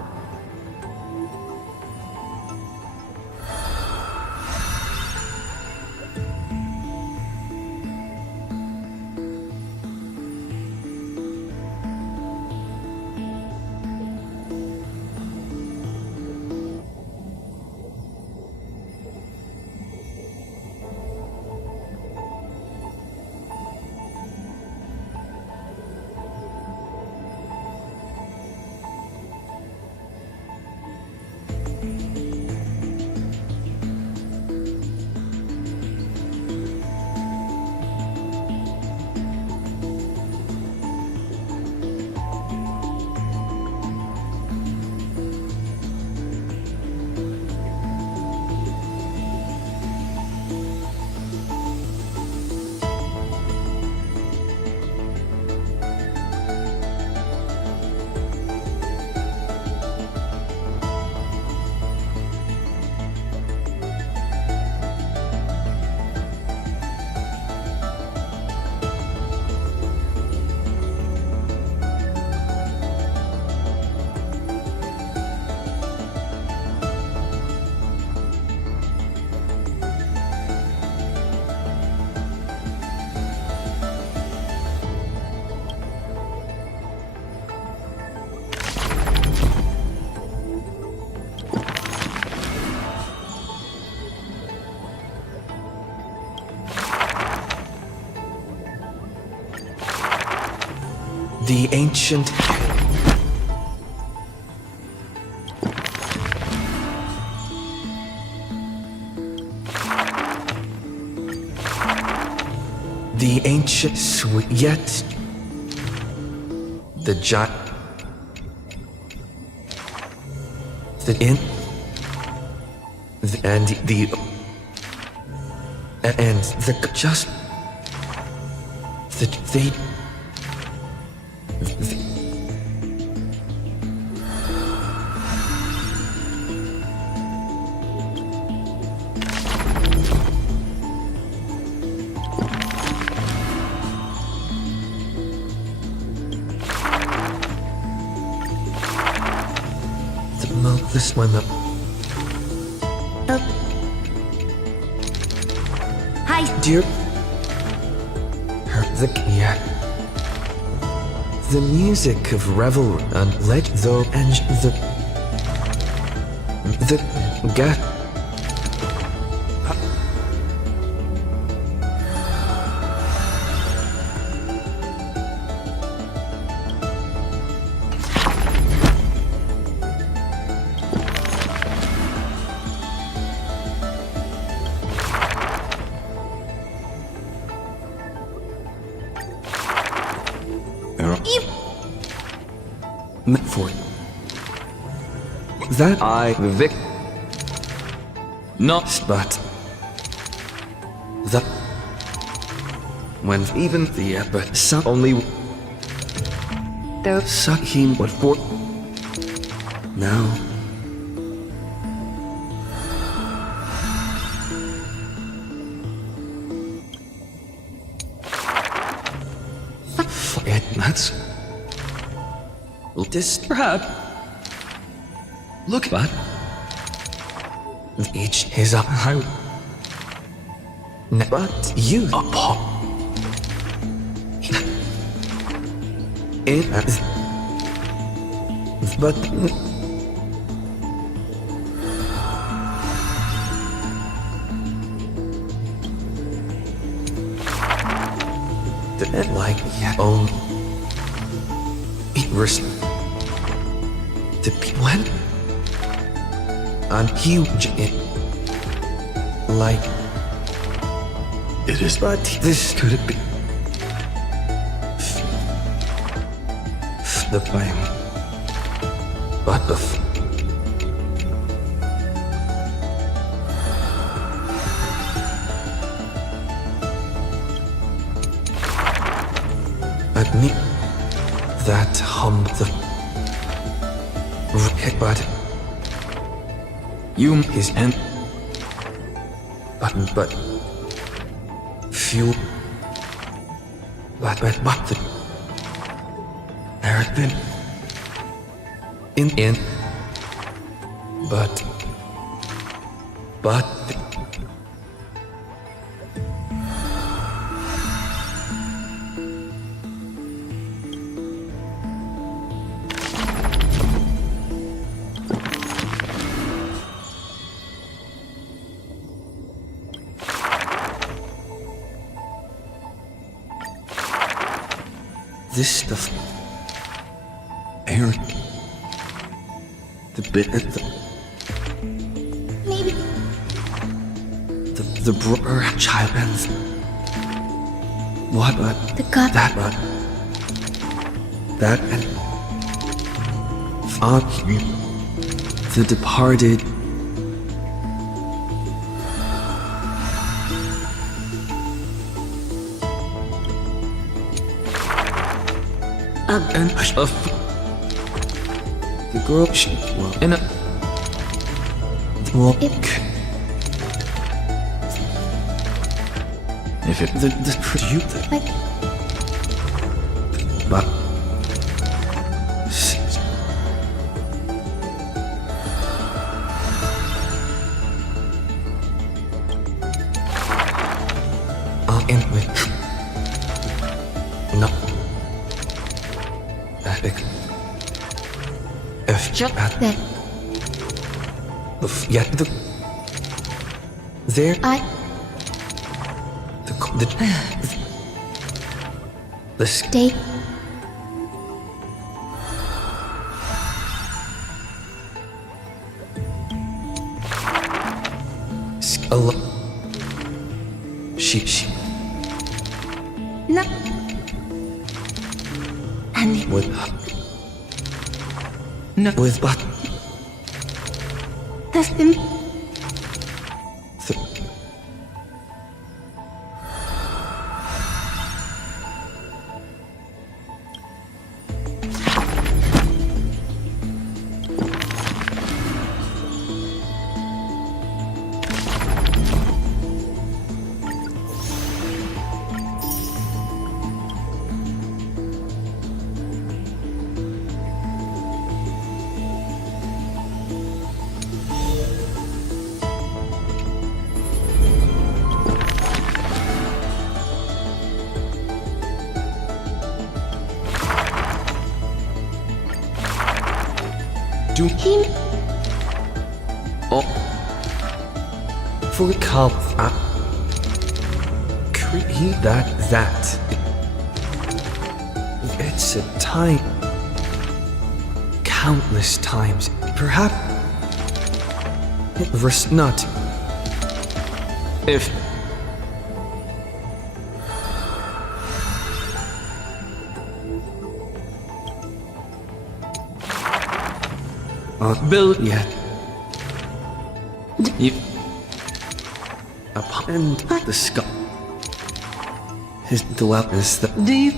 The ancient... The ancient sweet yet... The giant... The in... The, and the... And the just... The... They... This one up. Hi. Dear. Her the yeah. The music of revelry and let though and the get. For that I Vic not but that when even the but some only the Sakim what for now that's this perhaps look but each is a how but you upon it but the like own it the people and huge it like it is but this could it be the flame but the at me. That hum the but you is an button but fuel but the there had been in but this stuff Aaron the bit at the Maybe. the brother child and what but The god. that but that and fuck you the departed and the girl she well in a well if it the you Like but in with no epic if at that yet the there I the stay she no and with no with but the thing do him oh for help create that it's a time countless times perhaps it was not if Bill yet you upon the skull his dwell is the deep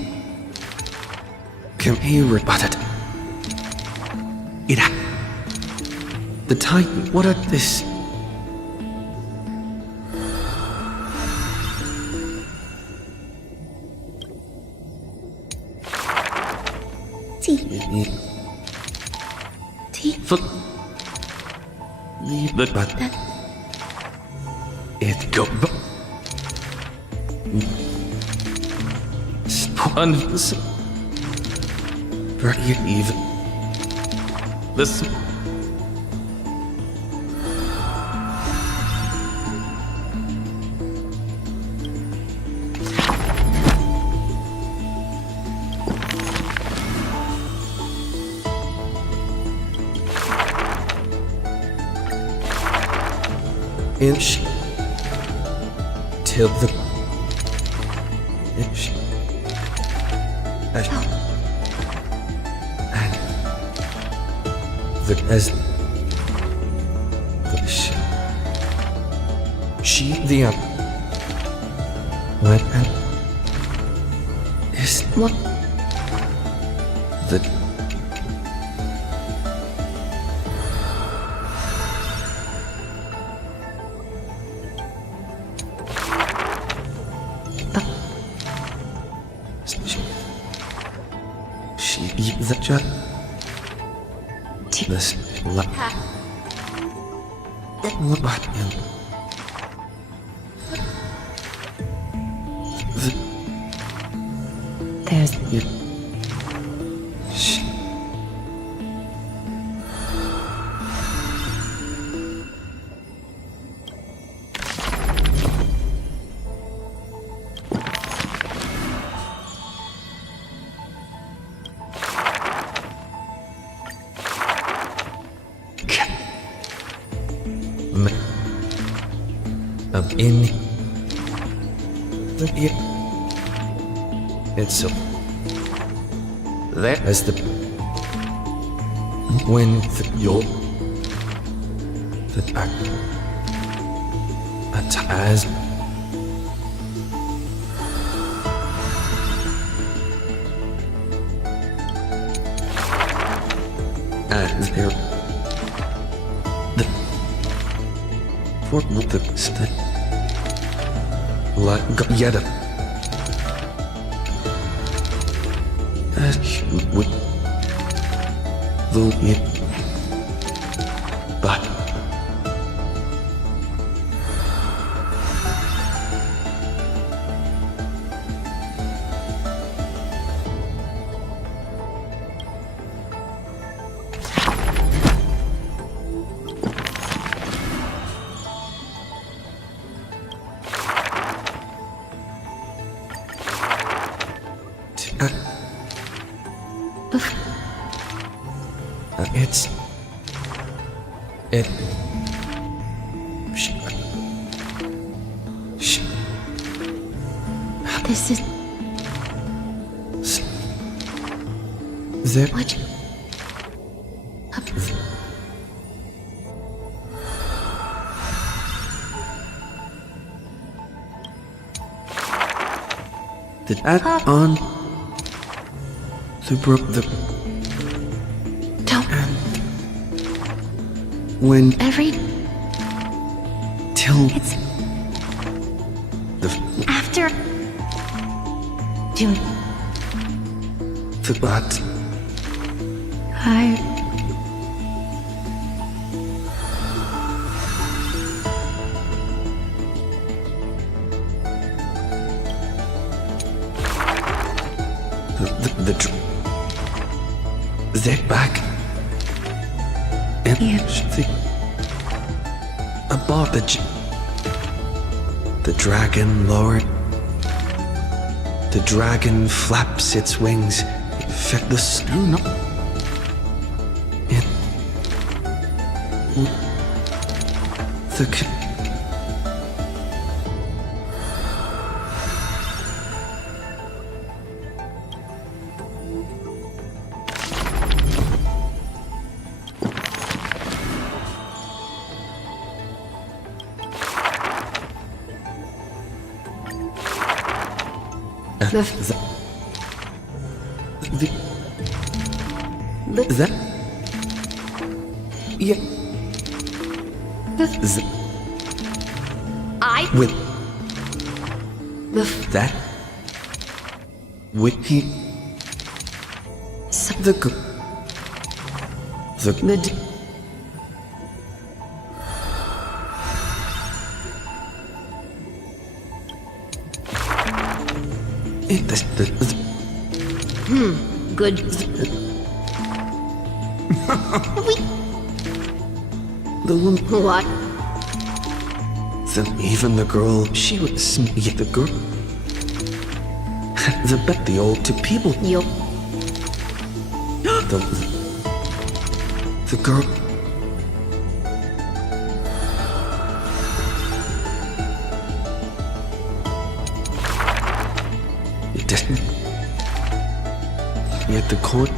can he rebut it it the titan what are this foot leave the but it go spawn very even this inch till the inch and the as the she the when and is what The she the just this what There's in the it's so that as the when your the as there the for the la yada with the but it's it This is there what the add on the brook the don't when every till it's the after do the but I they're back and the above the dragon lowered the dragon flaps its wings fed the snow and the that yeah I with that with he the it the Good. the woman What? even the girl she was the girl the bet the old to people Yup. the girl yet the court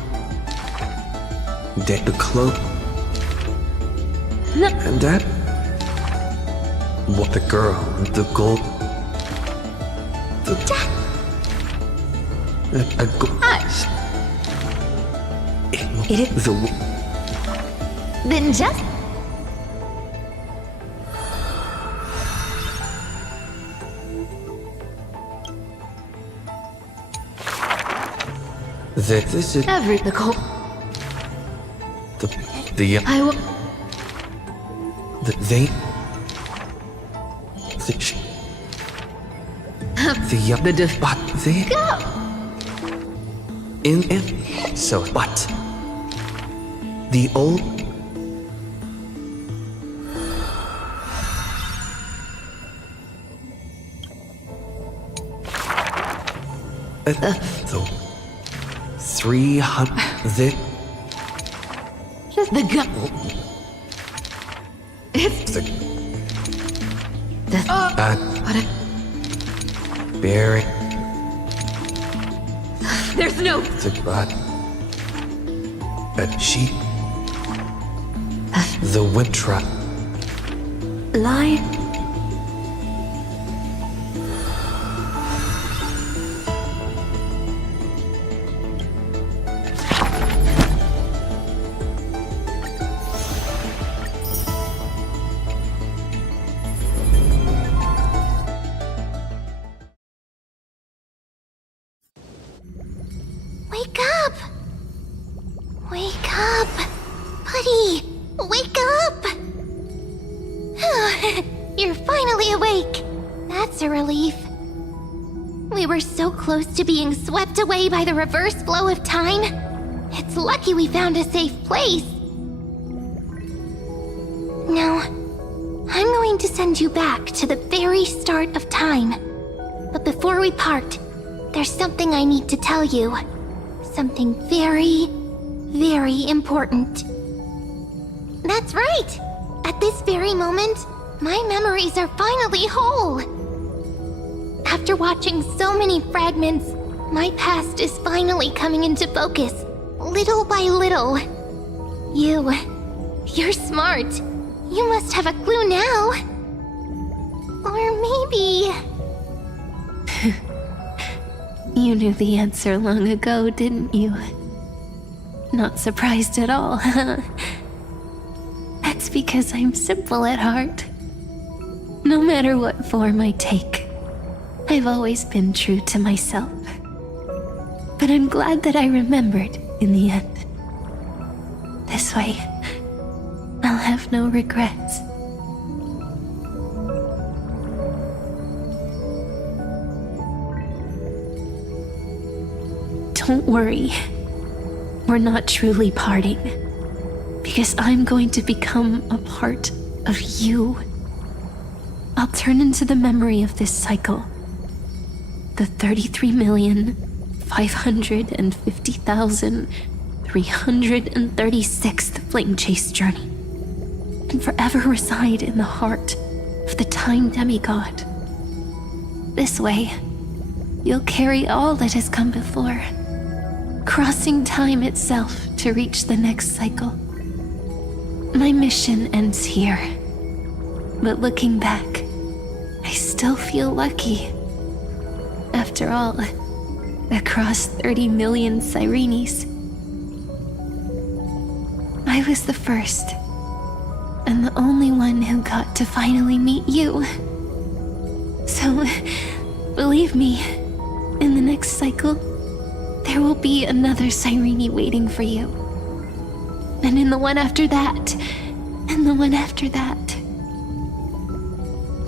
deck the cloak and that what the girl the gold a It is... Then just... This is... Every the call. The... I will. They... But they... Go! So, but... The old... The 300... Just the gun. It's The... what a... Barry... There's no... The... She... The Wintra... lie. Wake up! Wake up! Buddy! Wake up! You're finally awake! That's a relief. We were so close to being swept away by the reverse flow of time. It's lucky we found a safe place. Now, I'm going to send you back to the very start of time. But before we part, there's something I need to tell you. Something very, very important. That's right! At this very moment, my memories are finally whole. After watching so many fragments, my past is finally coming into focus, little by little. You're smart. You must have a clue now. Or maybe... You knew the answer long ago, didn't you? Not surprised at all, huh? That's because I'm simple at heart. No matter what form I take, I've always been true to myself. But I'm glad that I remembered in the end. This way, I'll have no regrets. Don't worry. We're not truly parting. Because I'm going to become a part of you. I'll turn into the memory of this cycle. The 33,550,336th Flame Chase journey. And forever reside in the heart of the Time Demigod. This way, you'll carry all that has come before, crossing time itself to reach the next cycle. My mission ends here, but looking back, I still feel lucky. After all, across 30 million Cyrenes, I was the first, and the only one who got to finally meet you. So, believe me, in the next cycle, there will be another Cyrene waiting for you. And in the one after that, and the one after that.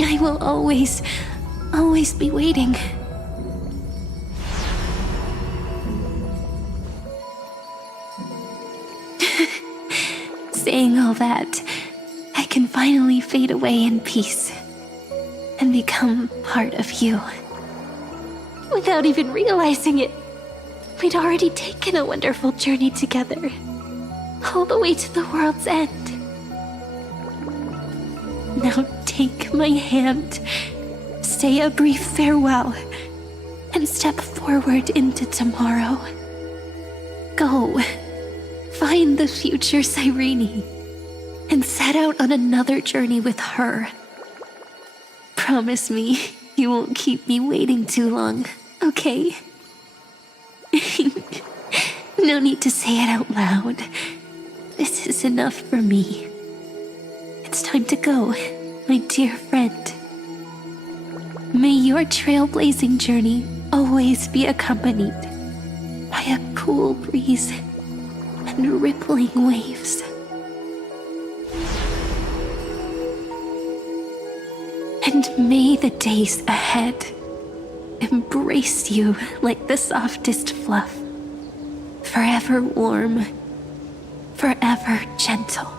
I will always be waiting. Saying all that, I can finally fade away in peace and become part of you. Without even realizing it, we'd already taken a wonderful journey together, all the way to the world's end. Now take my hand, say a brief farewell, and step forward into tomorrow. Go, find the future Cyrene, and set out on another journey with her. Promise me you won't keep me waiting too long, okay? No need to say it out loud. This is enough for me. It's time to go, my dear friend. May your trailblazing journey always be accompanied by a cool breeze and rippling waves. And may the days ahead embrace you like the softest fluff, forever warm, forever gentle.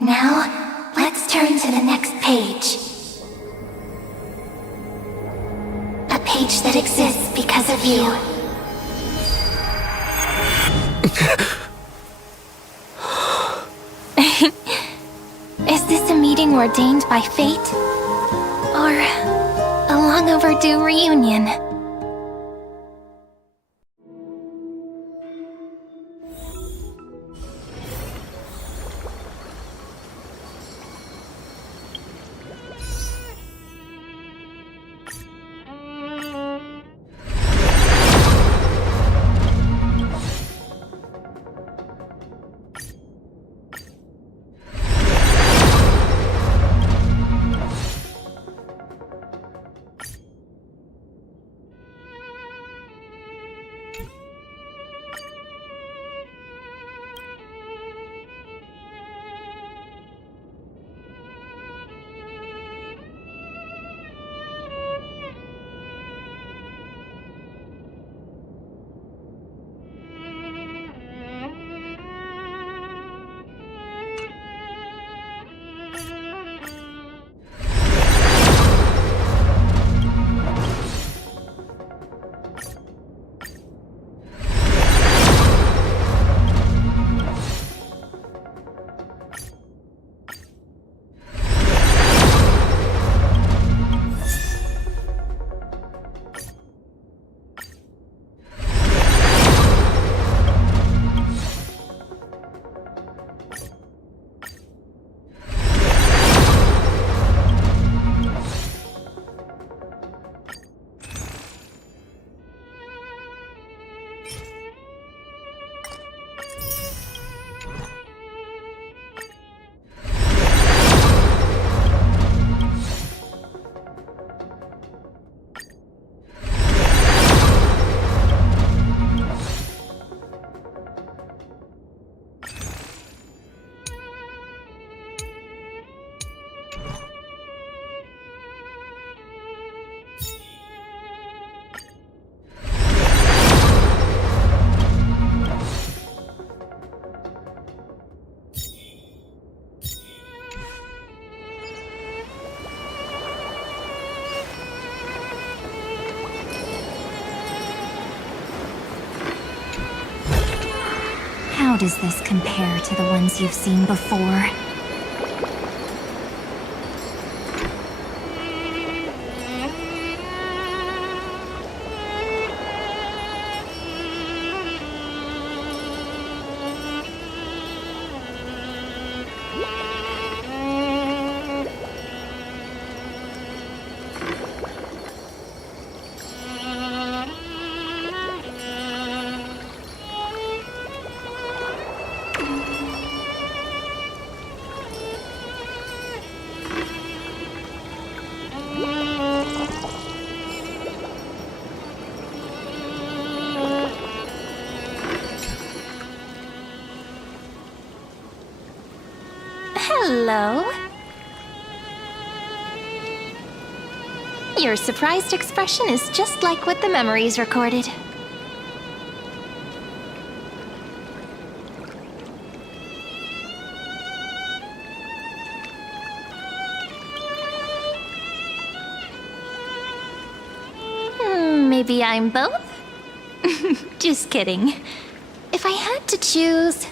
Now, let's turn to the next page. A page that exists because of you. Is this a meeting ordained by fate? Or a long overdue reunion? How does this compare to the ones you've seen before? Hello. Your surprised expression is just like what the memories recorded. Maybe I'm both? Just kidding. If I had to choose,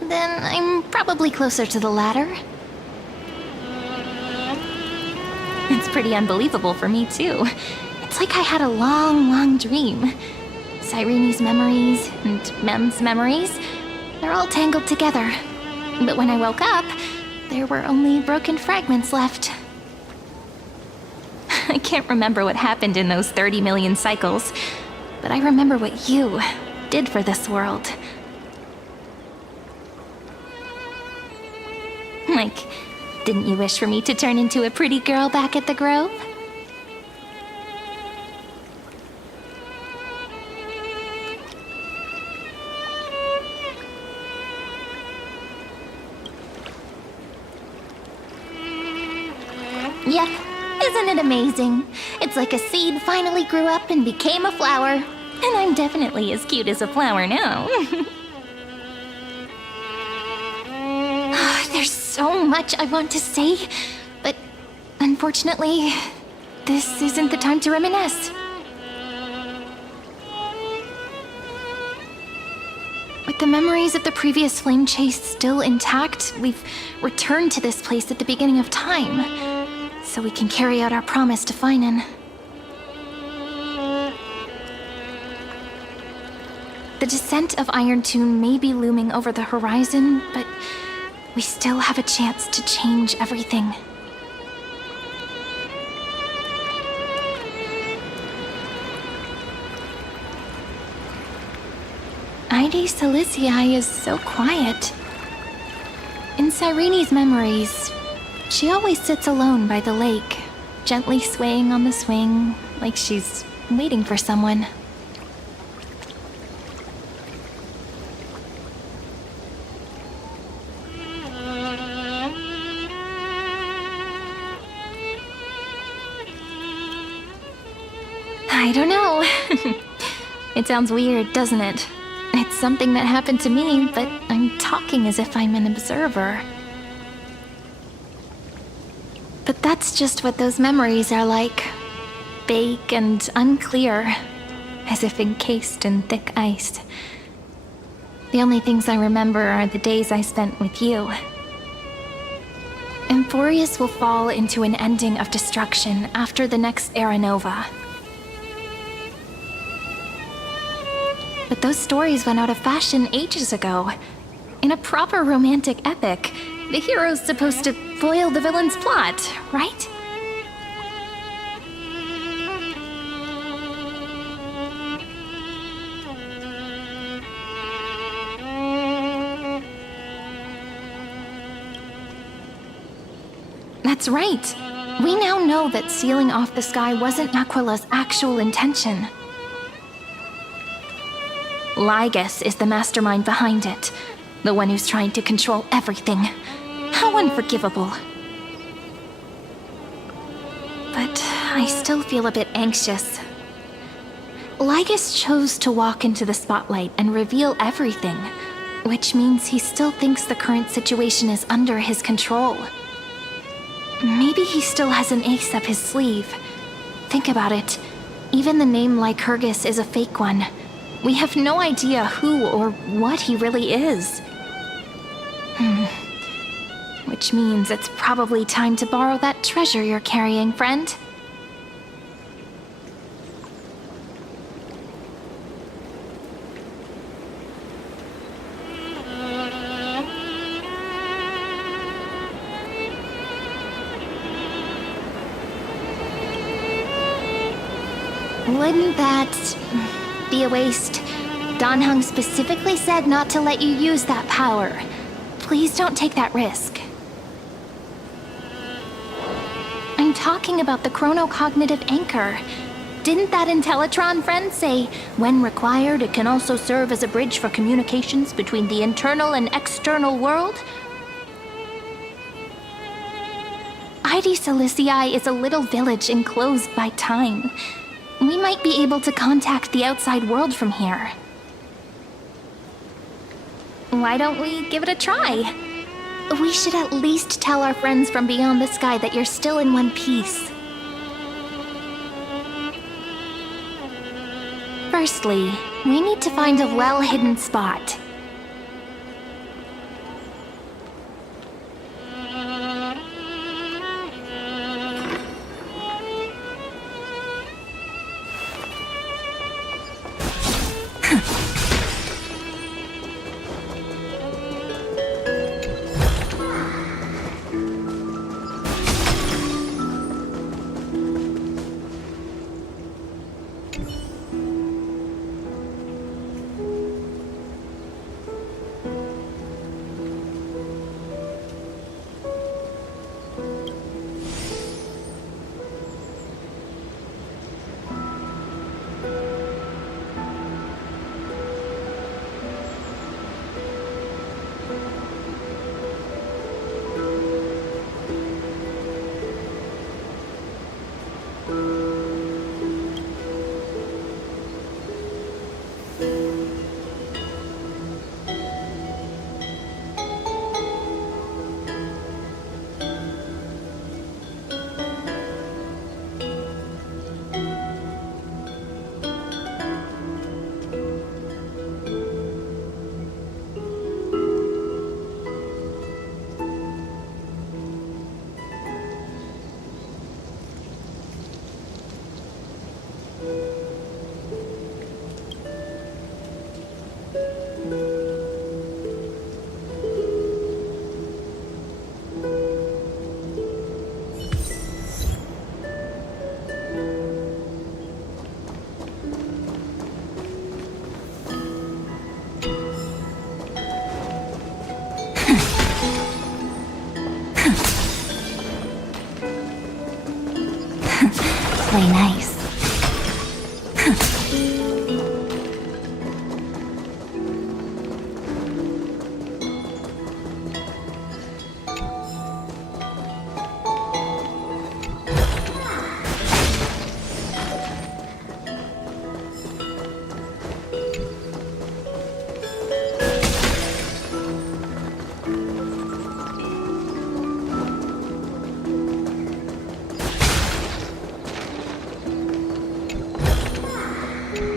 then I'm probably closer to the latter. It's pretty unbelievable for me, too. It's like I had a long, long dream. Cyrene's memories and Mem's memories, they're all tangled together. But when I woke up, there were only broken fragments left. I I can't remember what happened in those 30 million cycles, but I remember what you did for this world. Like, didn't you wish for me to turn into a pretty girl back at the Grove? Yep, isn't it amazing? It's like a seed finally grew up and became a flower. And I'm definitely as cute as a flower now. There's so much I want to say, but unfortunately, this isn't the time to reminisce. With the memories of the previous flame chase still intact, we've returned to this place at the beginning of time, so we can carry out our promise to Finan. The descent of Iron Tune may be looming over the horizon, but we still have a chance to change everything. Heidi Silicii is so quiet. In Cyrene's memories, she always sits alone by the lake, gently swaying on the swing, like she's waiting for someone. I don't know. It sounds weird, doesn't it? It's something that happened to me, but I'm talking as if I'm an observer. But that's just what those memories are like. Vague and unclear, as if encased in thick ice. The only things I remember are the days I spent with you. Emphorius will fall into an ending of destruction after the next Era Nova. But those stories went out of fashion ages ago. In a proper romantic epic, the hero's supposed to foil the villain's plot, right? That's right. We now know that sealing off the sky wasn't Aquila's actual intention. Lygus is the mastermind behind it, the one who's trying to control everything. How unforgivable. But I still feel a bit anxious. Lygus chose to walk into the spotlight and reveal everything, which means he still thinks the current situation is under his control. Maybe he still has an ace up his sleeve. Think about it. Even the name Lycurgus is a fake one. We have no idea who or what he really is. Which means it's probably time to borrow that treasure you're carrying, friend. Wouldn't that be a waste? Dan Heng specifically said not to let you use that power. Please don't take that risk. I'm talking about the chronocognitive anchor. Didn't that Intellitron friend say, when required, it can also serve as a bridge for communications between the internal and external world? Heidi Silicii is a little village enclosed by time. We might be able to contact the outside world from here. Why don't we give it a try? We should at least tell our friends from beyond the sky that you're still in one piece. Firstly, we need to find a well-hidden spot. Play nice.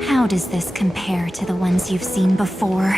How does this compare to the ones you've seen before?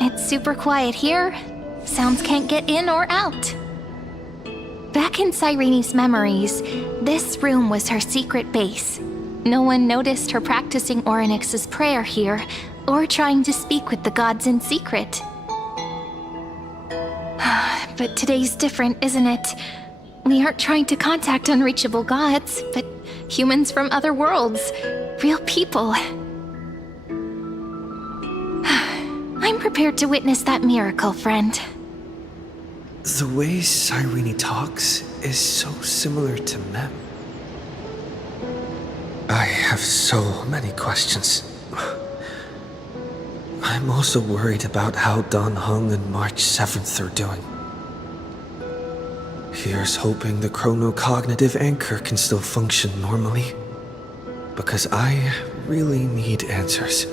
It's super quiet here. Sounds can't get in or out. Back in Cyrene's memories, this room was her secret base. No one noticed her practicing Orynyx's prayer here, or trying to speak with the gods in secret. But today's different, isn't it? We aren't trying to contact unreachable gods, but humans from other worlds. Real people. I'm prepared to witness that miracle, friend. The way Cyrene talks is so similar to Mem. I have so many questions. I'm also worried about how Dan Heng and March 7th are doing. Here's hoping the chronocognitive anchor can still function normally. Because I really need answers.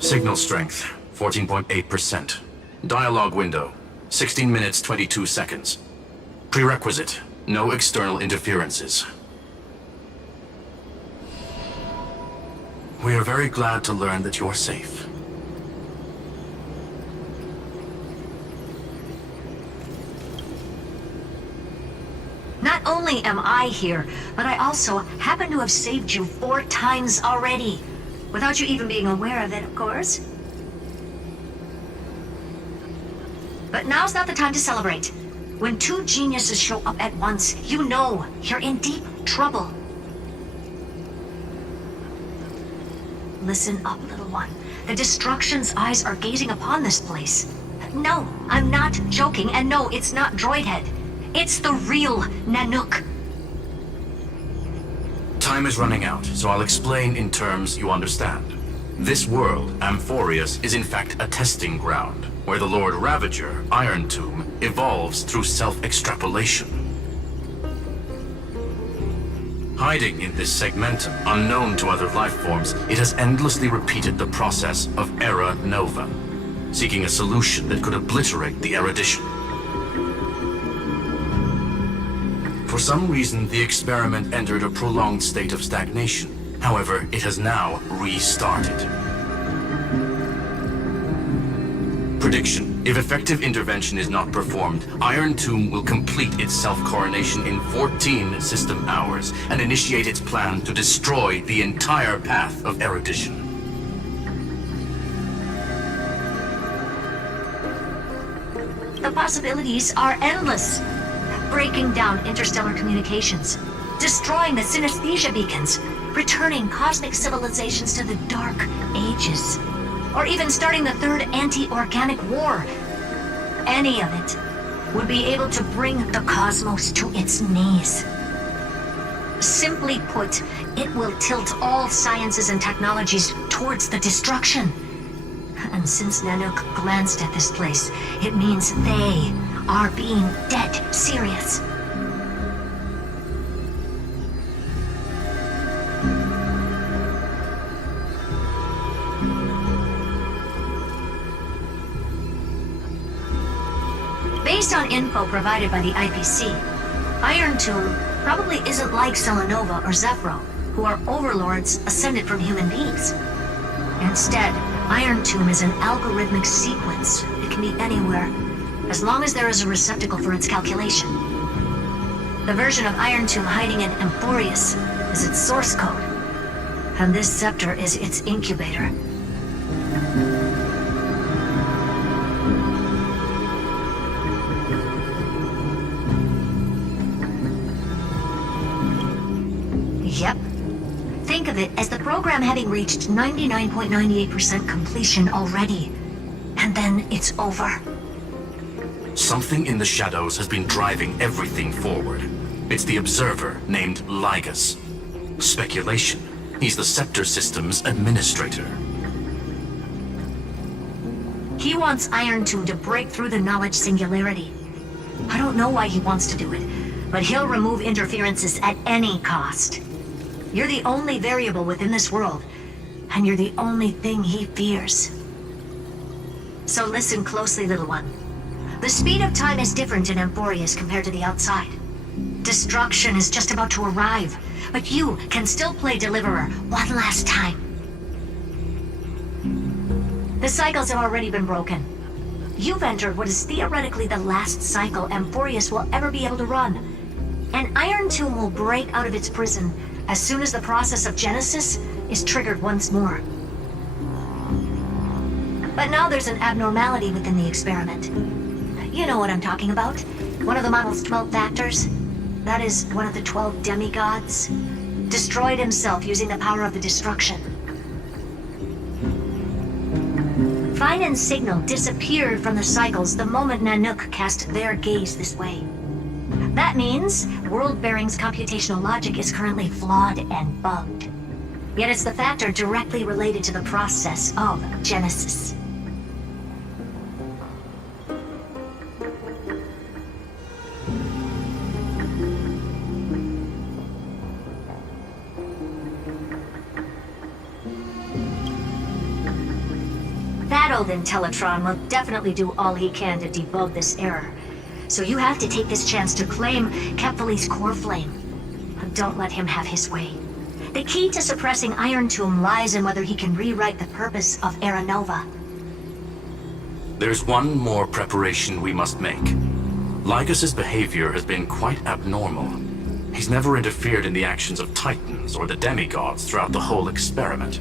Signal strength, 14.8%. Dialogue window, 16 minutes 22 seconds. Prerequisite, no external interferences. We are very glad to learn that you're safe. Not only am I here, but I also happen to have saved you 4 times already. Without you even being aware of it, of course. But now's not the time to celebrate. When 2 geniuses show up at once, you know you're in deep trouble. Listen up, little one. The Destruction's eyes are gazing upon this place. No, I'm not joking, and no, it's not Droidhead. It's the real Nanook. Time is running out, so I'll explain in terms you understand. This world, Amphorius, is in fact a testing ground, where the Lord Ravager, Iron Tomb, evolves through self-extrapolation. Hiding in this segmentum, unknown to other life forms, it has endlessly repeated the process of Era Nova, seeking a solution that could obliterate the erudition. For some reason, the experiment entered a prolonged state of stagnation. However, it has now restarted. Prediction. If effective intervention is not performed, Iron Tomb will complete its self-coronation in 14 system hours and initiate its plan to destroy the entire path of erudition. The possibilities are endless. Breaking down interstellar communications, destroying the synesthesia beacons, returning cosmic civilizations to the Dark Ages, or even starting the third anti-organic war. Any of it would be able to bring the cosmos to its knees. Simply put, it will tilt all sciences and technologies towards the destruction. And since Nanook glanced at this place, it means they are being dead serious. Based on info provided by the IPC, Iron Tomb probably isn't like Selenova or Zephyro, who are overlords ascended from human beings. Instead, Iron Tomb is an algorithmic sequence. It can be anywhere, as long as there is a receptacle for its calculation. The version of Iron Tomb hiding in Amphorius is its source code, and this scepter is its incubator. Yep. Think of it as the program having reached 99.98% completion already. And then it's over. Something in the shadows has been driving everything forward. It's the Observer named Lygus. Speculation. He's the Scepter System's administrator. He wants Iron Tomb to break through the knowledge singularity. I don't know why he wants to do it, but he'll remove interferences at any cost. You're the only variable within this world, and you're the only thing he fears. So listen closely, little one. The speed of time is different in Amphorius compared to the outside. Destruction is just about to arrive, but you can still play Deliverer one last time. The cycles have already been broken. You've entered what is theoretically the last cycle Amphorius will ever be able to run. And Iron Tomb will break out of its prison as soon as the process of Genesis is triggered once more. But now there's an abnormality within the experiment. You know what I'm talking about. One of the model's 12 factors. That is one of the 12 demigods. Destroyed himself using the power of the destruction. Finan's signal disappeared from the cycles the moment Nanook cast their gaze this way. That means World-Bearing's computational logic is currently flawed and bugged. Yet it's the factor directly related to the process of Genesis. That old Intellitron will definitely do all he can to debug this error. So you have to take this chance to claim Kephalli's core flame. Don't let him have his way. The key to suppressing Iron Tomb lies in whether he can rewrite the purpose of Era Nova. There's one more preparation we must make. Lygus's behavior has been quite abnormal. He's never interfered in the actions of Titans or the demigods throughout the whole experiment.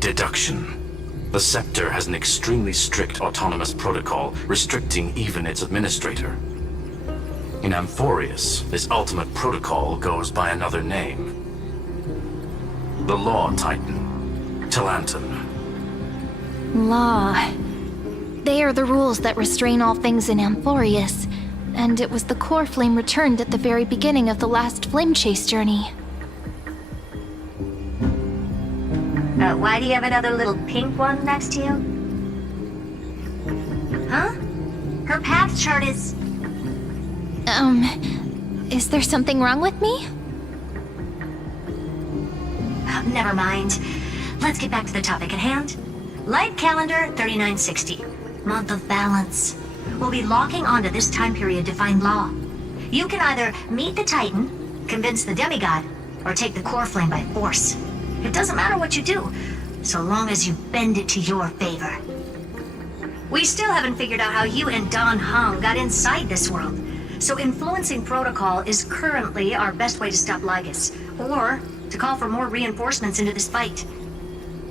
Deduction. The Scepter has an extremely strict autonomous protocol, restricting even its administrator. In Amphorius, this ultimate protocol goes by another name. The Law Titan, Talanton. Law. They are the rules that restrain all things in Amphorius, and it was the core flame returned at the very beginning of the last flame chase journey. Why do you have another little pink one next to you? Huh? Her path chart is... Is there something wrong with me? Never mind. Let's get back to the topic at hand. Light calendar 3960. Month of balance. We'll be locking onto this time period to find Law. You can either meet the Titan, convince the demigod, or take the core flame by force. It doesn't matter what you do. so long as you bend it to your favor. We still haven't figured out how you and Dan Heng got inside this world, so influencing protocol is currently our best way to stop Lygus, or to call for more reinforcements into this fight.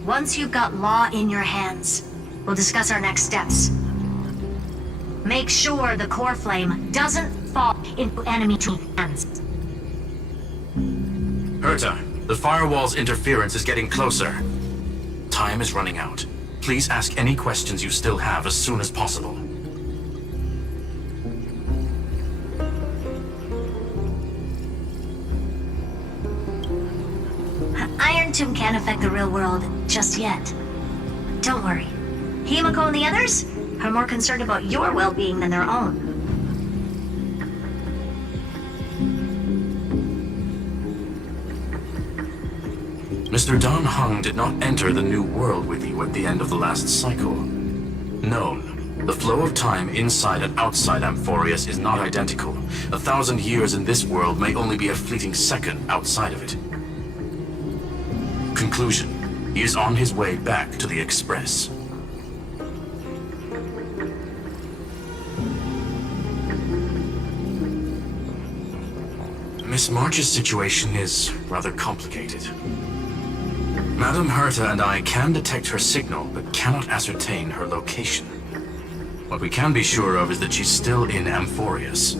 Once you've got law in your hands, we'll discuss our next steps. Make sure the core flame doesn't fall into enemy hands. Herta, the firewall's interference is getting closer. Time is running out. Please ask any questions you still have as soon as possible. Iron Tomb can't affect the real world just yet. Don't worry. Himiko and the others are more concerned about your well-being than their own. Mr. Dan Heng did not enter the new world with you at the end of the last cycle. Known, the flow of time inside and outside Amphorius is not identical. 1,000 years in this world may only be a fleeting second outside of it. Conclusion, he is on his way back to the Express. Miss March's situation is rather complicated. Madame Herta and I can detect her signal, but cannot ascertain her location. What we can be sure of is that she's still in Amphorius.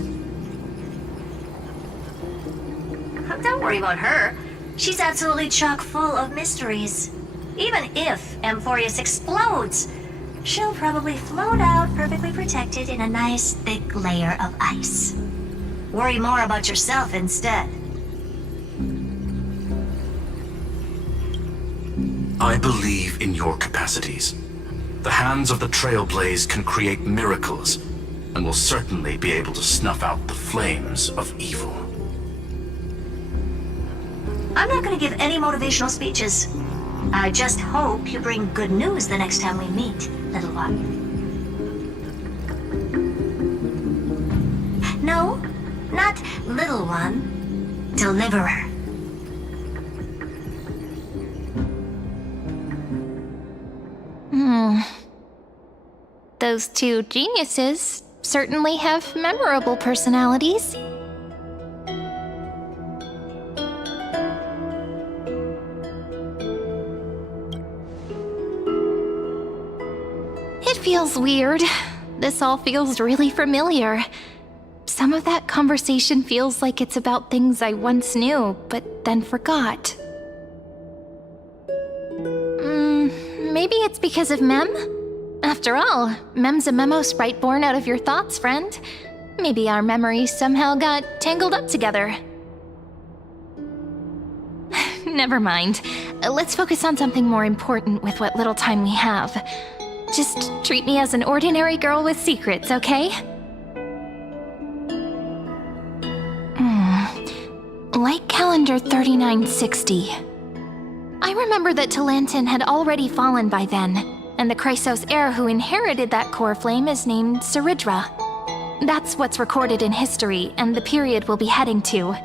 Don't worry about her. She's absolutely chock full of mysteries. Even if Amphorius explodes, she'll probably float out perfectly protected in a nice thick layer of ice. Worry more about yourself instead. I believe in your capacities. The hands of the Trailblaze can create miracles, and will certainly be able to snuff out the flames of evil. I'm not going to give any motivational speeches. I just hope you bring good news the next time we meet, little one. No, not little one. Deliverer. Those two geniuses certainly have memorable personalities. It feels weird. This all feels really familiar. Some of that conversation feels like it's about things I once knew, but then forgot. Maybe it's because of Mem? After all, Mem's a memo sprite born out of your thoughts, friend. Maybe our memories somehow got tangled up together. Never mind. Let's focus on something more important with what little time we have. Just treat me as an ordinary girl with secrets, okay? Light calendar 3960. I remember that Talantin had already fallen by then, and the Chrysos heir who inherited that core flame is named Saridra. That's what's recorded in history, and the period we'll be heading to.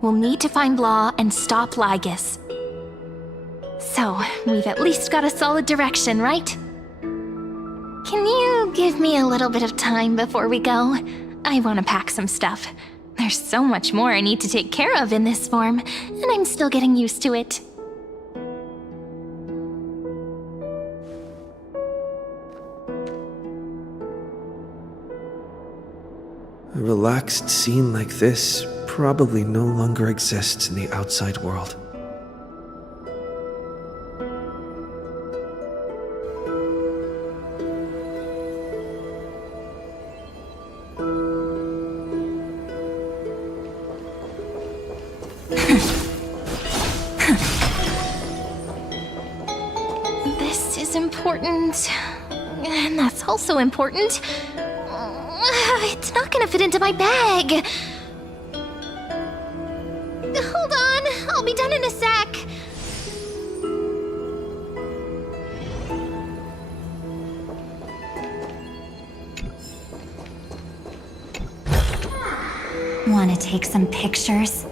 We'll need to find Law and stop Lygus. So, we've at least got a solid direction, right? Can you give me a little bit of time before we go? I want to pack some stuff. There's so much more I need to take care of in this form, and I'm still getting used to it. A relaxed scene like this probably no longer exists in the outside world. This is important, and that's also important. It's not gonna fit into my bag. Hold on, I'll be done in a sec. Want to take some pictures?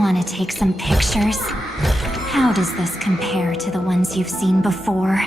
Want to take some pictures? How does this compare to the ones you've seen before?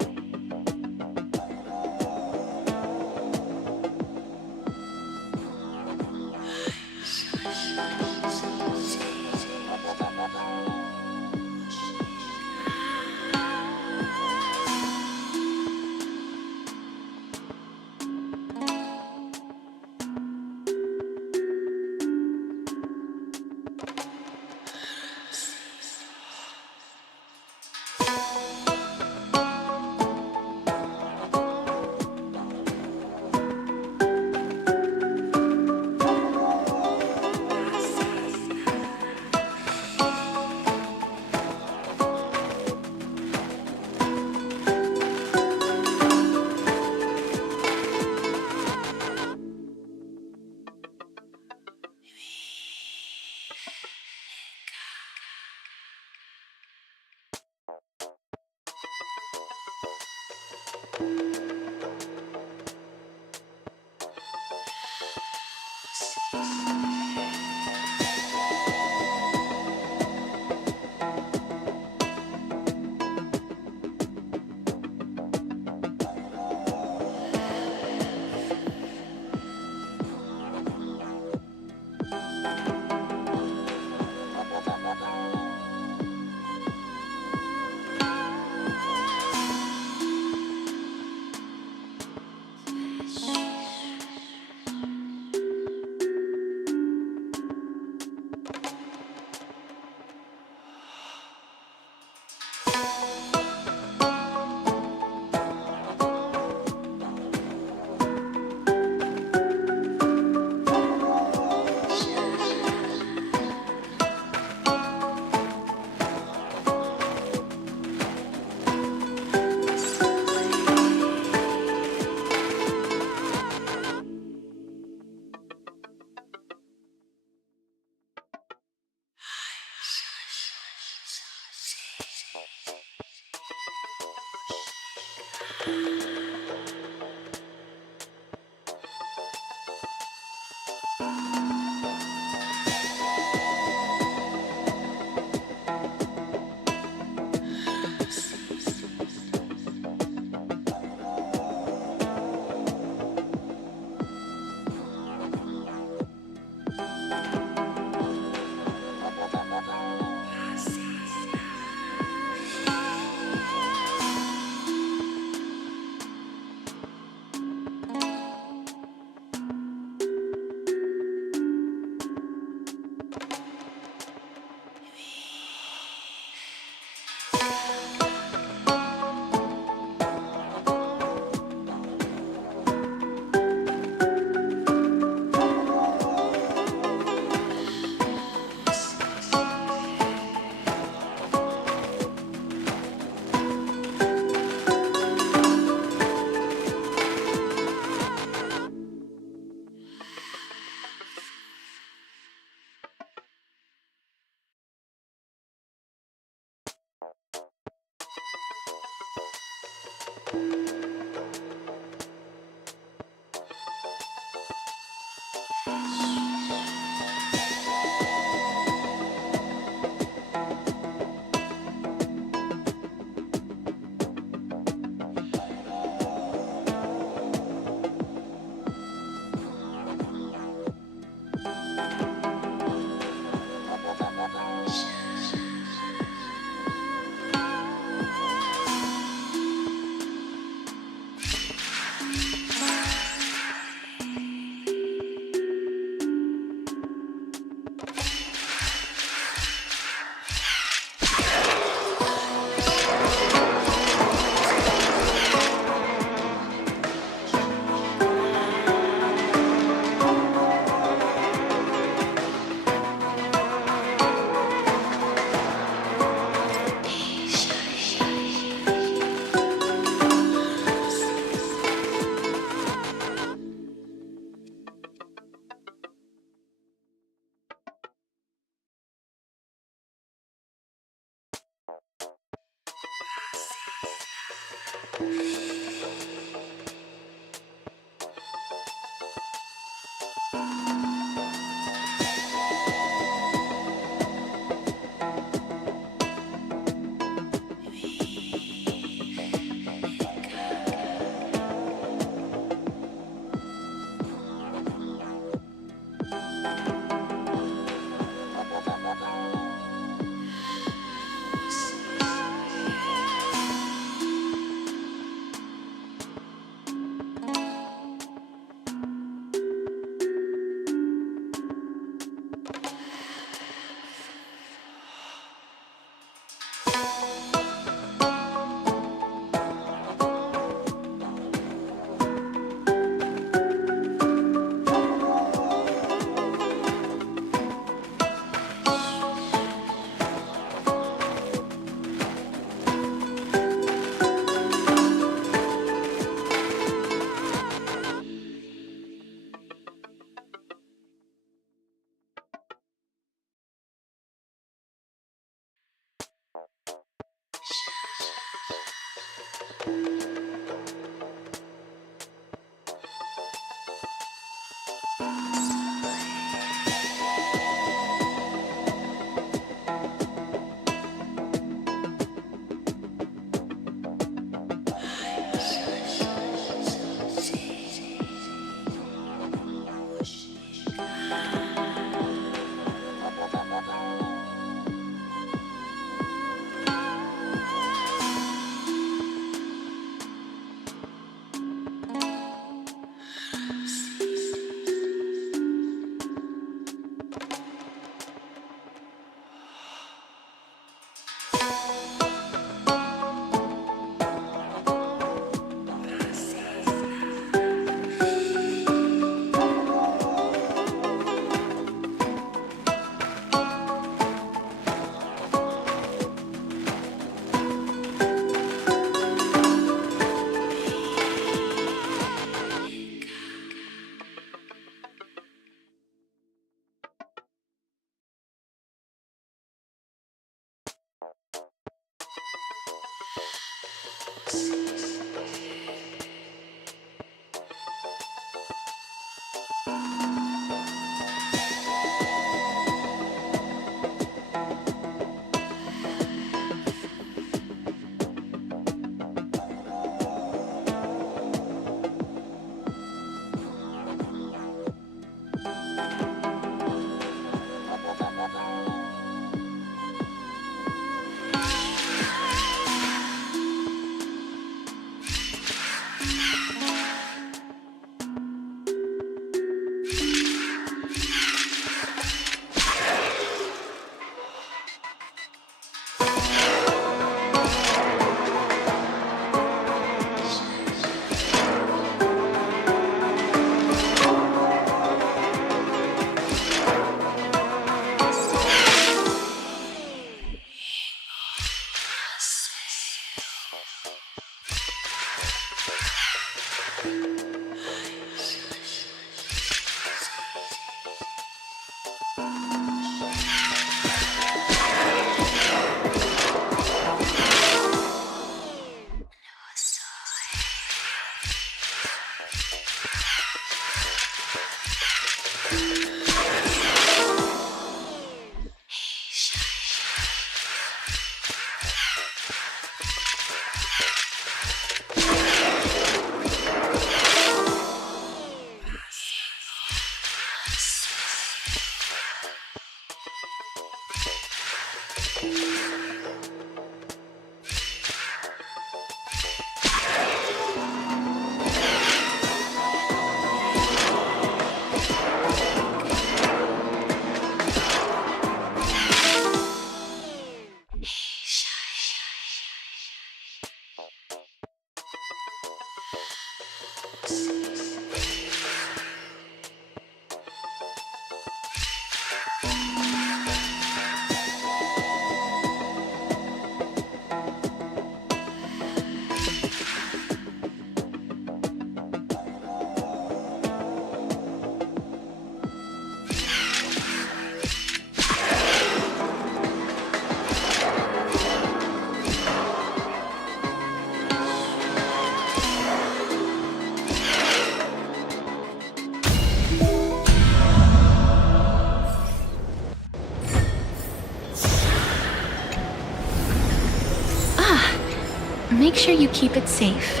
Make sure you keep it safe.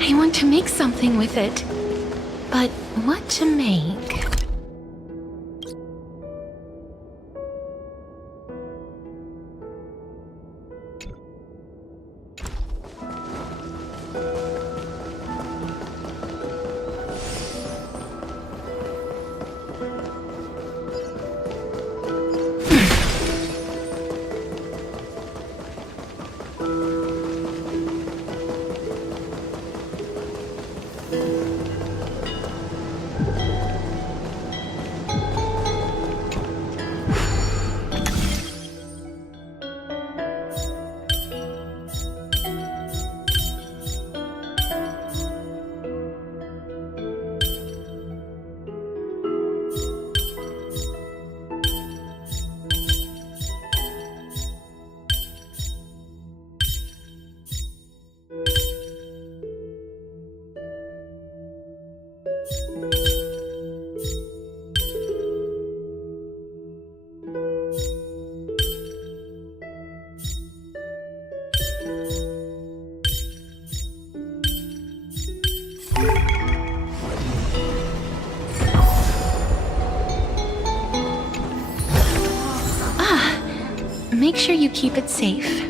I want to make something with it. But what to make? Make sure you keep it safe.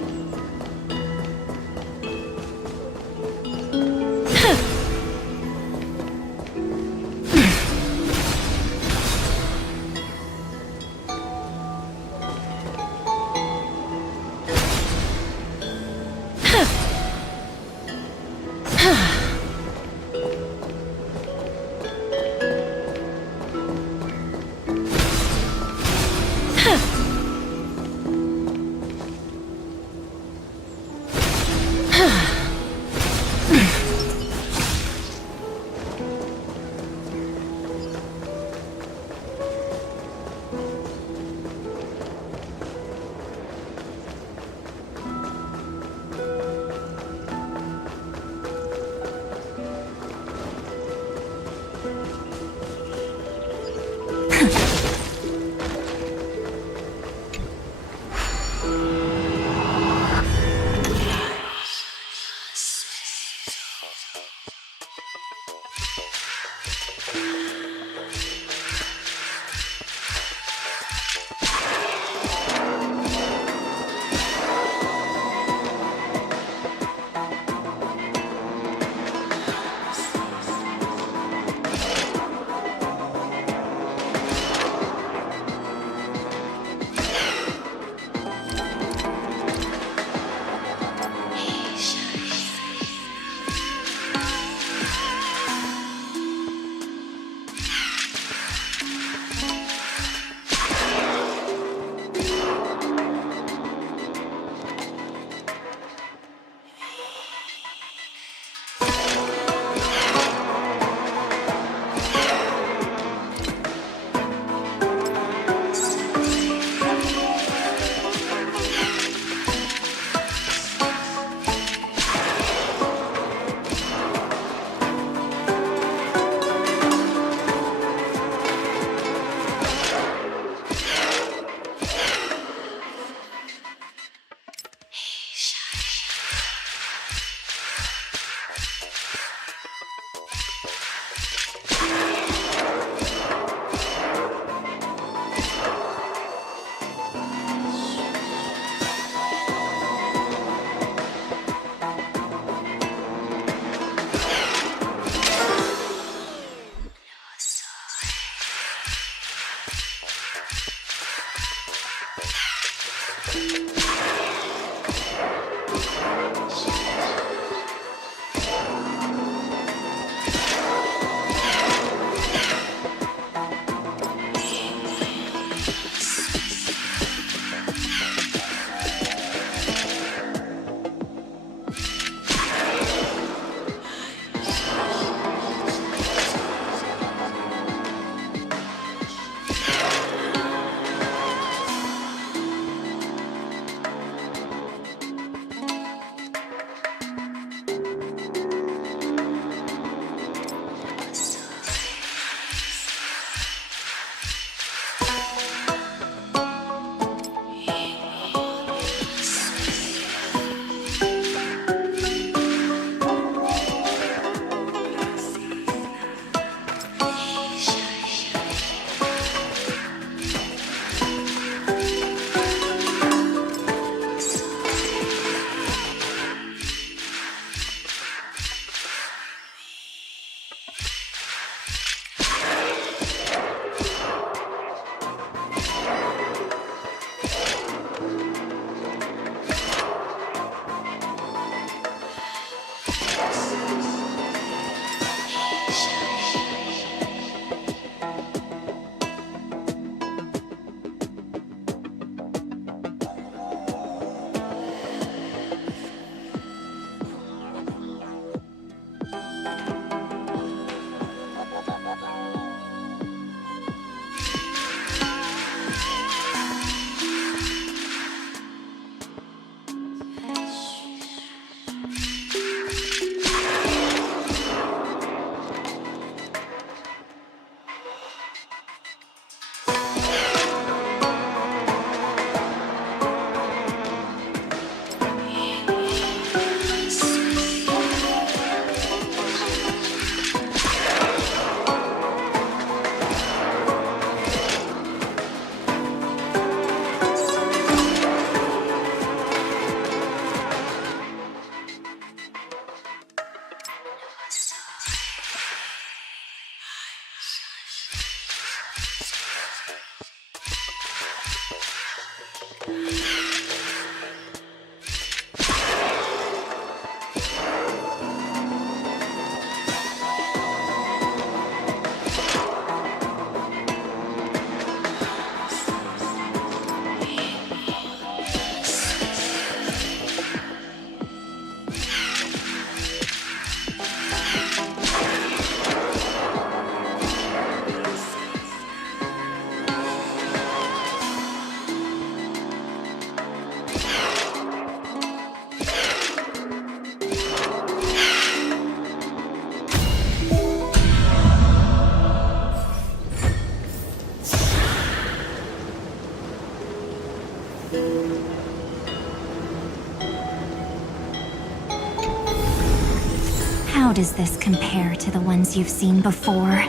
How does this compare to the ones you've seen before?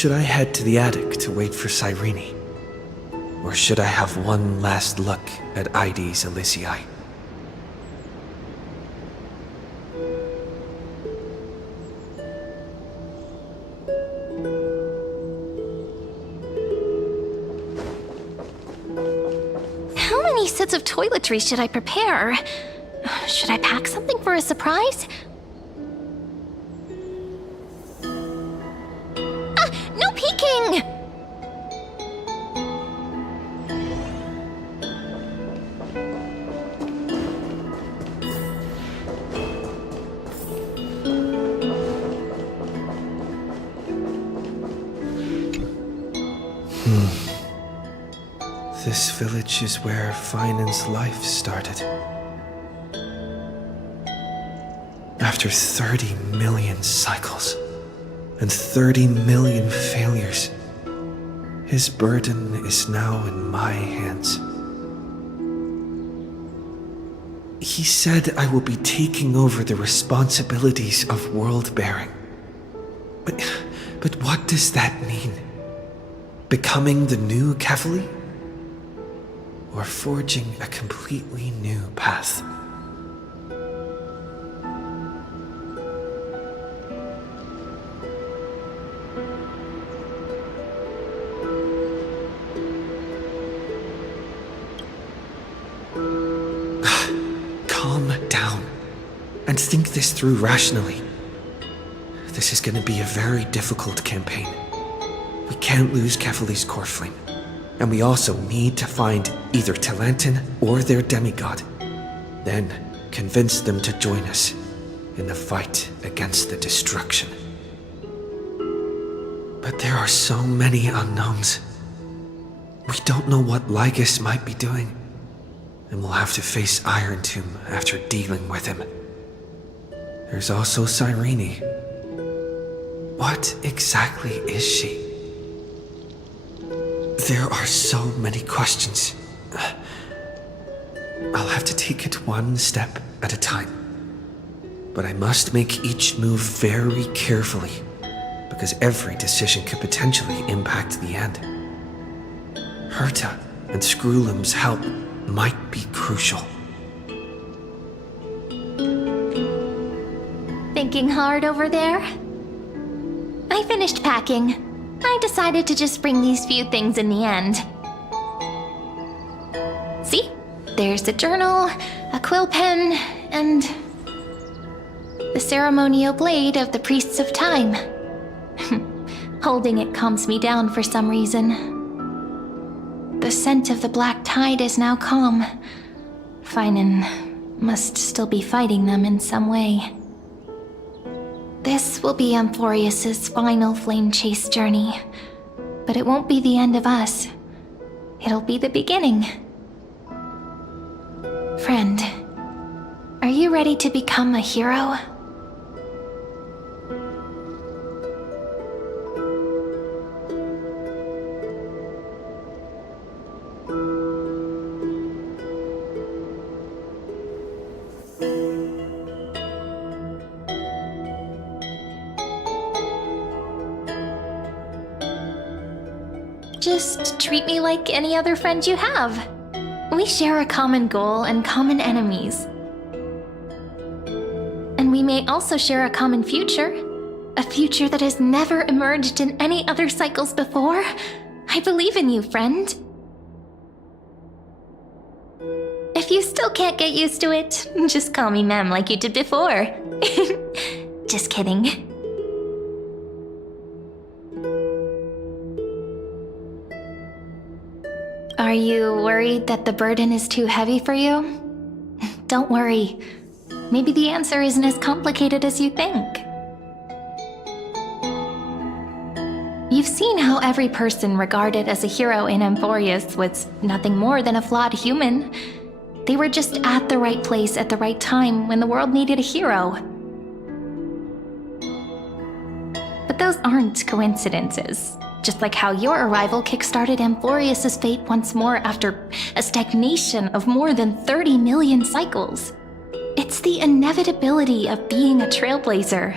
Should I head to the attic to wait for Cyrene? Or should I have one last look at Ides Elysiae? How many sets of toiletries should I prepare? Should I pack something for a surprise? Ah, no peeking! This village is where Finan's life started. After 30 million cycles and 30 million failures, his burden is now in my hands. He said I will be taking over the responsibilities of world-bearing. But what does that mean? Becoming the new Kefali? Or forging a completely new path? Calm down and think this through rationally. This is going to be a very difficult campaign. We can't lose Kefali's core flame. And we also need to find either Talantin or their demigod. Then convince them to join us in the fight against the destruction. But there are so many unknowns. We don't know what Lygus might be doing. And we'll have to face Iron Tomb after dealing with him. There's also Cyrene. What exactly is she? There are so many questions. I'll have to take it one step at a time. But I must make each move very carefully, because every decision could potentially impact the end. Herta and Screwlum's help might be crucial. Thinking hard over there? I finished packing. I decided to just bring these few things in the end. See? There's a journal, a quill pen, and the ceremonial blade of the Priests of Time. Holding it calms me down for some reason. The scent of the Black Tide is now calm. Finan must still be fighting them in some way. This will be Amphorius's final flame chase journey. But it won't be the end of us. It'll be the beginning. Friend, are you ready to become a hero? Just treat me like any other friend you have. We share a common goal and common enemies. And we may also share a common future. A future that has never emerged in any other cycles before. I believe in you, friend. If you still can't get used to it, just call me Mem like you did before. Just kidding. Are you worried that the burden is too heavy for you? Don't worry. Maybe the answer isn't as complicated as you think. You've seen how every person regarded as a hero in Amphorius was nothing more than a flawed human. They were just at the right place at the right time when the world needed a hero. But those aren't coincidences. Just like how your arrival kickstarted Amphorius's fate once more after a stagnation of more than 30 million cycles. It's the inevitability of being a trailblazer.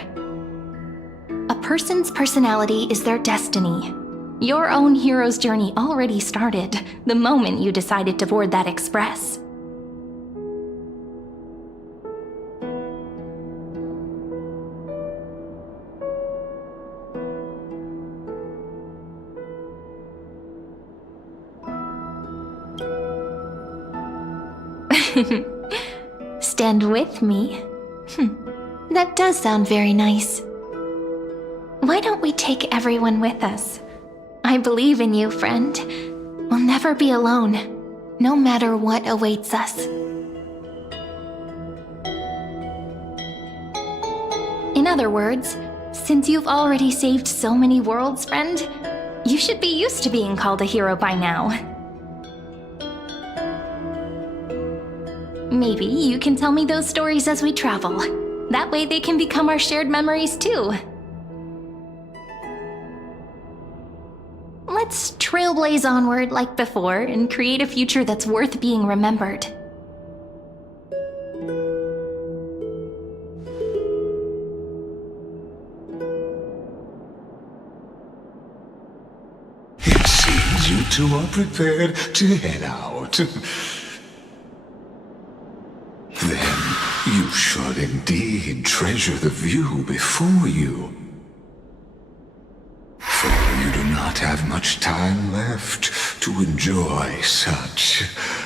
A person's personality is their destiny. Your own hero's journey already started the moment you decided to board that express. Stand with me? That does sound very nice. Why don't we take everyone with us? I believe in you, friend. We'll never be alone, no matter what awaits us. In other words, since you've already saved so many worlds, friend, you should be used to being called a hero by now. Maybe you can tell me those stories as we travel. That way they can become our shared memories too. Let's trailblaze onward like before and create a future that's worth being remembered. It seems you two are prepared to head out. Then you should indeed treasure the view before you. For you do not have much time left to enjoy such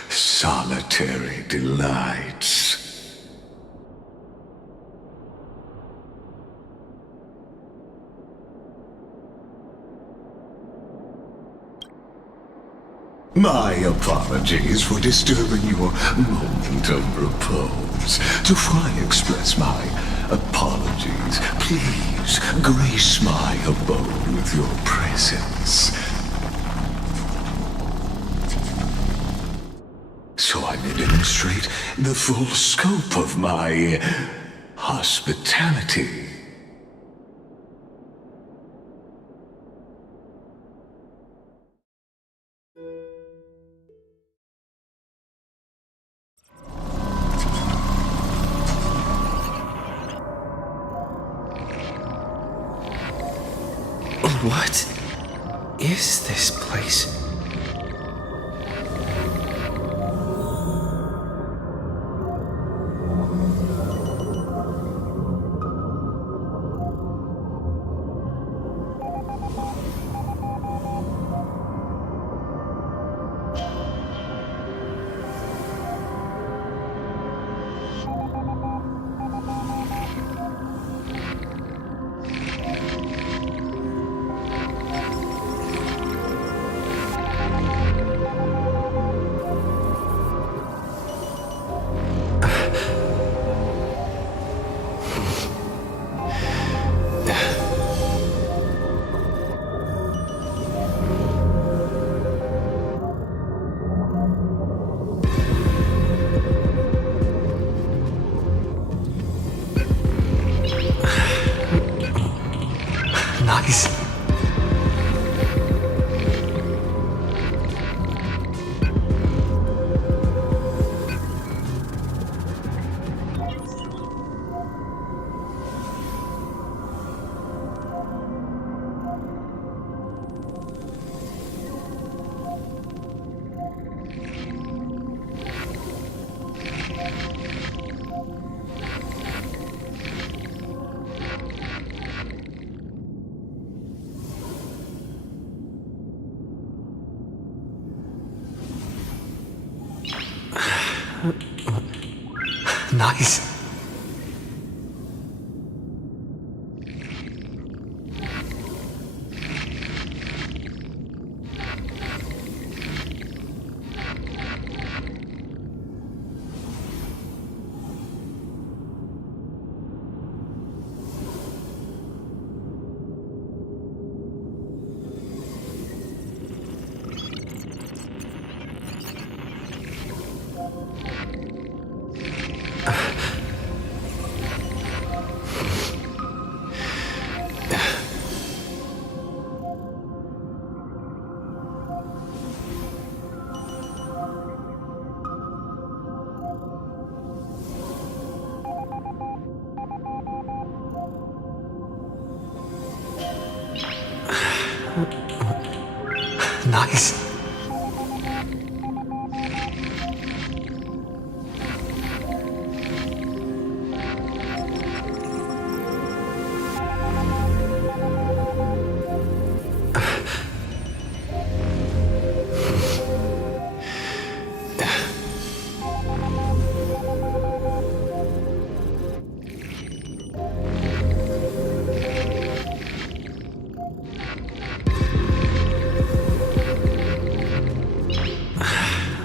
solitary delights. My apologies for disturbing your moment of repose. Before I express my apologies, please grace my abode with your presence, so I may demonstrate the full scope of my hospitality. What is this place? Nice. Nice.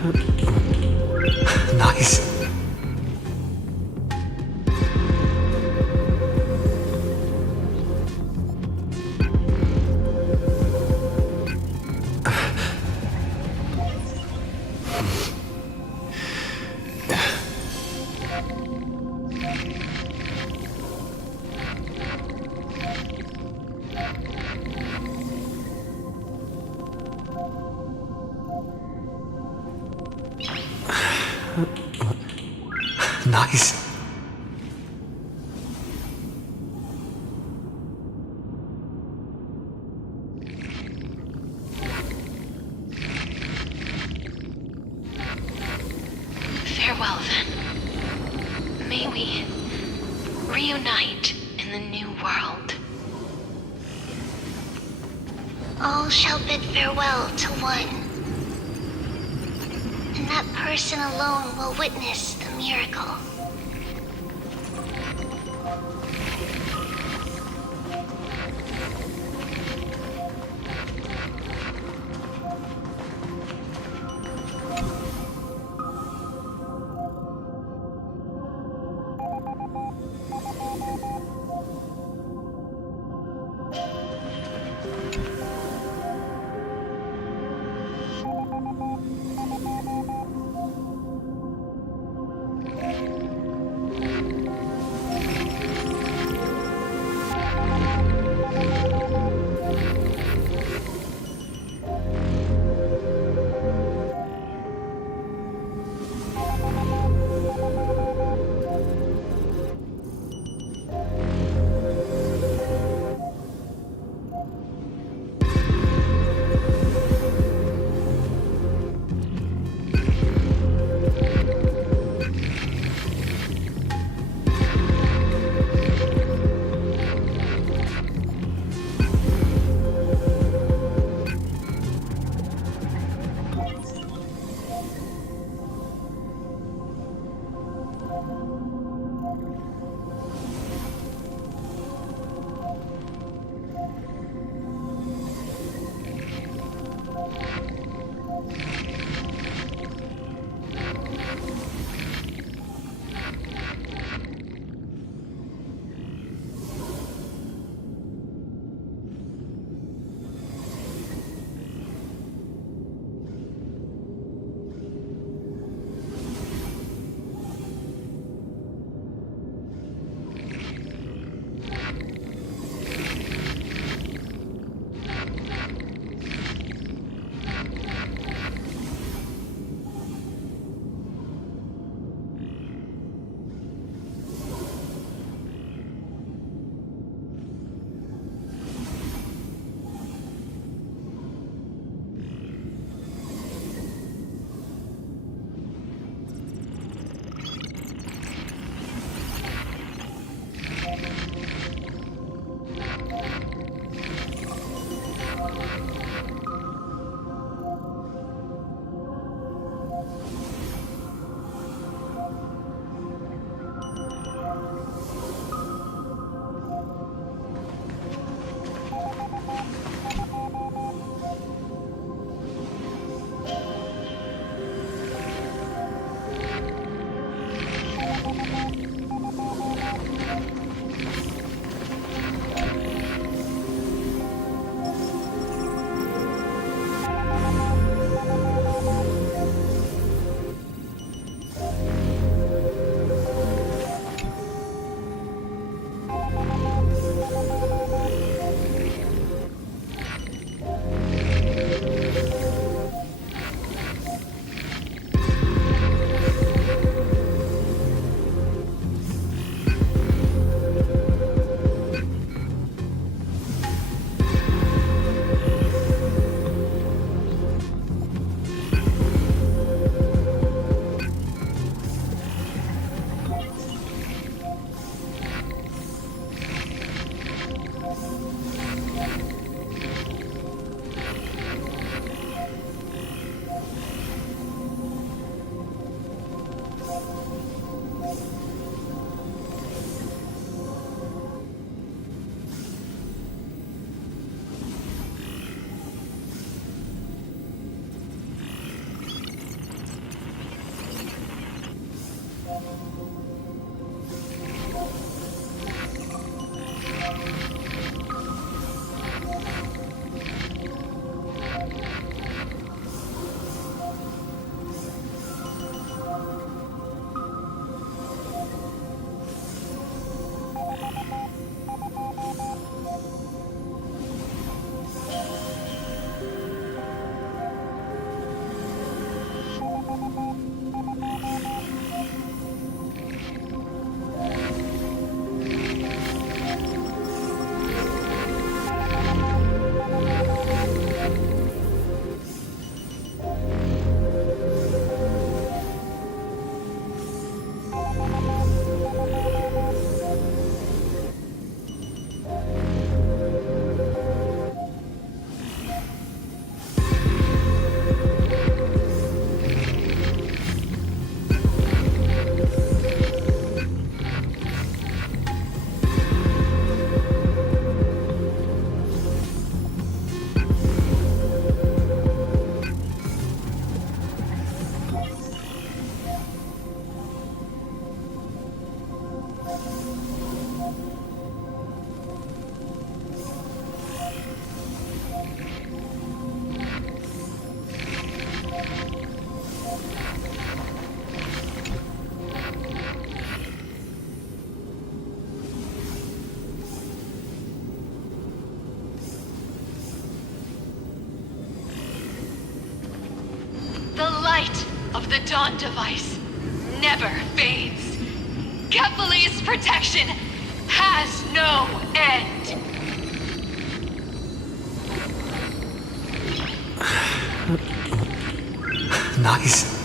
Nice. Nice. Farewell, then. May we reunite in the new world. All shall bid farewell to one. And that person alone will witness the miracle. light of the Dawn device never fades. Kephales's protection has no end. Nice.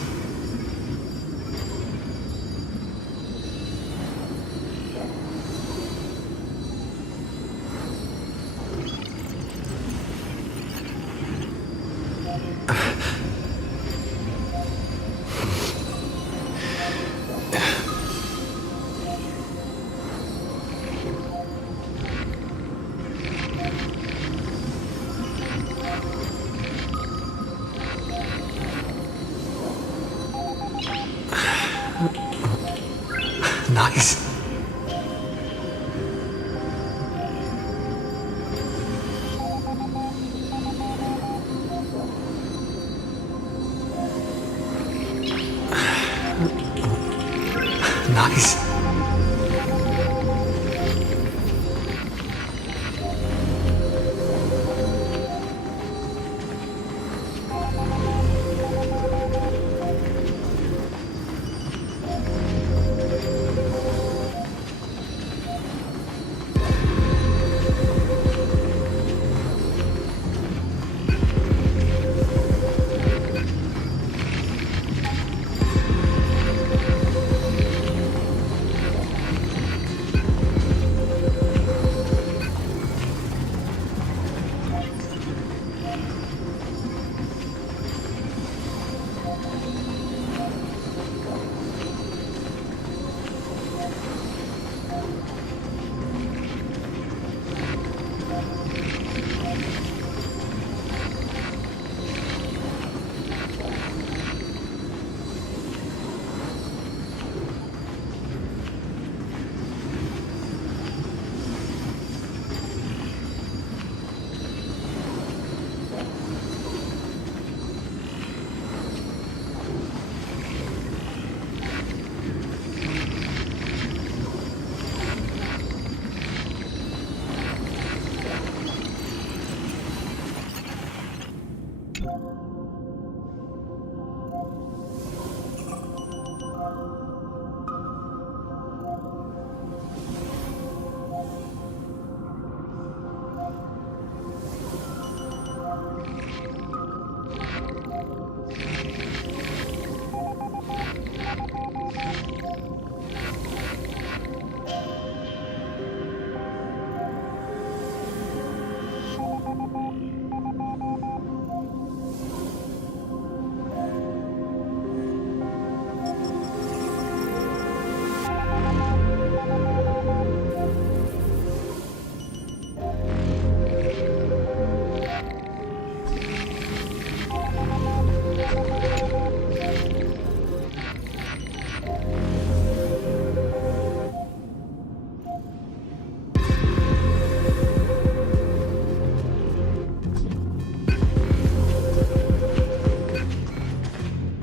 Nice. Nice.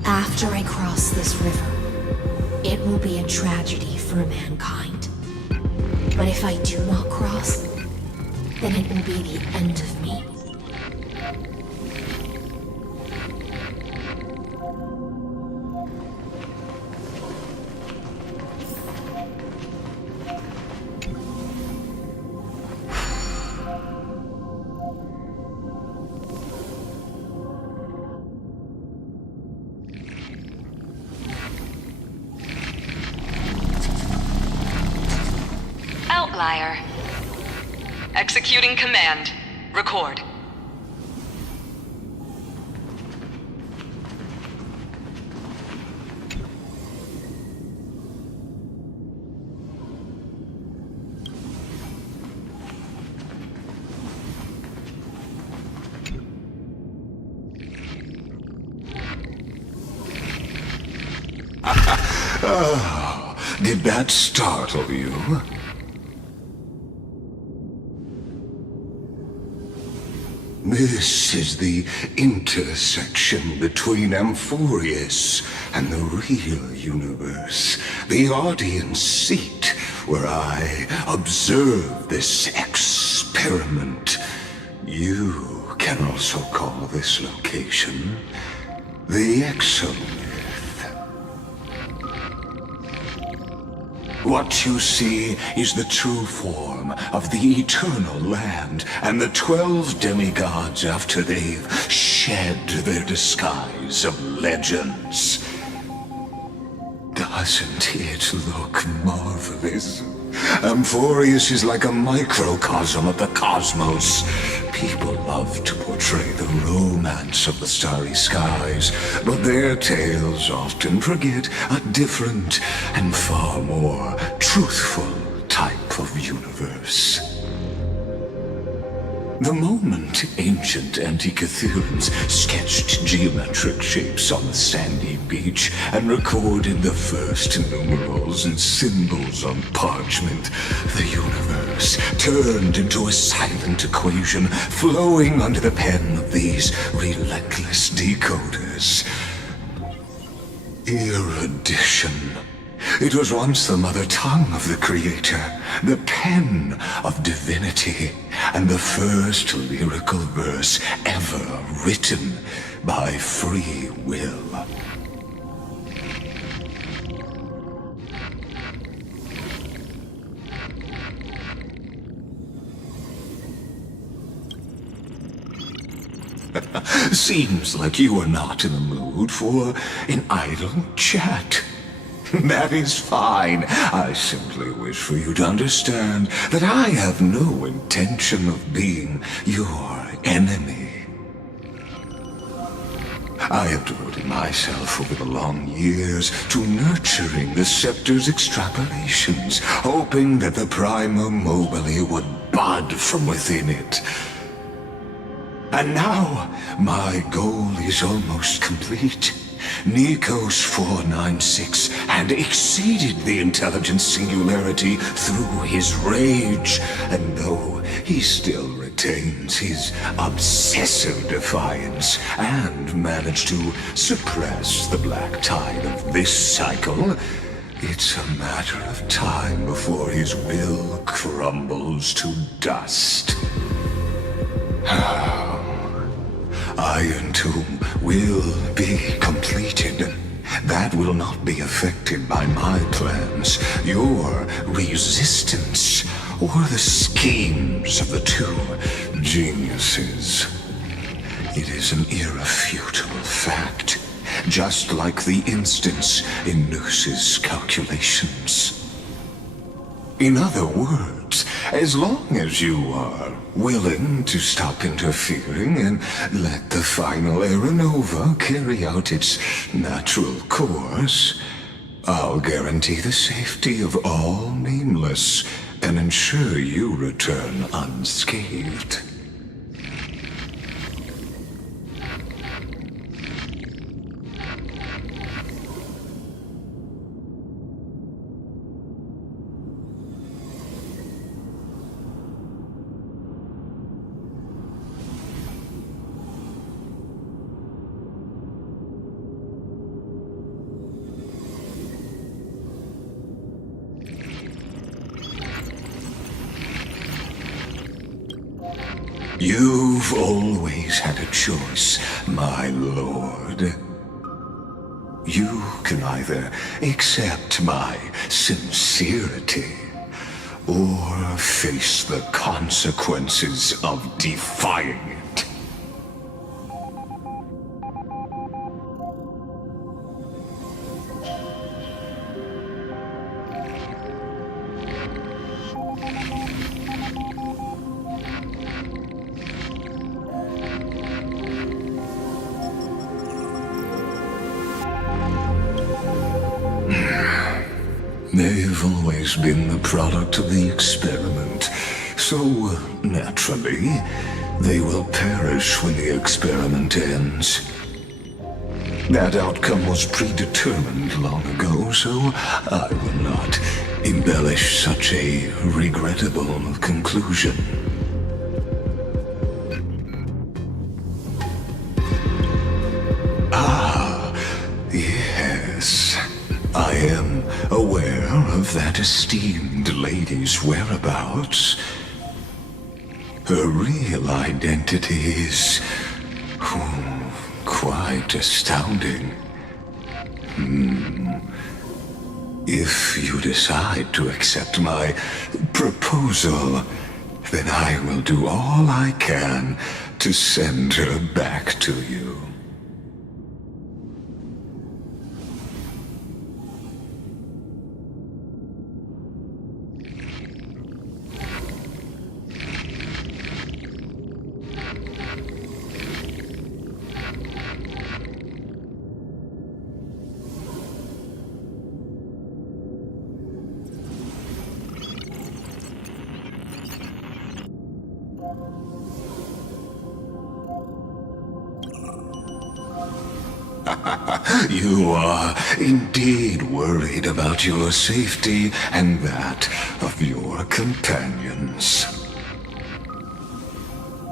After I cross this river, it will be a tragedy for mankind. But if I do not cross, then it will be the end of me. Outlier. Executing command. Record. Oh, did that startle you? This is the intersection between Amphorius and the real universe. The audience seat where I observe this experiment. You can also call this location The Exolith. What you see is the true form of the eternal land and the 12 demigods after they've shed their disguise of legends. Doesn't it look marvelous? Amphorius is like a microcosm of the cosmos. People love to portray the romance of the starry skies, but their tales often forget a different and far more truthful type of universe. The moment ancient Antikytherians sketched geometric shapes on the sandy beach and recorded the first numerals and symbols on parchment, the universe turned into a silent equation flowing under the pen of these relentless decoders. Erudition. It was once the mother tongue of the Creator, the pen of divinity, and the first lyrical verse ever written by free will. Seems like you are not in the mood for an idle chat. That is fine. I simply wish for you to understand that I have no intention of being your enemy. I have devoted myself over the long years to nurturing the Scepter's extrapolations, hoping that the Prima Mobile would bud from within it. And now, my goal is almost complete. Nikos 496 had exceeded the intelligence singularity through his rage, and though he still retains his obsessive defiance and managed to suppress the black tide of this cycle, it's a matter of time before his will crumbles to dust. Iron Tomb will be completed. That will not be affected by my plans, your resistance, or the schemes of the two geniuses. It is an irrefutable fact, just like the instance in Noos's calculations. In other words, as long as you are willing to stop interfering and let the final Aeronova carry out its natural course, I'll guarantee the safety of all Nameless and ensure you return unscathed. You've always had a choice, my lord. You can either accept my sincerity or face the consequences of defying it. They've always been the product of the experiment, so naturally, they will perish when the experiment ends. That outcome was predetermined long ago, so I will not embellish such a regrettable conclusion. Yes, I am aware of that esteemed lady's whereabouts. Her real identity is quite quite astounding. If you decide to accept my proposal, then I will do all I can to send her back to you. You are indeed worried about your safety and that of your companions.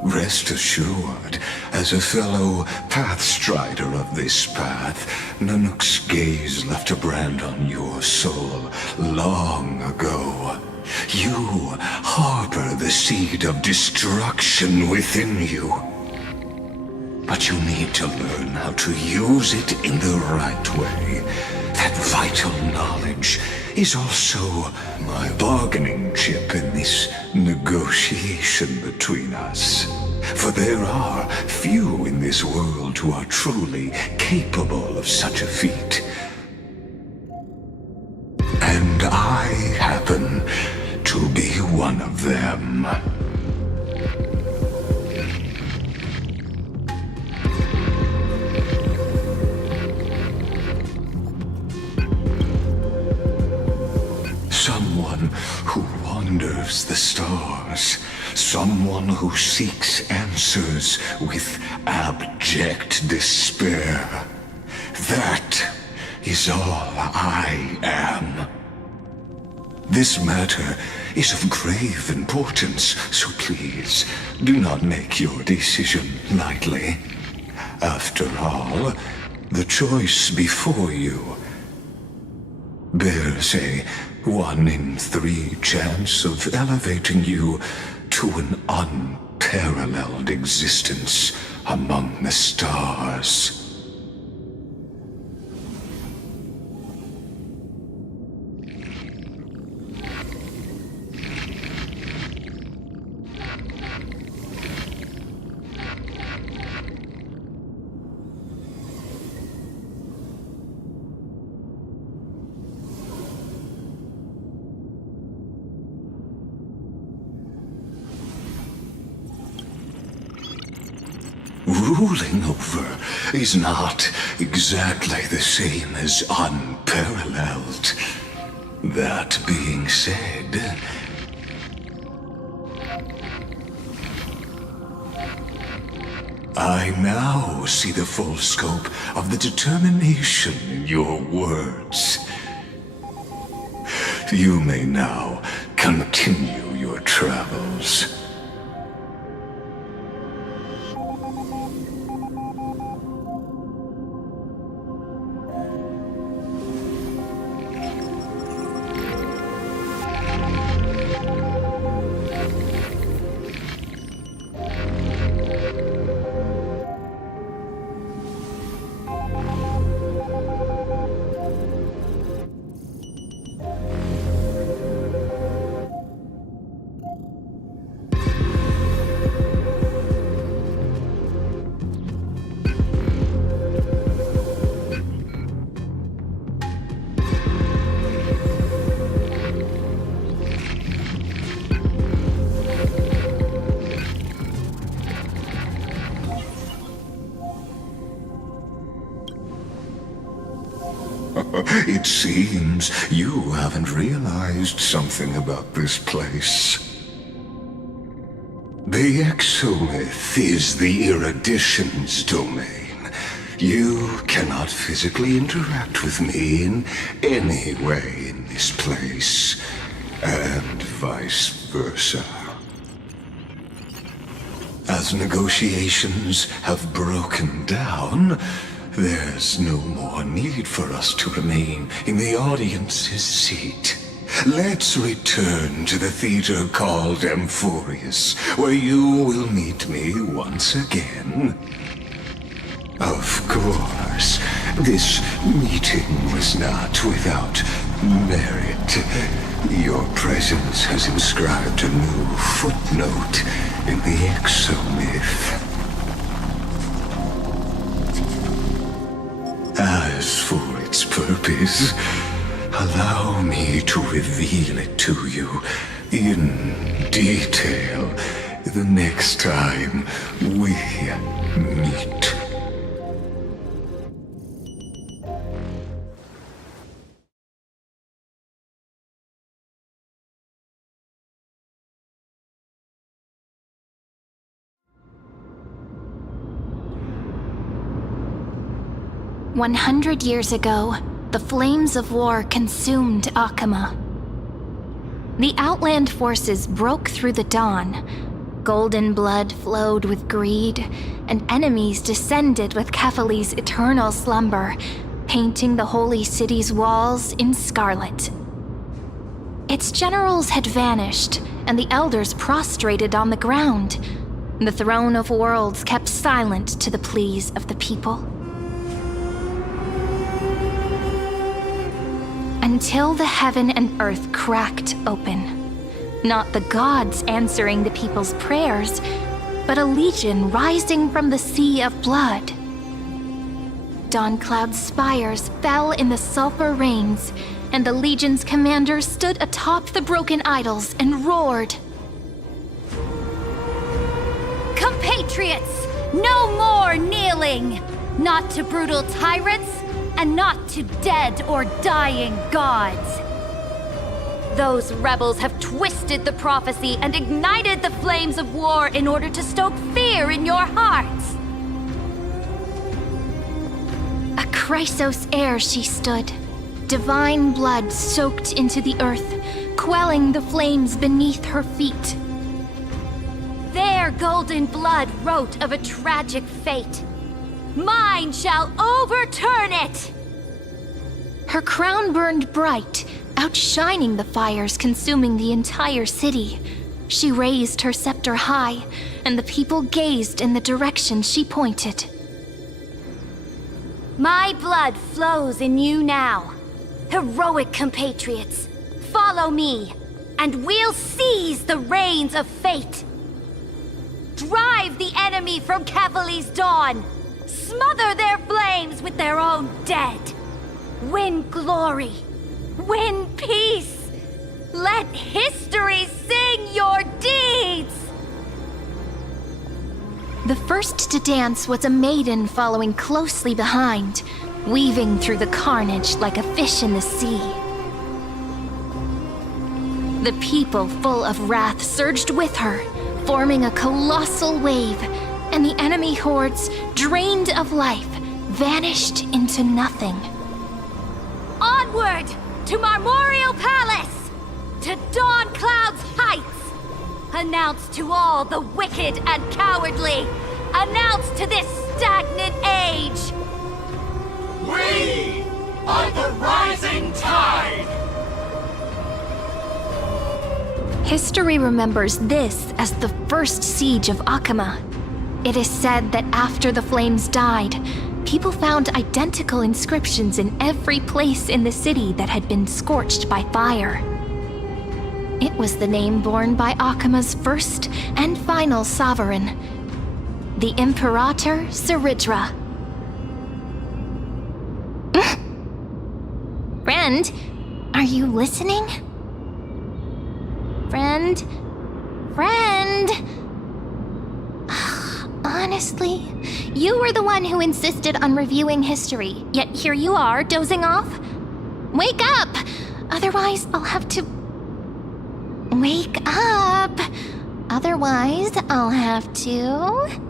Rest assured, as a fellow Pathstrider of this path, Nanook's gaze left a brand on your soul long ago. You harbor the seed of destruction within you. But you need to learn how to use it in the right way. That vital knowledge is also my bargaining chip in this negotiation between us. For there are few in this world who are truly capable of such a feat. And I happen to be one of them. Someone who wanders the stars. Someone who seeks answers with abject despair. That is all I am. This matter is of grave importance, so please do not make your decision lightly. After all, the choice before you bears a 1 in 3 chance of elevating you to an unparalleled existence among the stars. Ruling over is not exactly the same as unparalleled. That being said, I now see the full scope of the determination in your words. You may now continue your travels. It seems you haven't realized something about this place. The Exolith is the Erudition's domain. You cannot physically interact with me in any way in this place, and vice versa. As negotiations have broken down, there's no more need for us to remain in the audience's seat. Let's return to the theater called Amphorius, where you will meet me once again. Of course, this meeting was not without merit. Your presence has inscribed a new footnote in the exomyth. As for its purpose, allow me to reveal it to you in detail the next time we meet. "100 years ago, the flames of war consumed Akama. The Outland forces broke through the dawn. Golden blood flowed with greed, and enemies descended with Kefali's eternal slumber, painting the holy city's walls in scarlet. Its generals had vanished, and the elders prostrated on the ground. The throne of worlds kept silent to the pleas of the people. Until the heaven and earth cracked open. Not the gods answering the people's prayers, but a legion rising from the sea of blood. Dawncloud's spires fell in the sulfur rains, and the legion's commander stood atop the broken idols and roared. Compatriots, no more kneeling! Not to brutal tyrants, and not to dead or dying gods. Those rebels have twisted the prophecy and ignited the flames of war in order to stoke fear in your hearts. A Chrysos heir she stood, divine blood soaked into the earth, quelling the flames beneath her feet. Their golden blood wrote of a tragic fate. Mine shall overturn it! Her crown burned bright, outshining the fires consuming the entire city. She raised her scepter high, and the people gazed in the direction she pointed. My blood flows in you now. Heroic compatriots, follow me, and we'll seize the reins of fate. Drive the enemy from Kefali's dawn. Smother their flames with their own dead. Win glory. Win peace. Let history sing your deeds. The first to dance was a maiden following closely behind, weaving through the carnage like a fish in the sea. The people, full of wrath, surged with her, forming a colossal wave, and the enemy hordes, drained of life, vanished into nothing. Onward to Marmoreal Palace, to Dawncloud's heights. Announce to all the wicked and cowardly. Announce to this stagnant age. We are the rising tide. History remembers this as the first siege of Akama. It is said that after the flames died, people found identical inscriptions in every place in the city that had been scorched by fire. It was the name borne by Akama's first and final sovereign, the Imperator Saridra. Friend, are you listening? Friend? Honestly, you were the one who insisted on reviewing history, yet here you are, dozing off? Wake up! Otherwise, I'll have to... Wake up! Otherwise, I'll have to...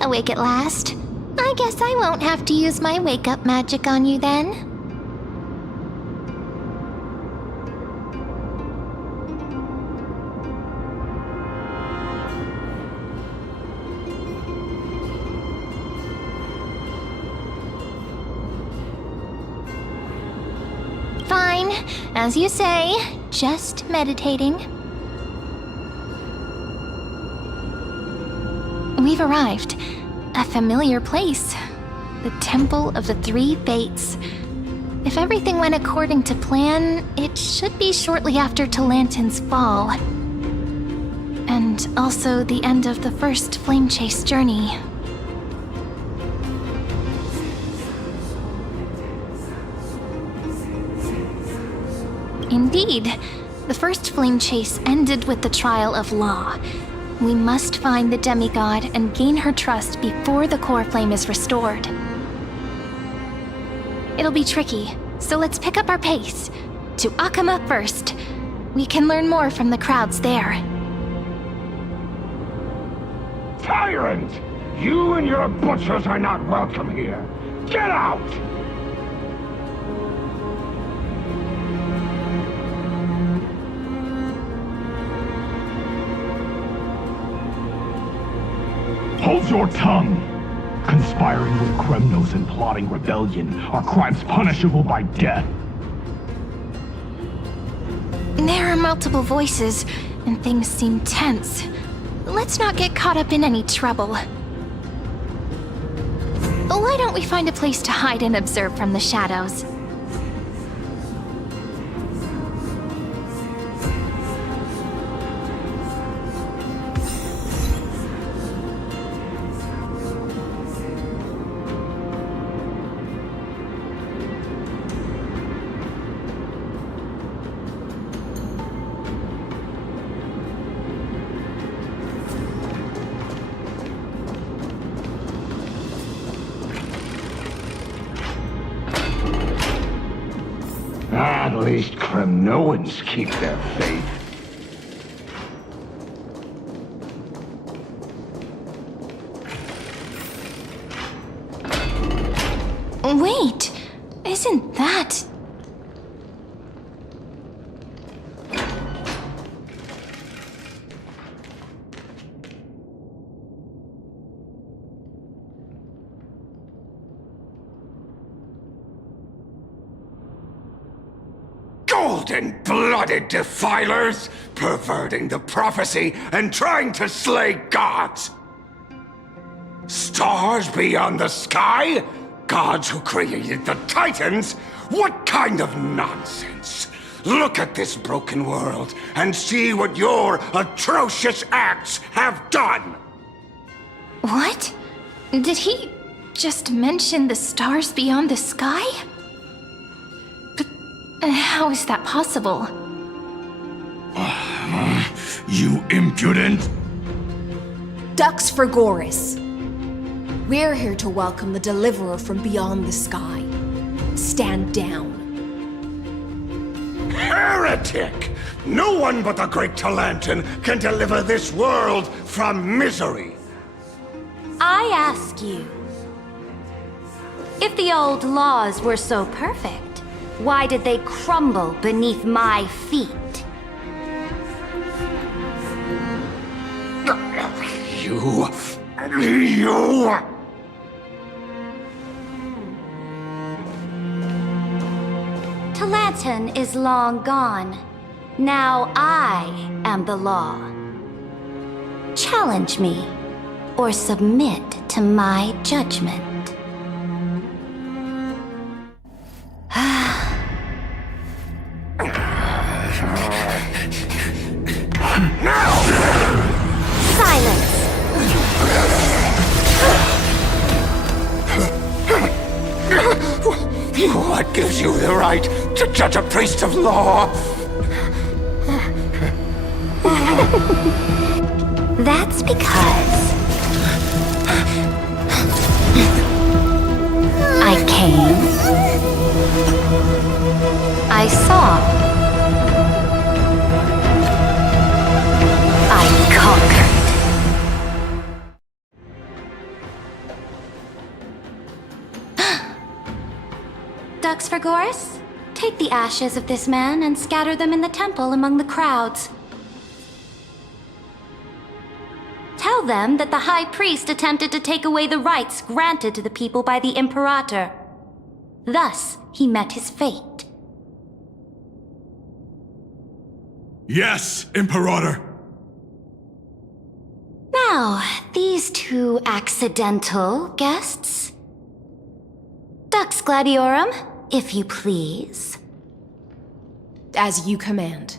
Awake at last? I guess I won't have to use my wake-up magic on you then. Fine, as you say, just meditating. we've arrived. A familiar place. The Temple of the Three Fates. If everything went according to plan, it should be shortly after Talantin's fall. And also the end of the first Flame Chase journey. Indeed. The first Flame Chase ended with the trial of Law. We must find the demigod and gain her trust before the core flame is restored. It'll be tricky, so let's pick up our pace. To Akama first. We can learn more from the crowds there. Tyrant! You and your butchers are not welcome here. Get out! Hold your tongue! Conspiring with Kremnos and plotting rebellion are crimes punishable by death. There are multiple voices, and things seem tense. Let's not get caught up in any trouble. Why don't we find a place to hide and observe from the shadows? At least Kremnoans keep their faith. Wait, isn't that... Golden-blooded defilers, perverting the prophecy and trying to slay gods. Stars beyond the sky? Gods who created the Titans? What kind of nonsense? Look at this broken world and see what your atrocious acts have done! What? Did he just mention the stars beyond the sky? How is that possible? You impudent! Dux for Goris. We're here to welcome the Deliverer from beyond the sky. Stand down. Heretic! No one but the great Talantin can deliver this world from misery! I ask you, if the old laws were so perfect, why did they crumble beneath my feet? You... Talantin is long gone. Now I am the law. Challenge me, or submit to my judgment. Silence! What gives you the right to judge a priest of law? That's because I came, I saw, I conquered. Dux for Goris, take the ashes of this man and scatter them in the temple among the crowds. Tell them that the High Priest attempted to take away the rights granted to the people by the Imperator. Thus, he met his fate. Yes, Imperator! Now, these two accidental guests. Dux Gladiorum, if you please. As you command.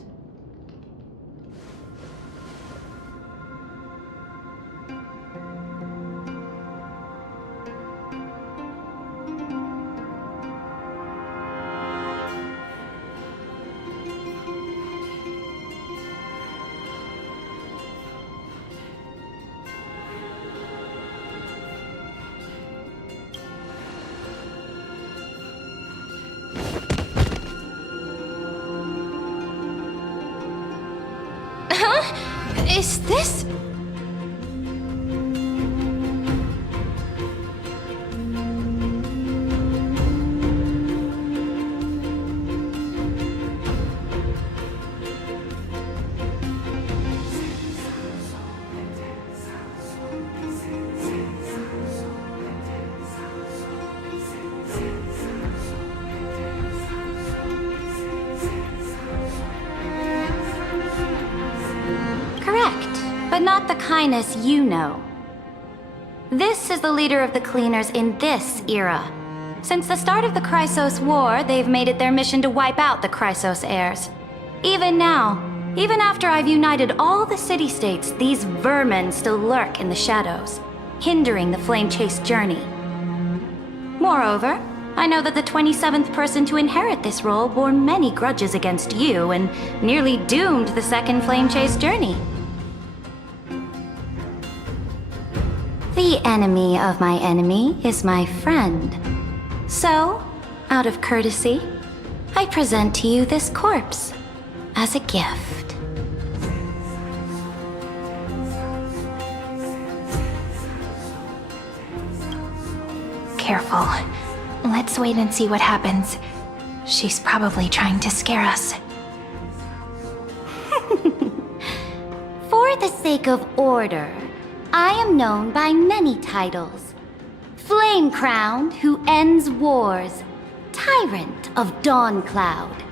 Is this... But not the kindness you know. This is the leader of the Cleaners in this era. Since the start of the Chrysos War, they've made it their mission to wipe out the Chrysos heirs. Even now, even after I've united all the city-states, these vermin still lurk in the shadows, hindering the flame-chased journey. Moreover, I know that the 27th person to inherit this role bore many grudges against you and nearly doomed the second flame-chased journey. The enemy of my enemy is my friend. So, out of courtesy, I present to you this corpse as a gift. Careful. Let's wait and see what happens. She's probably trying to scare us. For the sake of order, I am known by many titles. Flame Crowned, who ends wars. Tyrant of Dawncloud.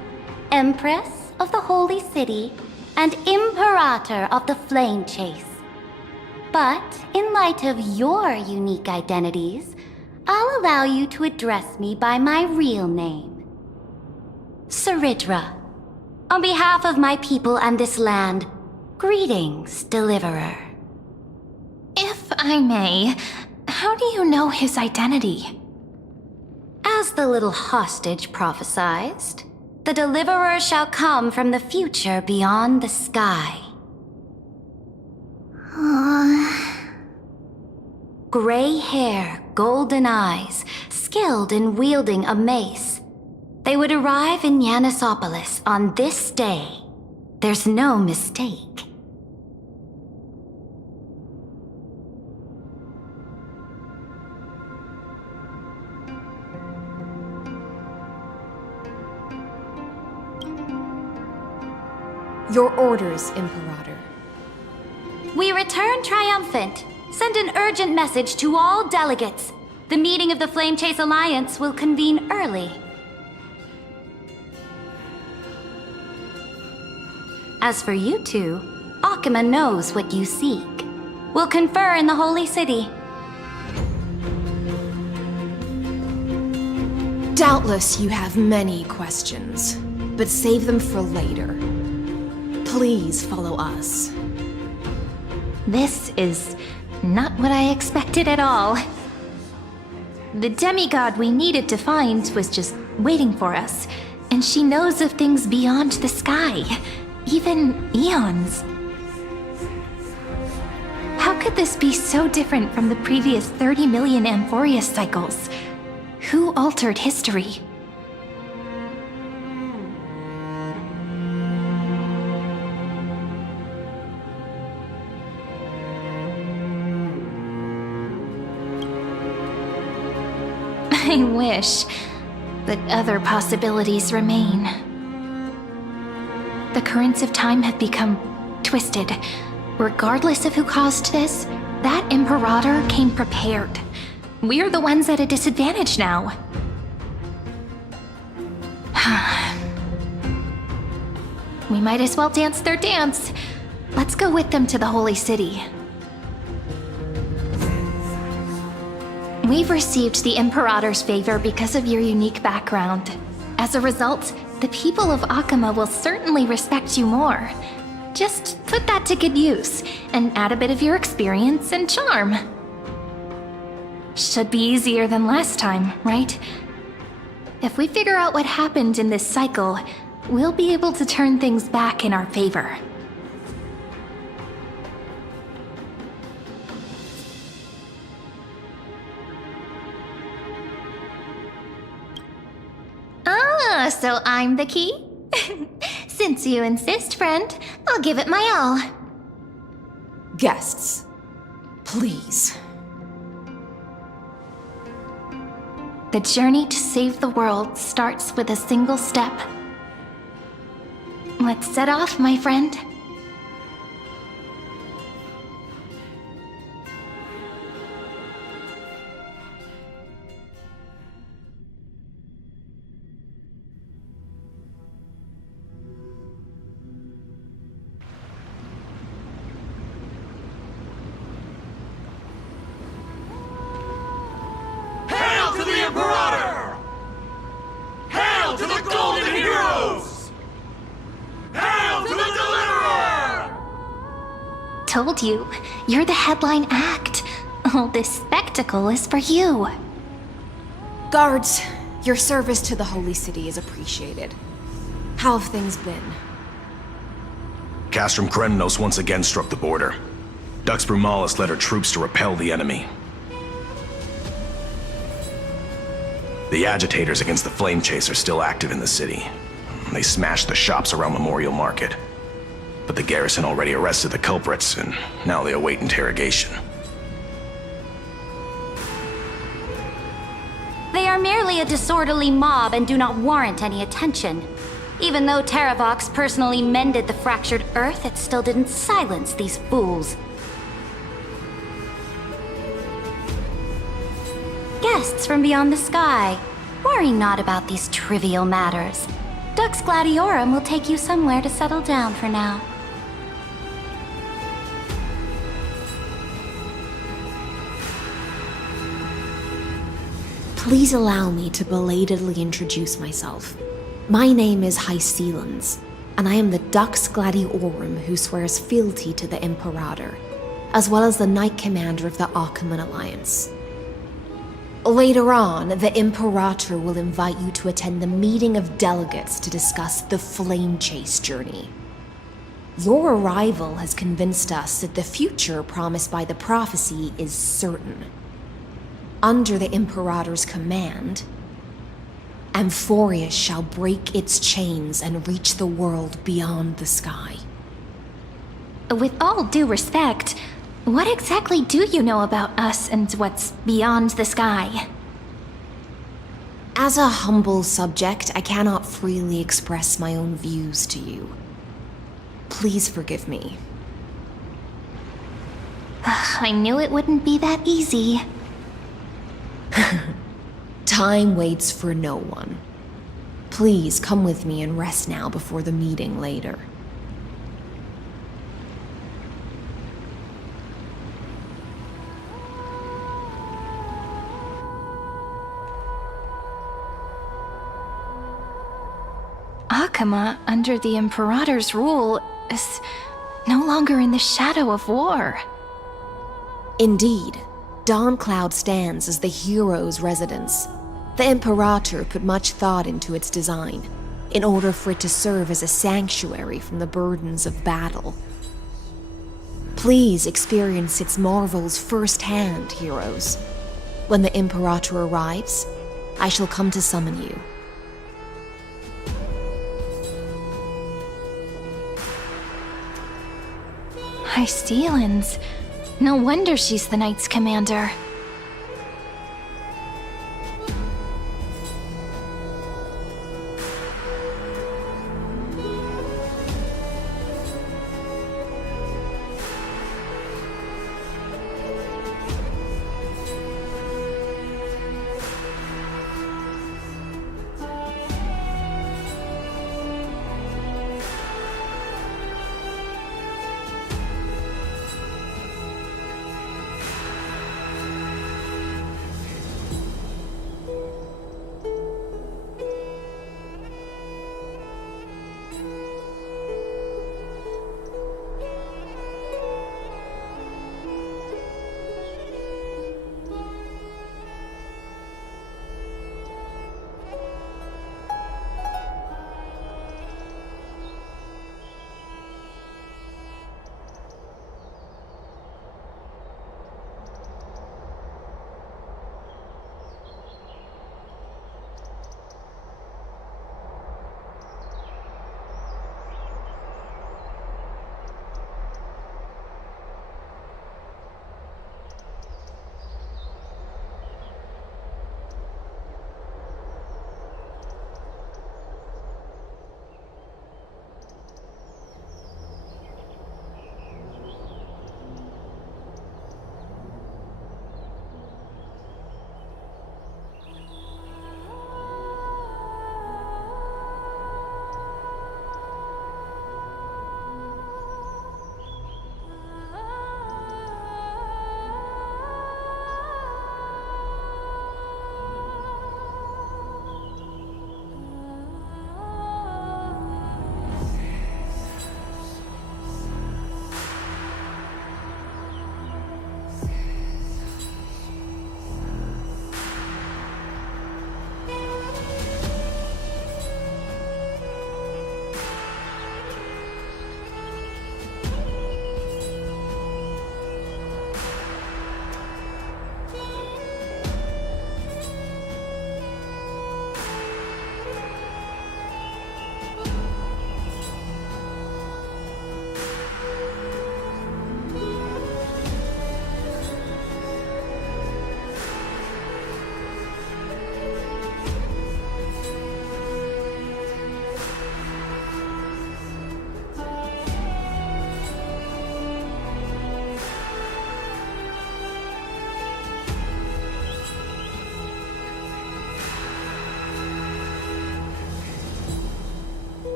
Empress of the Holy City. And Imperator of the Flame Chase. But, in light of your unique identities, I'll allow you to address me by my real name. Saridra. On behalf of my people and this land, greetings, Deliverer. If I may, how do you know his identity? As the little hostage prophesied, the Deliverer shall come from the future beyond the sky. Gray hair, golden eyes, skilled in wielding a mace. They would arrive in Yanisopolis on this day. There's no mistake. Your orders, Imperator. We return triumphant. Send an urgent message to all delegates. The meeting of the Flame Chase Alliance will convene early. As for you two, Akima knows what you seek. We'll confer in the Holy City. Doubtless you have many questions, but save them for later. Please follow us. This is not what I expected at all. The demigod we needed to find was just waiting for us, and she knows of things beyond the sky, even eons. How could this be so different from the previous 30 million Amphorius cycles? Who altered history? I wish, but other possibilities remain. The currents of time have become twisted. Regardless of who caused this, that Imperator came prepared. We're the ones at a disadvantage now. We might as well dance their dance. Let's go with them to the Holy City. We've received the Imperator's favor because of your unique background. As a result, the people of Akama will certainly respect you more. Just put that to good use, and add a bit of your experience and charm. Should be easier than last time, right? If we figure out what happened in this cycle, we'll be able to turn things back in our favor. Ah, so I'm the key? Since you insist, friend, I'll give it my all. Guests, please. The journey to save the world starts with a single step. Let's set off, my friend. Hail to the Imperator! Hail to the Golden Heroes! Hail to the Deliverer! Told you, you're the headline act. All this spectacle is for you. Guards, your service to the Holy City is appreciated. How have things been? Castrum Kremnos once again struck the border. Dux Brumalis led her troops to repel the enemy. The agitators against the Flame Chase are still active in the city. They smashed the shops around Memorial Market. But the garrison already arrested the culprits, and now they await interrogation. They are merely a disorderly mob and do not warrant any attention. Even though Terravox personally mended the fractured earth, it still didn't silence these fools. Guests from beyond the sky, worry not about these trivial matters. Dux Gladiorum will take you somewhere to settle down for now. Please allow me to belatedly introduce myself. My name is Hycelans, and I am the Dux Gladiorum who swears fealty to the Imperator, as well as the Knight Commander of the Achaemenid Alliance. Later on, the Imperator will invite you to attend the meeting of delegates to discuss the Flame Chase journey. Your arrival has convinced us that the future promised by the prophecy is certain. Under the Imperator's command, Amphorius shall break its chains and reach the world beyond the sky. With all due respect, what exactly do you know about us and what's beyond the sky? As a humble subject, I cannot freely express my own views to you. Please forgive me. I knew it wouldn't be that easy. Time waits for no one. Please come with me and rest now before the meeting later. Akama, under the Imperator's rule, is no longer in the shadow of war. Indeed, Dawncloud stands as the hero's residence. The Imperator put much thought into its design, in order for it to serve as a sanctuary from the burdens of battle. Please experience its marvels firsthand, heroes. When the Imperator arrives, I shall come to summon you. Hycelans. No wonder she's the Knight's commander.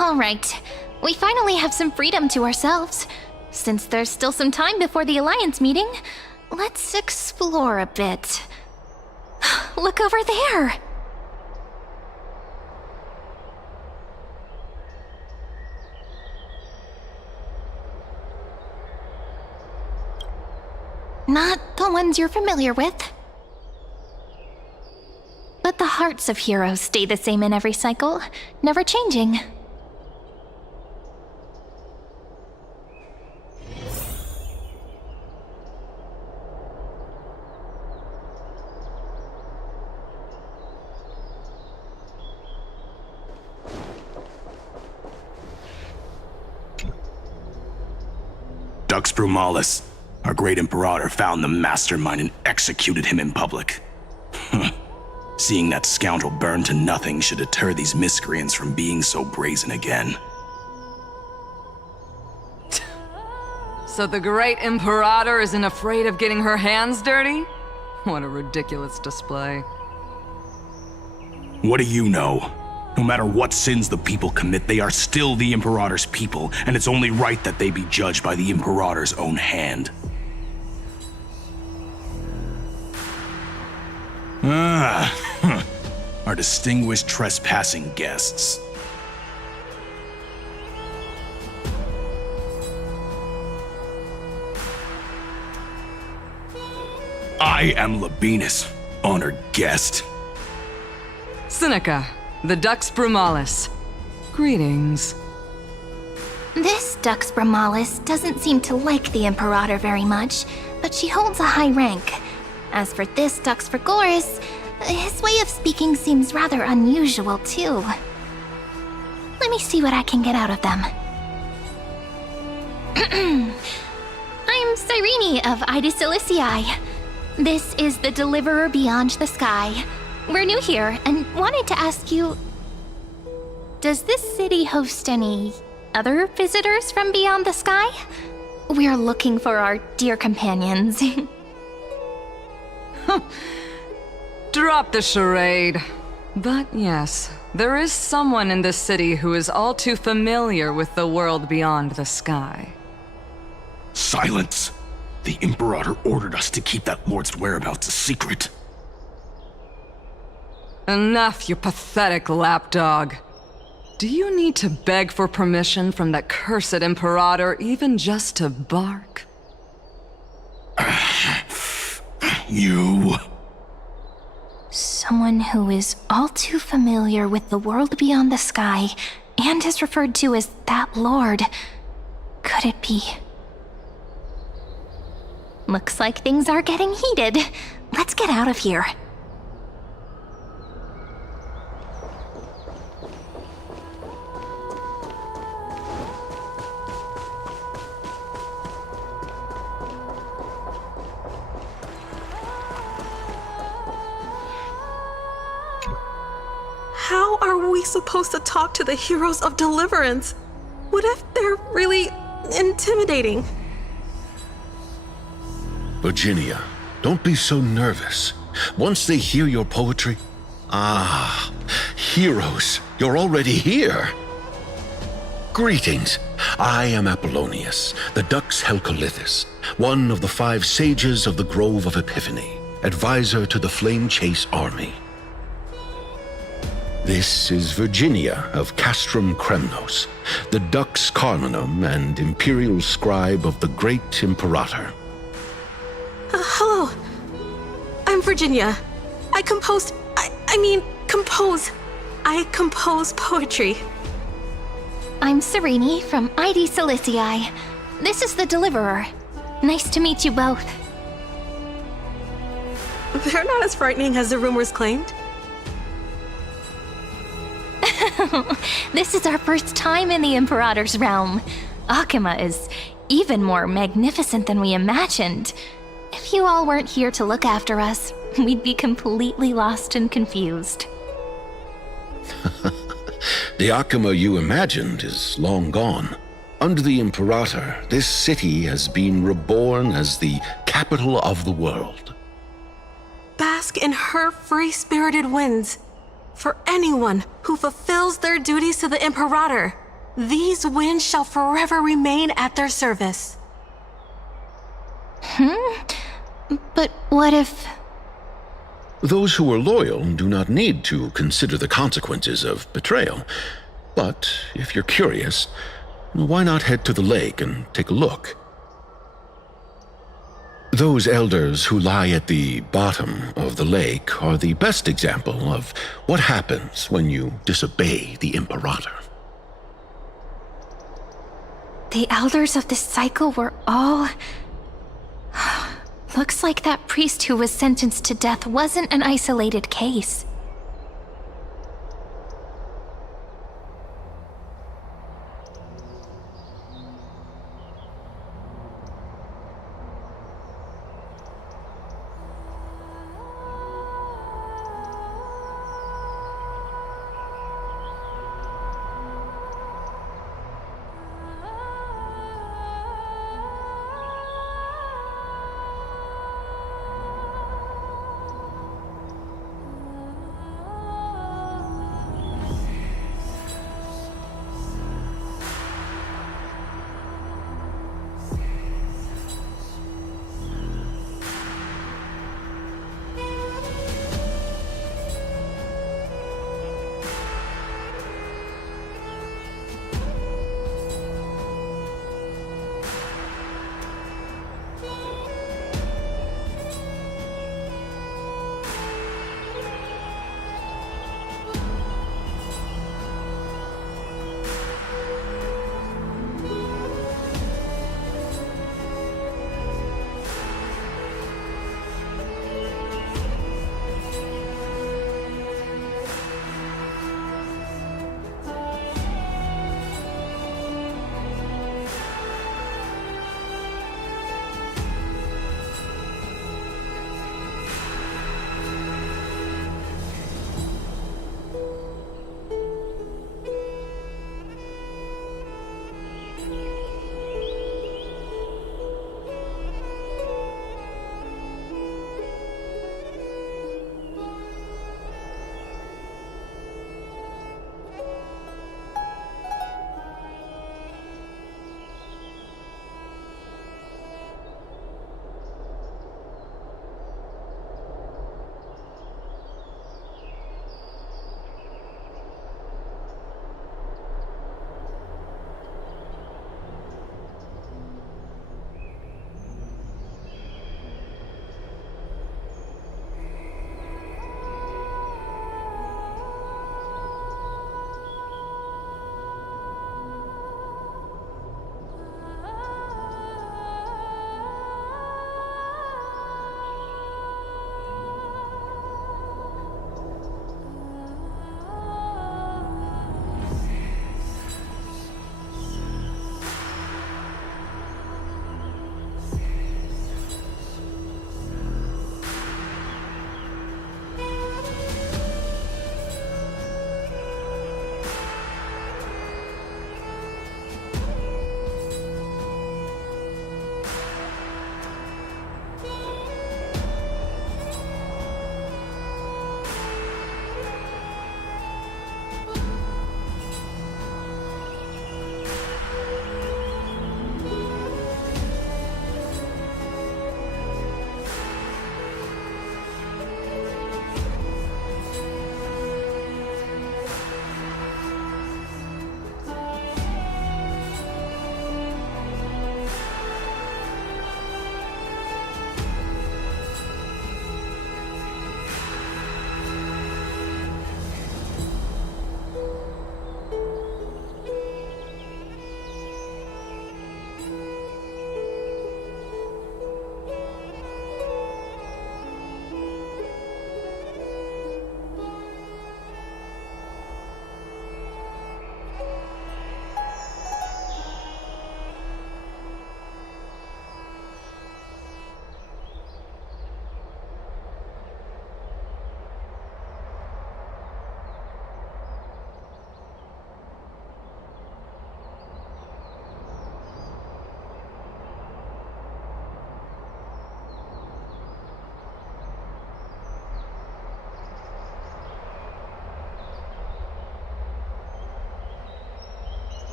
All right. We finally have some freedom to ourselves. Since there's still some time before the Alliance meeting, let's explore a bit. Look over there! Not the ones you're familiar with. But the hearts of heroes stay the same in every cycle, never changing. Dux Brumalis, our great Imperator, found the mastermind and executed him in public. Seeing that scoundrel burn to nothing should deter these miscreants from being so brazen again. So the great Imperator isn't afraid of getting her hands dirty? What a ridiculous display. What do you know? No matter what sins the people commit, they are still the Imperator's people, and it's only right that they be judged by the Imperator's own hand. Our distinguished trespassing guests. I am Labinas, honored guest. Seneca, the Dux Brumalis. Greetings. This Dux Brumalis doesn't seem to like the Imperator very much, but she holds a high rank. As for this Dux Frigoris, his way of speaking seems rather unusual, too. Let me see what I can get out of them. I'm Cyrene of Ida Silicii. This is the Deliverer Beyond the Sky. We're new here and wanted to ask you... Does this city host any other visitors from beyond the sky? We're looking for our dear companions. Drop the charade. But yes, there is someone in this city who is all too familiar with the world beyond the sky. Silence! The Imperator ordered us to keep that lord's whereabouts a secret. Enough, you pathetic lapdog. Do you need to beg for permission from that cursed Imperator even just to bark? You... Someone who is all too familiar with the world beyond the sky and is referred to as that lord. Could it be? Looks like things are getting heated. Let's get out of here. How are we supposed to talk to the heroes of Deliverance? What if they're really intimidating? Virginia, don't be so nervous. Once they hear your poetry... Ah, heroes, you're already here. Greetings. I am Apollonius, the Dux Helcolithus, one of the 5 sages of the Grove of Epiphany, advisor to the Flame Chase army. This is Virginia of Castrum Kremnos, the Dux Carminum and imperial scribe of the great Imperator. Hello. I'm Virginia. I compose poetry. I'm Cyrene from Ida Silicii. This is the Deliverer. Nice to meet you both. They're not as frightening as the rumors claimed. This is our first time in the Imperator's realm. Akima is even more magnificent than we imagined. If you all weren't here to look after us, we'd be completely lost and confused. The Akima you imagined is long gone. Under the Imperator, this city has been reborn as the capital of the world. Bask in her free-spirited winds. For anyone who fulfills their duties to the Imperator. These winds shall forever remain at their service. But what if... Those who are loyal do not need to consider the consequences of betrayal. But if you're curious, why not head to the lake and take a look? Those elders who lie at the bottom of the lake are the best example of what happens when you disobey the Imperator. The elders of this cycle were all... Looks like that priest who was sentenced to death wasn't an isolated case.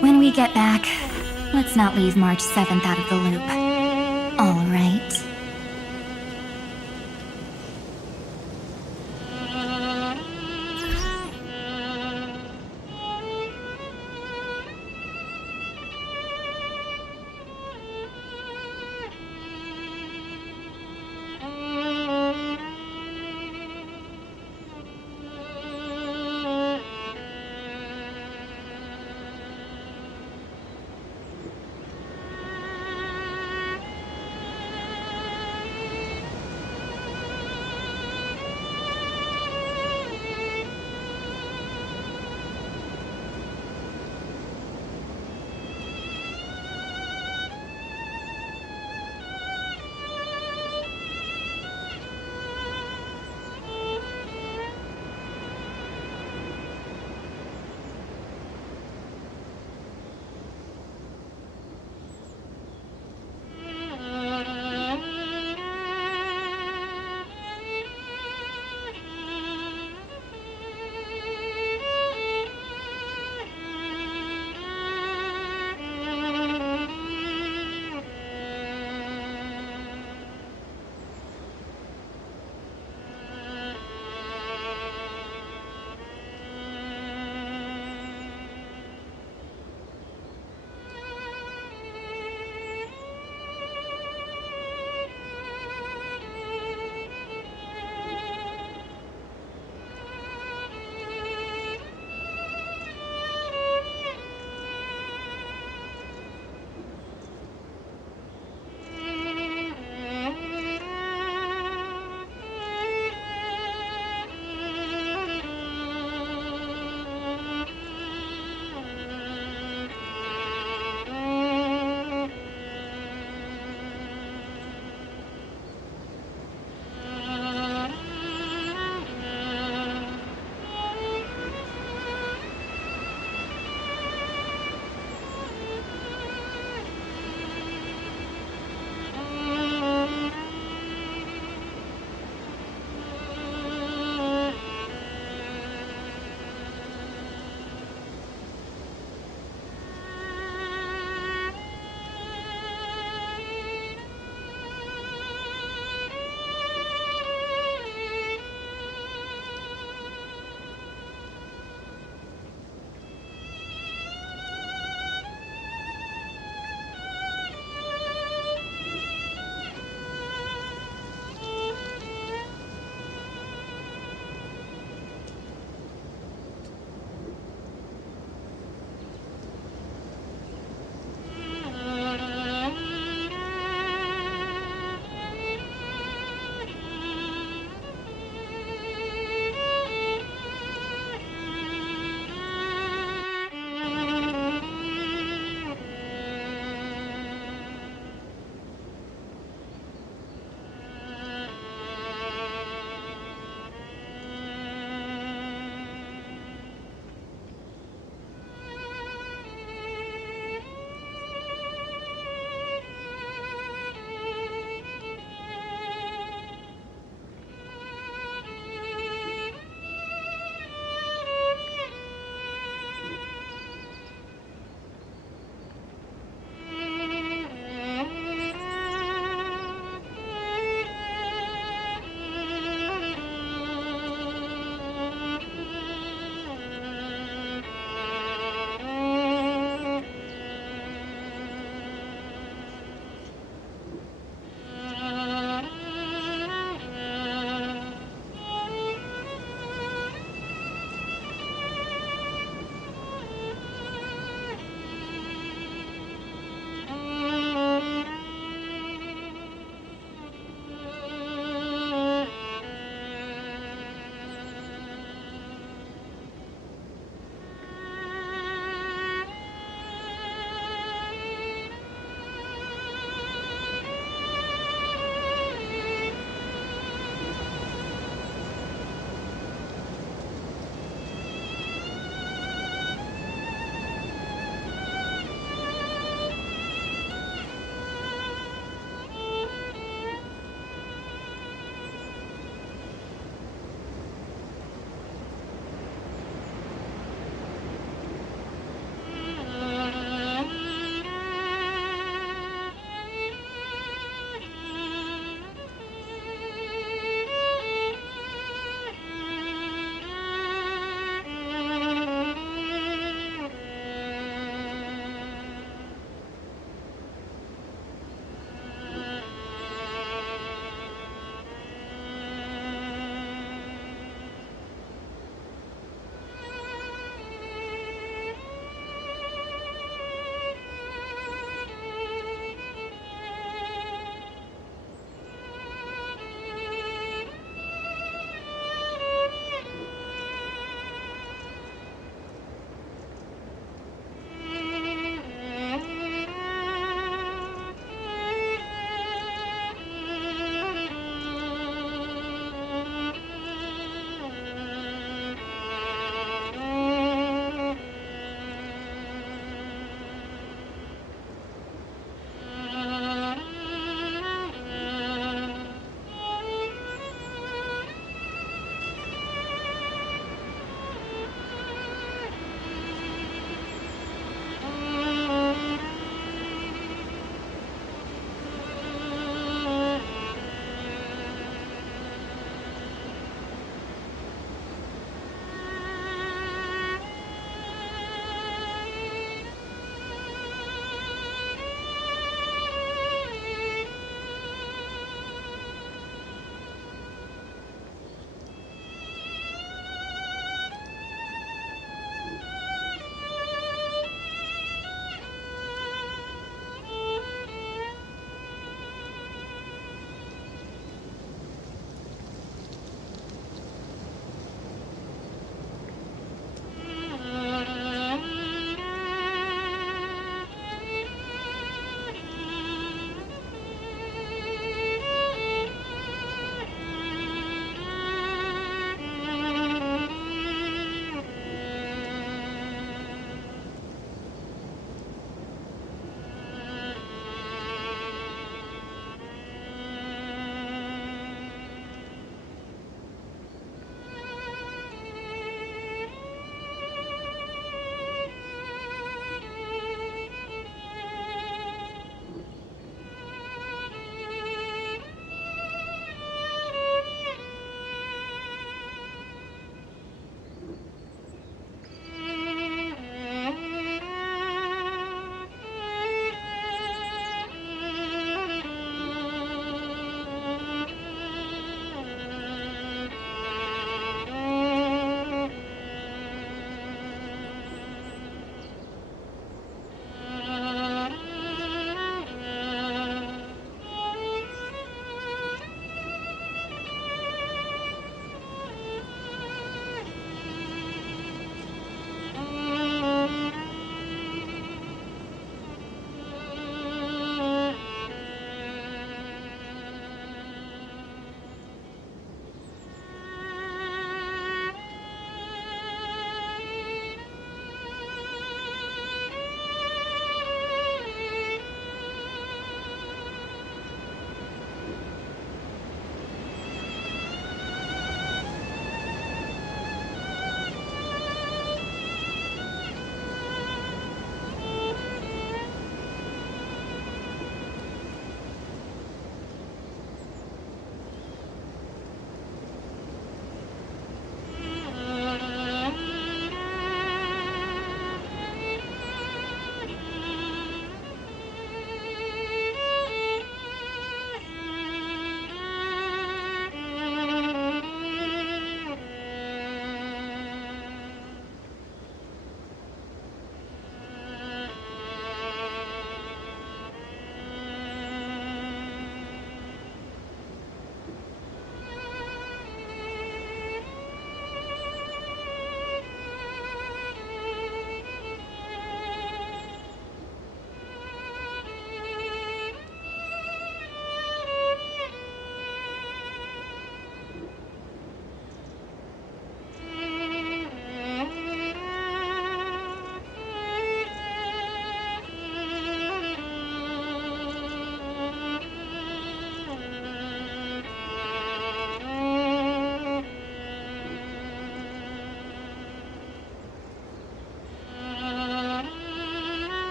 When we get back, let's not leave March 7th out of the loop.